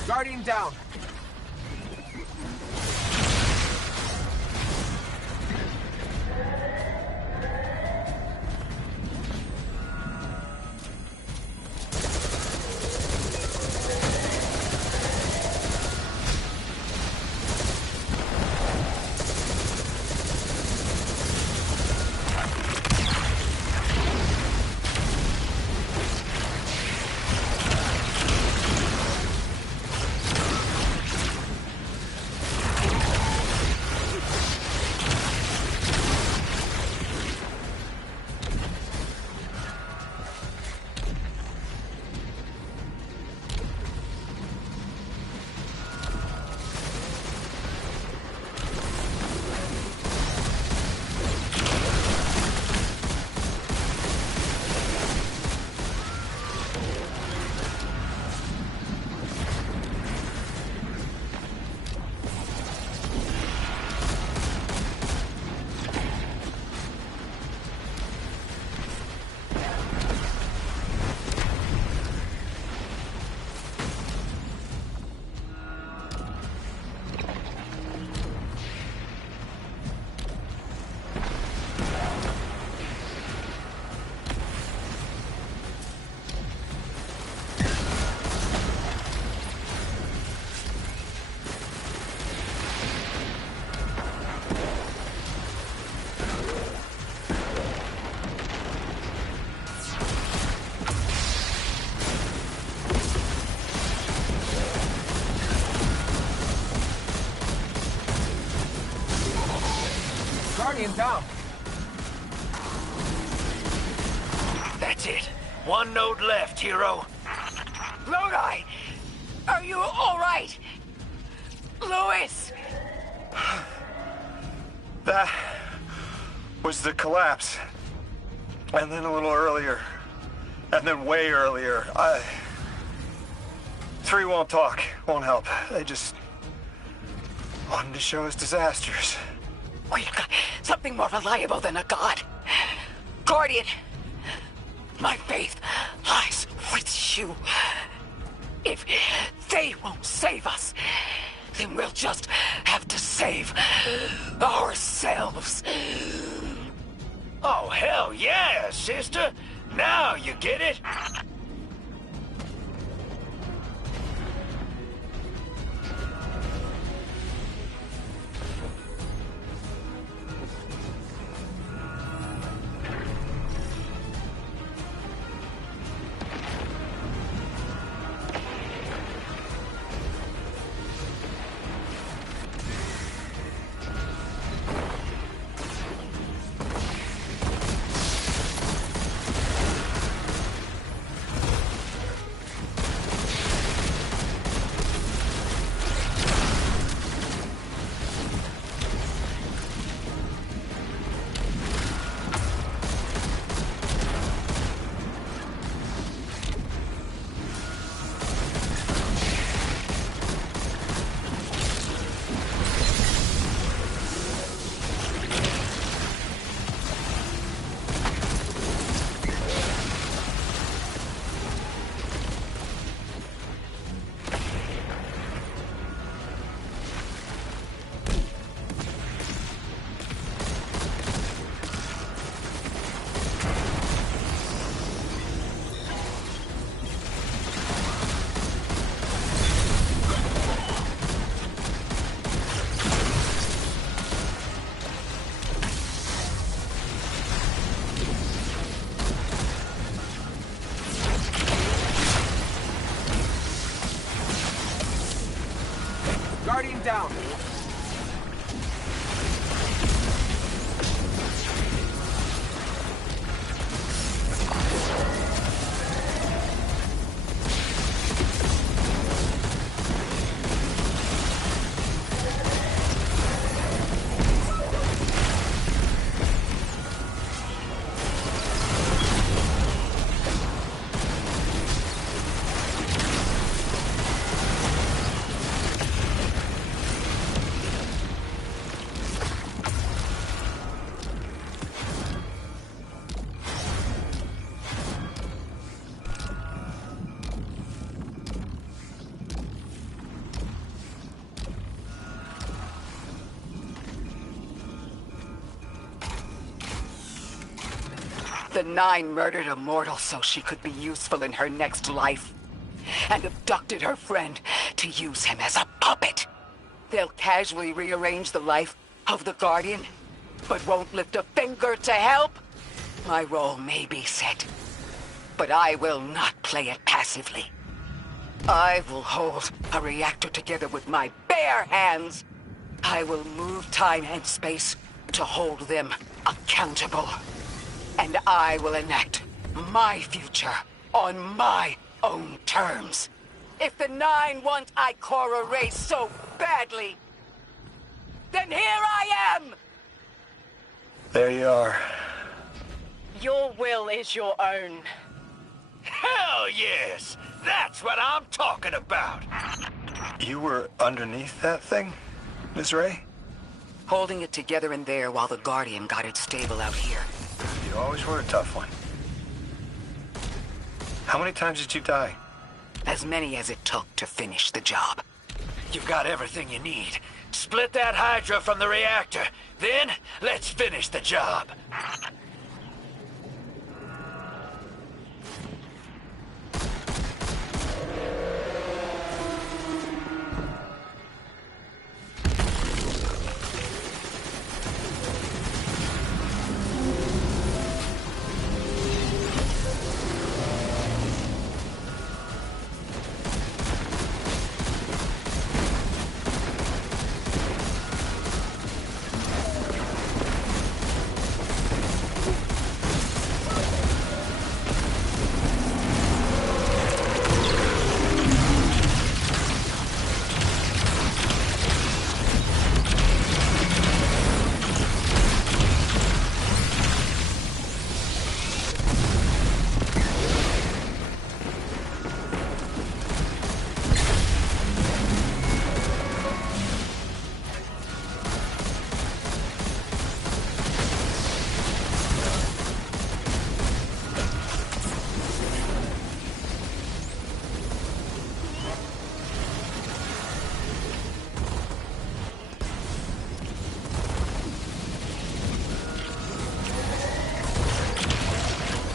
Guardian down. Guardian down. That's it. 1 node left, hero. Lodi! Are you all right? Louis! That was the collapse. And then a little earlier. And then way earlier. 3 won't talk, won't help. They just wanted to show us disasters. We've got something more reliable than a god. Guardian, my faith lies with you. If they won't save us, then we'll just have to save ourselves. Oh, hell yeah, sister. Now you get it. down. The Nine murdered a mortal so she could be useful in her next life, and abducted her friend to use him as a puppet. They'll casually rearrange the life of the Guardian, but won't lift a finger to help. My role may be set, but I will not play it passively. I will hold a reactor together with my bare hands. I will move time and space to hold them accountable. And I will enact my future on my own terms. If the Nine want Ikora race so badly, then here I am! There you are. Your will is your own. Hell yes! That's what I'm talking about! You were underneath that thing, Ms. Ray? Holding it together in there while the Guardian got it stable out here. You always were a tough one. How many times did you die? As many as it took to finish the job. You've got everything you need. Split that Hydra from the reactor. Then, let's finish the job.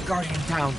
Guardian down.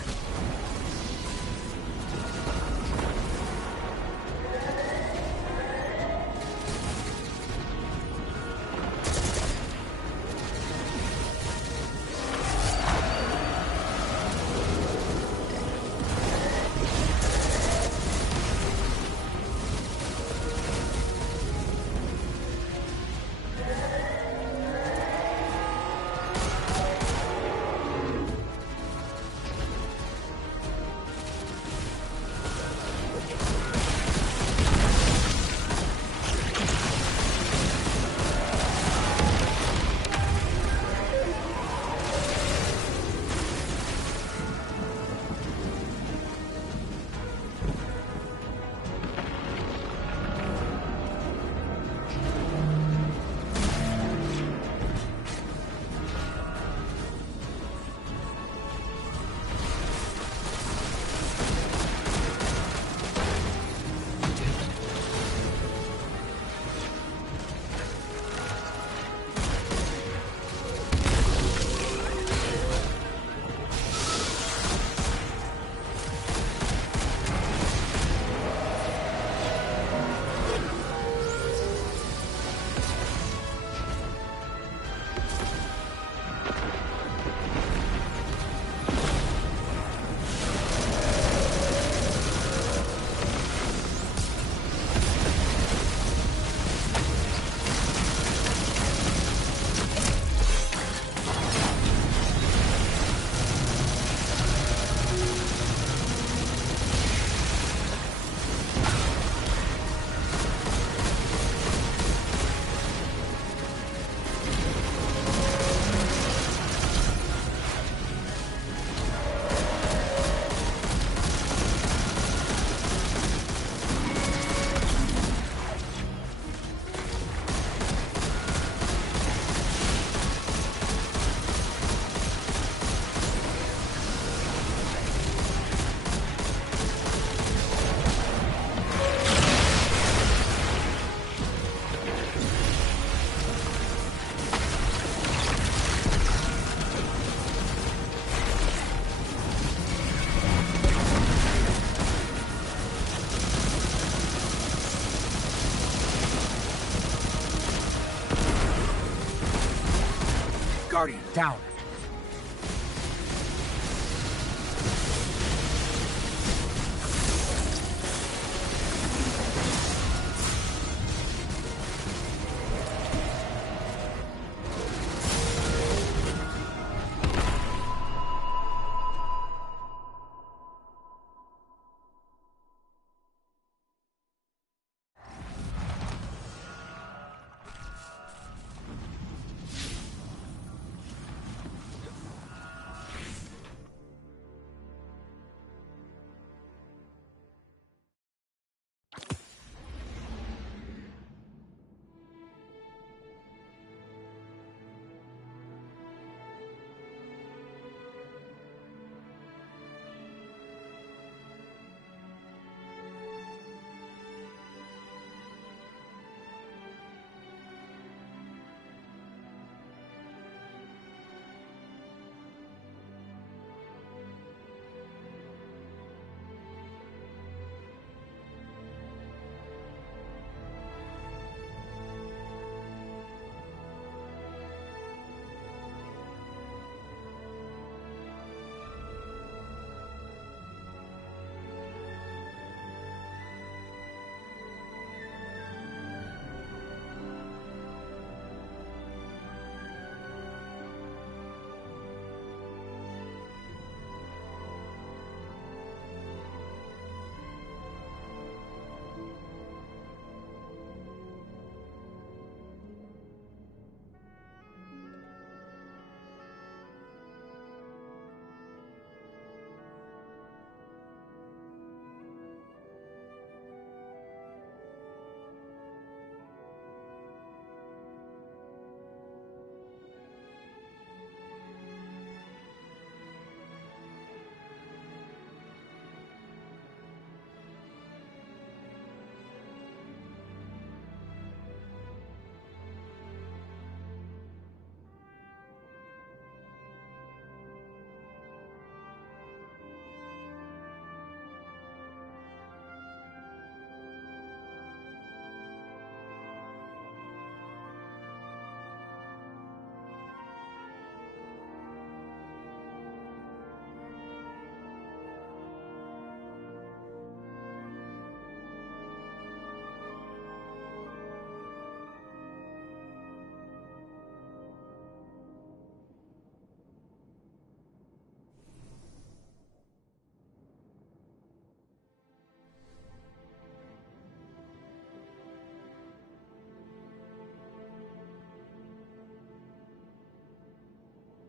Guardian, down.